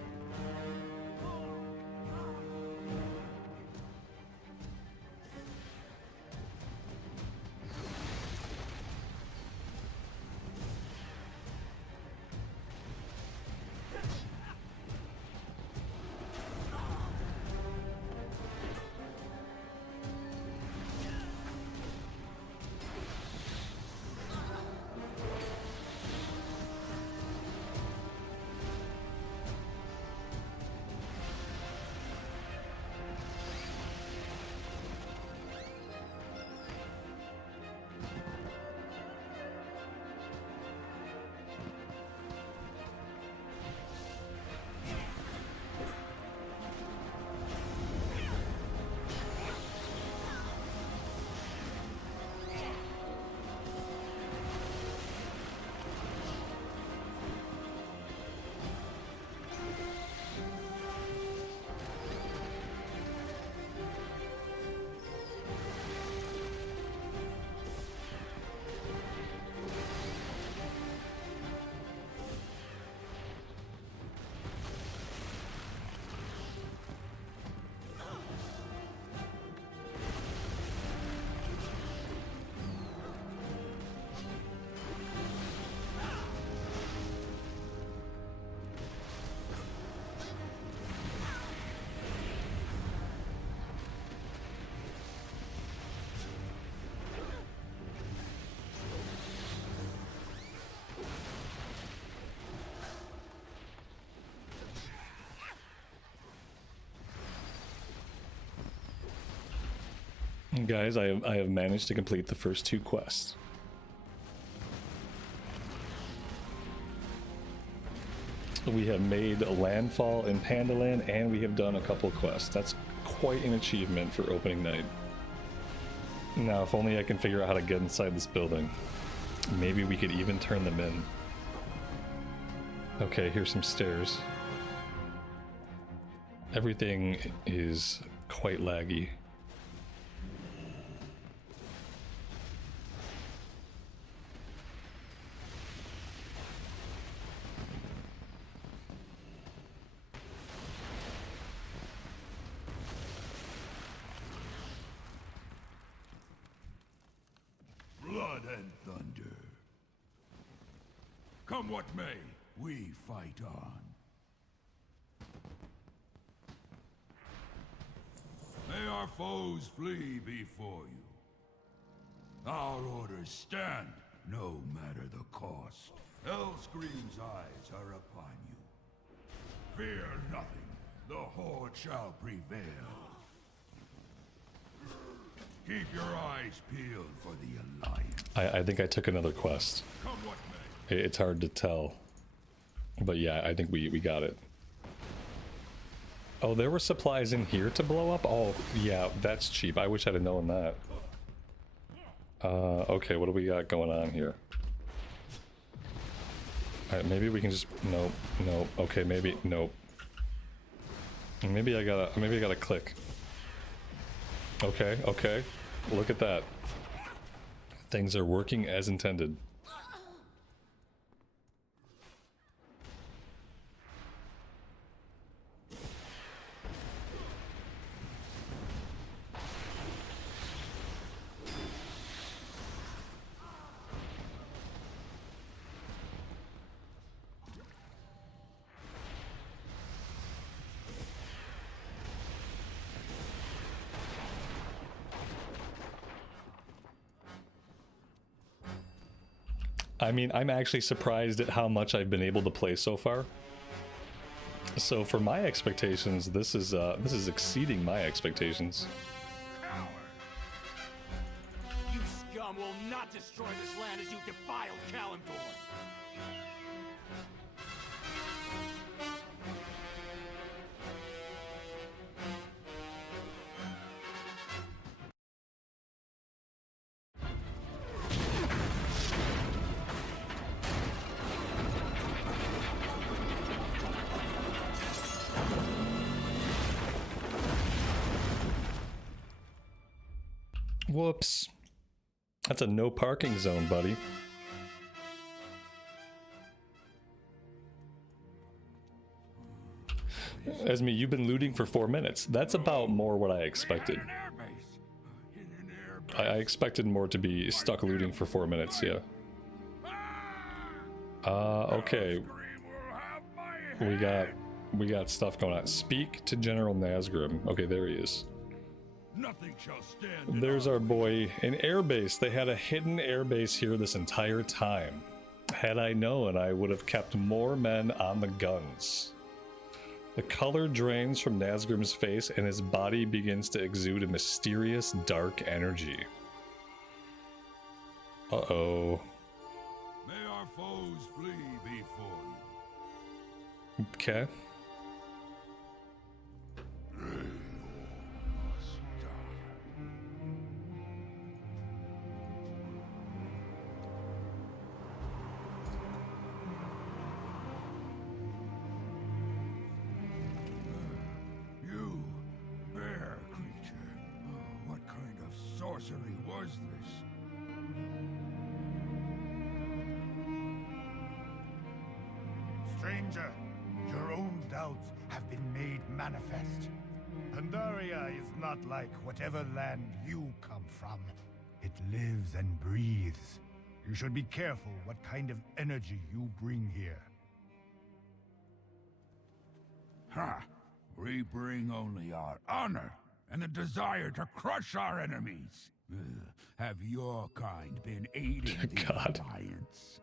Guys, I have managed to complete the first 2 quests. We have made a landfall in Pandaland, and we have done a couple quests. That's quite an achievement for opening night. Now, if only I can figure out how to get inside this building. Maybe we could even turn them in. Okay, here's some stairs. Everything is quite laggy. Blood and thunder. Come what may, we fight on. May our foes flee before you. Our orders stand, no matter the cost. Hellscream's eyes are upon you. Fear nothing, the Horde shall prevail. Keep your eyes peeled for the Alliance. I think I took another quest. Come what may. It's hard to tell. But yeah, I think we got it. Oh, there were supplies in here to blow up? Oh, yeah, that's cheap. I wish I'd have known that. Okay, what do we got going on here? Alright, maybe we can just... Nope, nope. Okay, maybe... Nope. Maybe I gotta click. Okay, okay. Look at that. Things are working as intended. I mean, I'm actually surprised at how much I've been able to play so far. So for my expectations, this is exceeding my expectations. You scum will not destroy this land as you defiled Kalimdor. Whoops. That's a no parking zone, buddy. Esme, you've been looting for 4 minutes. That's about more what I expected. I expected more to be stuck looting for 4 minutes, yeah. Okay. We got stuff going on. Speak to General Nazgrim. Okay, there he is. Nothing shall stand. There's our boy. An airbase. They had a hidden airbase here this entire time. Had I known, I would have kept more men on the guns. The color drains from Nazgrim's face and his body begins to exude a mysterious dark energy. Uh-oh. May our foes flee before you. Okay. You, bear creature. Oh, what kind of sorcery was this? Stranger, your own doubts have been made manifest. Pandaria is not like whatever land you come from. It lives and breathes. You should be careful what kind of energy you bring here. Ha! We bring only our honor and the desire to crush our enemies. Have your kind been aiding the God. Alliance?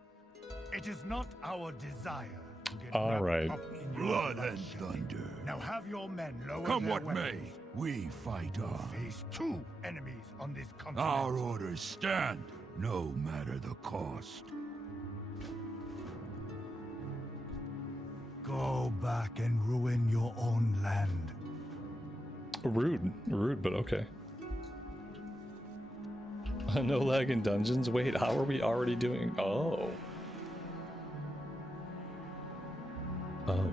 It is not our desire, to get All wrapped right. up in your Blood and bloodshed. thunder. Now have your men lower Come their what may, weapons. we fight on. Face 2 enemies on this continent. Our orders stand, no matter the cost. Go back and ruin your own land. Rude, but okay. No lag in dungeons? Wait, how are we already doing? Oh. Oh.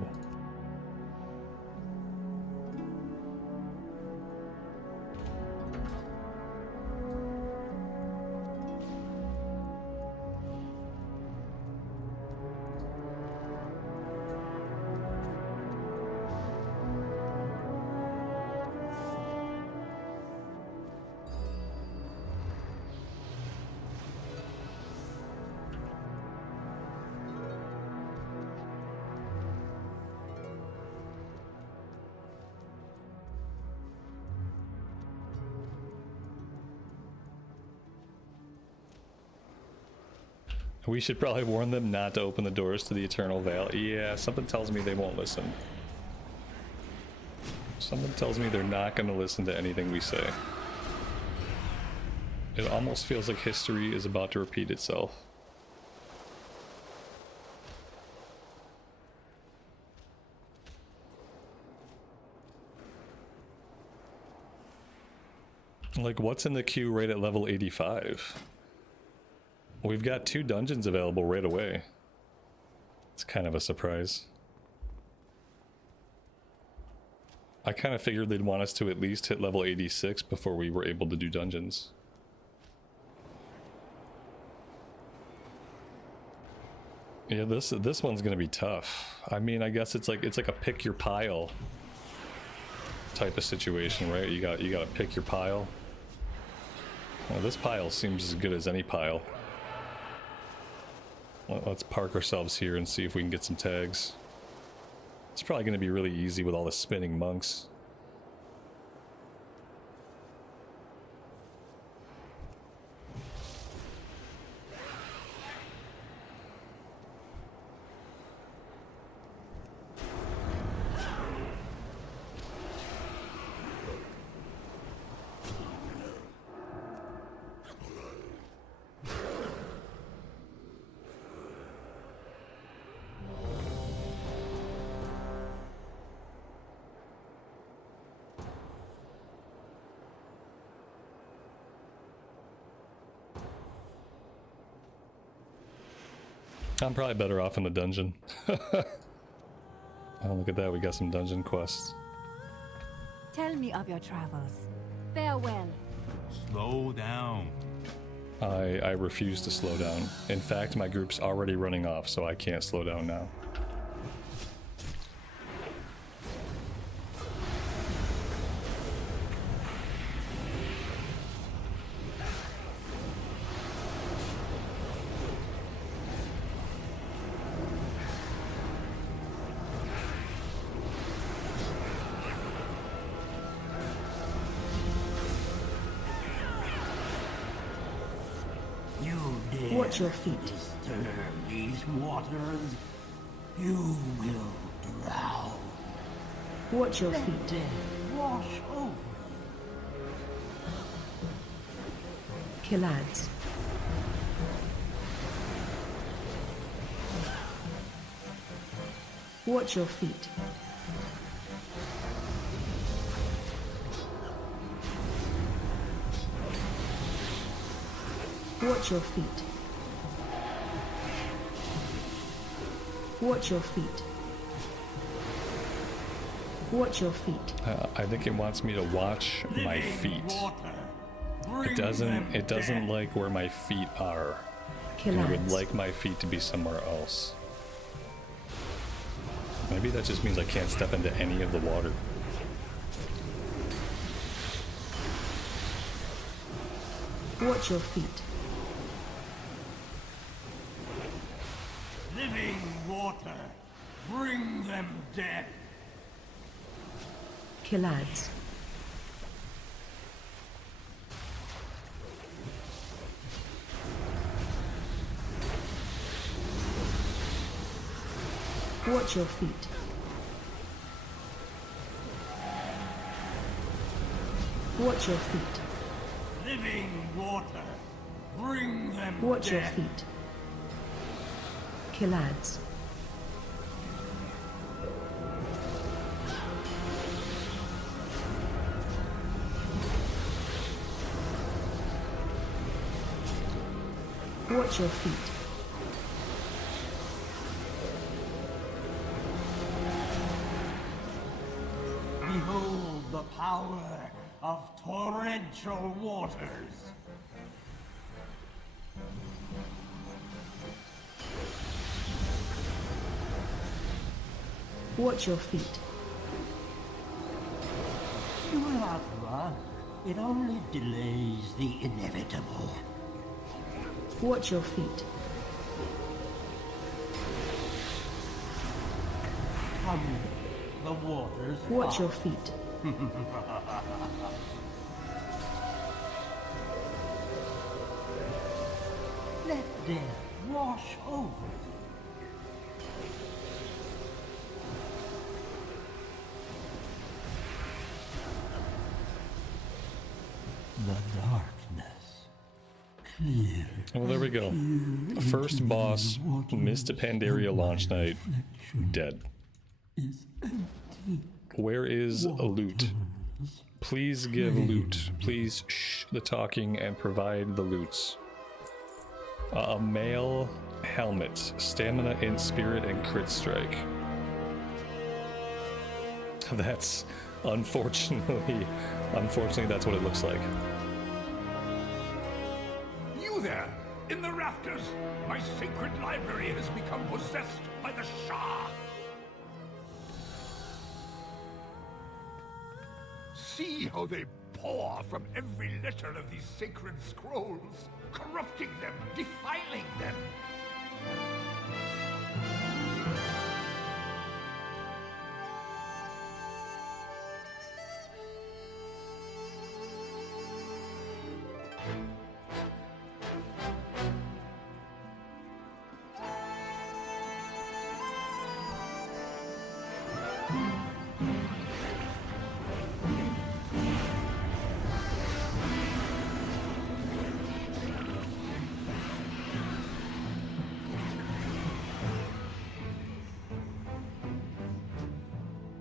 We should probably warn them not to open the doors to the Eternal Veil. Yeah, something tells me they won't listen. Something tells me they're not going to listen to anything we say. It almost feels like history is about to repeat itself. Like, what's in the queue right at level 85? We've got 2 dungeons available right away. It's kind of a surprise. I kind of figured they'd want us to at least hit level 86 before we were able to do dungeons. Yeah, this one's gonna be tough. I mean, I guess it's like a pick your pile type of situation, right? You gotta pick your pile. Well, this pile seems as good as any pile. Let's park ourselves here and see if we can get some tags. It's probably going to be really easy with all the spinning monks. I'm probably better off in the dungeon. Oh, look at that, we got some dungeon quests. Tell me of your travels. Farewell. Slow down. I refuse to slow down. In fact, my group's already running off, so I can't slow down now. Watch your feet. Disturb these waters, you will drown. Watch your feet. Death wash over. Kill ads. Watch your feet. Watch your feet. Watch your feet. Watch your feet. I think it wants me to watch my feet. It doesn't like where my feet are. Kill It would ads. like my feet to be somewhere else. Maybe that just means I can't step into any of the water. Watch your feet. Living water, bring them dead. Kill ads. Watch your feet. Watch your feet. Living water. Bring them Watch your death. feet. Kill ads. Watch your feet. Behold the power of torrential waters. Watch your feet. You will outrun. It only delays the inevitable. Watch your feet. Come, the waters. Watch your pass. feet. Let death wash over you. The darkness. Clear. Well, there we go. First boss, missed a Pandaria launch night, dead. Where is loot? Please give loot. Please shh the talking and provide the loots. A male helmet, stamina and spirit and crit strike. That's unfortunately that's what it looks like. You there, in the rafters! My sacred library has become possessed by the Shah! See how they pour from every letter of these sacred scrolls, corrupting them, defiling them!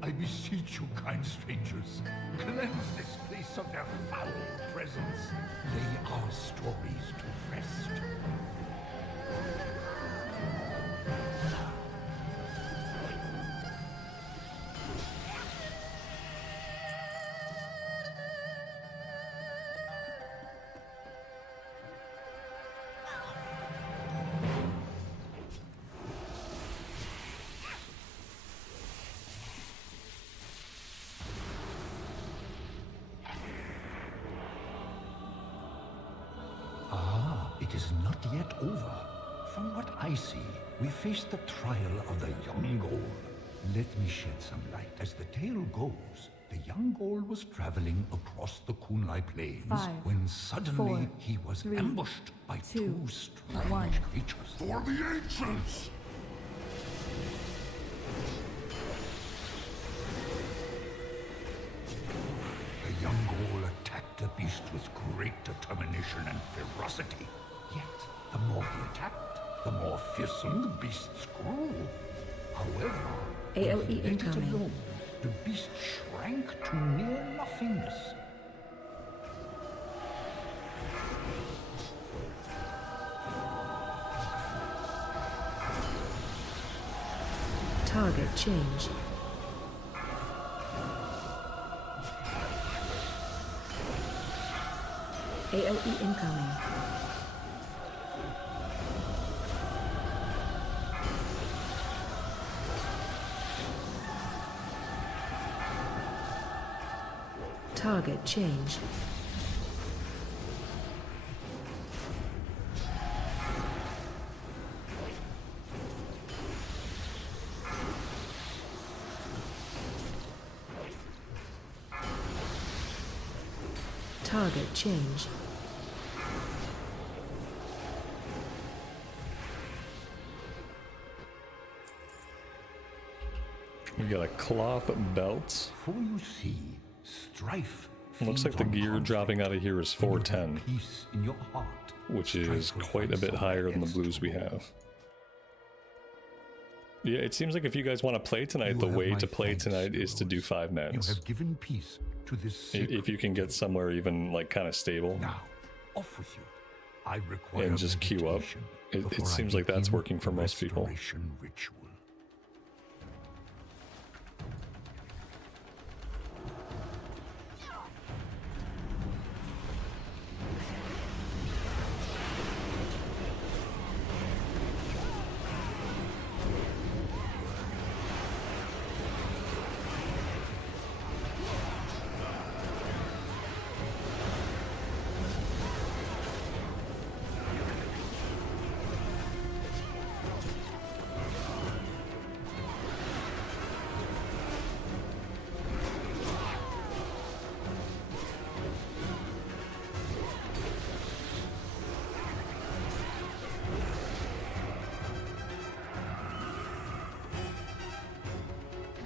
I beseech you, kind strangers, cleanse this place of their foul presence. Lay our stories to rest. It is not yet over. From what I see, we face the trial of the young Ghoul. Let me shed some light. As the tale goes, the young Ghoul was traveling across the Kunlai Plains 5, when suddenly 4, he was 3, ambushed by 2, two strange 1. creatures. For the ancients! The young Ghoul attacked the beast with great determination and ferocity. Yet, the more he attacked, the more fearsome the beasts grew. However, when AoE he let it incoming. alone, the beast shrank to near nothingness. Target change. AoE incoming. Target change. Target change. got a cloth belt. For you see, strife. Looks like the gear dropping out of here is 410, Peace in your heart. which is quite a bit higher than the blues we have. Yeah, it seems like if you guys want to play tonight, the way to play tonight is to do 5 You mans. have given peace to this If you can get somewhere even like kind of stable Now, off with you. I require and just queue up, meditation it before I seems like that's begin working for the most people. restoration ritual.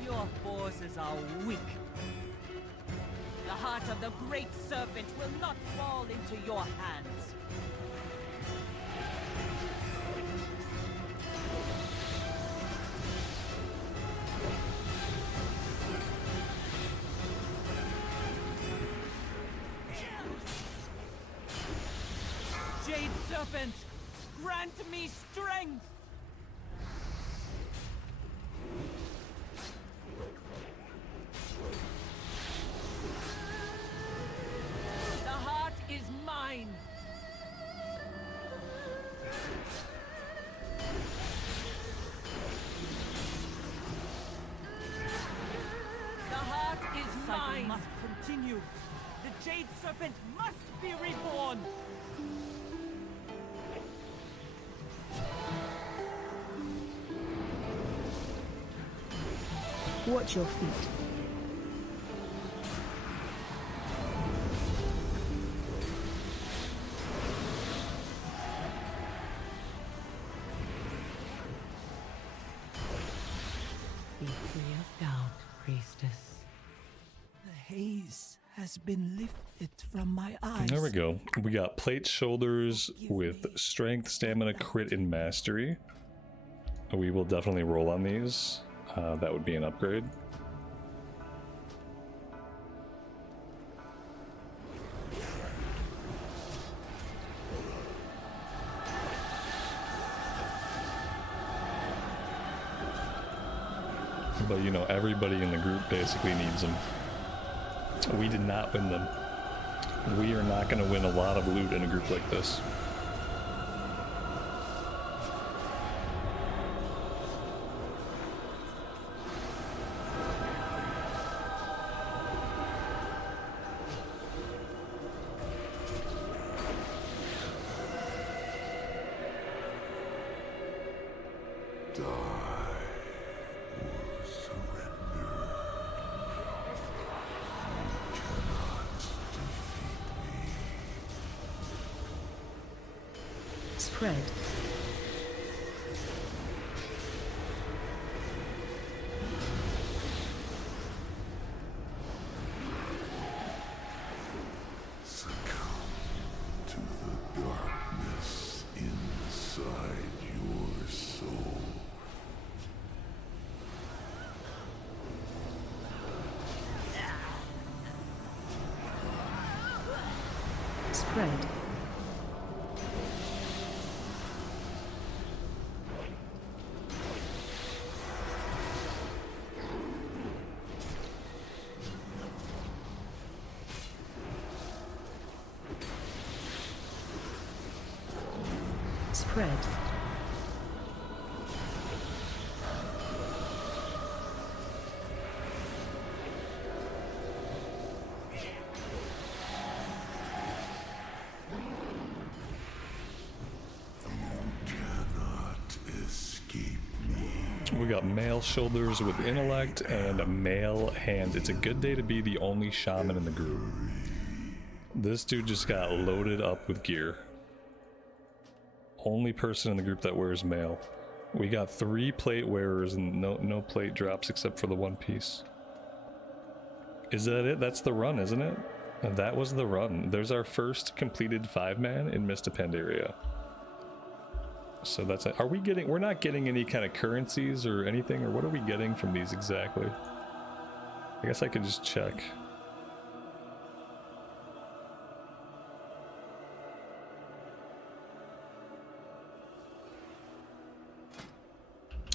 Your forces are weak. The heart of the great serpent will not fall into your hands. Jade serpent, grant me strength! The heart is mine. The heart is mine. Must continue. The Jade Serpent must be reborn. Watch your feet. Be free of doubt, priestess. The haze has been lifted from my eyes. There we go. We got plate shoulders with strength, stamina, crit, and mastery. We will definitely roll on these. That would be an upgrade. But you know, everybody in the group basically needs them. We did not win them. We are not going to win a lot of loot in a group like this. Spread. Succumb to the darkness inside your soul. Spread. Spread. We got male shoulders with intellect and male hands. It's a good day to be the only shaman in the group. This dude just got loaded up with gear. Only person in the group that wears male. We got 3 plate wearers and no plate drops except for the one piece. Is that it? That's the run, isn't it? That was the run. There's our first completed 5-man in Mist of Pandaria. So that's it. Are we getting... We're not getting any kind of currencies or anything, or what are we getting from these exactly? I guess I could just check.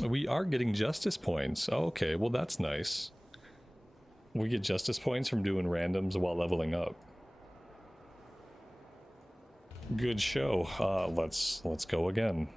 We are getting justice points. Oh, okay, well that's nice. We get justice points from doing randoms while leveling up. Good show. Let's go again.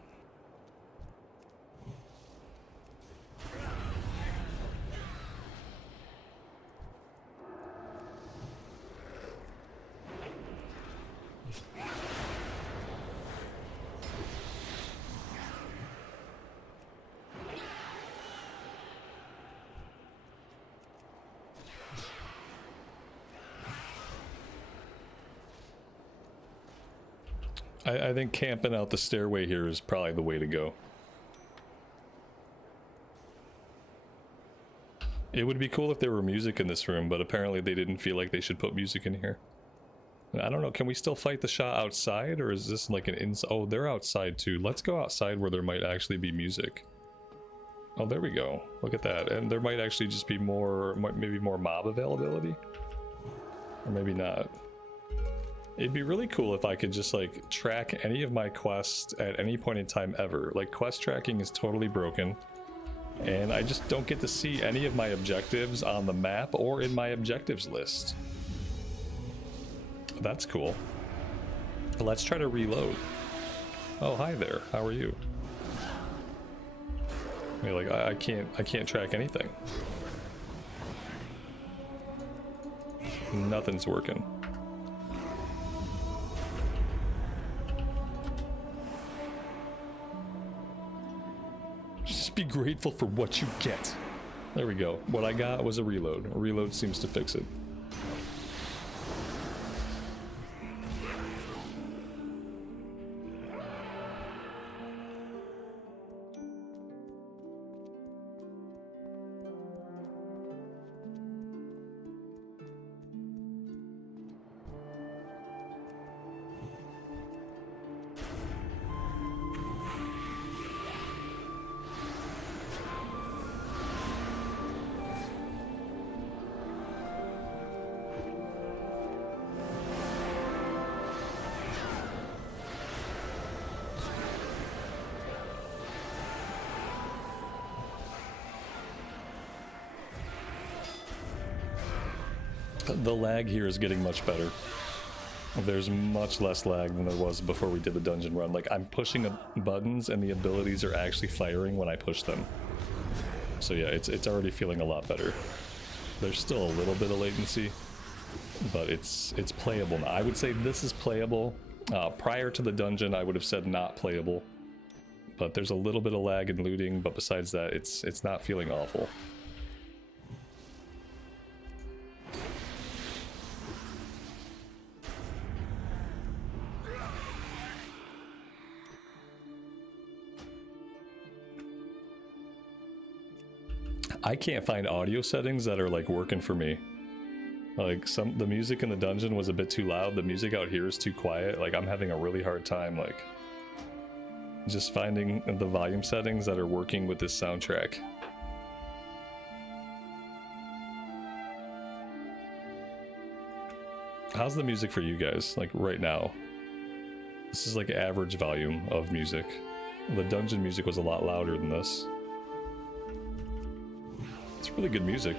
I think camping out the stairway here is probably the way to go. It would be cool if there were music in this room, but apparently they didn't feel like they should put music in here. I don't know, can we still fight the Shah outside, or is this like an inside? Oh, they're outside too. Let's go outside where there might actually be music. Oh, there we go. Look at that. And there might actually just be more, maybe more mob availability? Or maybe not. It'd be really cool if I could just like track any of my quests at any point in time ever. Like, quest tracking is totally broken, and I just don't get to see any of my objectives on the map or in my objectives list. That's cool. Let's try to reload. Oh, hi there. How are you? I mean, like, I can't track anything. Nothing's working. Just be grateful for what you get. There we go. What I got was a reload. A reload seems to fix it. The lag here is getting much better. There's much less lag than there was before we did the dungeon run. Like, I'm pushing buttons and the abilities are actually firing when I push them. So yeah, it's already feeling a lot better. There's still a little bit of latency, but it's playable now. I would say this is playable. Prior to the dungeon, I would have said not playable. But there's a little bit of lag and looting, but besides that, it's not feeling awful. I can't find audio settings that are like working for me. Like, the music in the dungeon was a bit too loud. The music out here is too quiet. Like, I'm having a really hard time like just finding the volume settings that are working with this soundtrack. How's the music for you guys, like right now? This is like average volume of music. The dungeon music was a lot louder than this. It's really good music,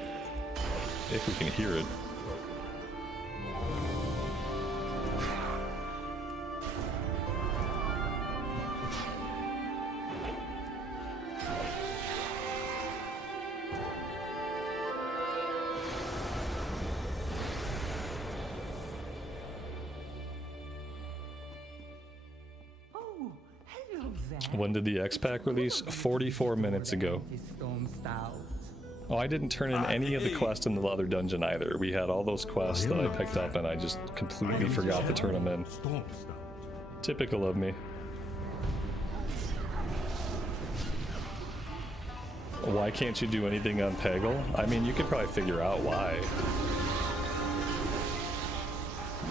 if we can hear it. When did the X-Pack release? 44 minutes ago. Oh, I didn't turn in any of the quests in the other dungeon either. We had all those quests that I picked up and I just completely forgot to turn them in. Why can't you do anything on Peggle? I mean, you could probably figure out why.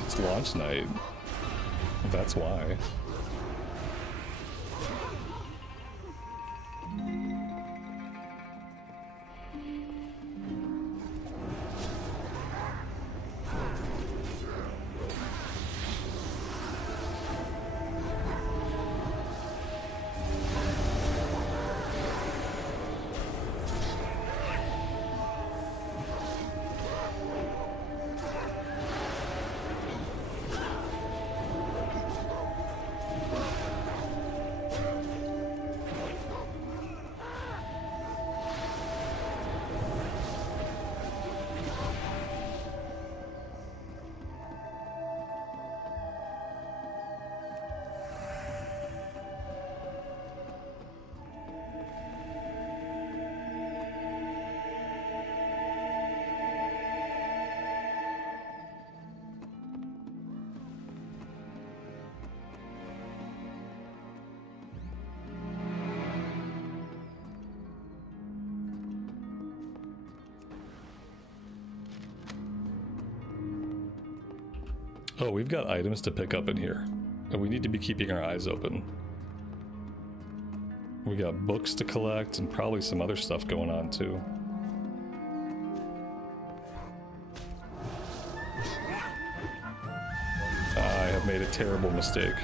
It's launch night. That's why. Oh, we've got items to pick up in here, and we need to be keeping our eyes open. We got books to collect and probably some other stuff going on too. I have made a terrible mistake.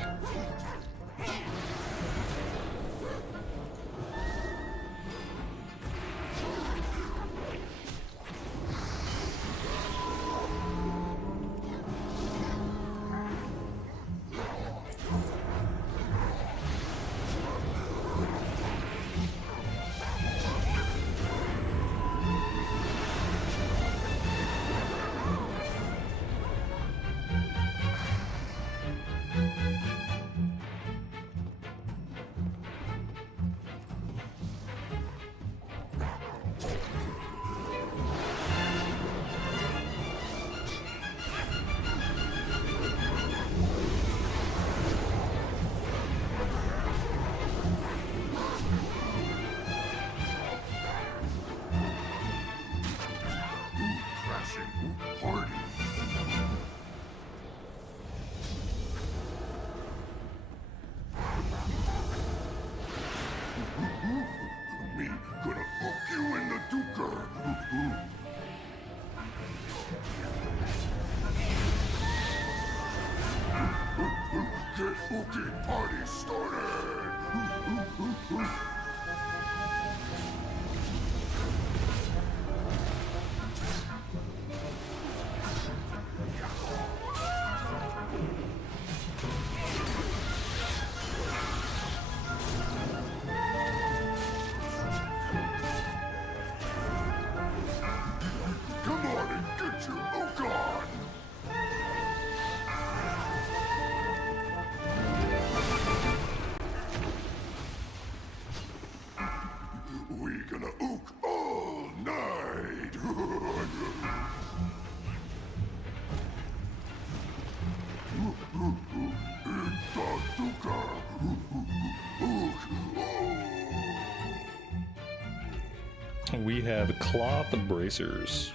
We have cloth bracers.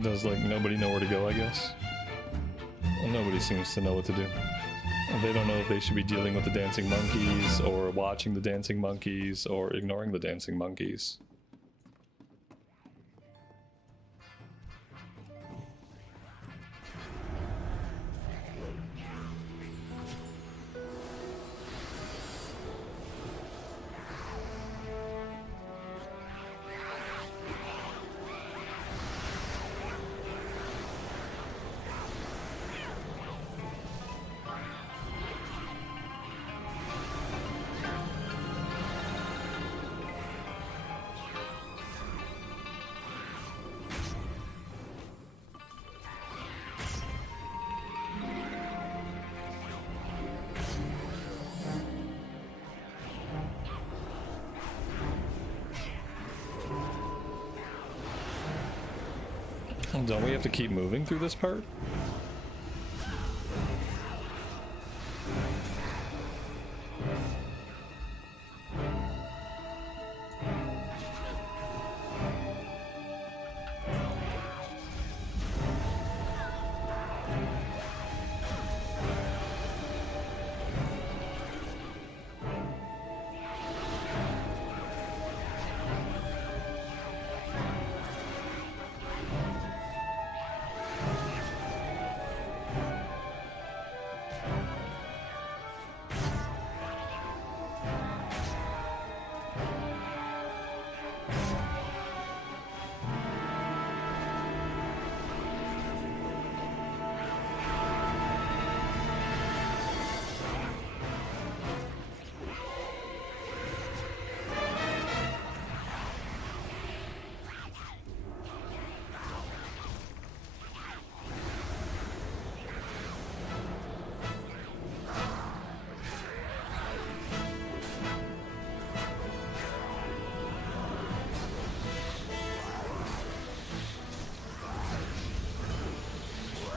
Does like nobody know where to go, I guess? Well, nobody seems to know what to do. They don't know if they should be dealing with the dancing monkeys, or watching the dancing monkeys, or ignoring the dancing monkeys. Don't we have to keep moving through this part?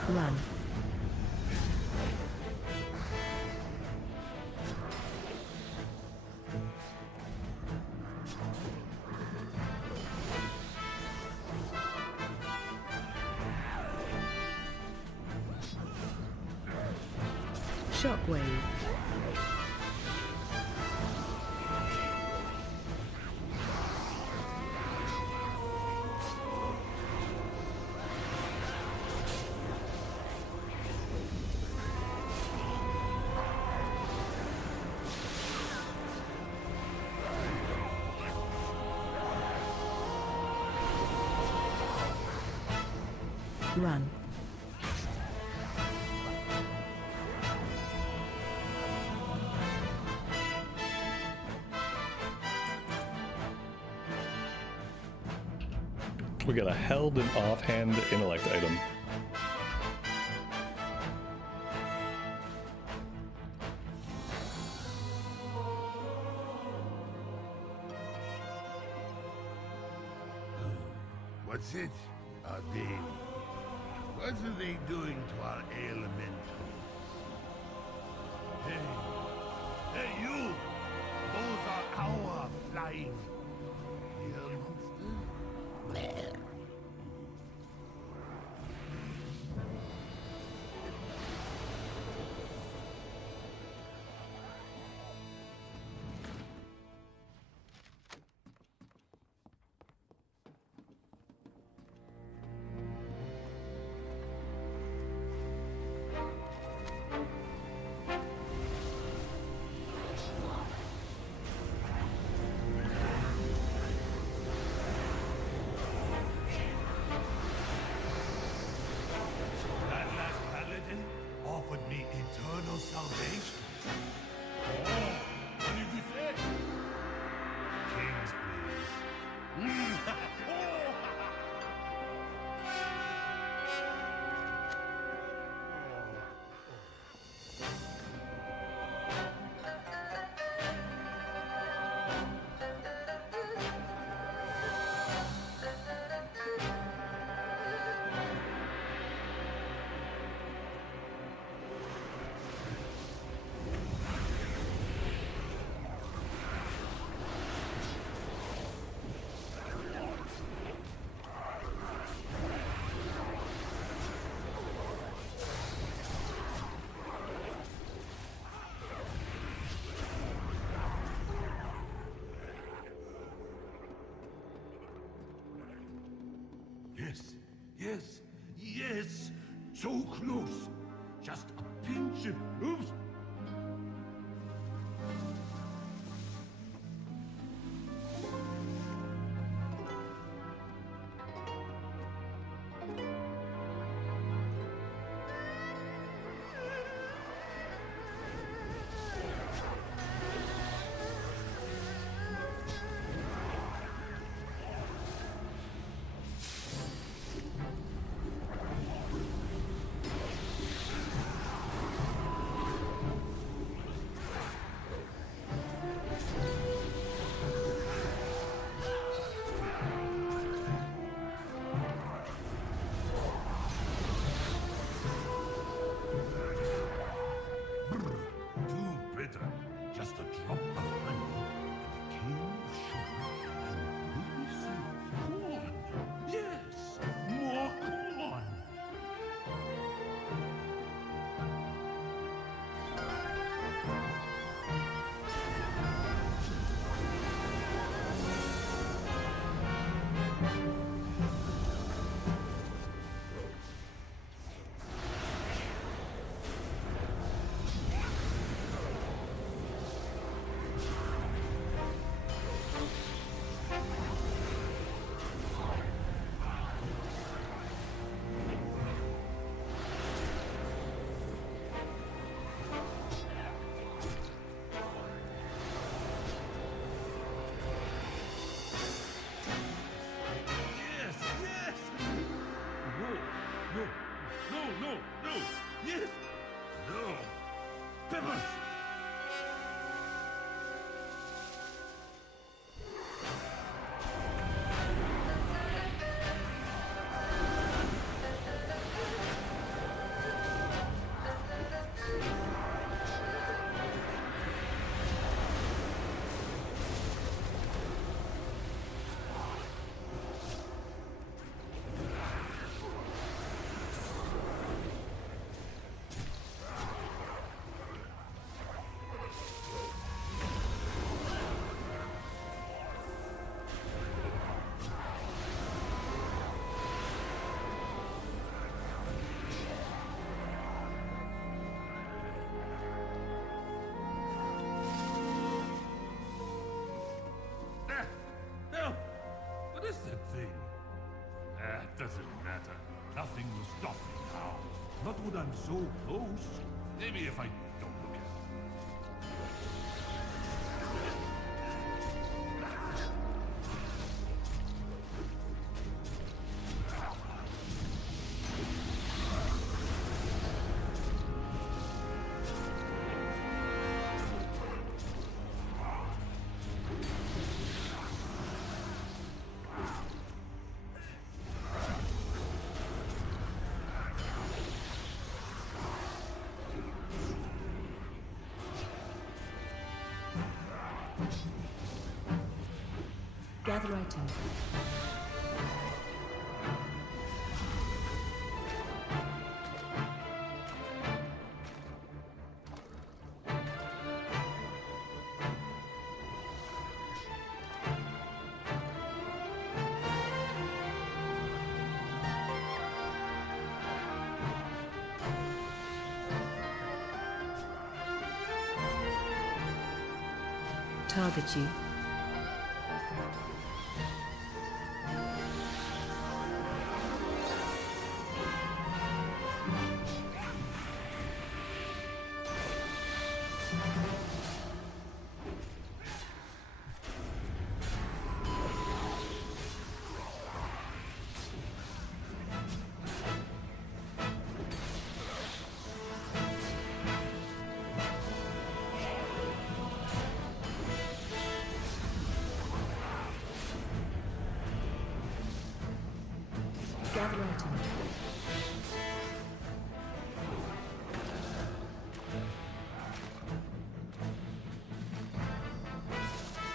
Run. Shockwave. Run. We got a held and offhand intellect item. What's it? Addons. What are they doing to our elementals? Hey, you! Those are our flying hill monsters? Yes, yes, so close. Just a pinch of, oops. Stop me now. Not when I'm so close. Maybe if I don't look at it. Gather item. Target you. Gather item.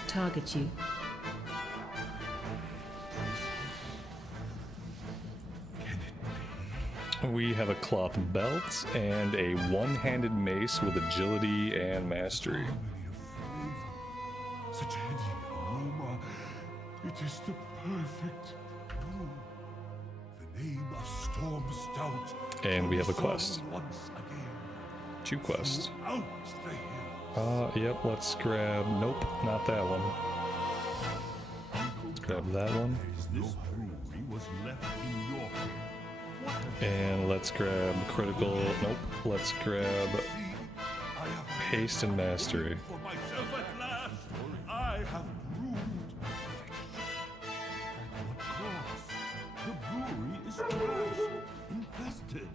Target you. We have a cloth belt and a one-handed mace with agility and mastery. Such heady aroma. It is the perfect. The name of Storm Stout. And we have a quest. Once again. 2 quests. Out the hill. Yep, let's grab... Nope, not that one. Let's grab that one. This brewery was left in your care. And let's grab critical... Nope, let's grab haste and mastery. For myself at last, I have brewed. At what cost? The brewery is trashed, infested.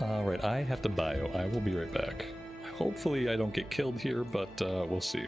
Alright, I have to bio. I will be right back. Hopefully I don't get killed here, but we'll see.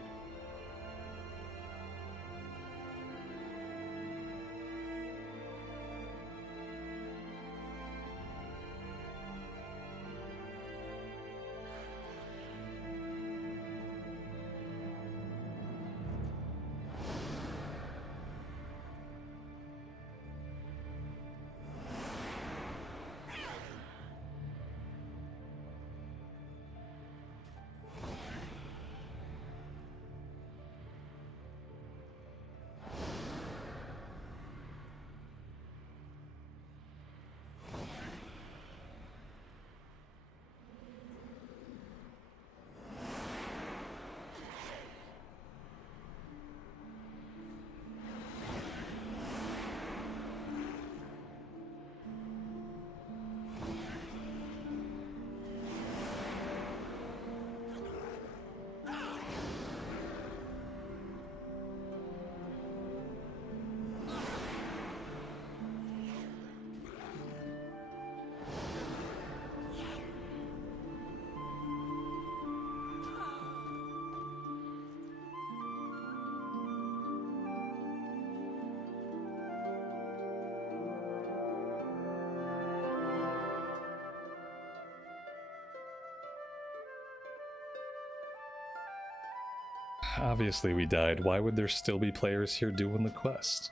Obviously we died. Why would there still be players here doing the quest?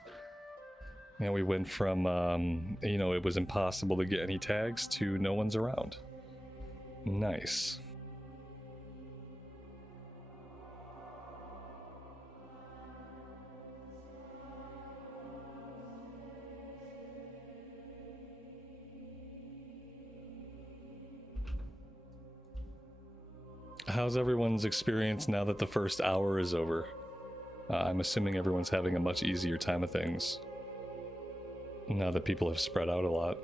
And we went from, you know, it was impossible to get any tags to no one's around. Nice. How's everyone's experience now that the first hour is over? I'm assuming everyone's having a much easier time of things now that people have spread out a lot.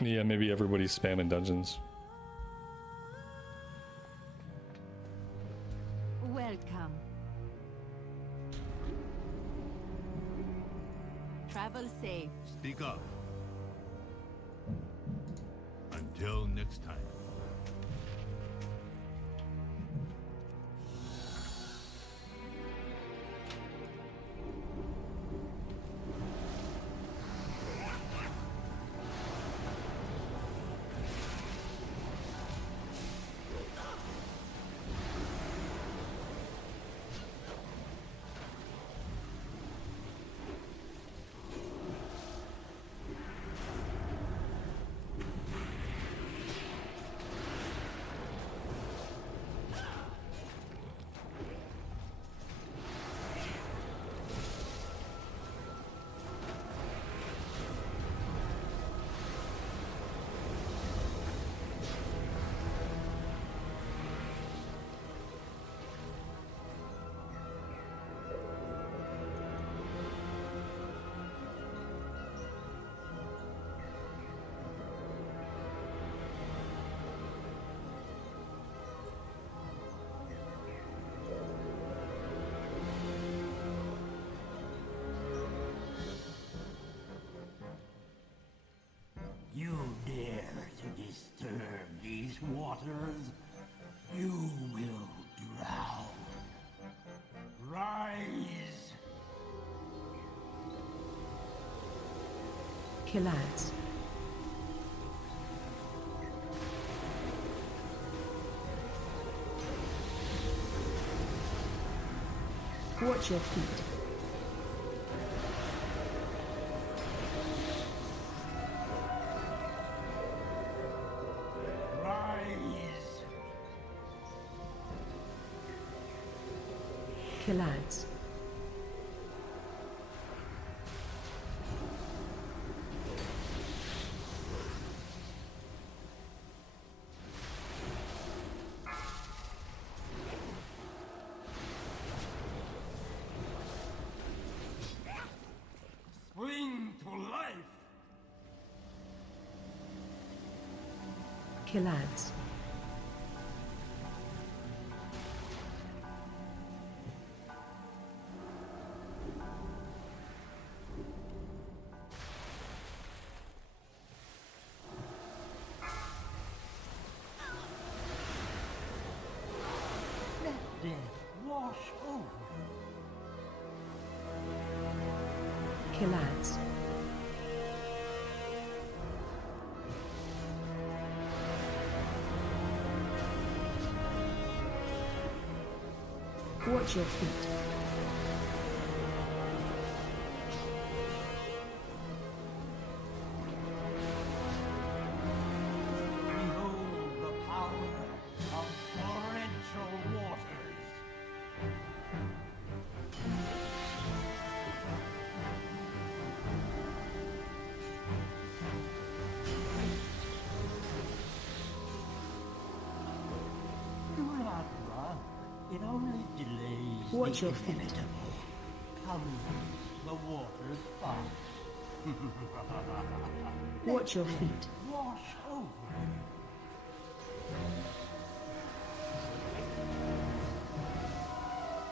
Yeah, maybe everybody's spamming dungeons. Welcome. Travel safe. Speak up. Until next time. You dare to disturb these waters, you will drown. Rise! Kill ads. Watch your feet. Rise! Kill ads. Spring to life! Kill ads. Let death wash over you. Kill ads. Watch your feet. Behold the power of torrential waters. Do not run. It only delays Watch the your feet. inevitable. Come, the waters fast. Watch your feet. Wash over you.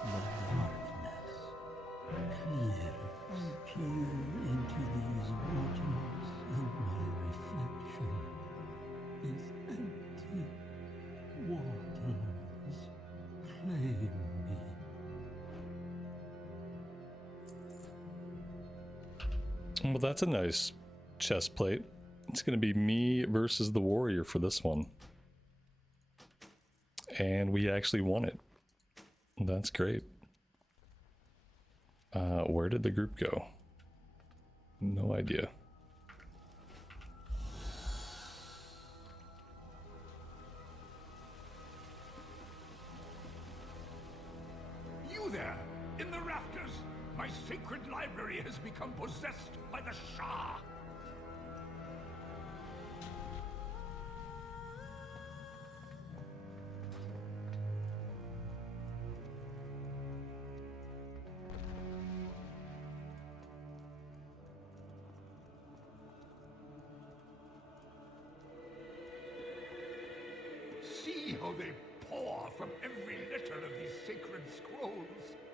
The darkness, clear and pure into these waters, and my reflection Well, that's a nice chest plate. It's going to be me versus the warrior for this one. And we actually won it. That's great. Where did the group go? No idea. You there, in the rafters! My sacred library has become possessed by the Shah! See how they pour from every letter of these sacred scrolls,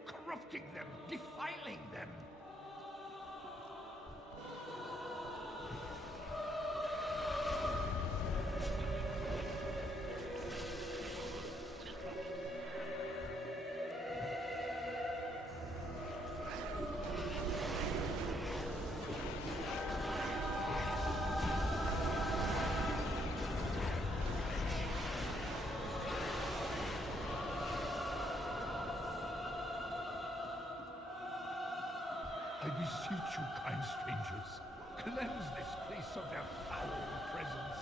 corrupting them, defiling them. I beseech you, kind strangers, cleanse this place of their foul presence.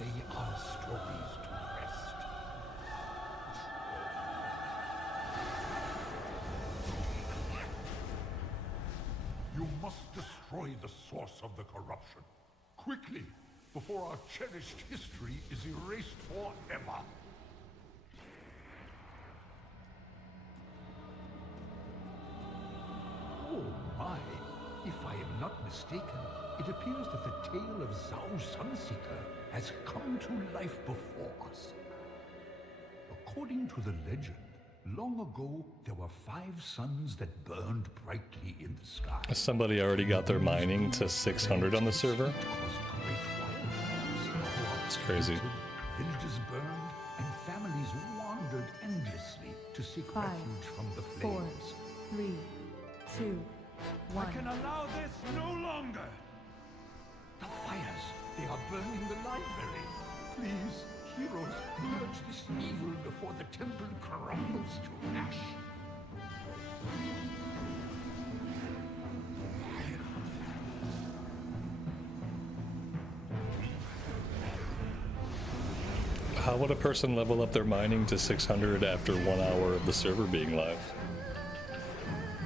Lay our stories to rest. You must destroy the source of the corruption. Quickly, before our cherished history is erased forever. Oh my! If I am not mistaken, it appears that the tale of Zhao Sunseeker has come to life before us. According to the legend, long ago there were 5 suns that burned brightly in the sky. Somebody already got their mining to 600 on the server. It's crazy. Villages burned and families wandered endlessly to seek 5, refuge from the 4, flames. 3, 2, 1. I can allow this no longer! The fires! They are burning the library! Please, heroes, purge this evil before the temple crumbles to ash! How would a person level up their mining to 600 after 1 hour of the server being live?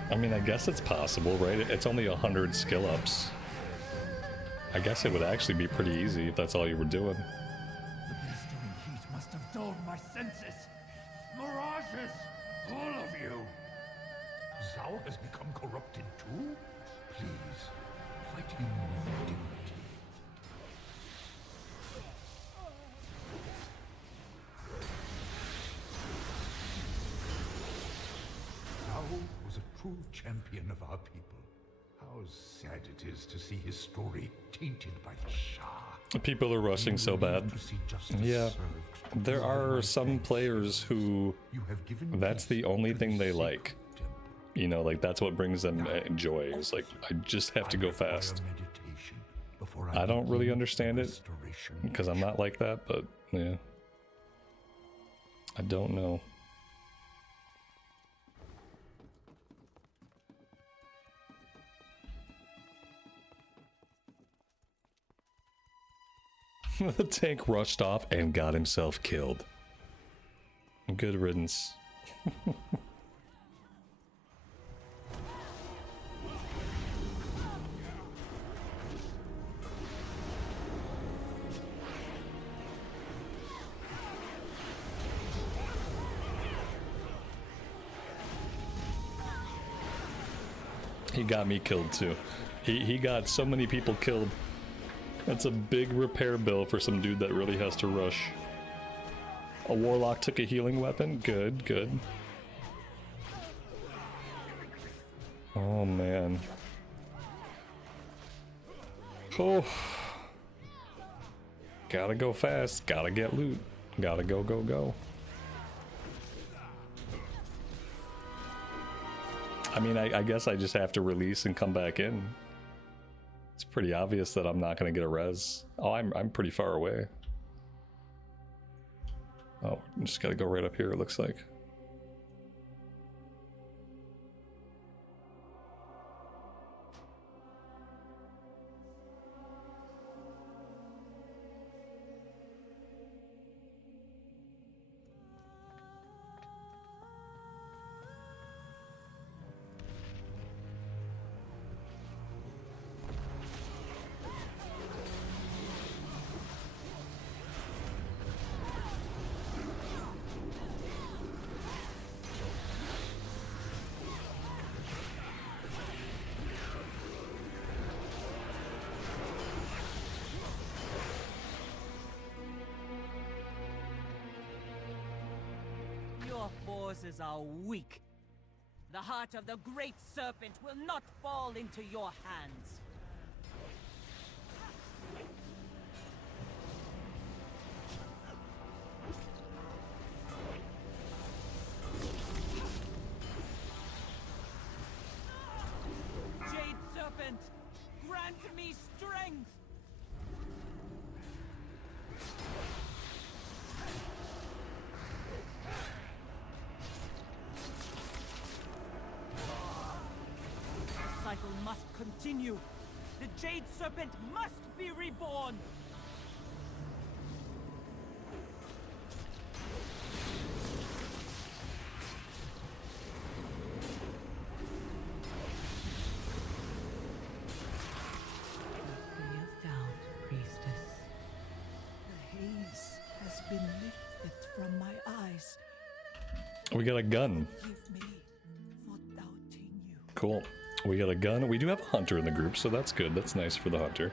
I mean, I guess it's possible, right? It's only 100 skill ups. I guess it would actually be pretty easy if that's all you were doing. The blistering heat must have dulled my senses. Mirages! All of you! Zhao has become corrupted too? Please, fight him with dignity. Zhao was a true champion of our people. How sad it is to see his story tainted by the Shah. People are rushing so bad. Yeah, there are some players who that's the only thing they like. You know, like that's what brings them joy. It's like, I just have to go fast. I don't really understand it because I'm not like that, but yeah. I don't know. The tank rushed off and got himself killed. Good riddance. He got me killed too. He got so many people killed. That's a big repair bill for some dude that really has to rush. A warlock took a healing weapon. Good, good. Oh man. Oh. Gotta go fast. Gotta get loot. Gotta go, go, go. I mean, I guess I just have to release and come back in. pretty obvious that I'm not gonna get a res. Oh, I'm pretty far away. Oh, I just gotta go right up here, it looks like. Your forces are weak. The heart of the great serpent will not fall into your hands. Jade serpent, grant me strength! The cycle must continue. The Jade Serpent must be reborn! Kneel down, priestess. The haze has been lifted from my eyes. We got a gun. Forgive me for doubting you. Cool. We got a gun. We do have a hunter in the group, so that's good. That's nice for the hunter.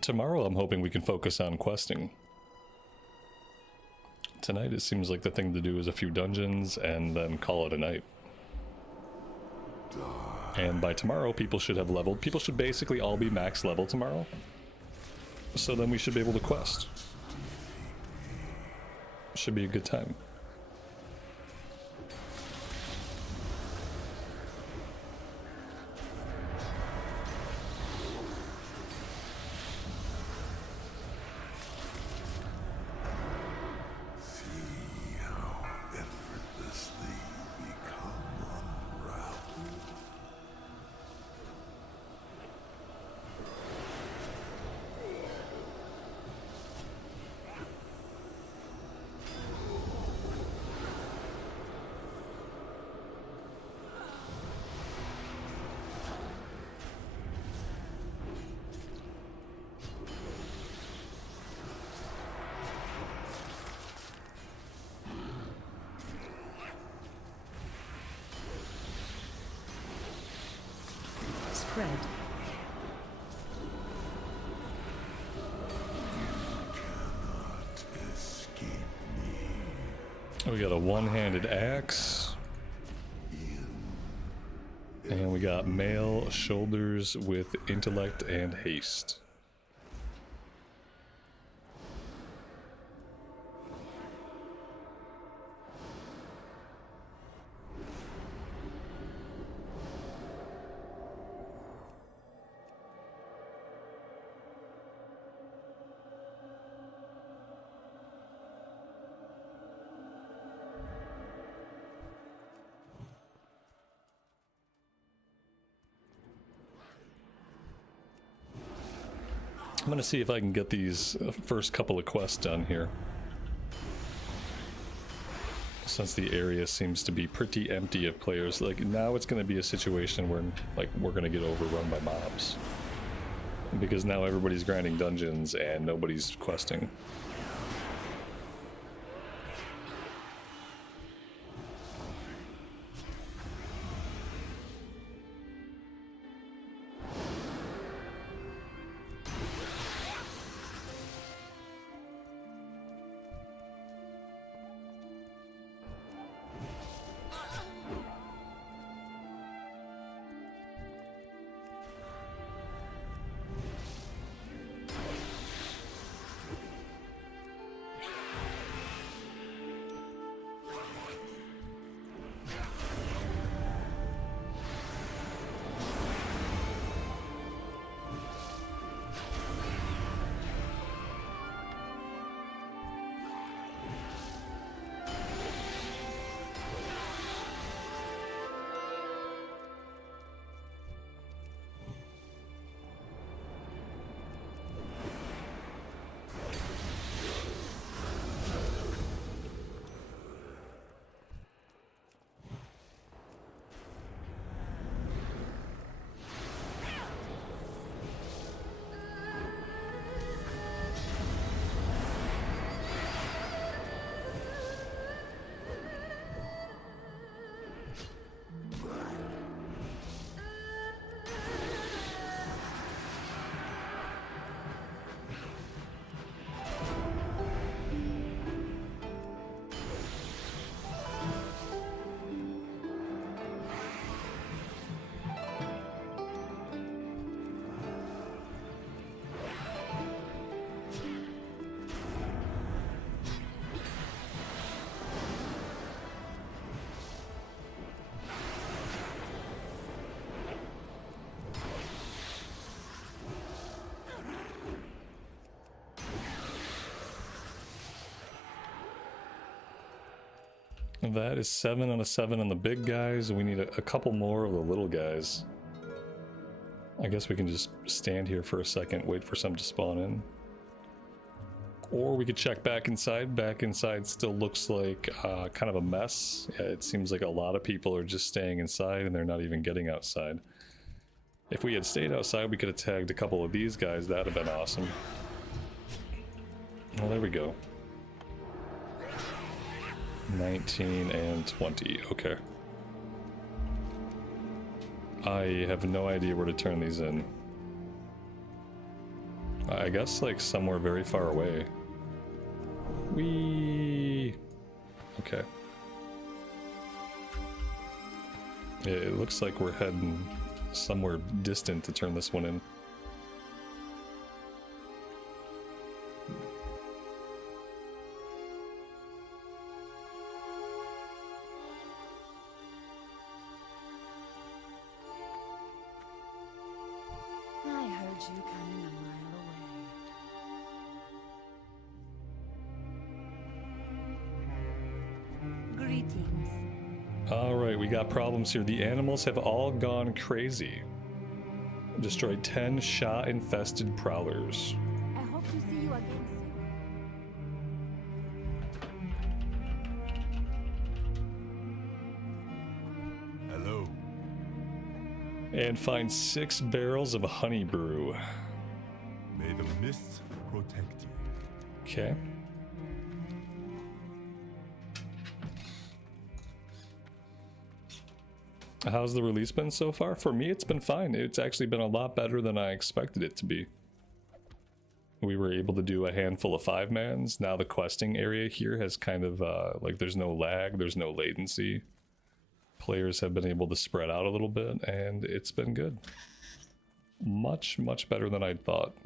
Tomorrow I'm hoping we can focus on questing. Tonight it seems like the thing to do is a few dungeons and then call it a night. And by tomorrow people should have leveled. People should basically all be max level tomorrow. So then we should be able to quest. Should be a good time. Spread. We got a one-handed axe. And we got mail shoulders with intellect and haste. I'm gonna see if I can get these first couple of quests done here. Since the area seems to be pretty empty of players, like now it's gonna be a situation where like we're gonna get overrun by mobs. Because now everybody's grinding dungeons and nobody's questing. That is 7 on a 7 on the big guys. We need a couple more of the little guys. I guess we can just stand here for a second, wait for some to spawn in. Or we could check back inside. Back inside still looks like kind of a mess. Yeah, it seems like a lot of people are just staying inside and they're not even getting outside. If we had stayed outside, we could have tagged a couple of these guys. That would have been awesome. Well, there we go. 19 and 20. Okay. I have no idea where to turn these in. I guess like somewhere very far away. Whee! Okay. It looks like we're heading somewhere distant to turn this one in. You coming a mile away. Greetings. Alright, we got problems here. The animals have all gone crazy. Destroyed 10 shot-infested prowlers. I hope to see you again soon. Hello. And find 6 barrels of honey brew. May the mists protect you. Okay. How's the release been so far? For me, it's been fine. It's actually been a lot better than I expected it to be. We were able to do a handful of 5-mans. Now the questing area here has kind of, like, there's no lag, there's no latency. Players have been able to spread out a little bit, and it's been good. Much, much better than I'd thought.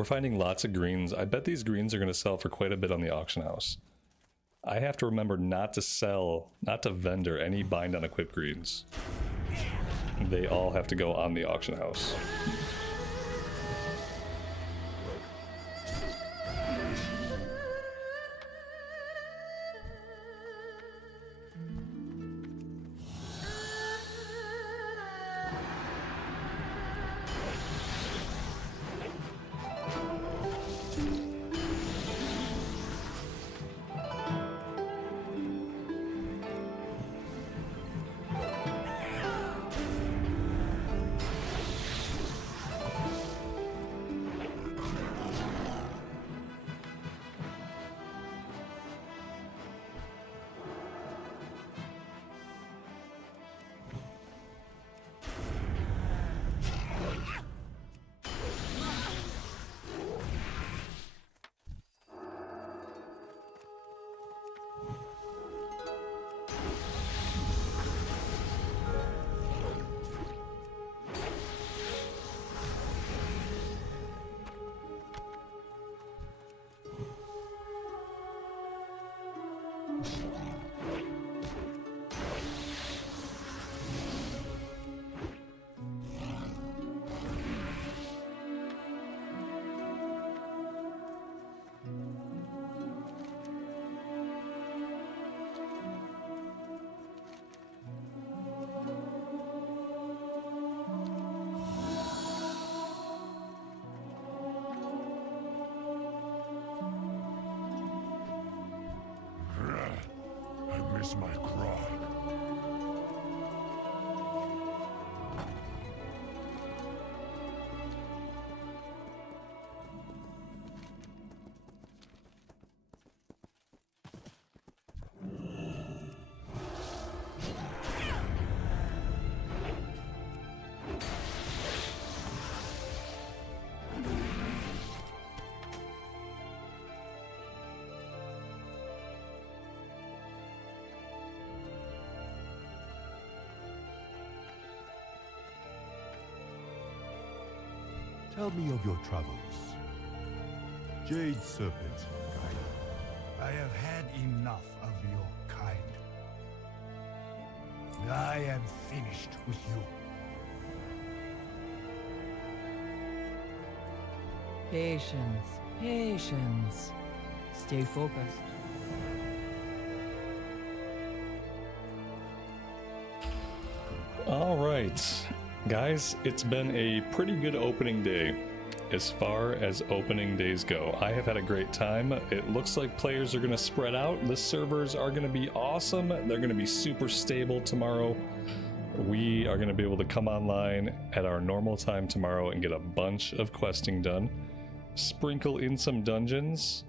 We're finding lots of greens. I bet these greens are going to sell for quite a bit on the auction house. I have to remember not to sell, not to vendor any bind on equip greens. They all have to go on the auction house. Miss my cry. Tell me of your travels. Jade Serpent, guide. I have had enough of your kind. I am finished with you. Patience, patience. Stay focused. All right, guys, it's been a pretty good opening day as far as opening days go. I have had a great time. It looks like players are going to spread out. The servers are going to be awesome. They're going to be super stable tomorrow. We are going to be able to come online at our normal time tomorrow and get a bunch of questing done, sprinkle in some dungeons,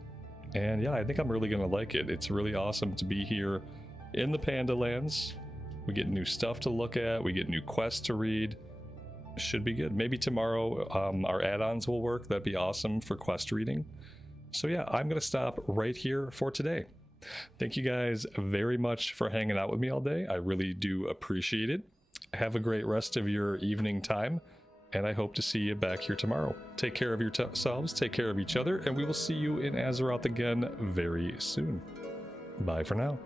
and yeah, I think I'm really going to like it. It's really awesome to be here in the Panda Lands. We get new stuff to look at, we get new quests to read. Should be good. Maybe tomorrow our add-ons will work. That'd be awesome for quest reading. So yeah, I'm going to stop right here for today. Thank you guys very much for hanging out with me all day. I really do appreciate it. Have a great rest of your evening time, and I hope to see you back here tomorrow. Take care of yourselves, take care of each other, and we will see you in Azeroth again very soon. Bye for now.